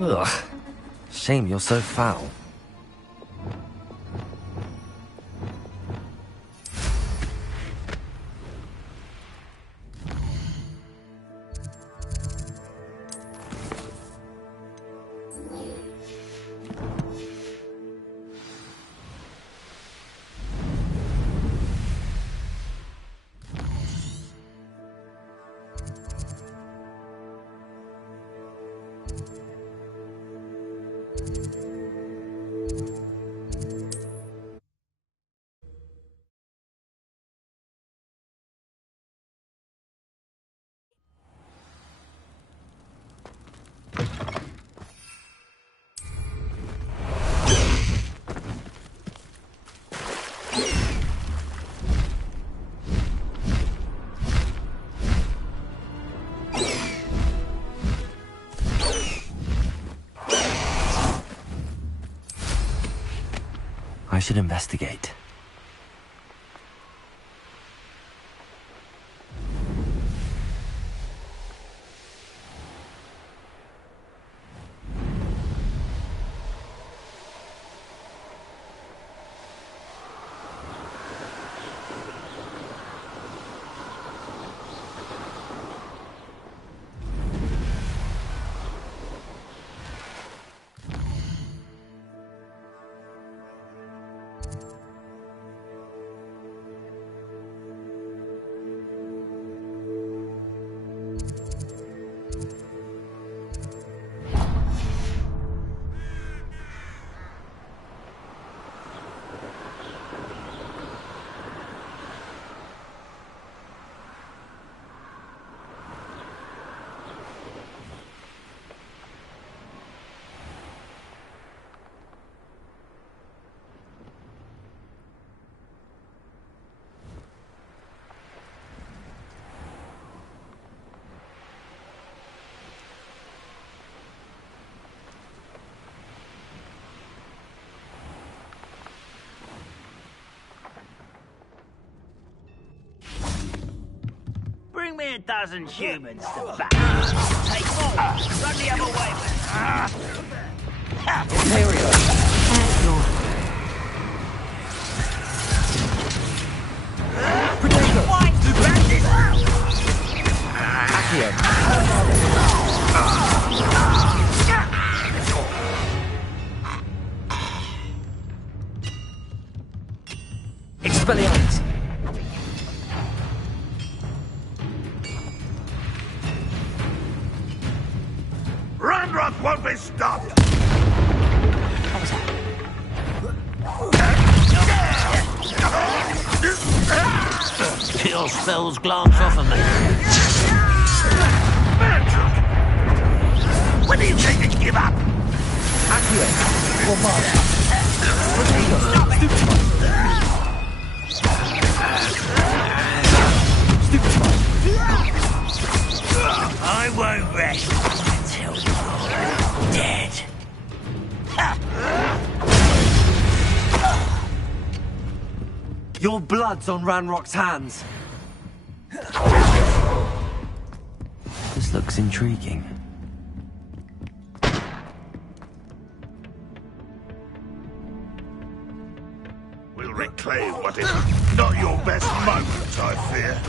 Ugh. Shame you're so foul. I should investigate. Bring me a dozen humans to back. Take more. Run the other way, man. Expelliarmus! Ranrock won't be stopped! Your spells glance off of me. When do you think to give up? I won't rest until you're dead. Your blood's on Ranrock's hands. This looks intriguing. We'll reclaim what is not your best moment, I fear.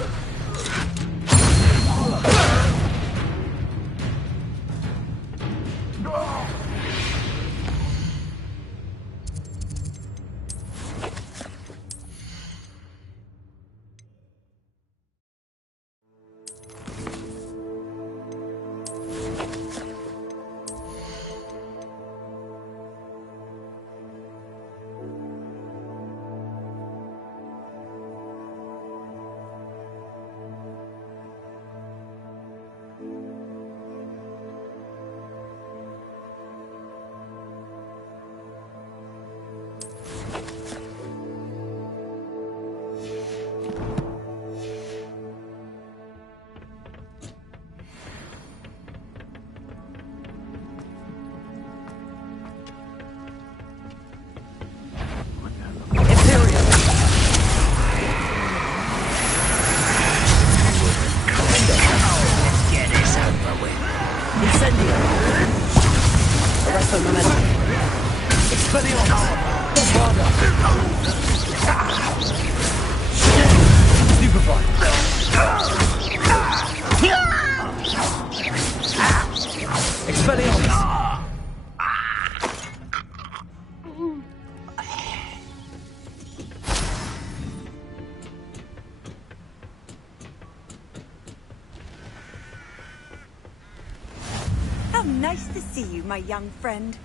Nice to see you, my young friend.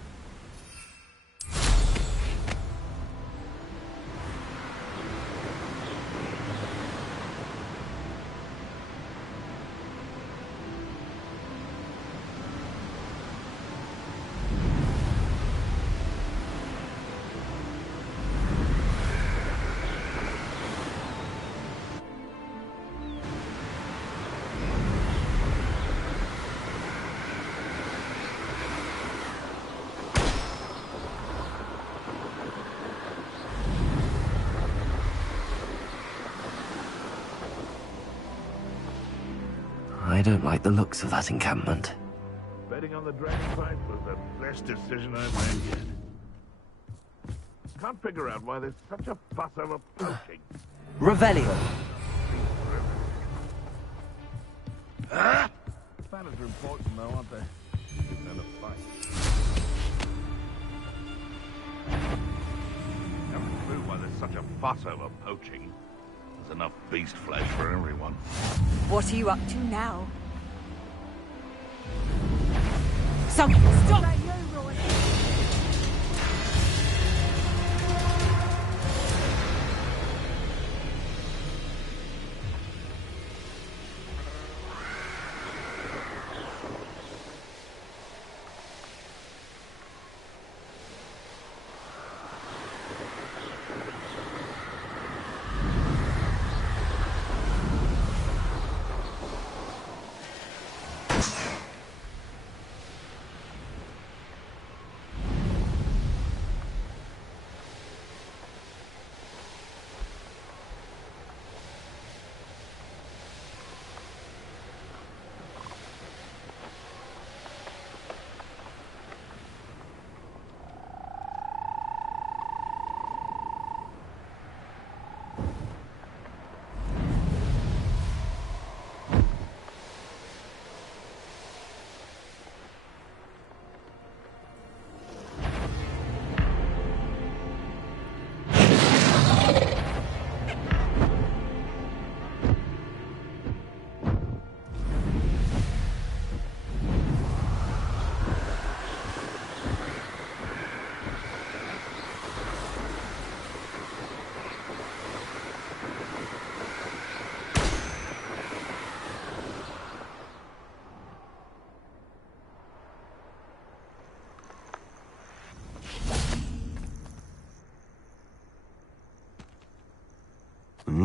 I don't like the looks of that encampment. Betting on the Dragonfight was the best decision I've made yet. Can't figure out why there's such a fuss over poaching. Revelio. Spanners are important though, aren't they? And a fight. Haven't a clue why there's such a fuss over poaching. There's enough beast flesh for everyone. What are you up to now? Stop!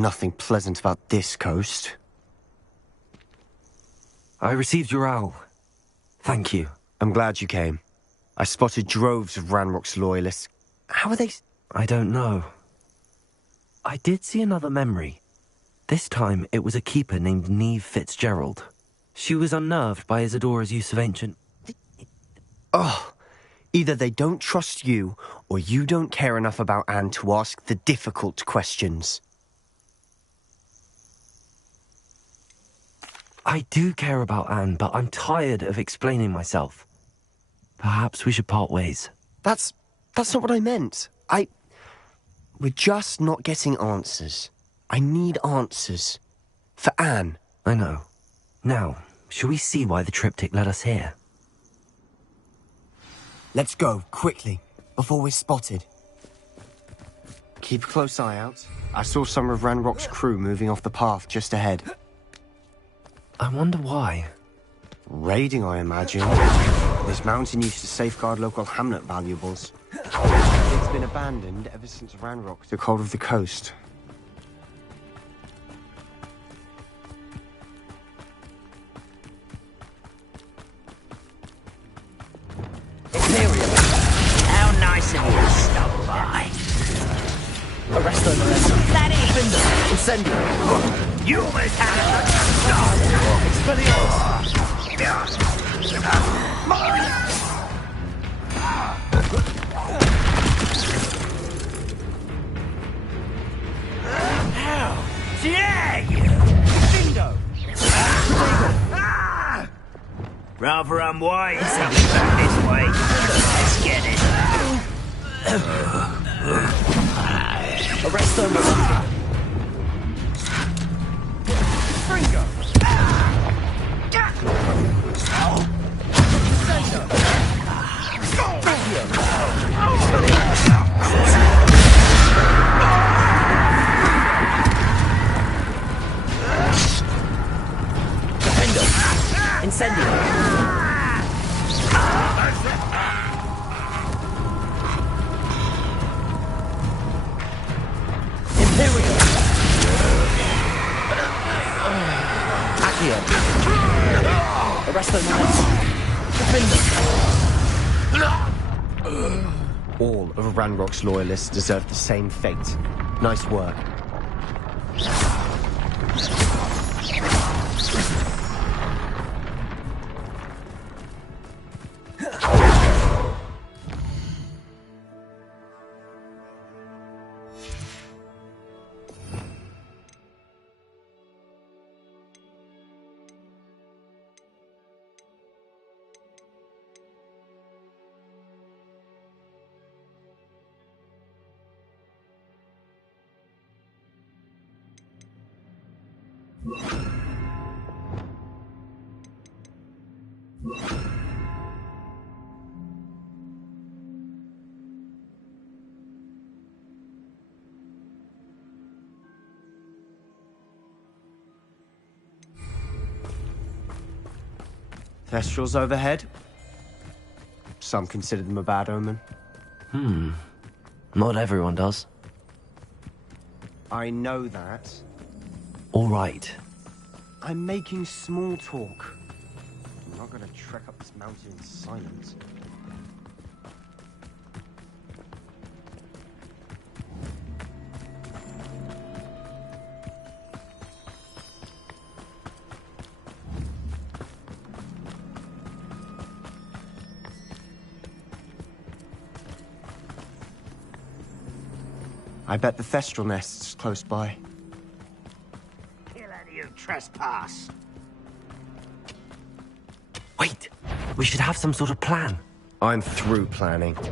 nothing pleasant about this coast. I received your owl. Thank you. I'm glad you came. I spotted droves of Ranrock's loyalists. How are they... I don't know. I did see another memory. This time, it was a keeper named Neve Fitzgerald. She was unnerved by Isadora's use of ancient... Oh, either they don't trust you, or you don't care enough about Anne to ask the difficult questions. I do care about Anne, but I'm tired of explaining myself. Perhaps we should part ways. That's not what I meant. We're just not getting answers. I need answers. For Anne. I know. Now, shall we see why the triptych led us here? Let's go, quickly, before we're spotted. Keep a close eye out. I saw some of Ranrock's crew moving off the path just ahead. I wonder why. Raiding, I imagine. This mountain used to safeguard local hamlet valuables. It's been abandoned ever since Ranrock took hold of the coast. How nice of you to stop by. Arrest them, arrest them. That is! Incendio! You almost had it! Expelliarmus! How dare you! Bingo! Rather unwise coming back this way. Let's get it. Arrest them! Bingo! Incendio! Imperial! Accio! Arrest them, All of Ranrock's loyalists deserve the same fate. Nice work. Thestrals overhead. Some consider them a bad omen. Not everyone does. I know that. All right. I'm making small talk. I'm not gonna trek up this mountain in silence. I bet the Thestral nest's close by. Kill any who trespass. Wait! We should have some sort of plan. I'm through planning. You're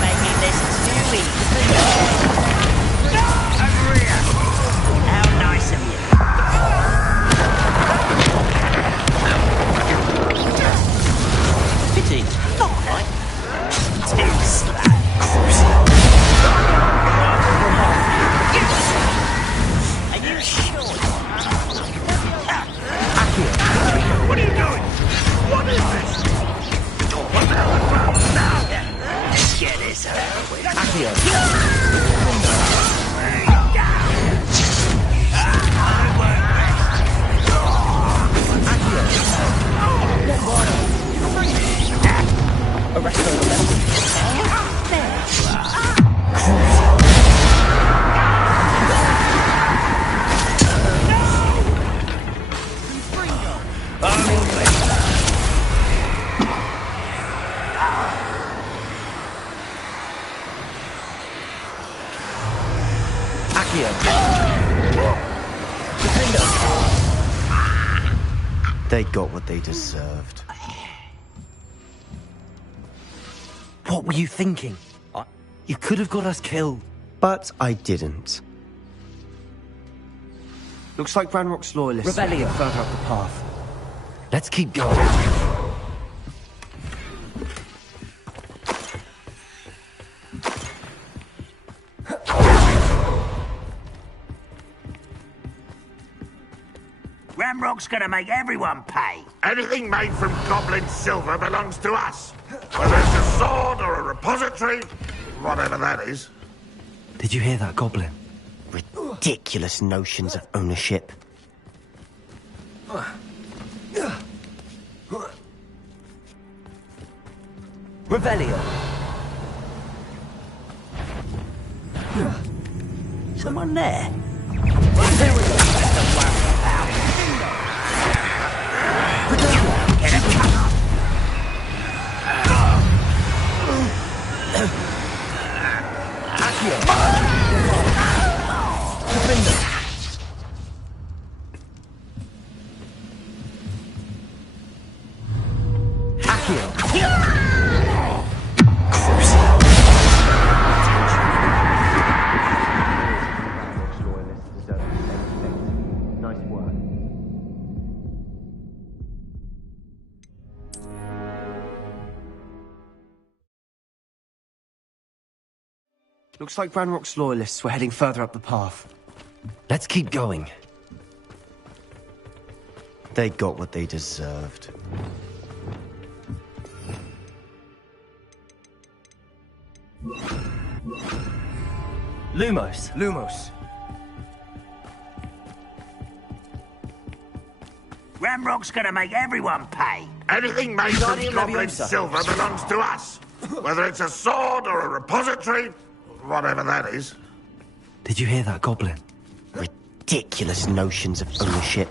making this too easy. Over here. How nice of you. Pity. Not right. Too slack. Are you sure They got what they deserved. What were you thinking? You could have got us killed. But I didn't. Looks like Ranrock's loyalists are Revelio. further up the path. Let's keep going. Ranrock's gonna make everyone pay. Anything made from goblin silver belongs to us. Whether it's a sword or a repository, whatever that is. Did you hear that, Goblin? Ridiculous notions of ownership. Revelio. Someone there? Looks like Ranrock's loyalists were heading further up the path. Let's keep going. They got what they deserved. Lumos. Lumos. Ranrock's gonna make everyone pay. Anything made from Guardian goblin Leviosa. silver belongs to us. Whether it's a sword or a repository, whatever that is. Did you hear that, Goblin? Ridiculous notions of ownership.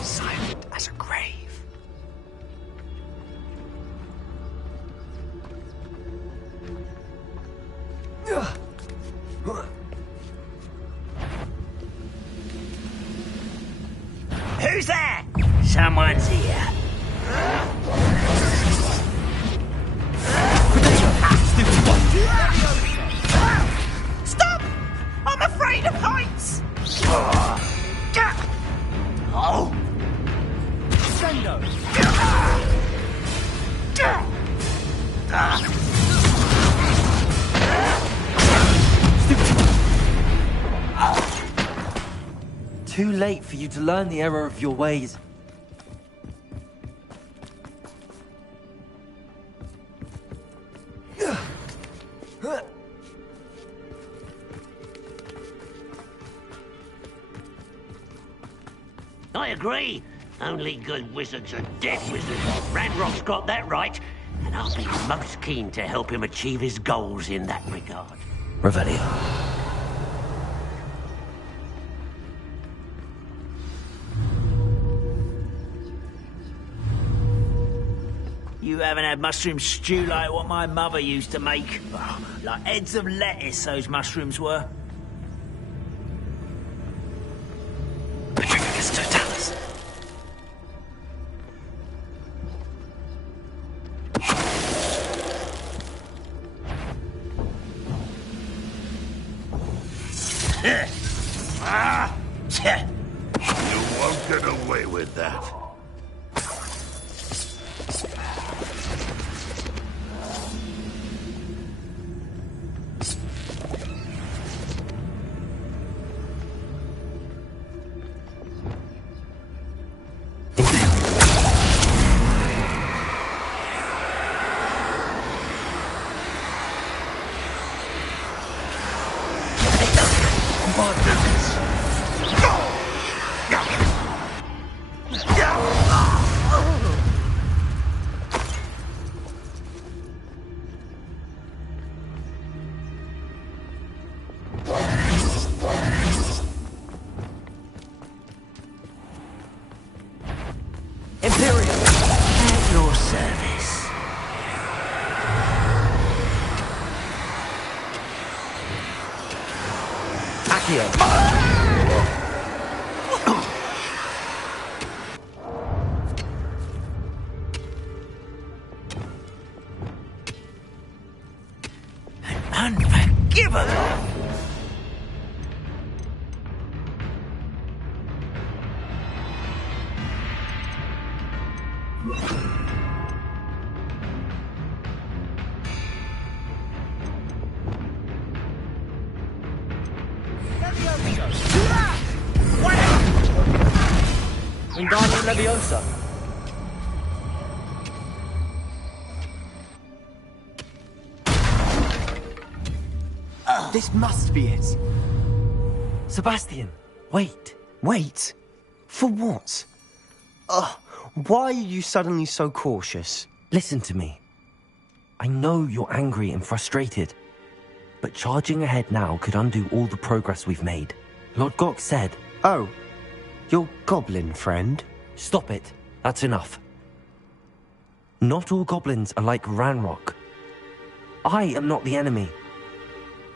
Silent as a grave. Who's there? Someone's here. Stop! I'm afraid of heights! Oh! Sendo. Too late for you to learn the error of your ways. I agree. Only good wizards are dead wizards. Ranrock's got that right, and I'll be most keen to help him achieve his goals in that regard. Revelio. You haven't had mushroom stew like what my mother used to make. Oh, like heads of lettuce, those mushrooms were. Petrificus totalis. You won't get away with that. At your service. Unforgivable! Wingardium Leviosa. This must be it. Sebastian, wait. Wait? For what? Why are you suddenly so cautious? Listen to me. I know you're angry and frustrated, but charging ahead now could undo all the progress we've made. Lord Gok said... Oh, your goblin friend? Stop it. That's enough. Not all goblins are like Ranrock. I am not the enemy.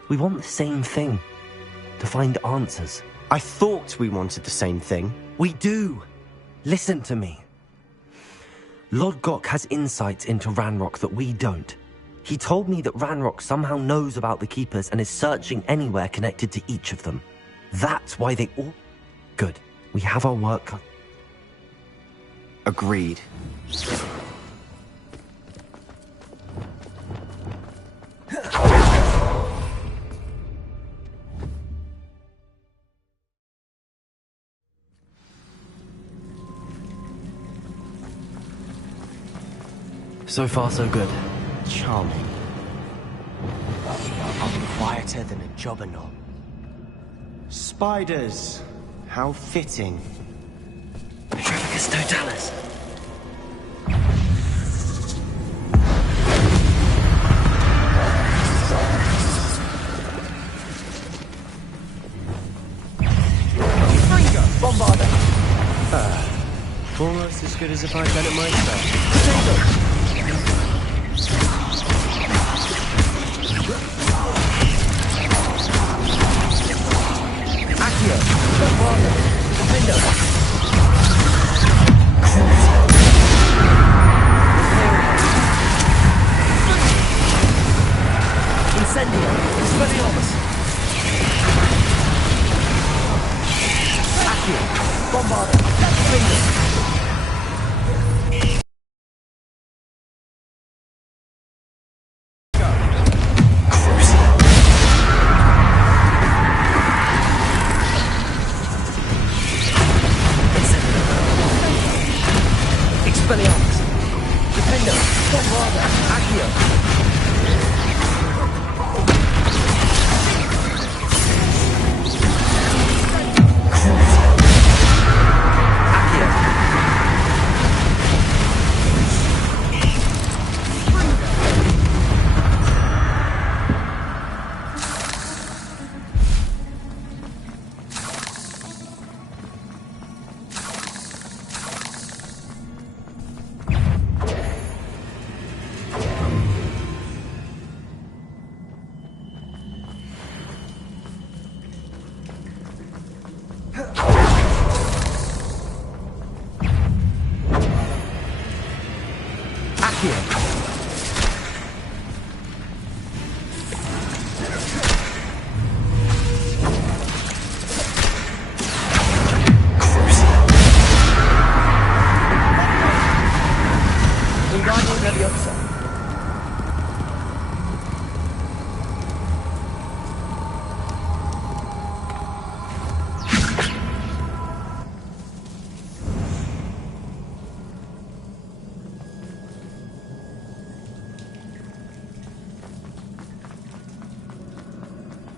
We want the same thing. To find answers. I thought we wanted the same thing. We do. Listen to me. Lord Gok has insights into Ranrock that we don't. He told me that Ranrock somehow knows about the Keepers and is searching anywhere connected to each of them. That's why they all... Good. We have our work cut. Agreed. So far, so good. Charming. I'll be quieter than a jobberknoll. Spiders. How fitting. Petrificus totalis. Bombarder. Almost as good as if I'd done it myself. Accio. Bombarder. Defender. Incendio. Expelliarmus. Accio. Bombarder. Defender.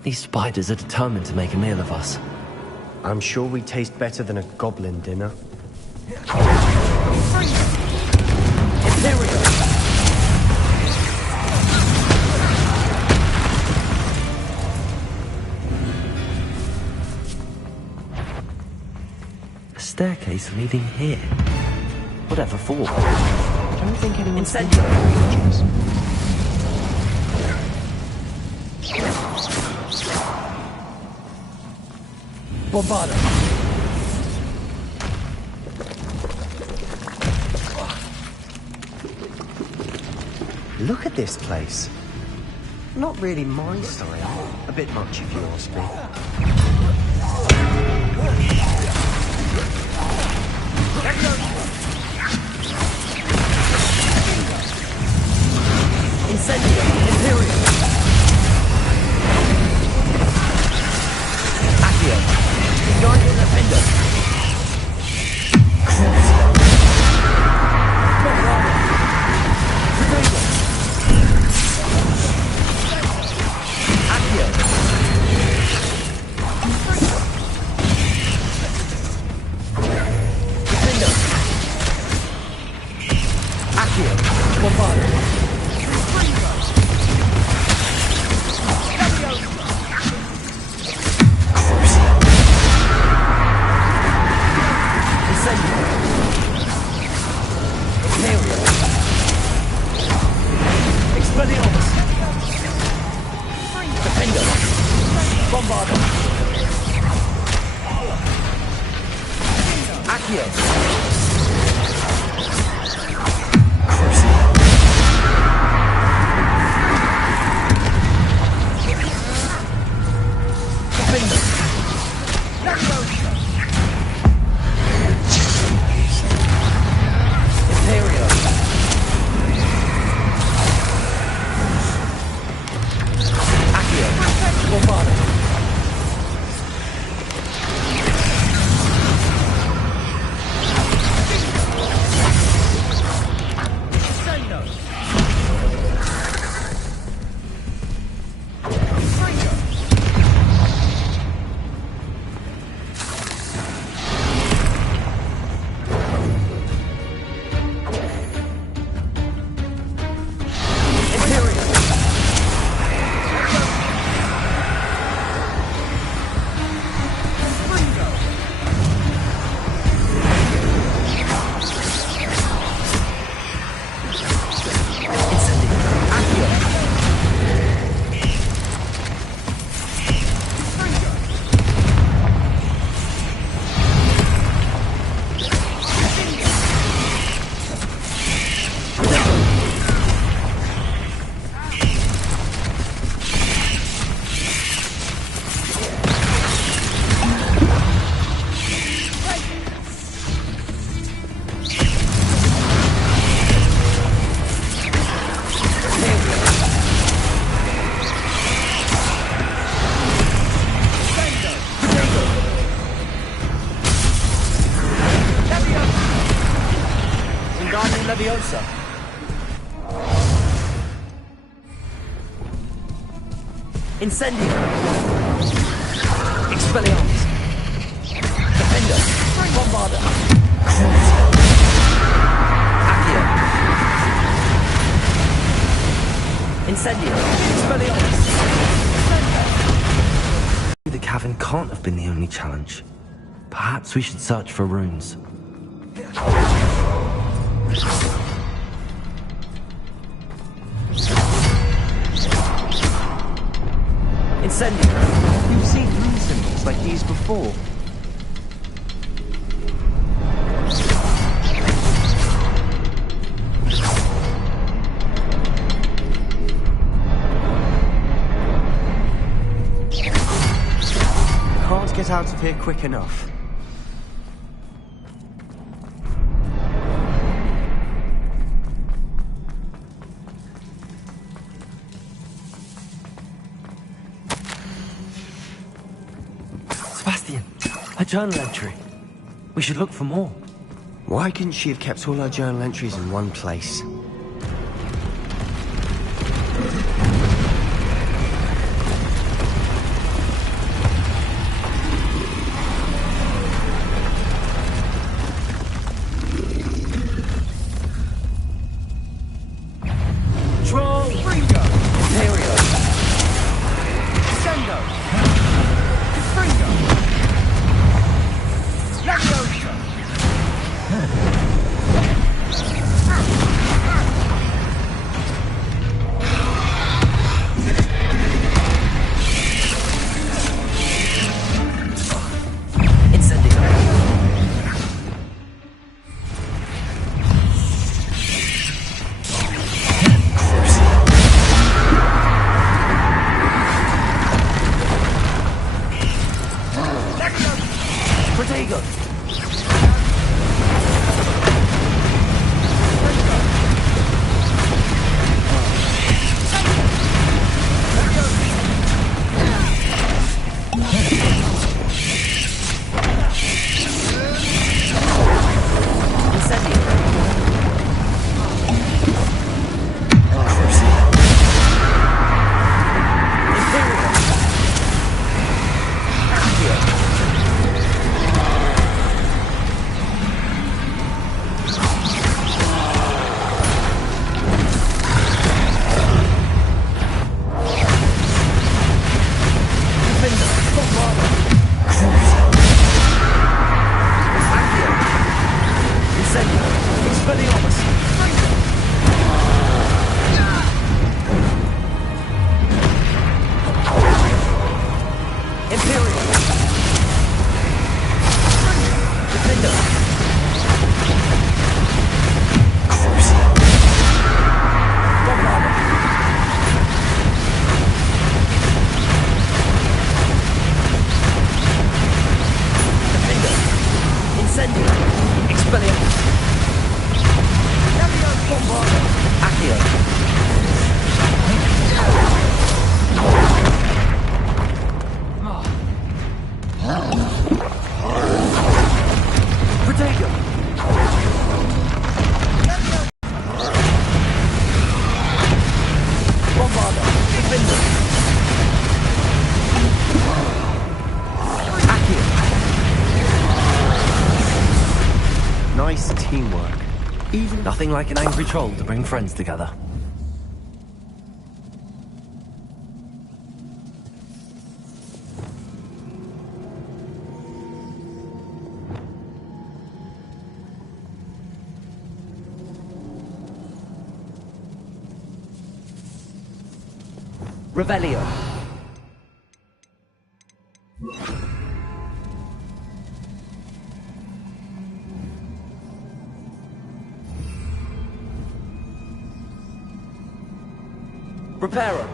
These spiders are determined to make a meal of us. I'm sure we taste better than a goblin dinner. A staircase leading here. Whatever for? I don't think anyone's been here. Bombarda. Look at this place. Not really my style. A bit much if you ask me. Incendio. Imperial. Accio. Guardian Defender. Leviosa. Incendio. Expelliarmus. Defender. Bombarda. Accio. Incendio. Expelliarmus. The cavern can't have been the only challenge. Perhaps we should search for runes. Incendio. We've seen rune symbols like these before. Can't get out of here quick enough. Sebastian, a journal entry. We should look for more. Why couldn't she have kept all her journal entries in one place? Even nothing like an angry troll to bring friends together. Revelio. Reparo.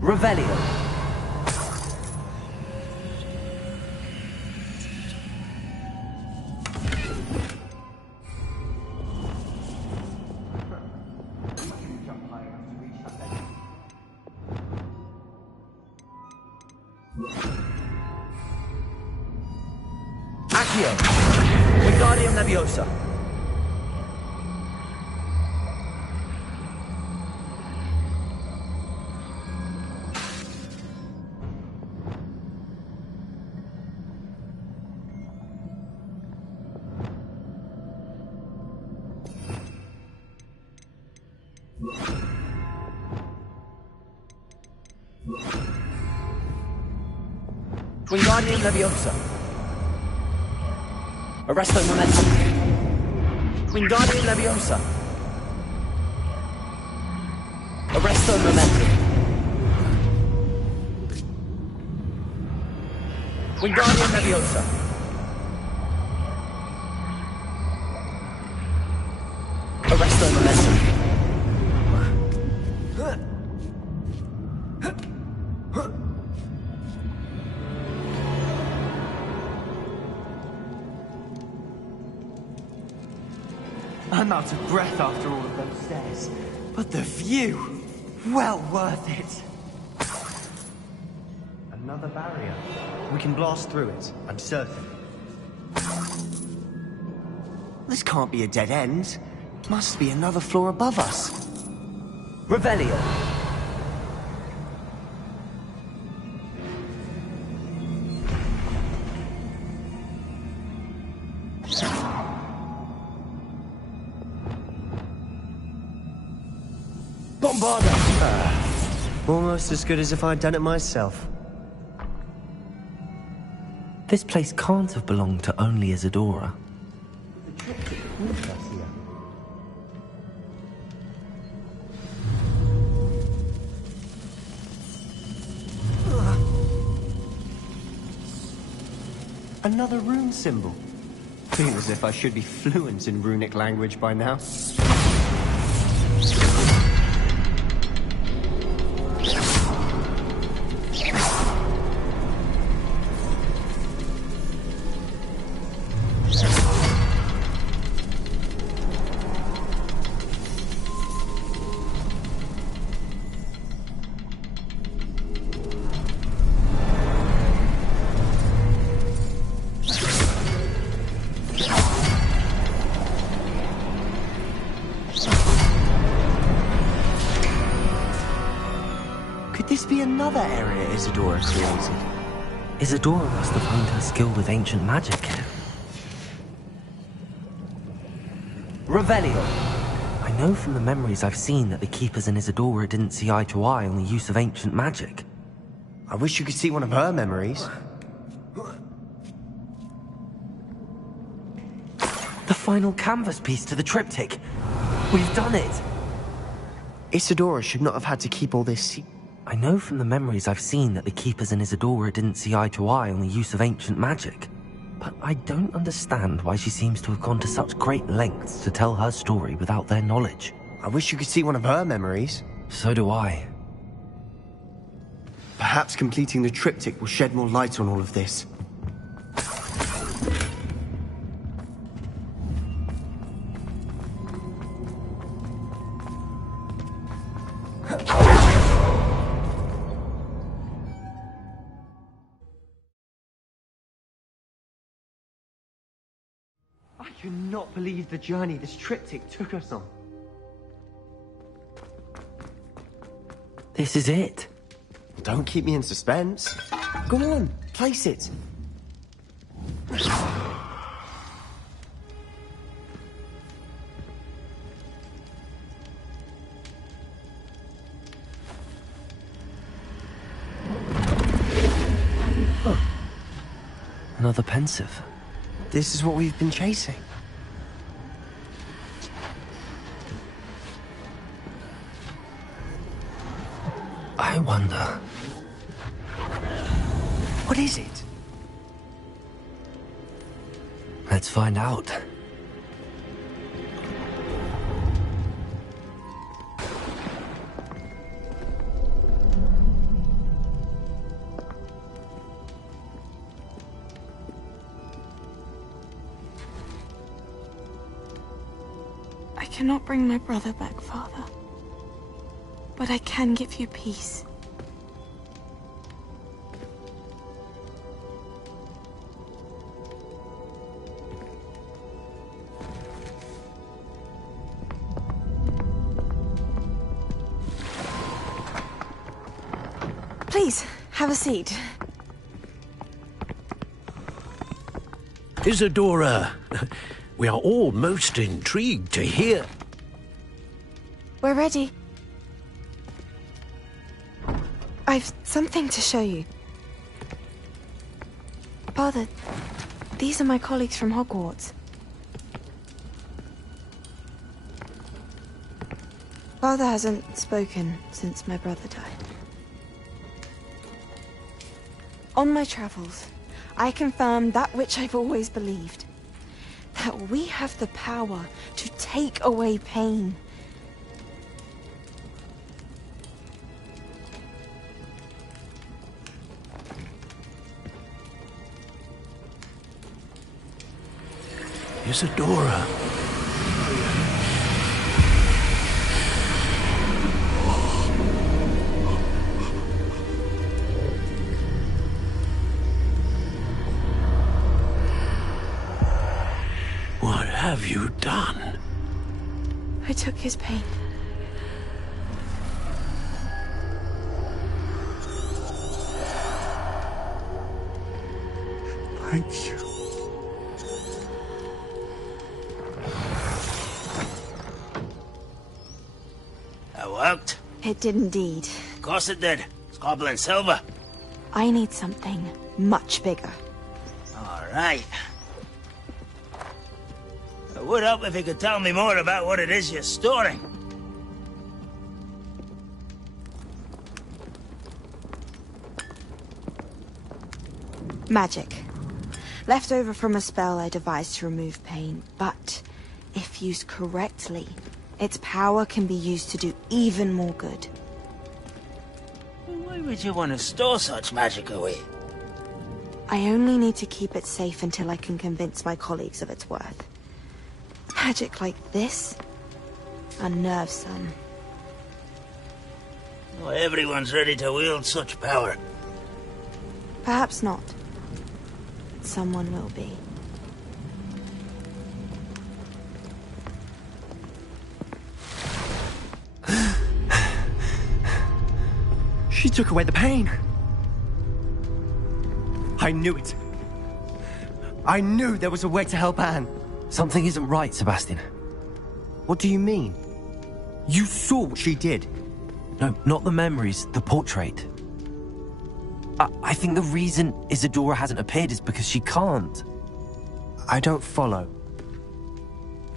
Revelio. Accio. Wingardium Leviosa. Wingardium Leviosa. Arresto Momentum. Wingardium Leviosa. Arresto Momentum. Wingardium Leviosa. Arresto Momentum. I'm out of breath after all of those stairs. But the view! Well worth it! Another barrier. We can blast through it, I'm certain. This can't be a dead end. Must be another floor above us. Revelio. Bombarda! Almost as good as if I'd done it myself. This place can't have belonged to only Isadora. Another rune symbol. Feel as if I should be fluent in runic language by now. This be another area Isadora created? Isadora must have honed her skill with ancient magic here. Revelio. I know from the memories I've seen that the Keepers and Isadora didn't see eye to eye on the use of ancient magic. I wish you could see one of her memories. The final canvas piece to the triptych. We've done it! Isadora should not have had to keep all this secret. I know from the memories I've seen that the Keepers and Isadora didn't see eye to eye on the use of ancient magic. But I don't understand why she seems to have gone to such great lengths to tell her story without their knowledge. I wish you could see one of her memories. So do I. Perhaps completing the triptych will shed more light on all of this. I cannot believe the journey this triptych took us on. This is it. Don't keep me in suspense. Go on, place it. Another pensive. This is what we've been chasing. I wonder... What is it? Let's find out. I cannot bring my brother back, Father. But I can give you peace. Please, have a seat. Isadora, we are all most intrigued to hear. We're ready. I've something to show you. Father, these are my colleagues from Hogwarts. Father hasn't spoken since my brother died. On my travels, I confirmed that which I've always believed. That we have the power to take away pain. Isadora. What have you done? I took his pain. Thank you. That worked? It did indeed. Of course it did. It's goblin silver. I need something much bigger. All right. It would help if you could tell me more about what it is you're storing. Magic. Left over from a spell I devised to remove pain, but if used correctly, its power can be used to do even more good. Why would you want to store such magic away? I only need to keep it safe until I can convince my colleagues of its worth. Magic like this unnerves some. Not everyone's ready to wield such power. Perhaps not. Someone will be. She took away the pain. I knew it. I knew there was a way to help Anne. Something isn't right, Sebastian. What do you mean? You saw what she did. No, not the memories, the portrait. I think the reason Isadora hasn't appeared is because she can't. I don't follow.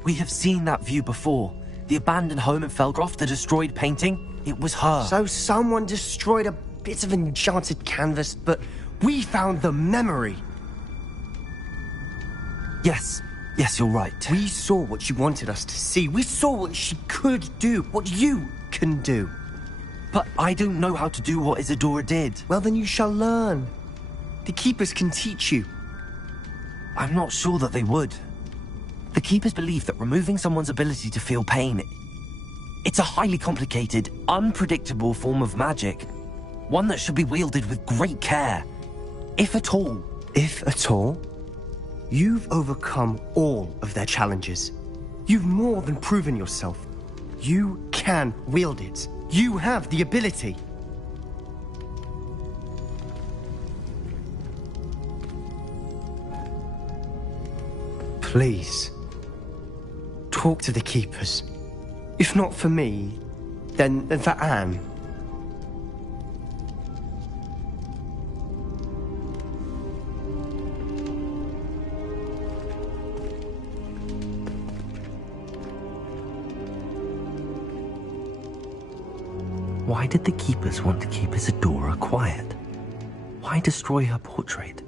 We have seen that view before. The abandoned home in Felgroth, the destroyed painting, it was her. So someone destroyed a bit of enchanted canvas, but we found the memory. Yes, you're right. We saw what she wanted us to see. We saw what she could do, what you can do. But I don't know how to do what Isadora did. Well, then you shall learn. The Keepers can teach you. I'm not sure that they would. The Keepers believe that removing someone's ability to feel pain, it's a highly complicated, unpredictable form of magic. One that should be wielded with great care. If at all. If at all? You've overcome all of their challenges. You've more than proven yourself. You can wield it. You have the ability. Please. Talk to the keepers. If not for me, then for Anne. Why did the keepers want to keep Isadora quiet? Why destroy her portrait?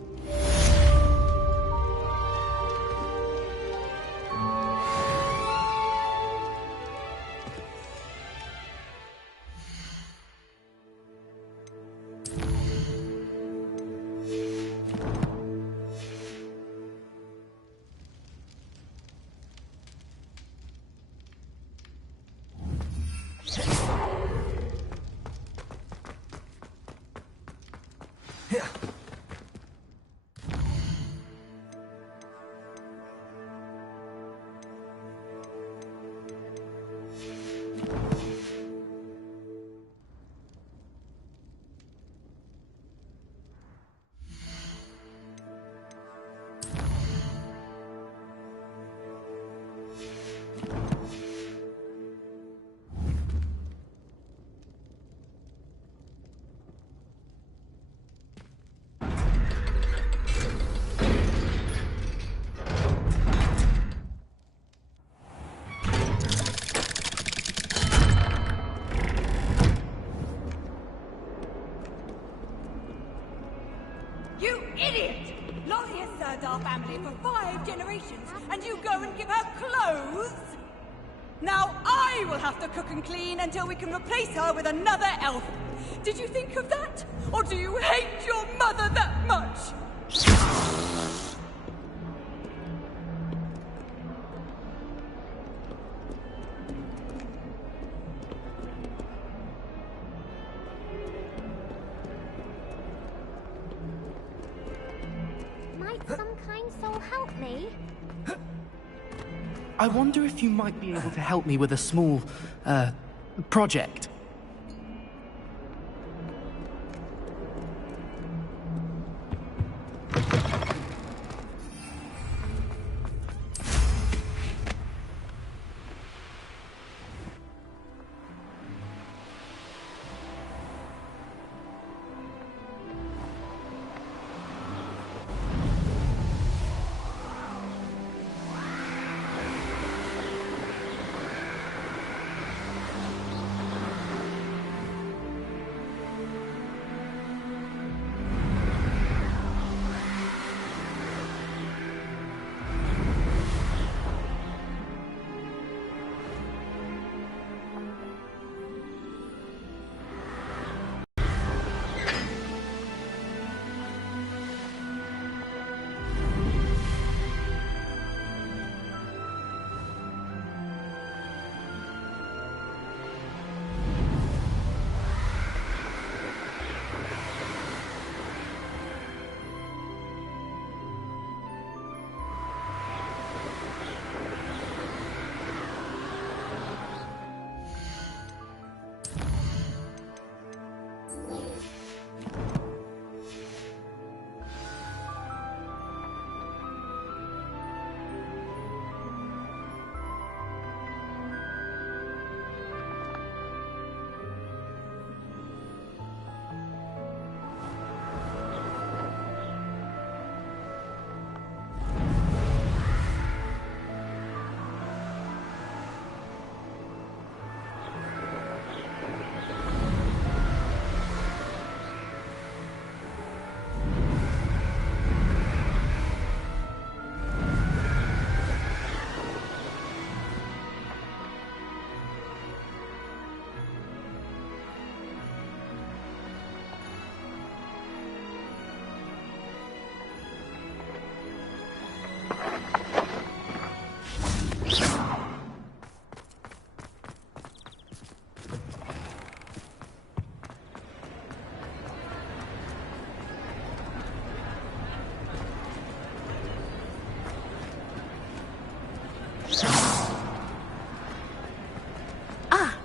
You idiot! Lottie has served our family for 5 generations, and you go and give her clothes? Now I will have to cook and clean until we can replace her with another elf. Did you think of that? Or do you hate your mother that much? Might some kind soul help me? I wonder if you might be able to help me with a small, project.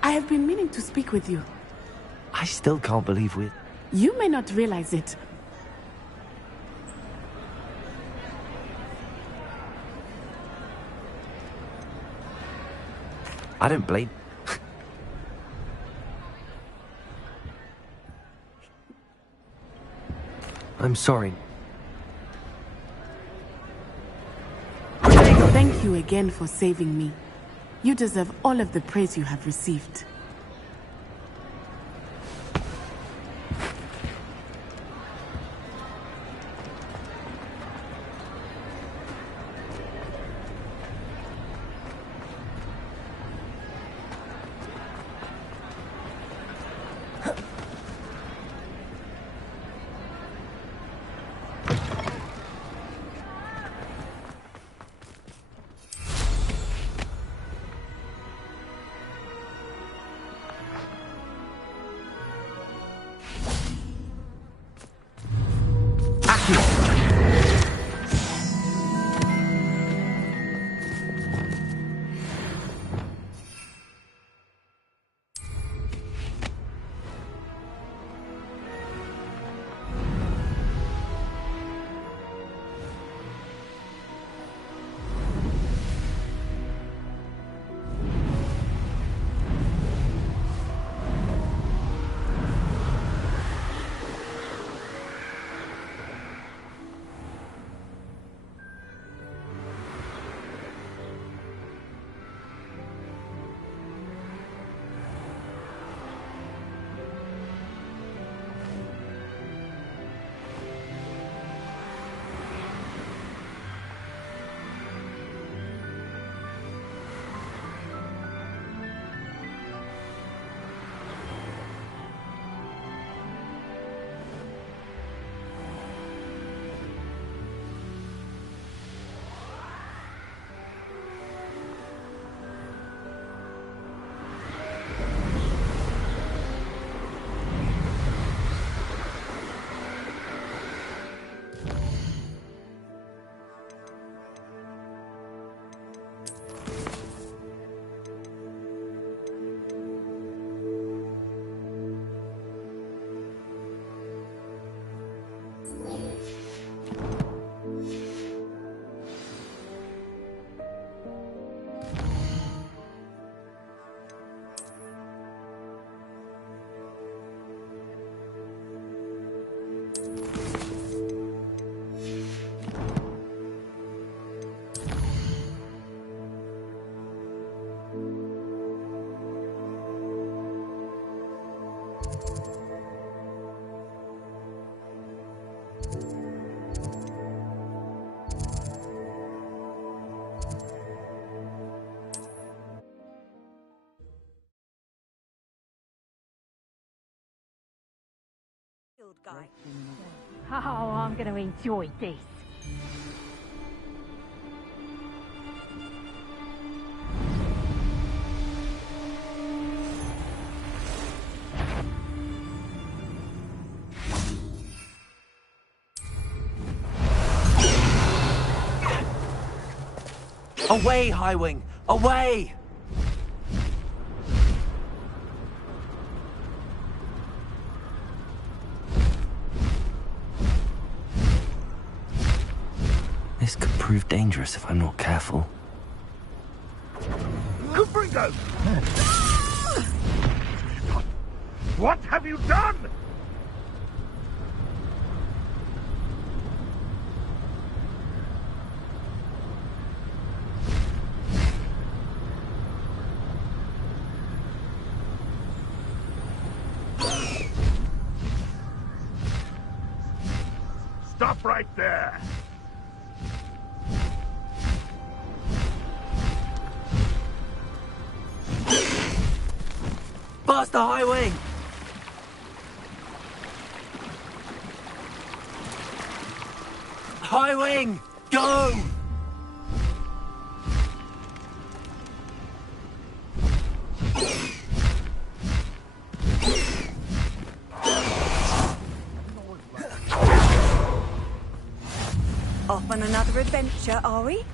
I have been meaning to speak with you. I still can't believe we're... You may not realize it. I don't blame... I'm sorry. Thank you again for saving me. You deserve all of the praise you have received. Guy. Oh, I'm going to enjoy this. Away, Highwing! Away! This could prove dangerous if I'm not careful. Gumbrigo! What have you done? Stop right there! Faster, Highwing! Highwing, go! Off on another adventure, are we?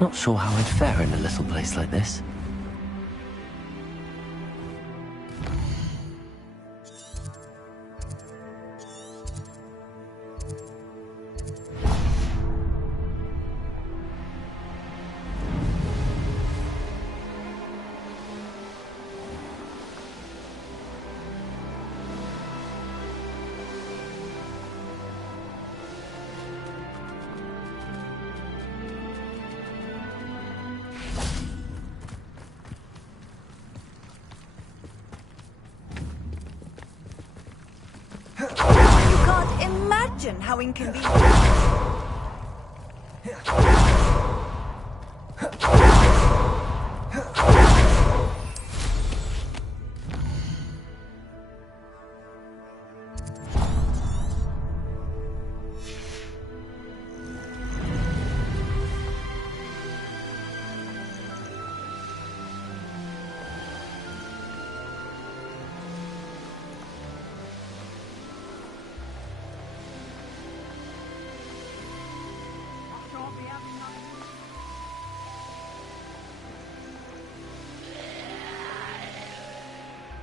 Not sure how I'd fare in a little place like this. You can't imagine how inconvenient.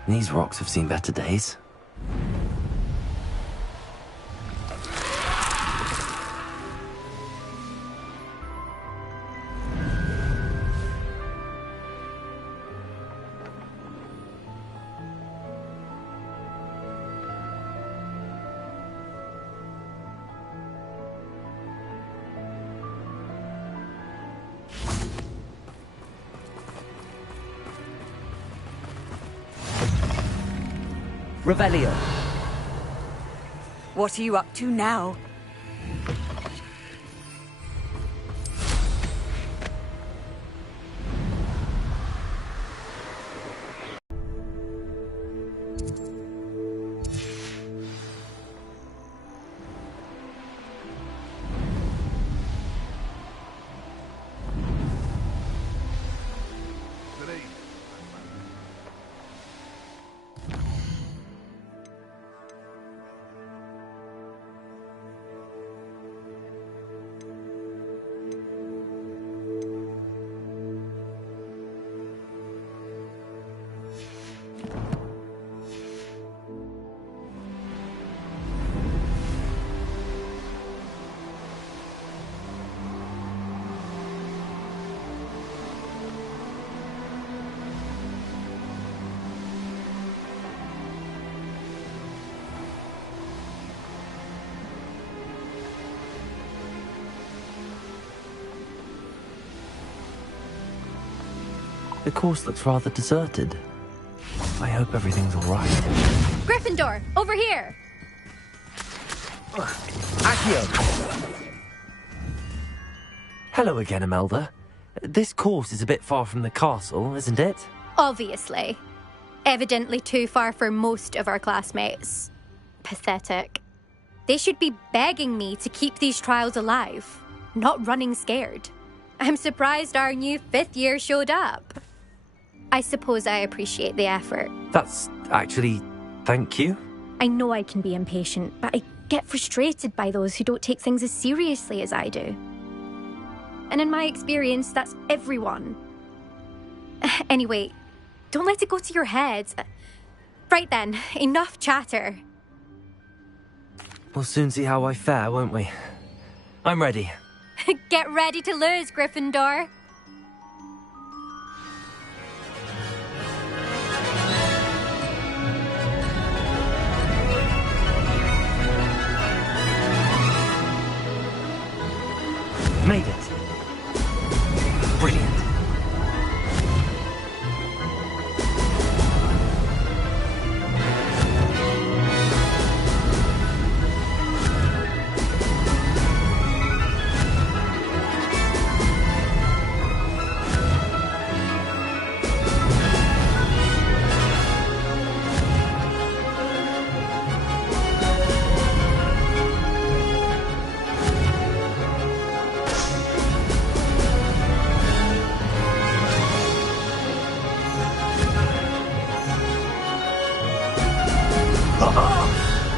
These rocks have seen better days. Revelio. What are you up to now? The course looks rather deserted. I hope everything's all right. Gryffindor, over here! Accio! Hello again, Imelda. This course is a bit far from the castle, isn't it? Obviously. Evidently too far for most of our classmates. Pathetic. They should be begging me to keep these trials alive, not running scared. I'm surprised our new 5th year showed up. I suppose I appreciate the effort. That's actually... thank you. I know I can be impatient, but I get frustrated by those who don't take things as seriously as I do. And in my experience, that's everyone. Anyway, don't let it go to your head. Right then, enough chatter. We'll soon see how I fare, won't we? I'm ready. Get ready to lose, Gryffindor. Made it. Brilliant.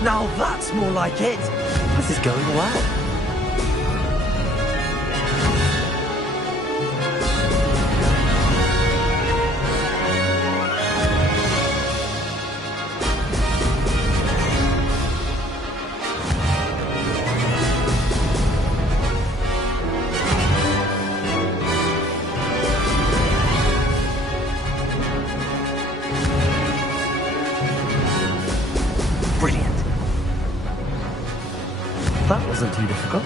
Now that's more like it. This is going well. Brilliant. That wasn't too difficult.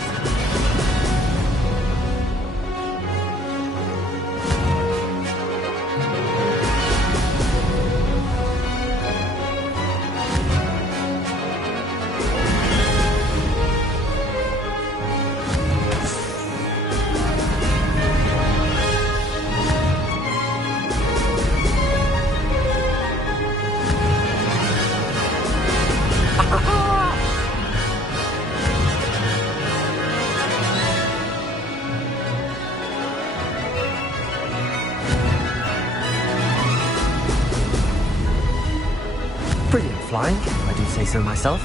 Brilliant flying, if I do say so myself.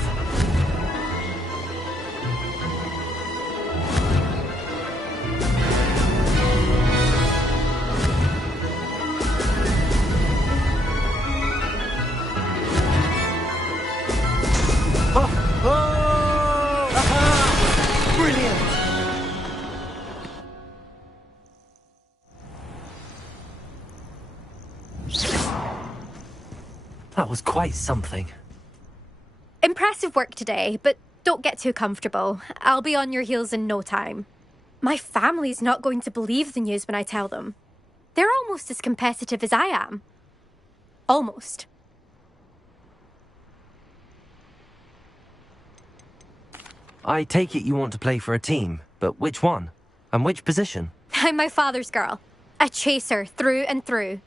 Brilliant! That was quite something. Impressive work today, but don't get too comfortable. I'll be on your heels in no time. My family's not going to believe the news when I tell them. They're almost as competitive as I am. Almost. I take it you want to play for a team, but which one? And which position? I'm my father's girl. A chaser through and through.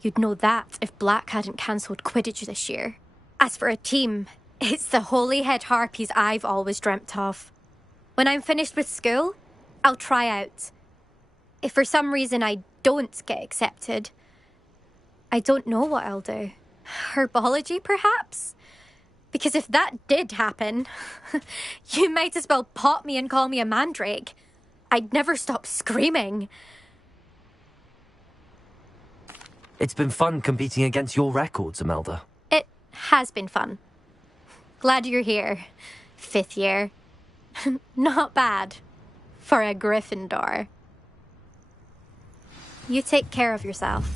You'd know that if Black hadn't cancelled Quidditch this year. As for a team, it's the Holyhead Harpies I've always dreamt of. When I'm finished with school, I'll try out. If for some reason I don't get accepted, I don't know what I'll do. Herbology, perhaps? Because if that did happen, you might as well pop me and call me a mandrake. I'd never stop screaming. It's been fun competing against your records, Imelda. It has been fun. Glad you're here. 5th year. Not bad. For a Gryffindor. You take care of yourself.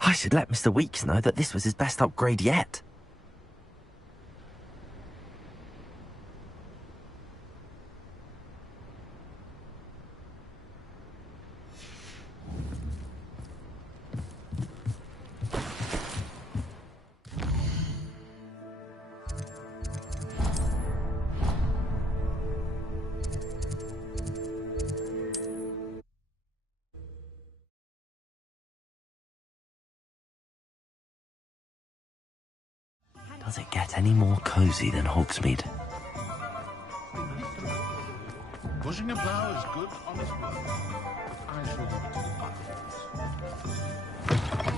I should let Mr. Weeks know that this was his best upgrade yet. Does it get any more cozy than Hogsmeade? Pushing a plough is good, honest work. I shall give it to the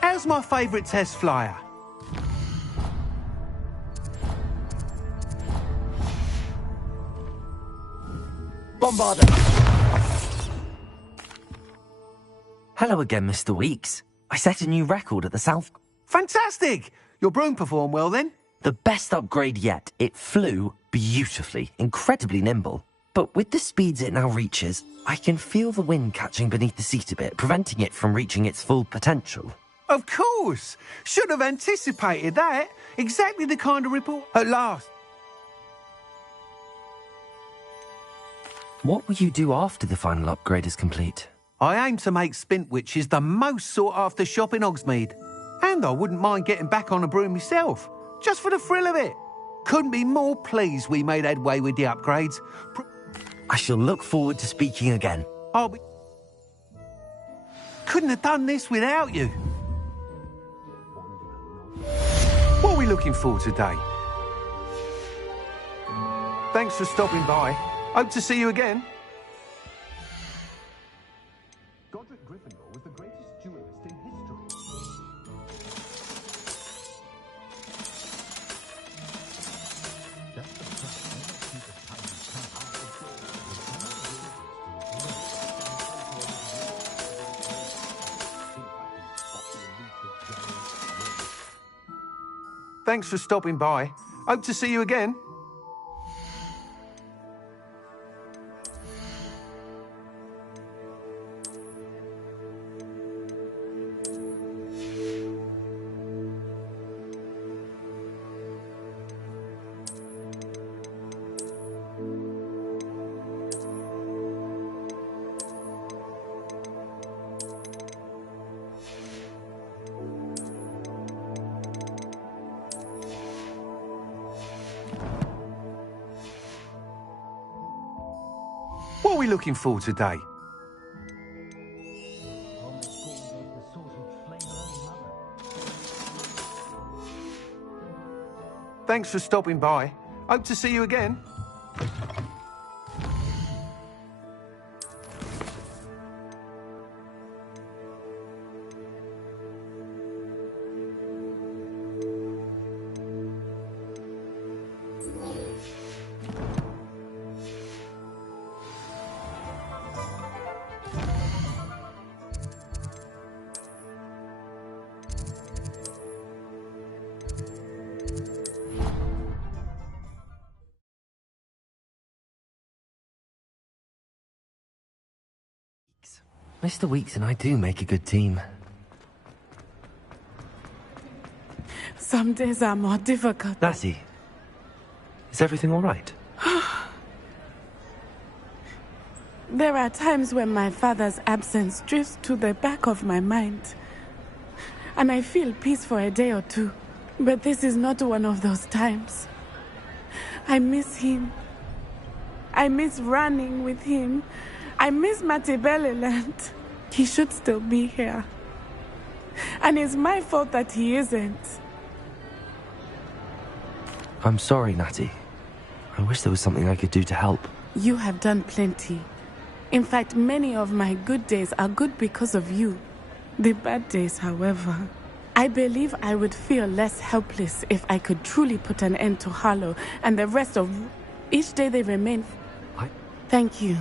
How's my favourite test flyer? Bombarder! Hello again, Mr. Weeks. I set a new record at the South... Fantastic! Your broom performed well then? The best upgrade yet. It flew beautifully, incredibly nimble. But with the speeds it now reaches, I can feel the wind catching beneath the seat a bit, preventing it from reaching its full potential. Of course! Should have anticipated that. Exactly the kind of report. At last. What will you do after the final upgrade is complete? I aim to make Spintwitches the most sought-after shop in Hogsmeade. And I wouldn't mind getting back on a broom myself, just for the thrill of it. Couldn't be more pleased we made headway with the upgrades. I shall look forward to speaking again. I'll be... Couldn't have done this without you. What are we looking for today? Thanks for stopping by. Hope to see you again. Godric Gryffindor was the greatest duelist in history. Thanks for stopping by. Hope to see you again. we looking for today? Thanks for stopping by. Hope to see you again. Mr. Weeks and I do make a good team. Some days are more difficult. Lassie, is everything all right? There are times when my father's absence drifts to the back of my mind. And I feel peace for a day or two. But this is not one of those times. I miss him. I miss running with him. I miss Matabeleland. He should still be here. And it's my fault that he isn't. I'm sorry, Natty. I wish there was something I could do to help. You have done plenty. In fact, many of my good days are good because of you. The bad days, however. I believe I would feel less helpless if I could truly put an end to Harlow and the rest of each day they remain. Thank you.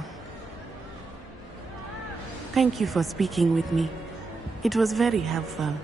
Thank you for speaking with me. It was very helpful.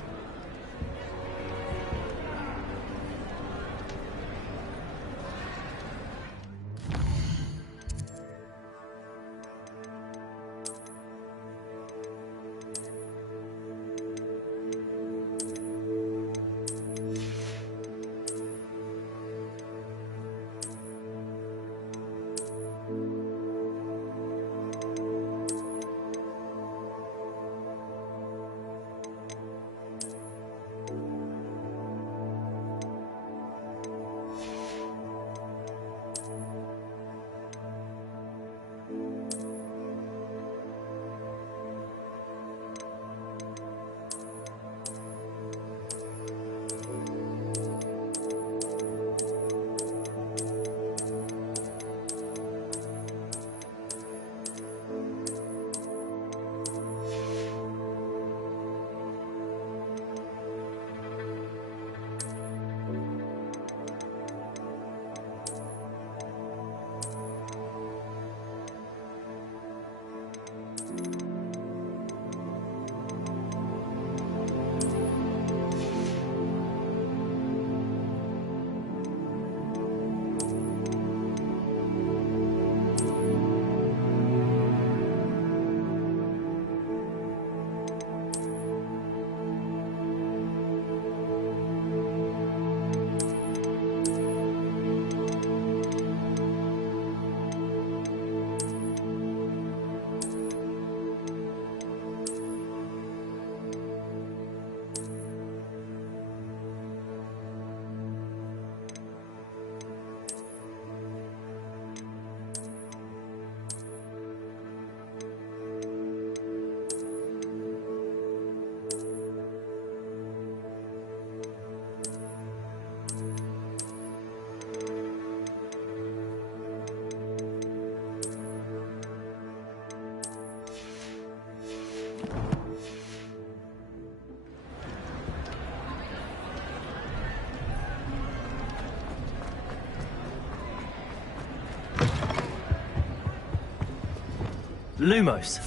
Lumos.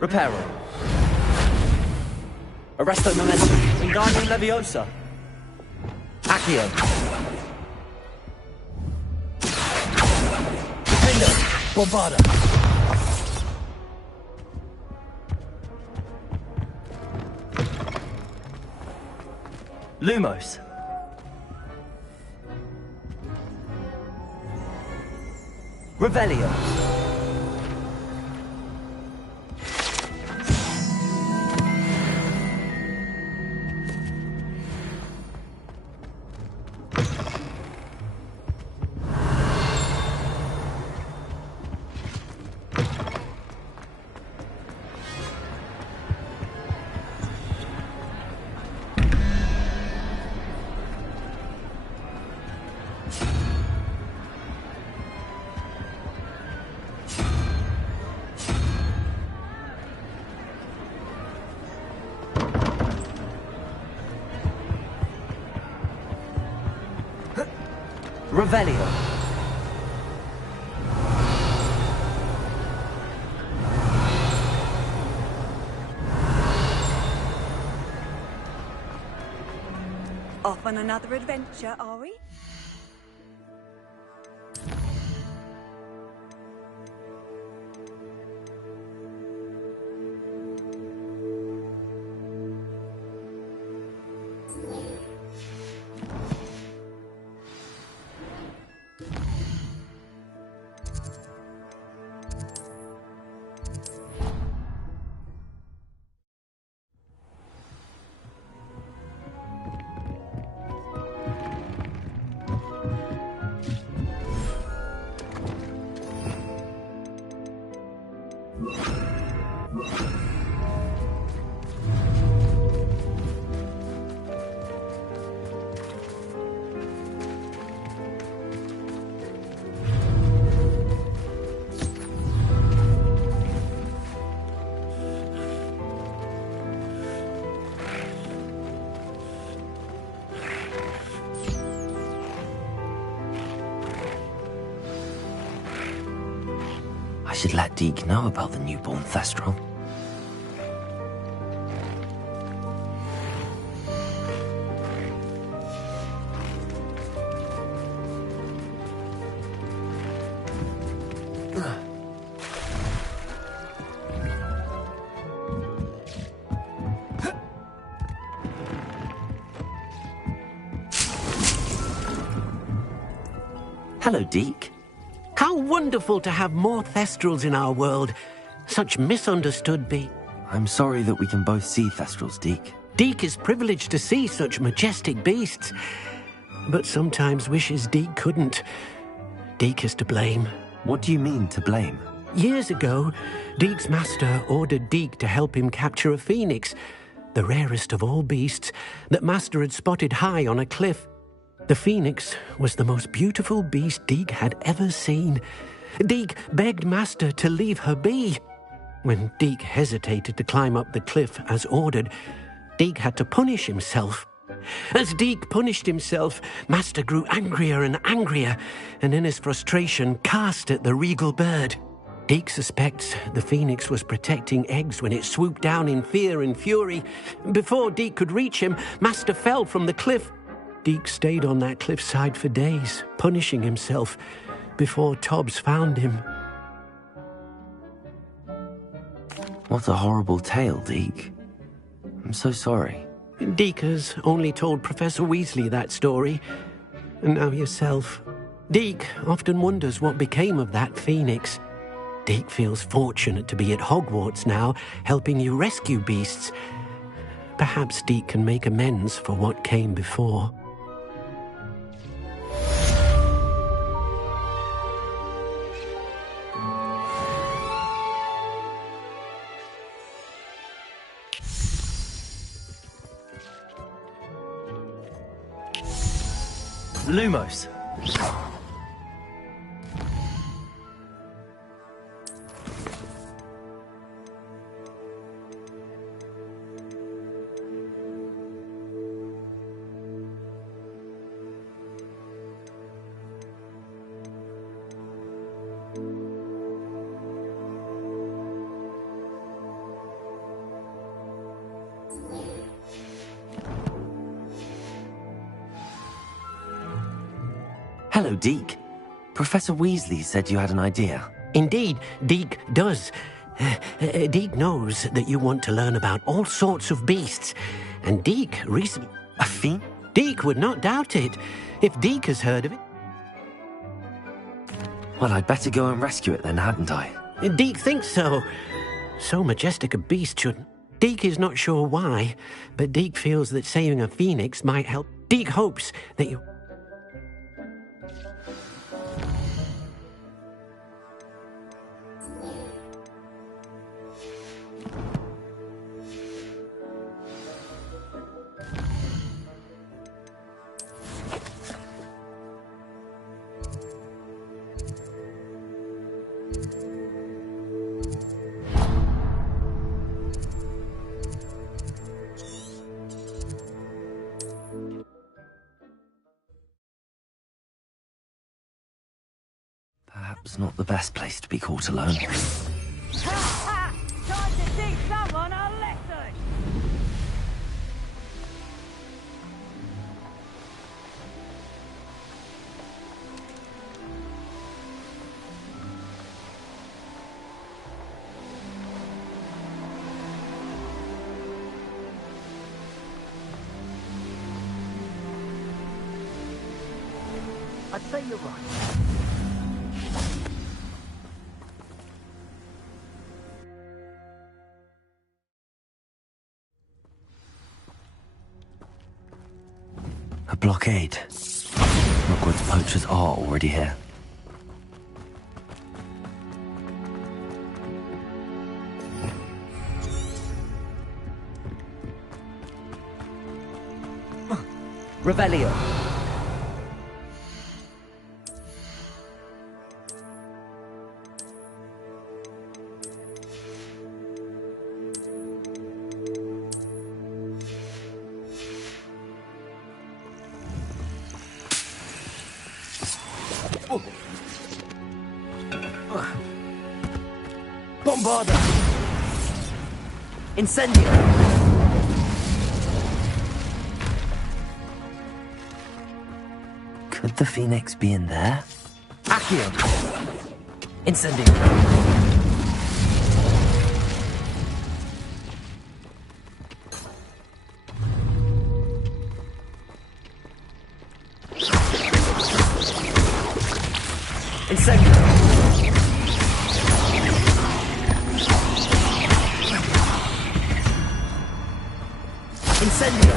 Reparo. Arresto Momentum. Wingardium Leviosa. Accio. Defender. Bombarda. Lumos. Revelio. Revelio. Off on another adventure, are we? I should let Deke know about the newborn Thestral. Hello, Deke. How wonderful to have more Thestrals in our world. Such misunderstood I'm sorry that we can both see Thestrals, Deke. Deke is privileged to see such majestic beasts, but sometimes wishes Deke couldn't. Deke is to blame. What do you mean, to blame? Years ago, Deke's master ordered Deke to help him capture a phoenix, the rarest of all beasts, that master had spotted high on a cliff. The phoenix was the most beautiful beast Deke had ever seen. Deke begged master to leave her be. When Deke hesitated to climb up the cliff as ordered, Deke had to punish himself. As Deke punished himself, master grew angrier and angrier, and in his frustration cast at the regal bird. Deke suspects the phoenix was protecting eggs when it swooped down in fear and fury. Before Deke could reach him, master fell from the cliff. Deke stayed on that cliffside for days, punishing himself, before Tobbs found him. What a horrible tale, Deke. I'm so sorry. Deke has only told Professor Weasley that story, and now yourself. Deke often wonders what became of that phoenix. Deke feels fortunate to be at Hogwarts now, helping you rescue beasts. Perhaps Deke can make amends for what came before. Lumos. Hello, Deke. Professor Weasley said you had an idea. Indeed, Deke does. Deke knows that you want to learn about all sorts of beasts, and Deke recently... A fiend? Deke would not doubt it, if Deke has heard of it. Well, I'd better go and rescue it then, hadn't I? Deke thinks so. So majestic a beast should... Deke is not sure why, but Deke feels that saving a phoenix might help. Deke hopes that you... Perhaps not the best place to be caught alone. Ha ha! Time to teach someone a lesson! I'd say you're right. A blockade. Rookwood's poachers are already here. Revelio. Bombarda! Incendio! Could the Phoenix be in there? Accio! Incendio! Incendio! Incendio!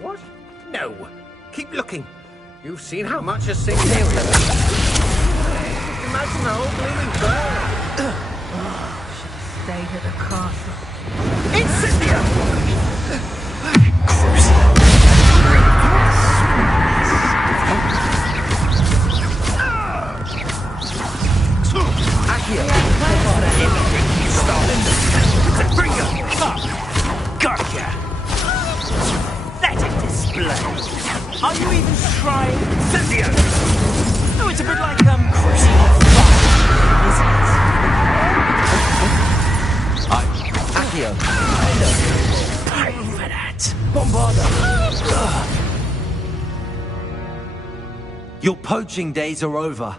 What? No. Keep looking. You've seen how much a single area... Imagine the whole blooming bird. Should have stayed at the castle. Incendio! Gotcha! That a display! Are you even trying? Cynthia! Oh, it's a bit like, cruising on fire, isn't it? Accio! Pay for that! Bombarda! Your poaching days are over.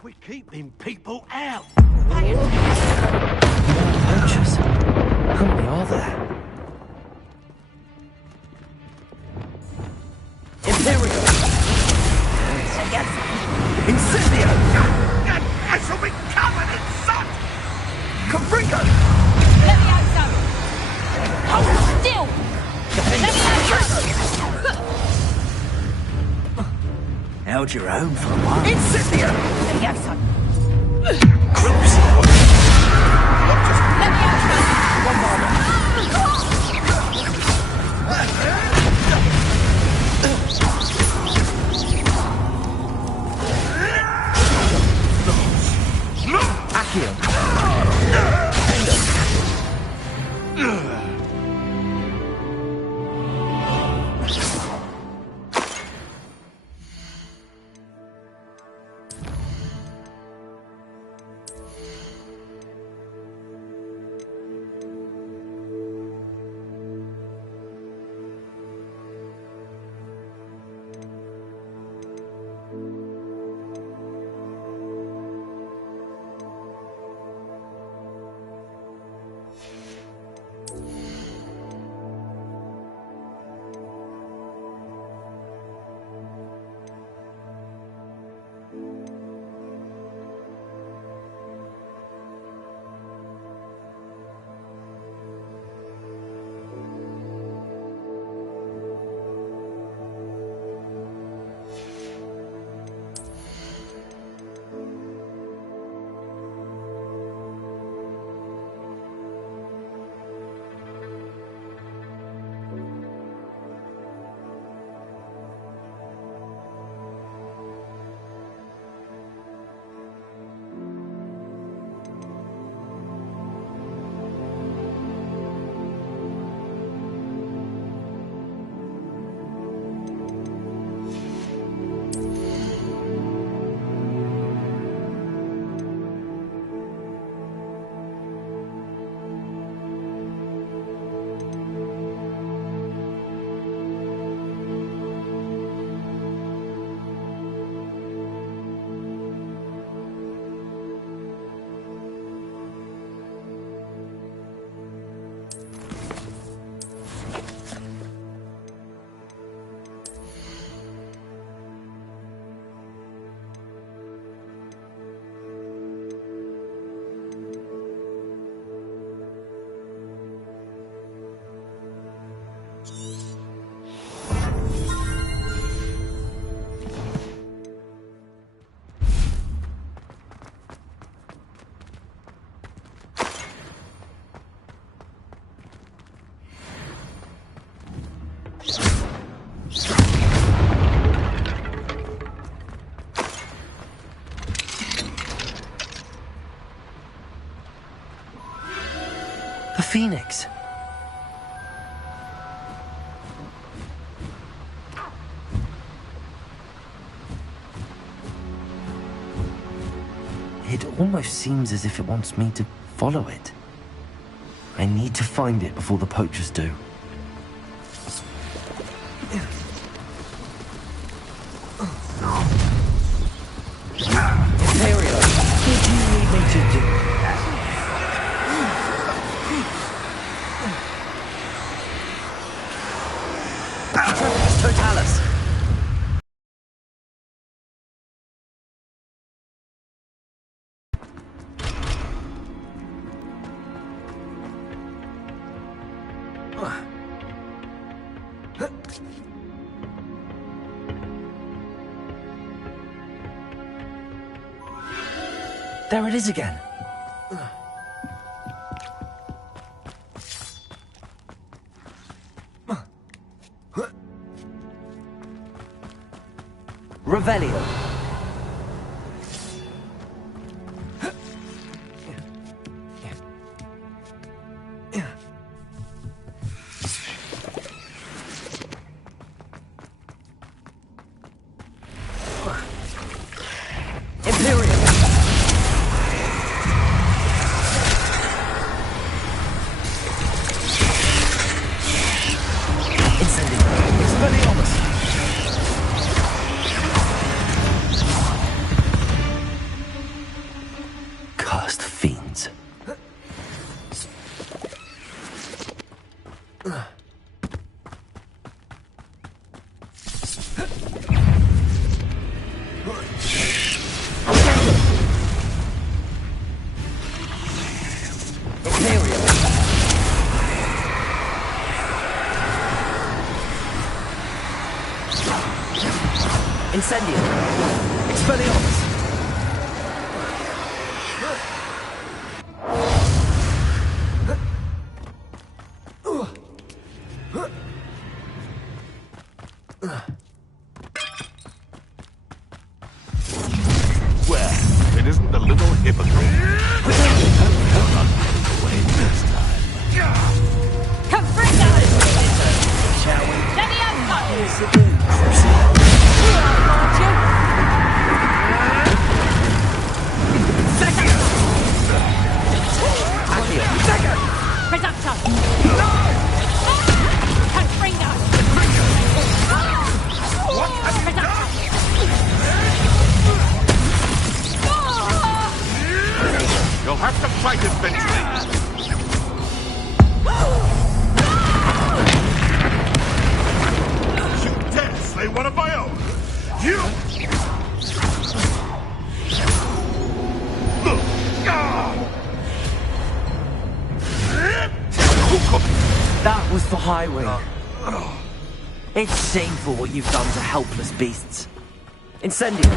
We're keeping people out. Poachers? How many are there? Incendio! I shall be covered in soot! Confringo! Let me out, Sam! Hold still! Let me out! Held your own for a while. Incendio! Let me out, son! Crucio! Let me out, son! One moment. Accio. The Phoenix. It almost seems as if it wants me to follow it. I need to find it before the poachers do. Imperial, what do you need me to do? Totalis! There it is again. Revelio. Imperial. Incendio. Expelliarmus. Cursed fiends. Incendium! Expelliarmus! Well, it isn't the little hypocrite. Confringo! Shall we? Reducto! Confringo! You'll have to fight eventually. You dare slay one of my own! You! That was the highway. It's shameful what you've done to helpless beasts. Incendium!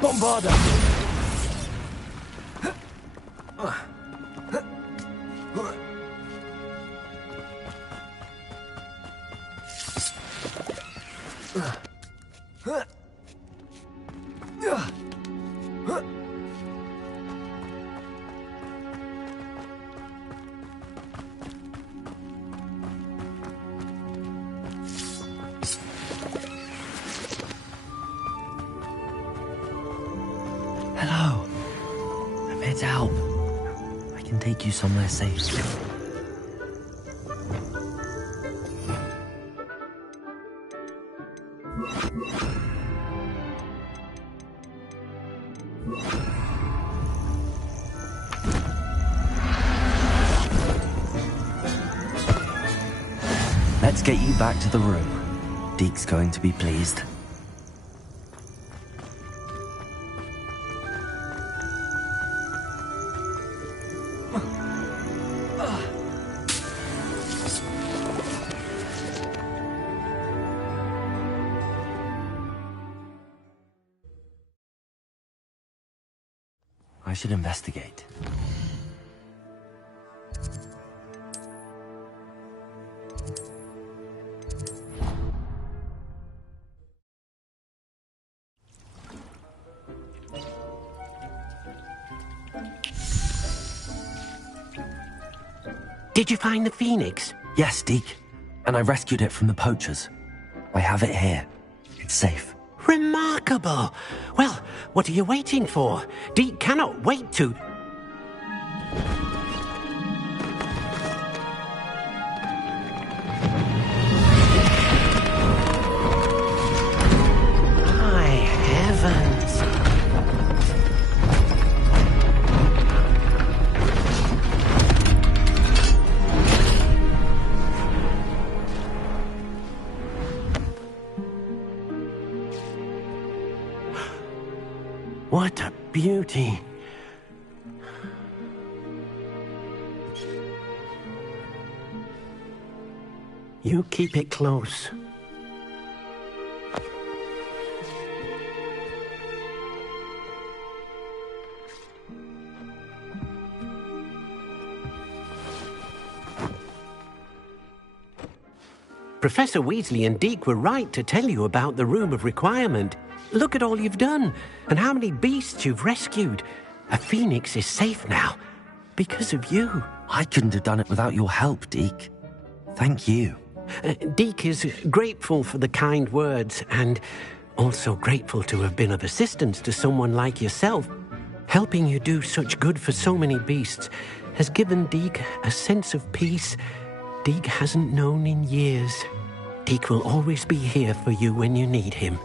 Bombarda! Hello. I'm here to help. I can take you somewhere safe. Let's get you back to the room. Deke's going to be pleased. I should investigate. Did you find the Phoenix? Yes, Deke. And I rescued it from the poachers. I have it here. It's safe. Remarkable! Well, what are you waiting for? Deke cannot wait to... My heavens! What a beauty! You keep it close. Professor Weasley and Deke were right to tell you about the Room of Requirement. Look at all you've done, and how many beasts you've rescued. A phoenix is safe now, because of you. I couldn't have done it without your help, Deke. Thank you. Deke is grateful for the kind words, and also grateful to have been of assistance to someone like yourself. Helping you do such good for so many beasts has given Deke a sense of peace Deke hasn't known in years. Deke will always be here for you when you need him.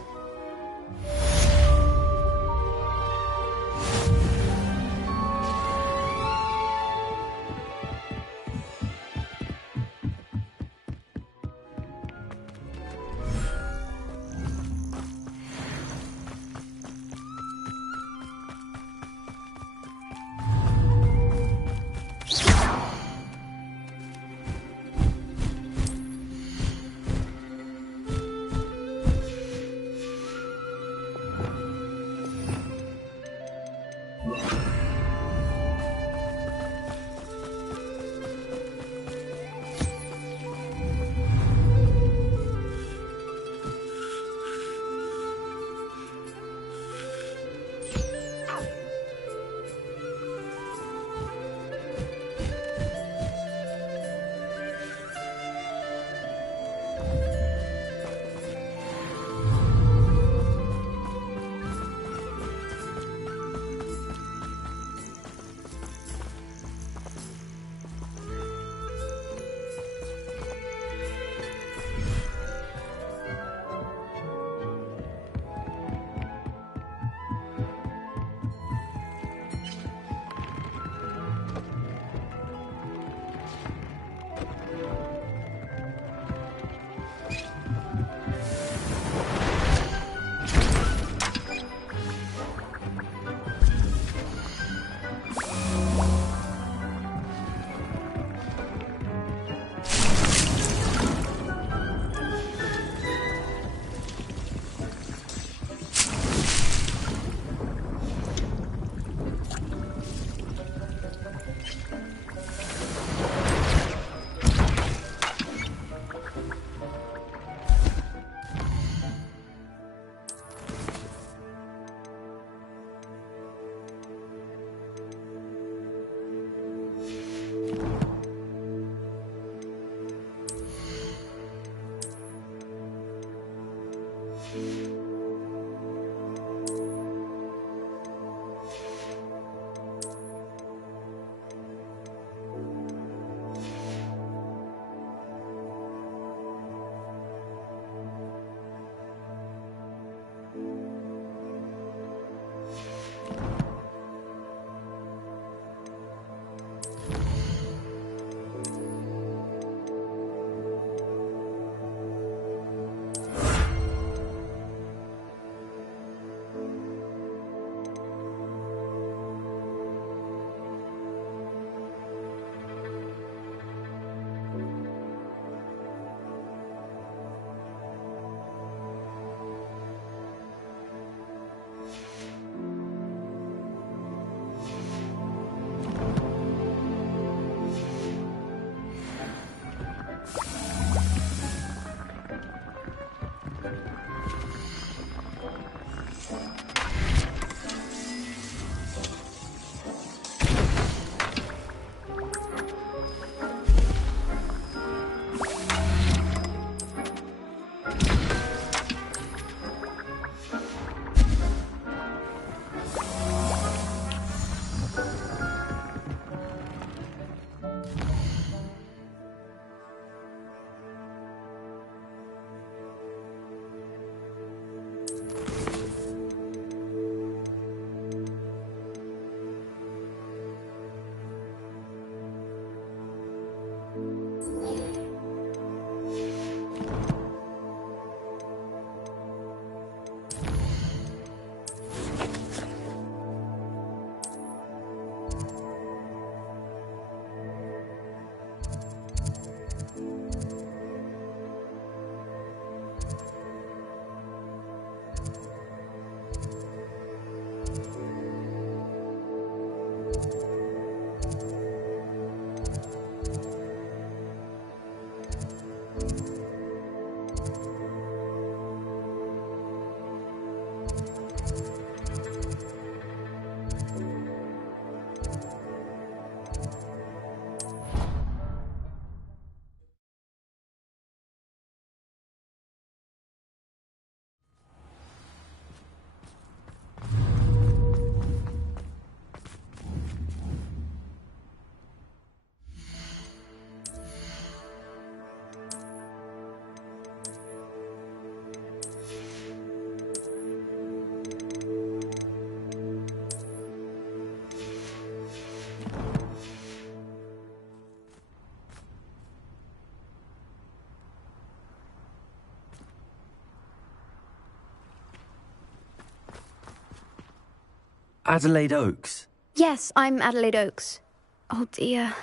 Adelaide Oaks? Yes, I'm Adelaide Oaks. Oh dear.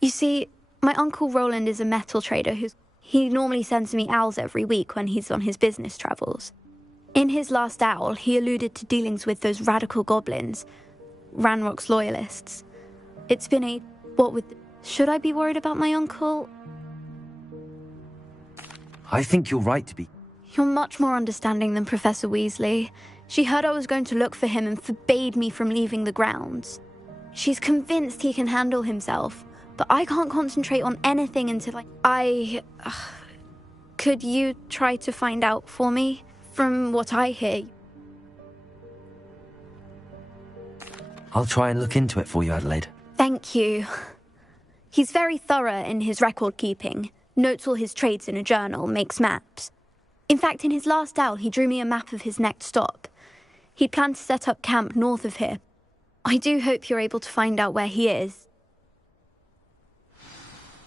You see, my Uncle Roland is a metal trader he normally sends me owls every week when he's on his business travels. In his last owl, he alluded to dealings with those radical goblins, Ranrock's loyalists. It's been Should I be worried about my uncle? I think you're right to be. You're much more understanding than Professor Weasley. She heard I was going to look for him and forbade me from leaving the grounds. She's convinced he can handle himself, but I can't concentrate on anything until Could you try to find out for me? From what I hear. I'll try and look into it for you, Adelaide. Thank you. He's very thorough in his record keeping, notes all his trades in a journal, makes maps. In fact, in his last owl, he drew me a map of his next stop. He planned to set up camp north of here. I do hope you're able to find out where he is.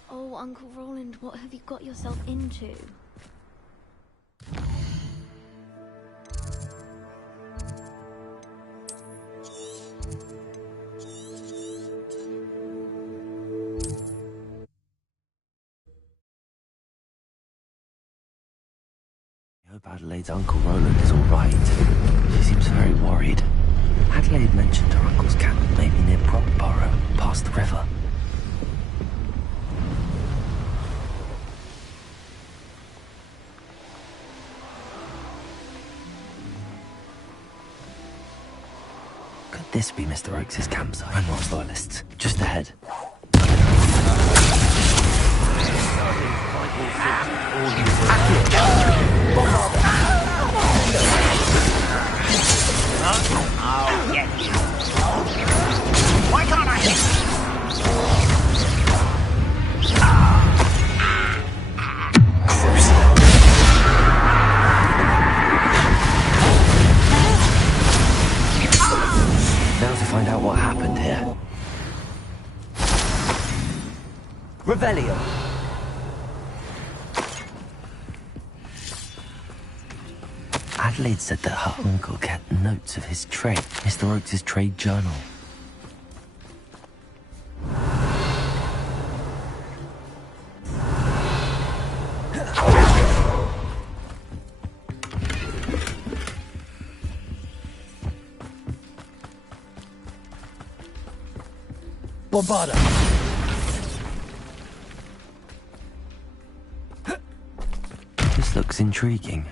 Oh, Uncle Roland, what have you got yourself into? I hope Adelaide's Uncle Roland is all right. She seems very worried. Adelaide mentioned her uncle's camp may be near Brockborough, past the river. Could this be Mr. Oakes' campsite? Ranrock's loyalists, just ahead. Oh, yes. Why can't I hit? Now to find out what happened here. Revelio. Adelaide said that her uncle kept notes of his trade, Mr. Oakes' trade journal. Bombarda! This looks intriguing.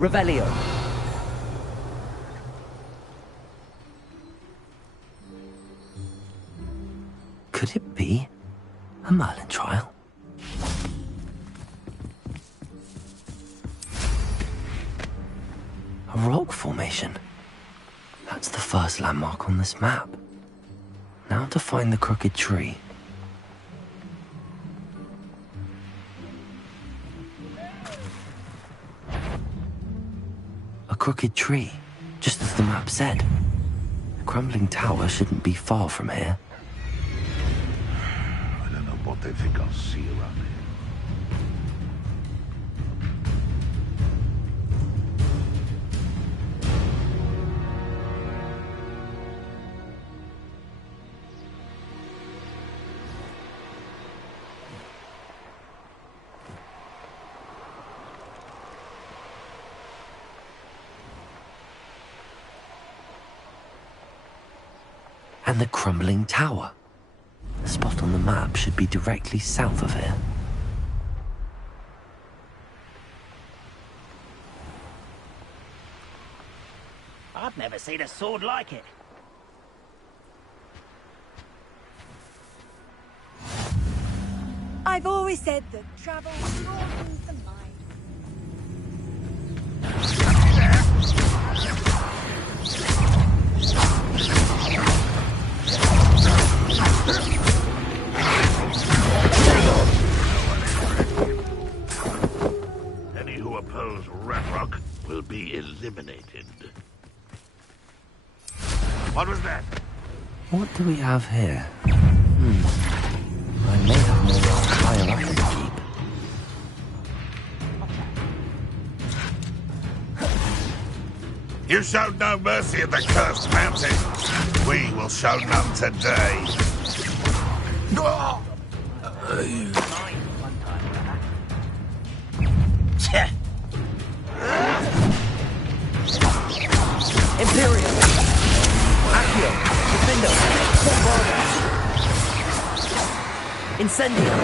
Revelio. Could it be a Merlin trial? A rock formation. That's the first landmark on this map. Now to find the crooked tree. A crooked tree, just as the map said. The crumbling tower shouldn't be far from here. I don't know what they think I'll see around here. And the crumbling tower. The spot on the map should be directly south of here. I've never seen a sword like it. I've always said that travel broadens the mind. Any who oppose Ranrock will be eliminated. What was that? What do we have here? I may have more higher up in the keep. You showed no mercy at the Cursed Mountain. We will show none today. Imperium! Accio! Defendo! Bombarda! Incendio!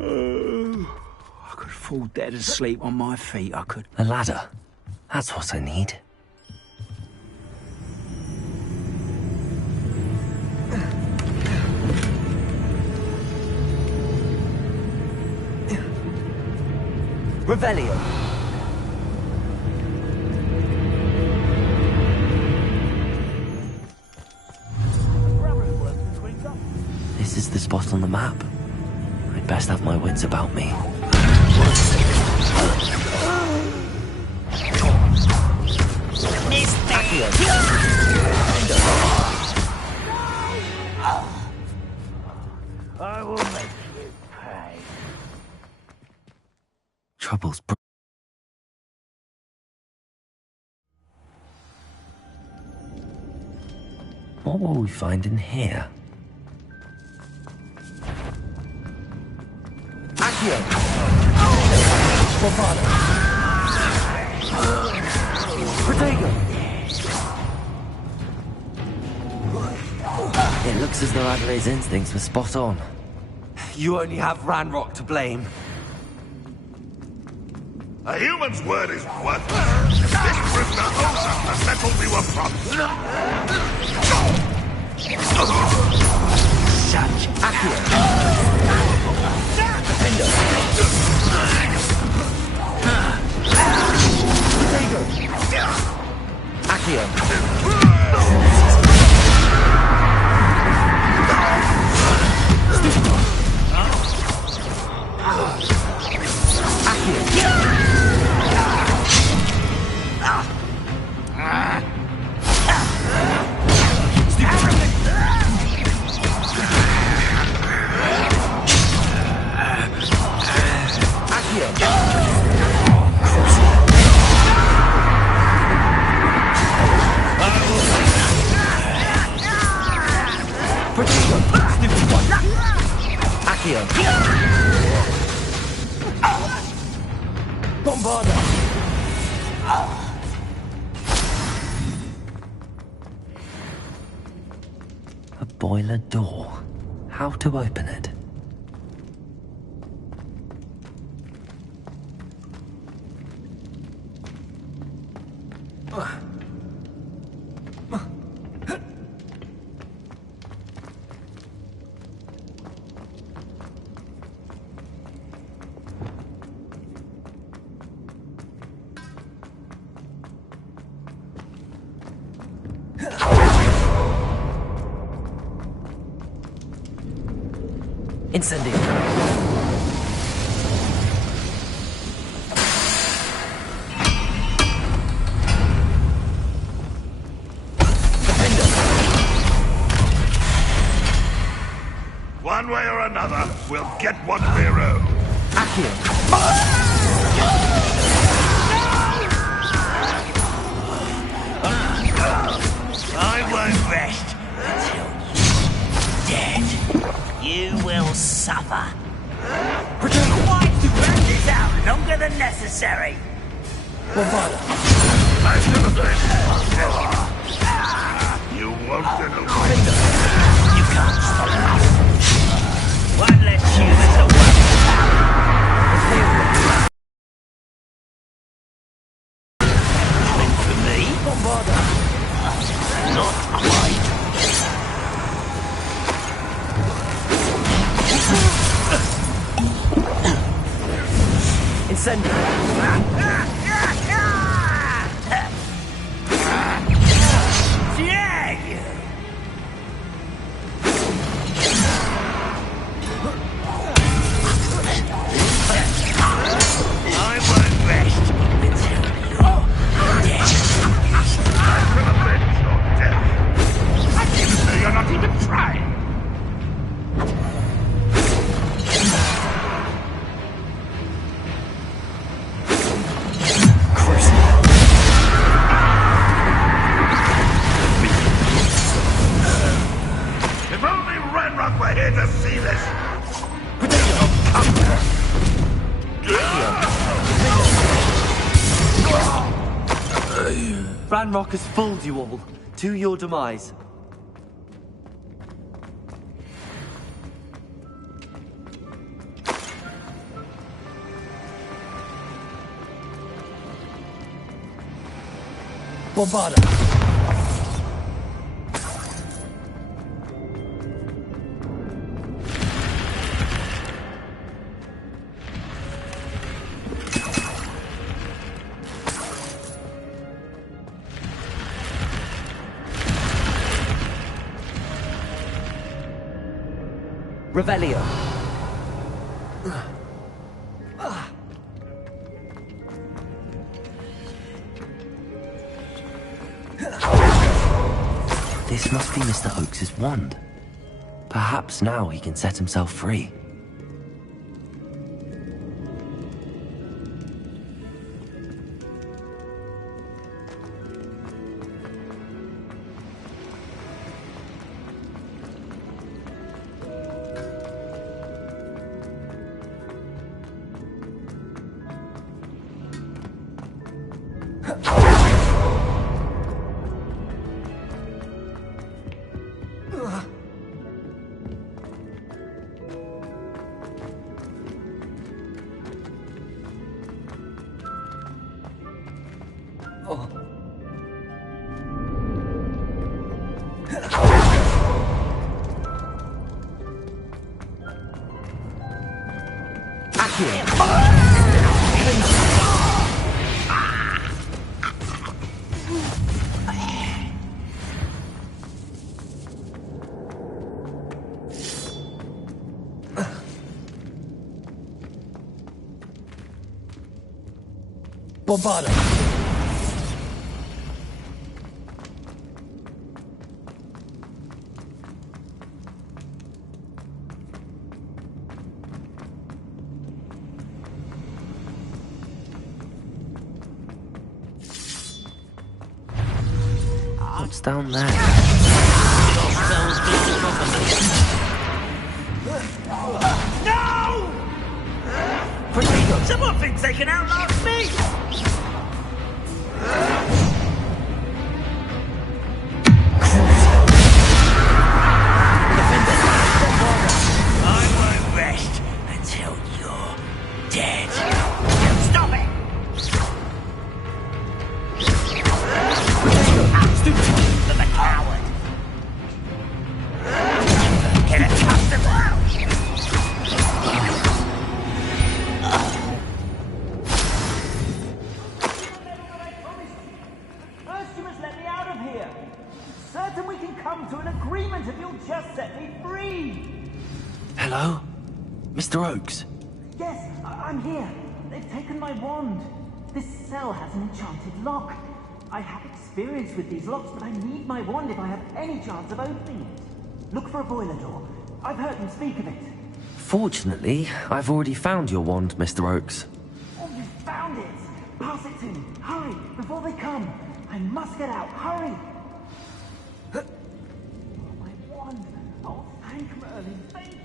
I could fall dead asleep on my feet, I could. A ladder. That's what I need. Revelio! This is the spot on the map. I'd best have my wits about me. I will make you pay. Trouble's What will we find in here? Accio! Bombarda! Protego! It looks as though Adelaide's instincts were spot on. You only have Ranrock to blame. A human's word is worthless. This prisoner owes us the metal we were promised. Such Accio! Defendo! Protego! Accio! Bombarda! A boiler door. How to open it? Incendio! One way or another, we'll get what we're owed. Accio! I won't rest until you're dead. You will suffer. Protego! Why to burn this out? Longer than necessary. Bombarda. You won't get away. You can't stop us. One less human to work for me? Bombarda. Not quite. Incendiary. You're not even trying. If only Ranrock were here to see this. Ranrock has fooled you all. To your demise. Bombarda. Revelio. This must be Mr. Oakes' wand. Perhaps now he can set himself free. Bombarda. What's down there? No! Someone thinks they can outlast me! I won't rest until you're dead. Stop it! To the coward! Get accustomed now! First, you must let me out of here. Certain we can come to an agreement if you'll just set me free. Hello? Mr. Oakes? Yes, I'm here. They've taken my wand. This cell has an enchanted lock. I have experience with these locks, but I need my wand if I have any chance of opening it. Look for a boiler door. I've heard them speak of it. Fortunately, I've already found your wand, Mr. Oakes. Oh, you found it! Pass it to me. Hurry, before they come. I must get out. Hurry! Oh, my wand. Oh, thank Merlin. Thank you.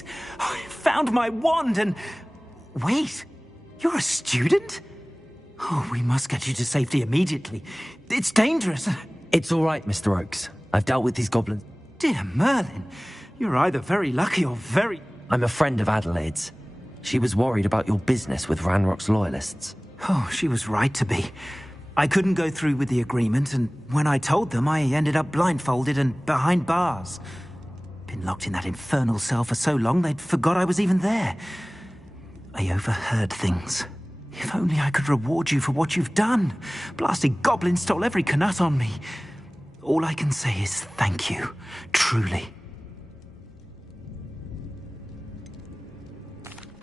it! I found my wand and... Wait, you're a student? Oh, we must get you to safety immediately. It's dangerous. It's all right, Mr. Oakes. I've dealt with these goblins. Dear Merlin, you're either very lucky or very... I'm a friend of Adelaide's. She was worried about your business with Ranrock's loyalists. Oh, she was right to be. I couldn't go through with the agreement, and when I told them, I ended up blindfolded and behind bars. Been locked in that infernal cell for so long, they'd forgot I was even there. I overheard things. If only I could reward you for what you've done. Blasted goblin stole every Knut on me. All I can say is thank you, truly.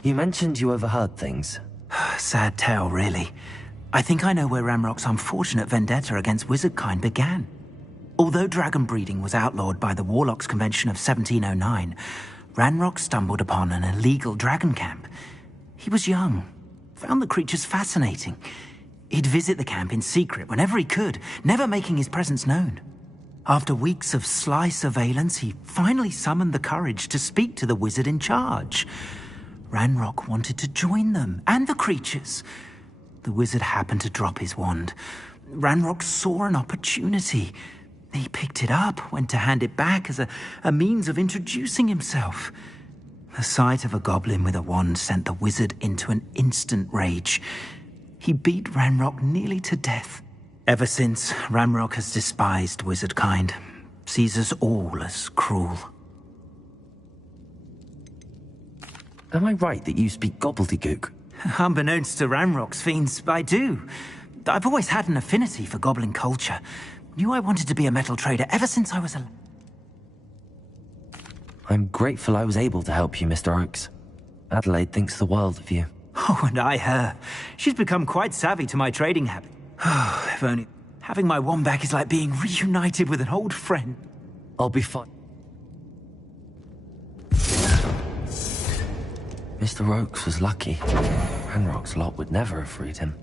You mentioned you overheard things. Sad tale, really. I think I know where Ranrock's unfortunate vendetta against wizardkind began. Although dragon breeding was outlawed by the Warlocks Convention of 1709, Ranrock stumbled upon an illegal dragon camp. He was young, found the creatures fascinating. He'd visit the camp in secret whenever he could, never making his presence known. After weeks of sly surveillance, he finally summoned the courage to speak to the wizard in charge. Ranrock wanted to join them, and the creatures. The wizard happened to drop his wand. Ranrock saw an opportunity. He picked it up, went to hand it back as a means of introducing himself. The sight of a goblin with a wand sent the wizard into an instant rage. He beat Ranrock nearly to death. Ever since, Ranrock has despised wizardkind, sees us all as cruel. Am I right that you speak gobbledygook? Unbeknownst to Ranrock's fiends, I do. I've always had an affinity for goblin culture. Knew I wanted to be a metal trader ever since I was a... I'm grateful I was able to help you, Mr. Oakes. Adelaide thinks the world of you. Oh, and I her. She's become quite savvy to my trading habit. Oh, if only... Having my wand back is like being reunited with an old friend. I'll be fine. Mr. Oakes was lucky. Ranrock's lot would never have freed him.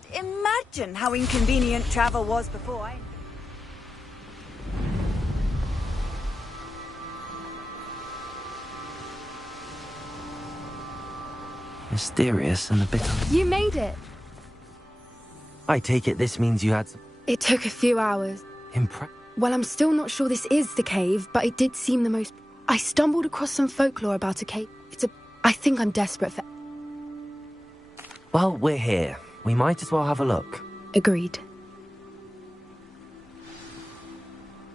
can't imagine how inconvenient travel was before I... Mysterious and a bit... You made it. I take it this means you had some... It took a few hours. Well, I'm still not sure this is the cave, but it did seem the most... I stumbled across some folklore about a cave. I think I'm desperate for... Well, we're here. We might as well have a look. Agreed.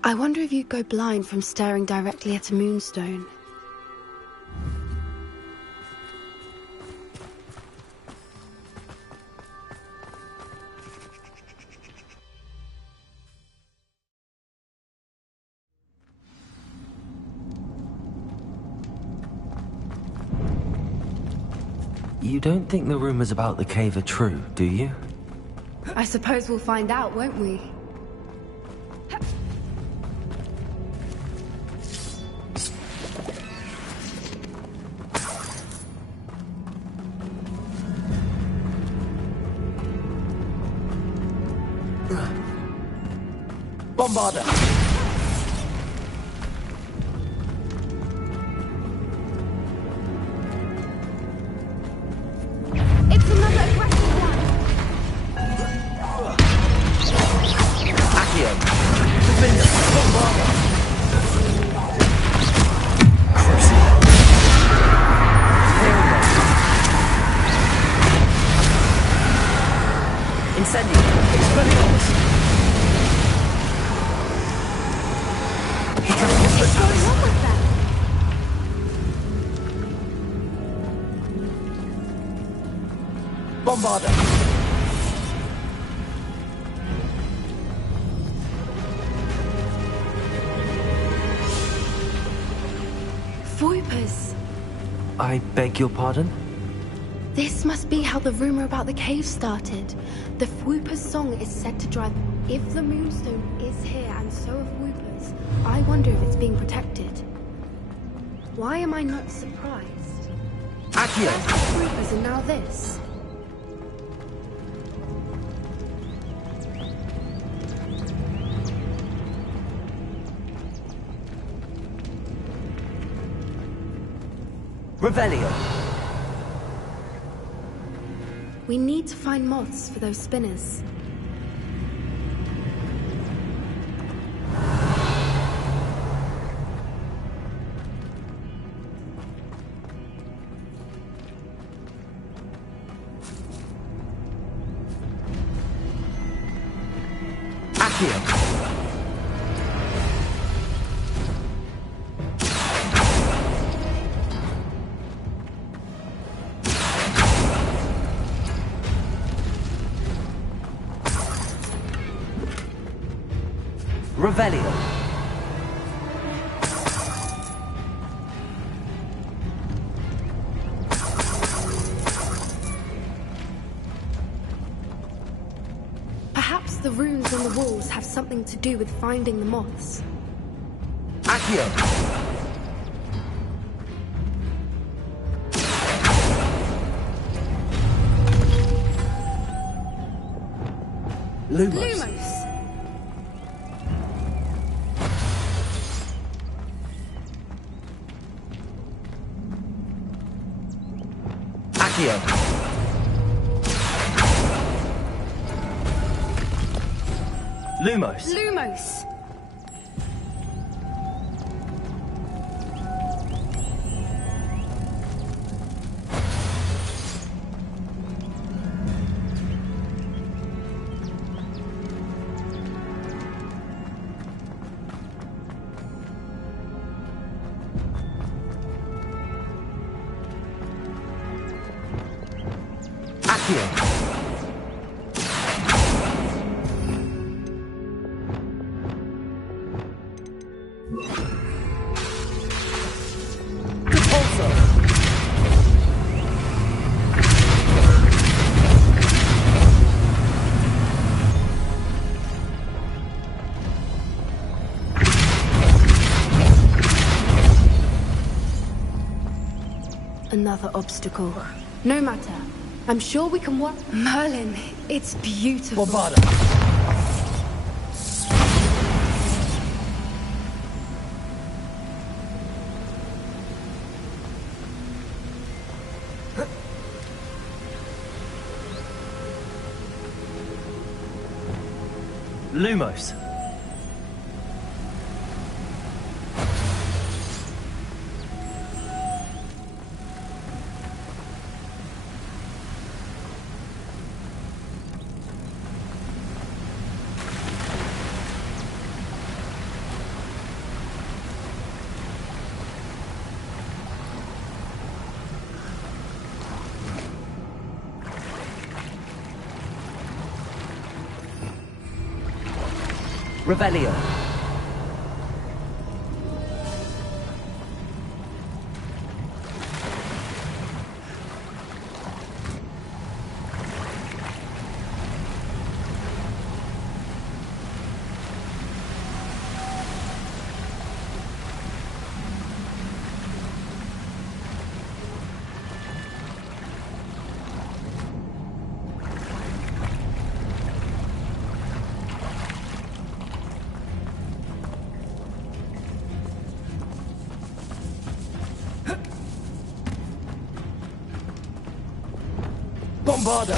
I wonder if you'd go blind from staring directly at a moonstone. You don't think the rumors about the cave are true, do you? I suppose we'll find out, won't we? Bombarder! Bombarder! Voipers! I beg your pardon? This must be how the rumor about the cave started. The Fwooper's song is said to drive... If the Moonstone is here and so are Fwoopers, I wonder if it's being protected. Why am I not surprised? Accio! Fwoopers and now this. Revelio! We need to find moths for those spinners. Accio! Revelio. Perhaps the runes on the walls have something to do with finding the moths. Accio! Lumos! Accio! Lumos! Lumos! Accio! Another obstacle. No matter. I'm sure we can work. Merlin, it's beautiful. Bombarda. Lumos. Revelio. Bombarda!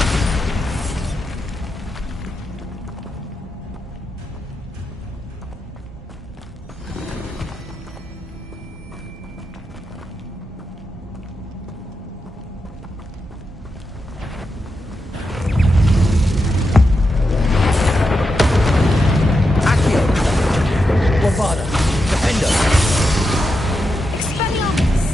Accio! Bombarda! Defender! Expelliarmus!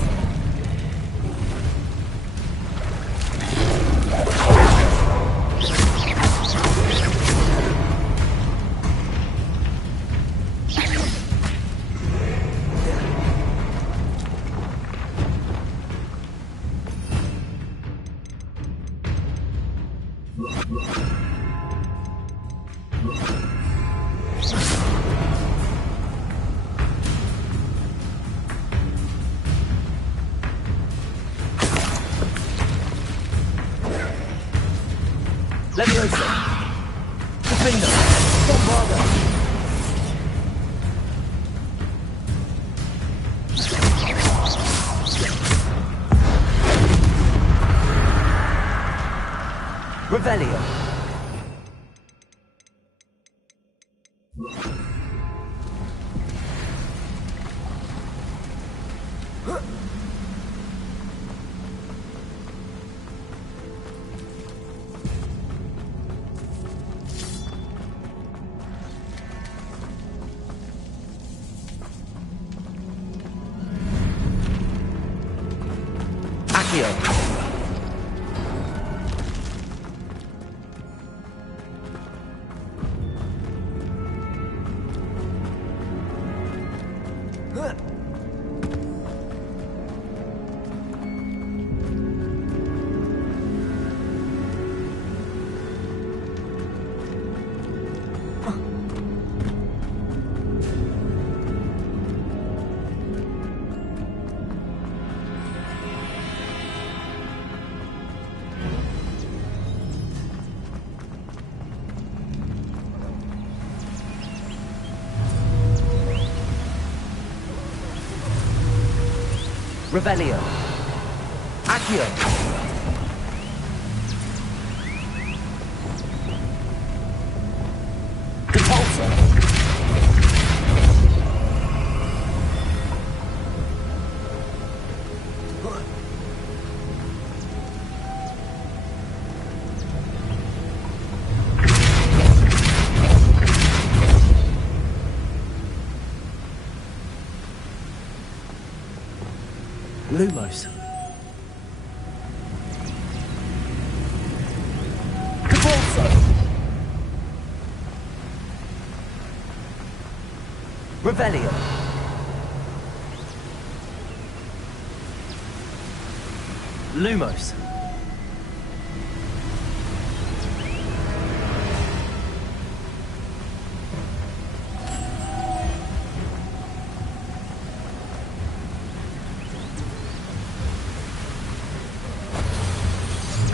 Leviosa! Defender! Bombarda! Revelio! Accio! Revelio. Accio. Repulsor. Lumos. Cabalso. Revelio. Lumos.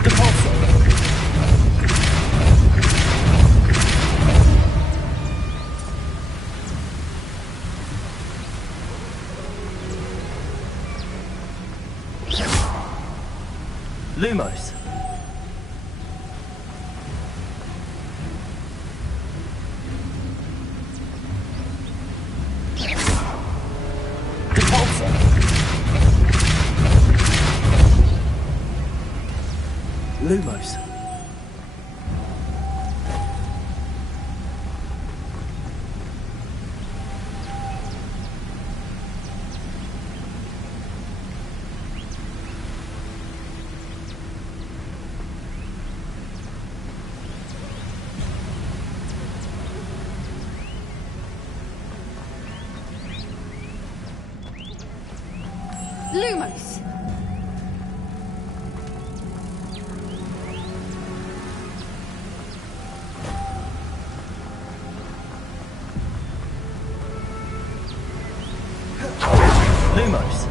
Repulsor. Lumos. Compulsor. Lumos. Lumos! Lumos.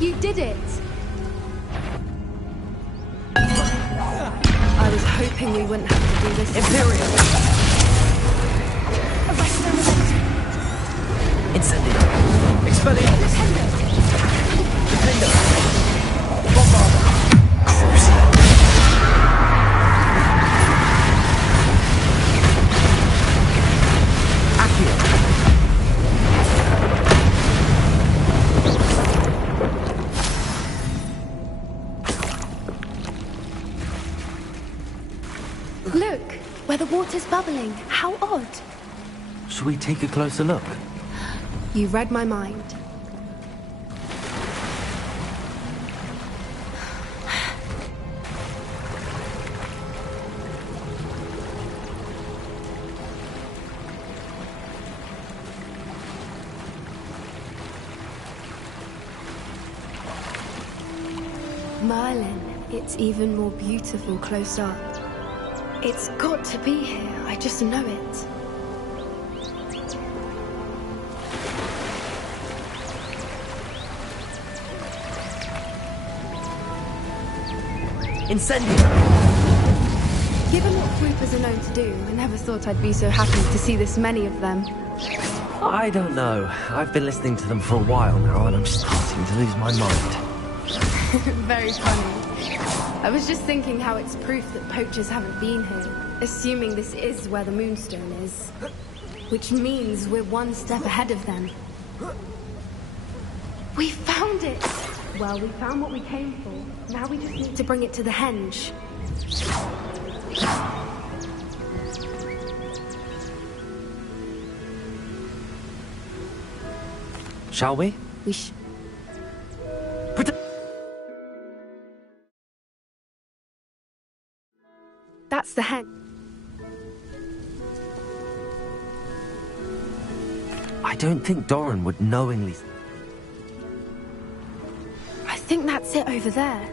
You did it! I was hoping we wouldn't have to do this. Imperial. Incendio. Expelliarmus. Defender. Bombarda. Crusader. Accio. Look, where the water's bubbling. How odd. Should we take a closer look? You read my mind. Merlin, it's even more beautiful close up. It's got to be here, I just know it. Incendio. Given what Troopers are known to do, I never thought I'd be so happy to see this many of them. I don't know. I've been listening to them for a while now, and I'm starting to lose my mind. Very funny. I was just thinking how it's proof that poachers haven't been here, assuming this is where the Moonstone is. Which means we're one step ahead of them. We found it! Well, we found what we came for. Now we just need to bring it to the henge. Shall we? That's the henge. I don't think Doran would knowingly... I think that's it over there.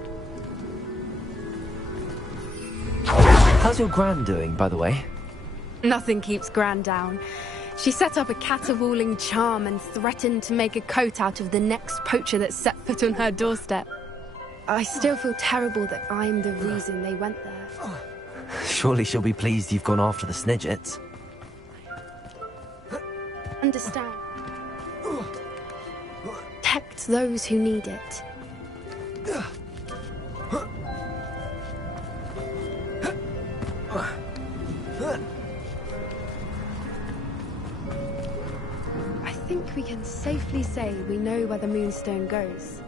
How's your gran doing, by the way? Nothing keeps Gran down. She set up a caterwauling charm and threatened to make a coat out of the next poacher that set foot on her doorstep. I still feel terrible that I'm the reason they went there. Surely she'll be pleased you've gone after the Snidgets. Understand. Protect those who need it. I think we can safely say we know where the Moonstone goes.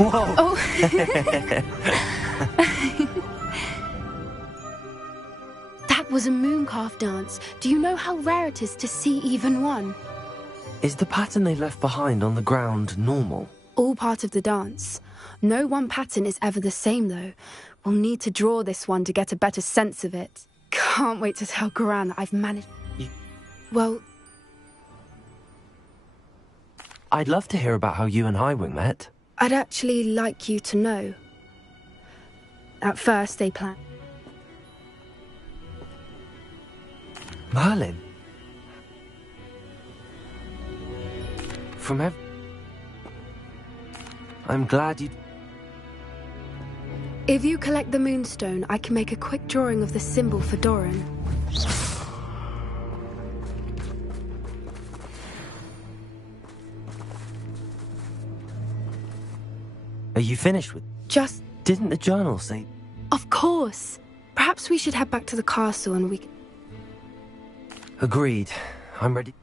Whoa! Oh. That was a mooncalf dance. Do you know how rare it is to see even one? Is the pattern they left behind on the ground normal? All part of the dance. No one pattern is ever the same, though. We'll need to draw this one to get a better sense of it. Can't wait to tell Gran that I've managed... Well... I'd love to hear about how you and Highwing met. I'd actually like you to know. At first, they planned... Merlin? From I'm glad you... If you collect the Moonstone, I can make a quick drawing of the symbol for Doran. Are you finished with... Just... Didn't the journal say... Of course! Perhaps we should head back to the castle and we can... Agreed. I'm ready.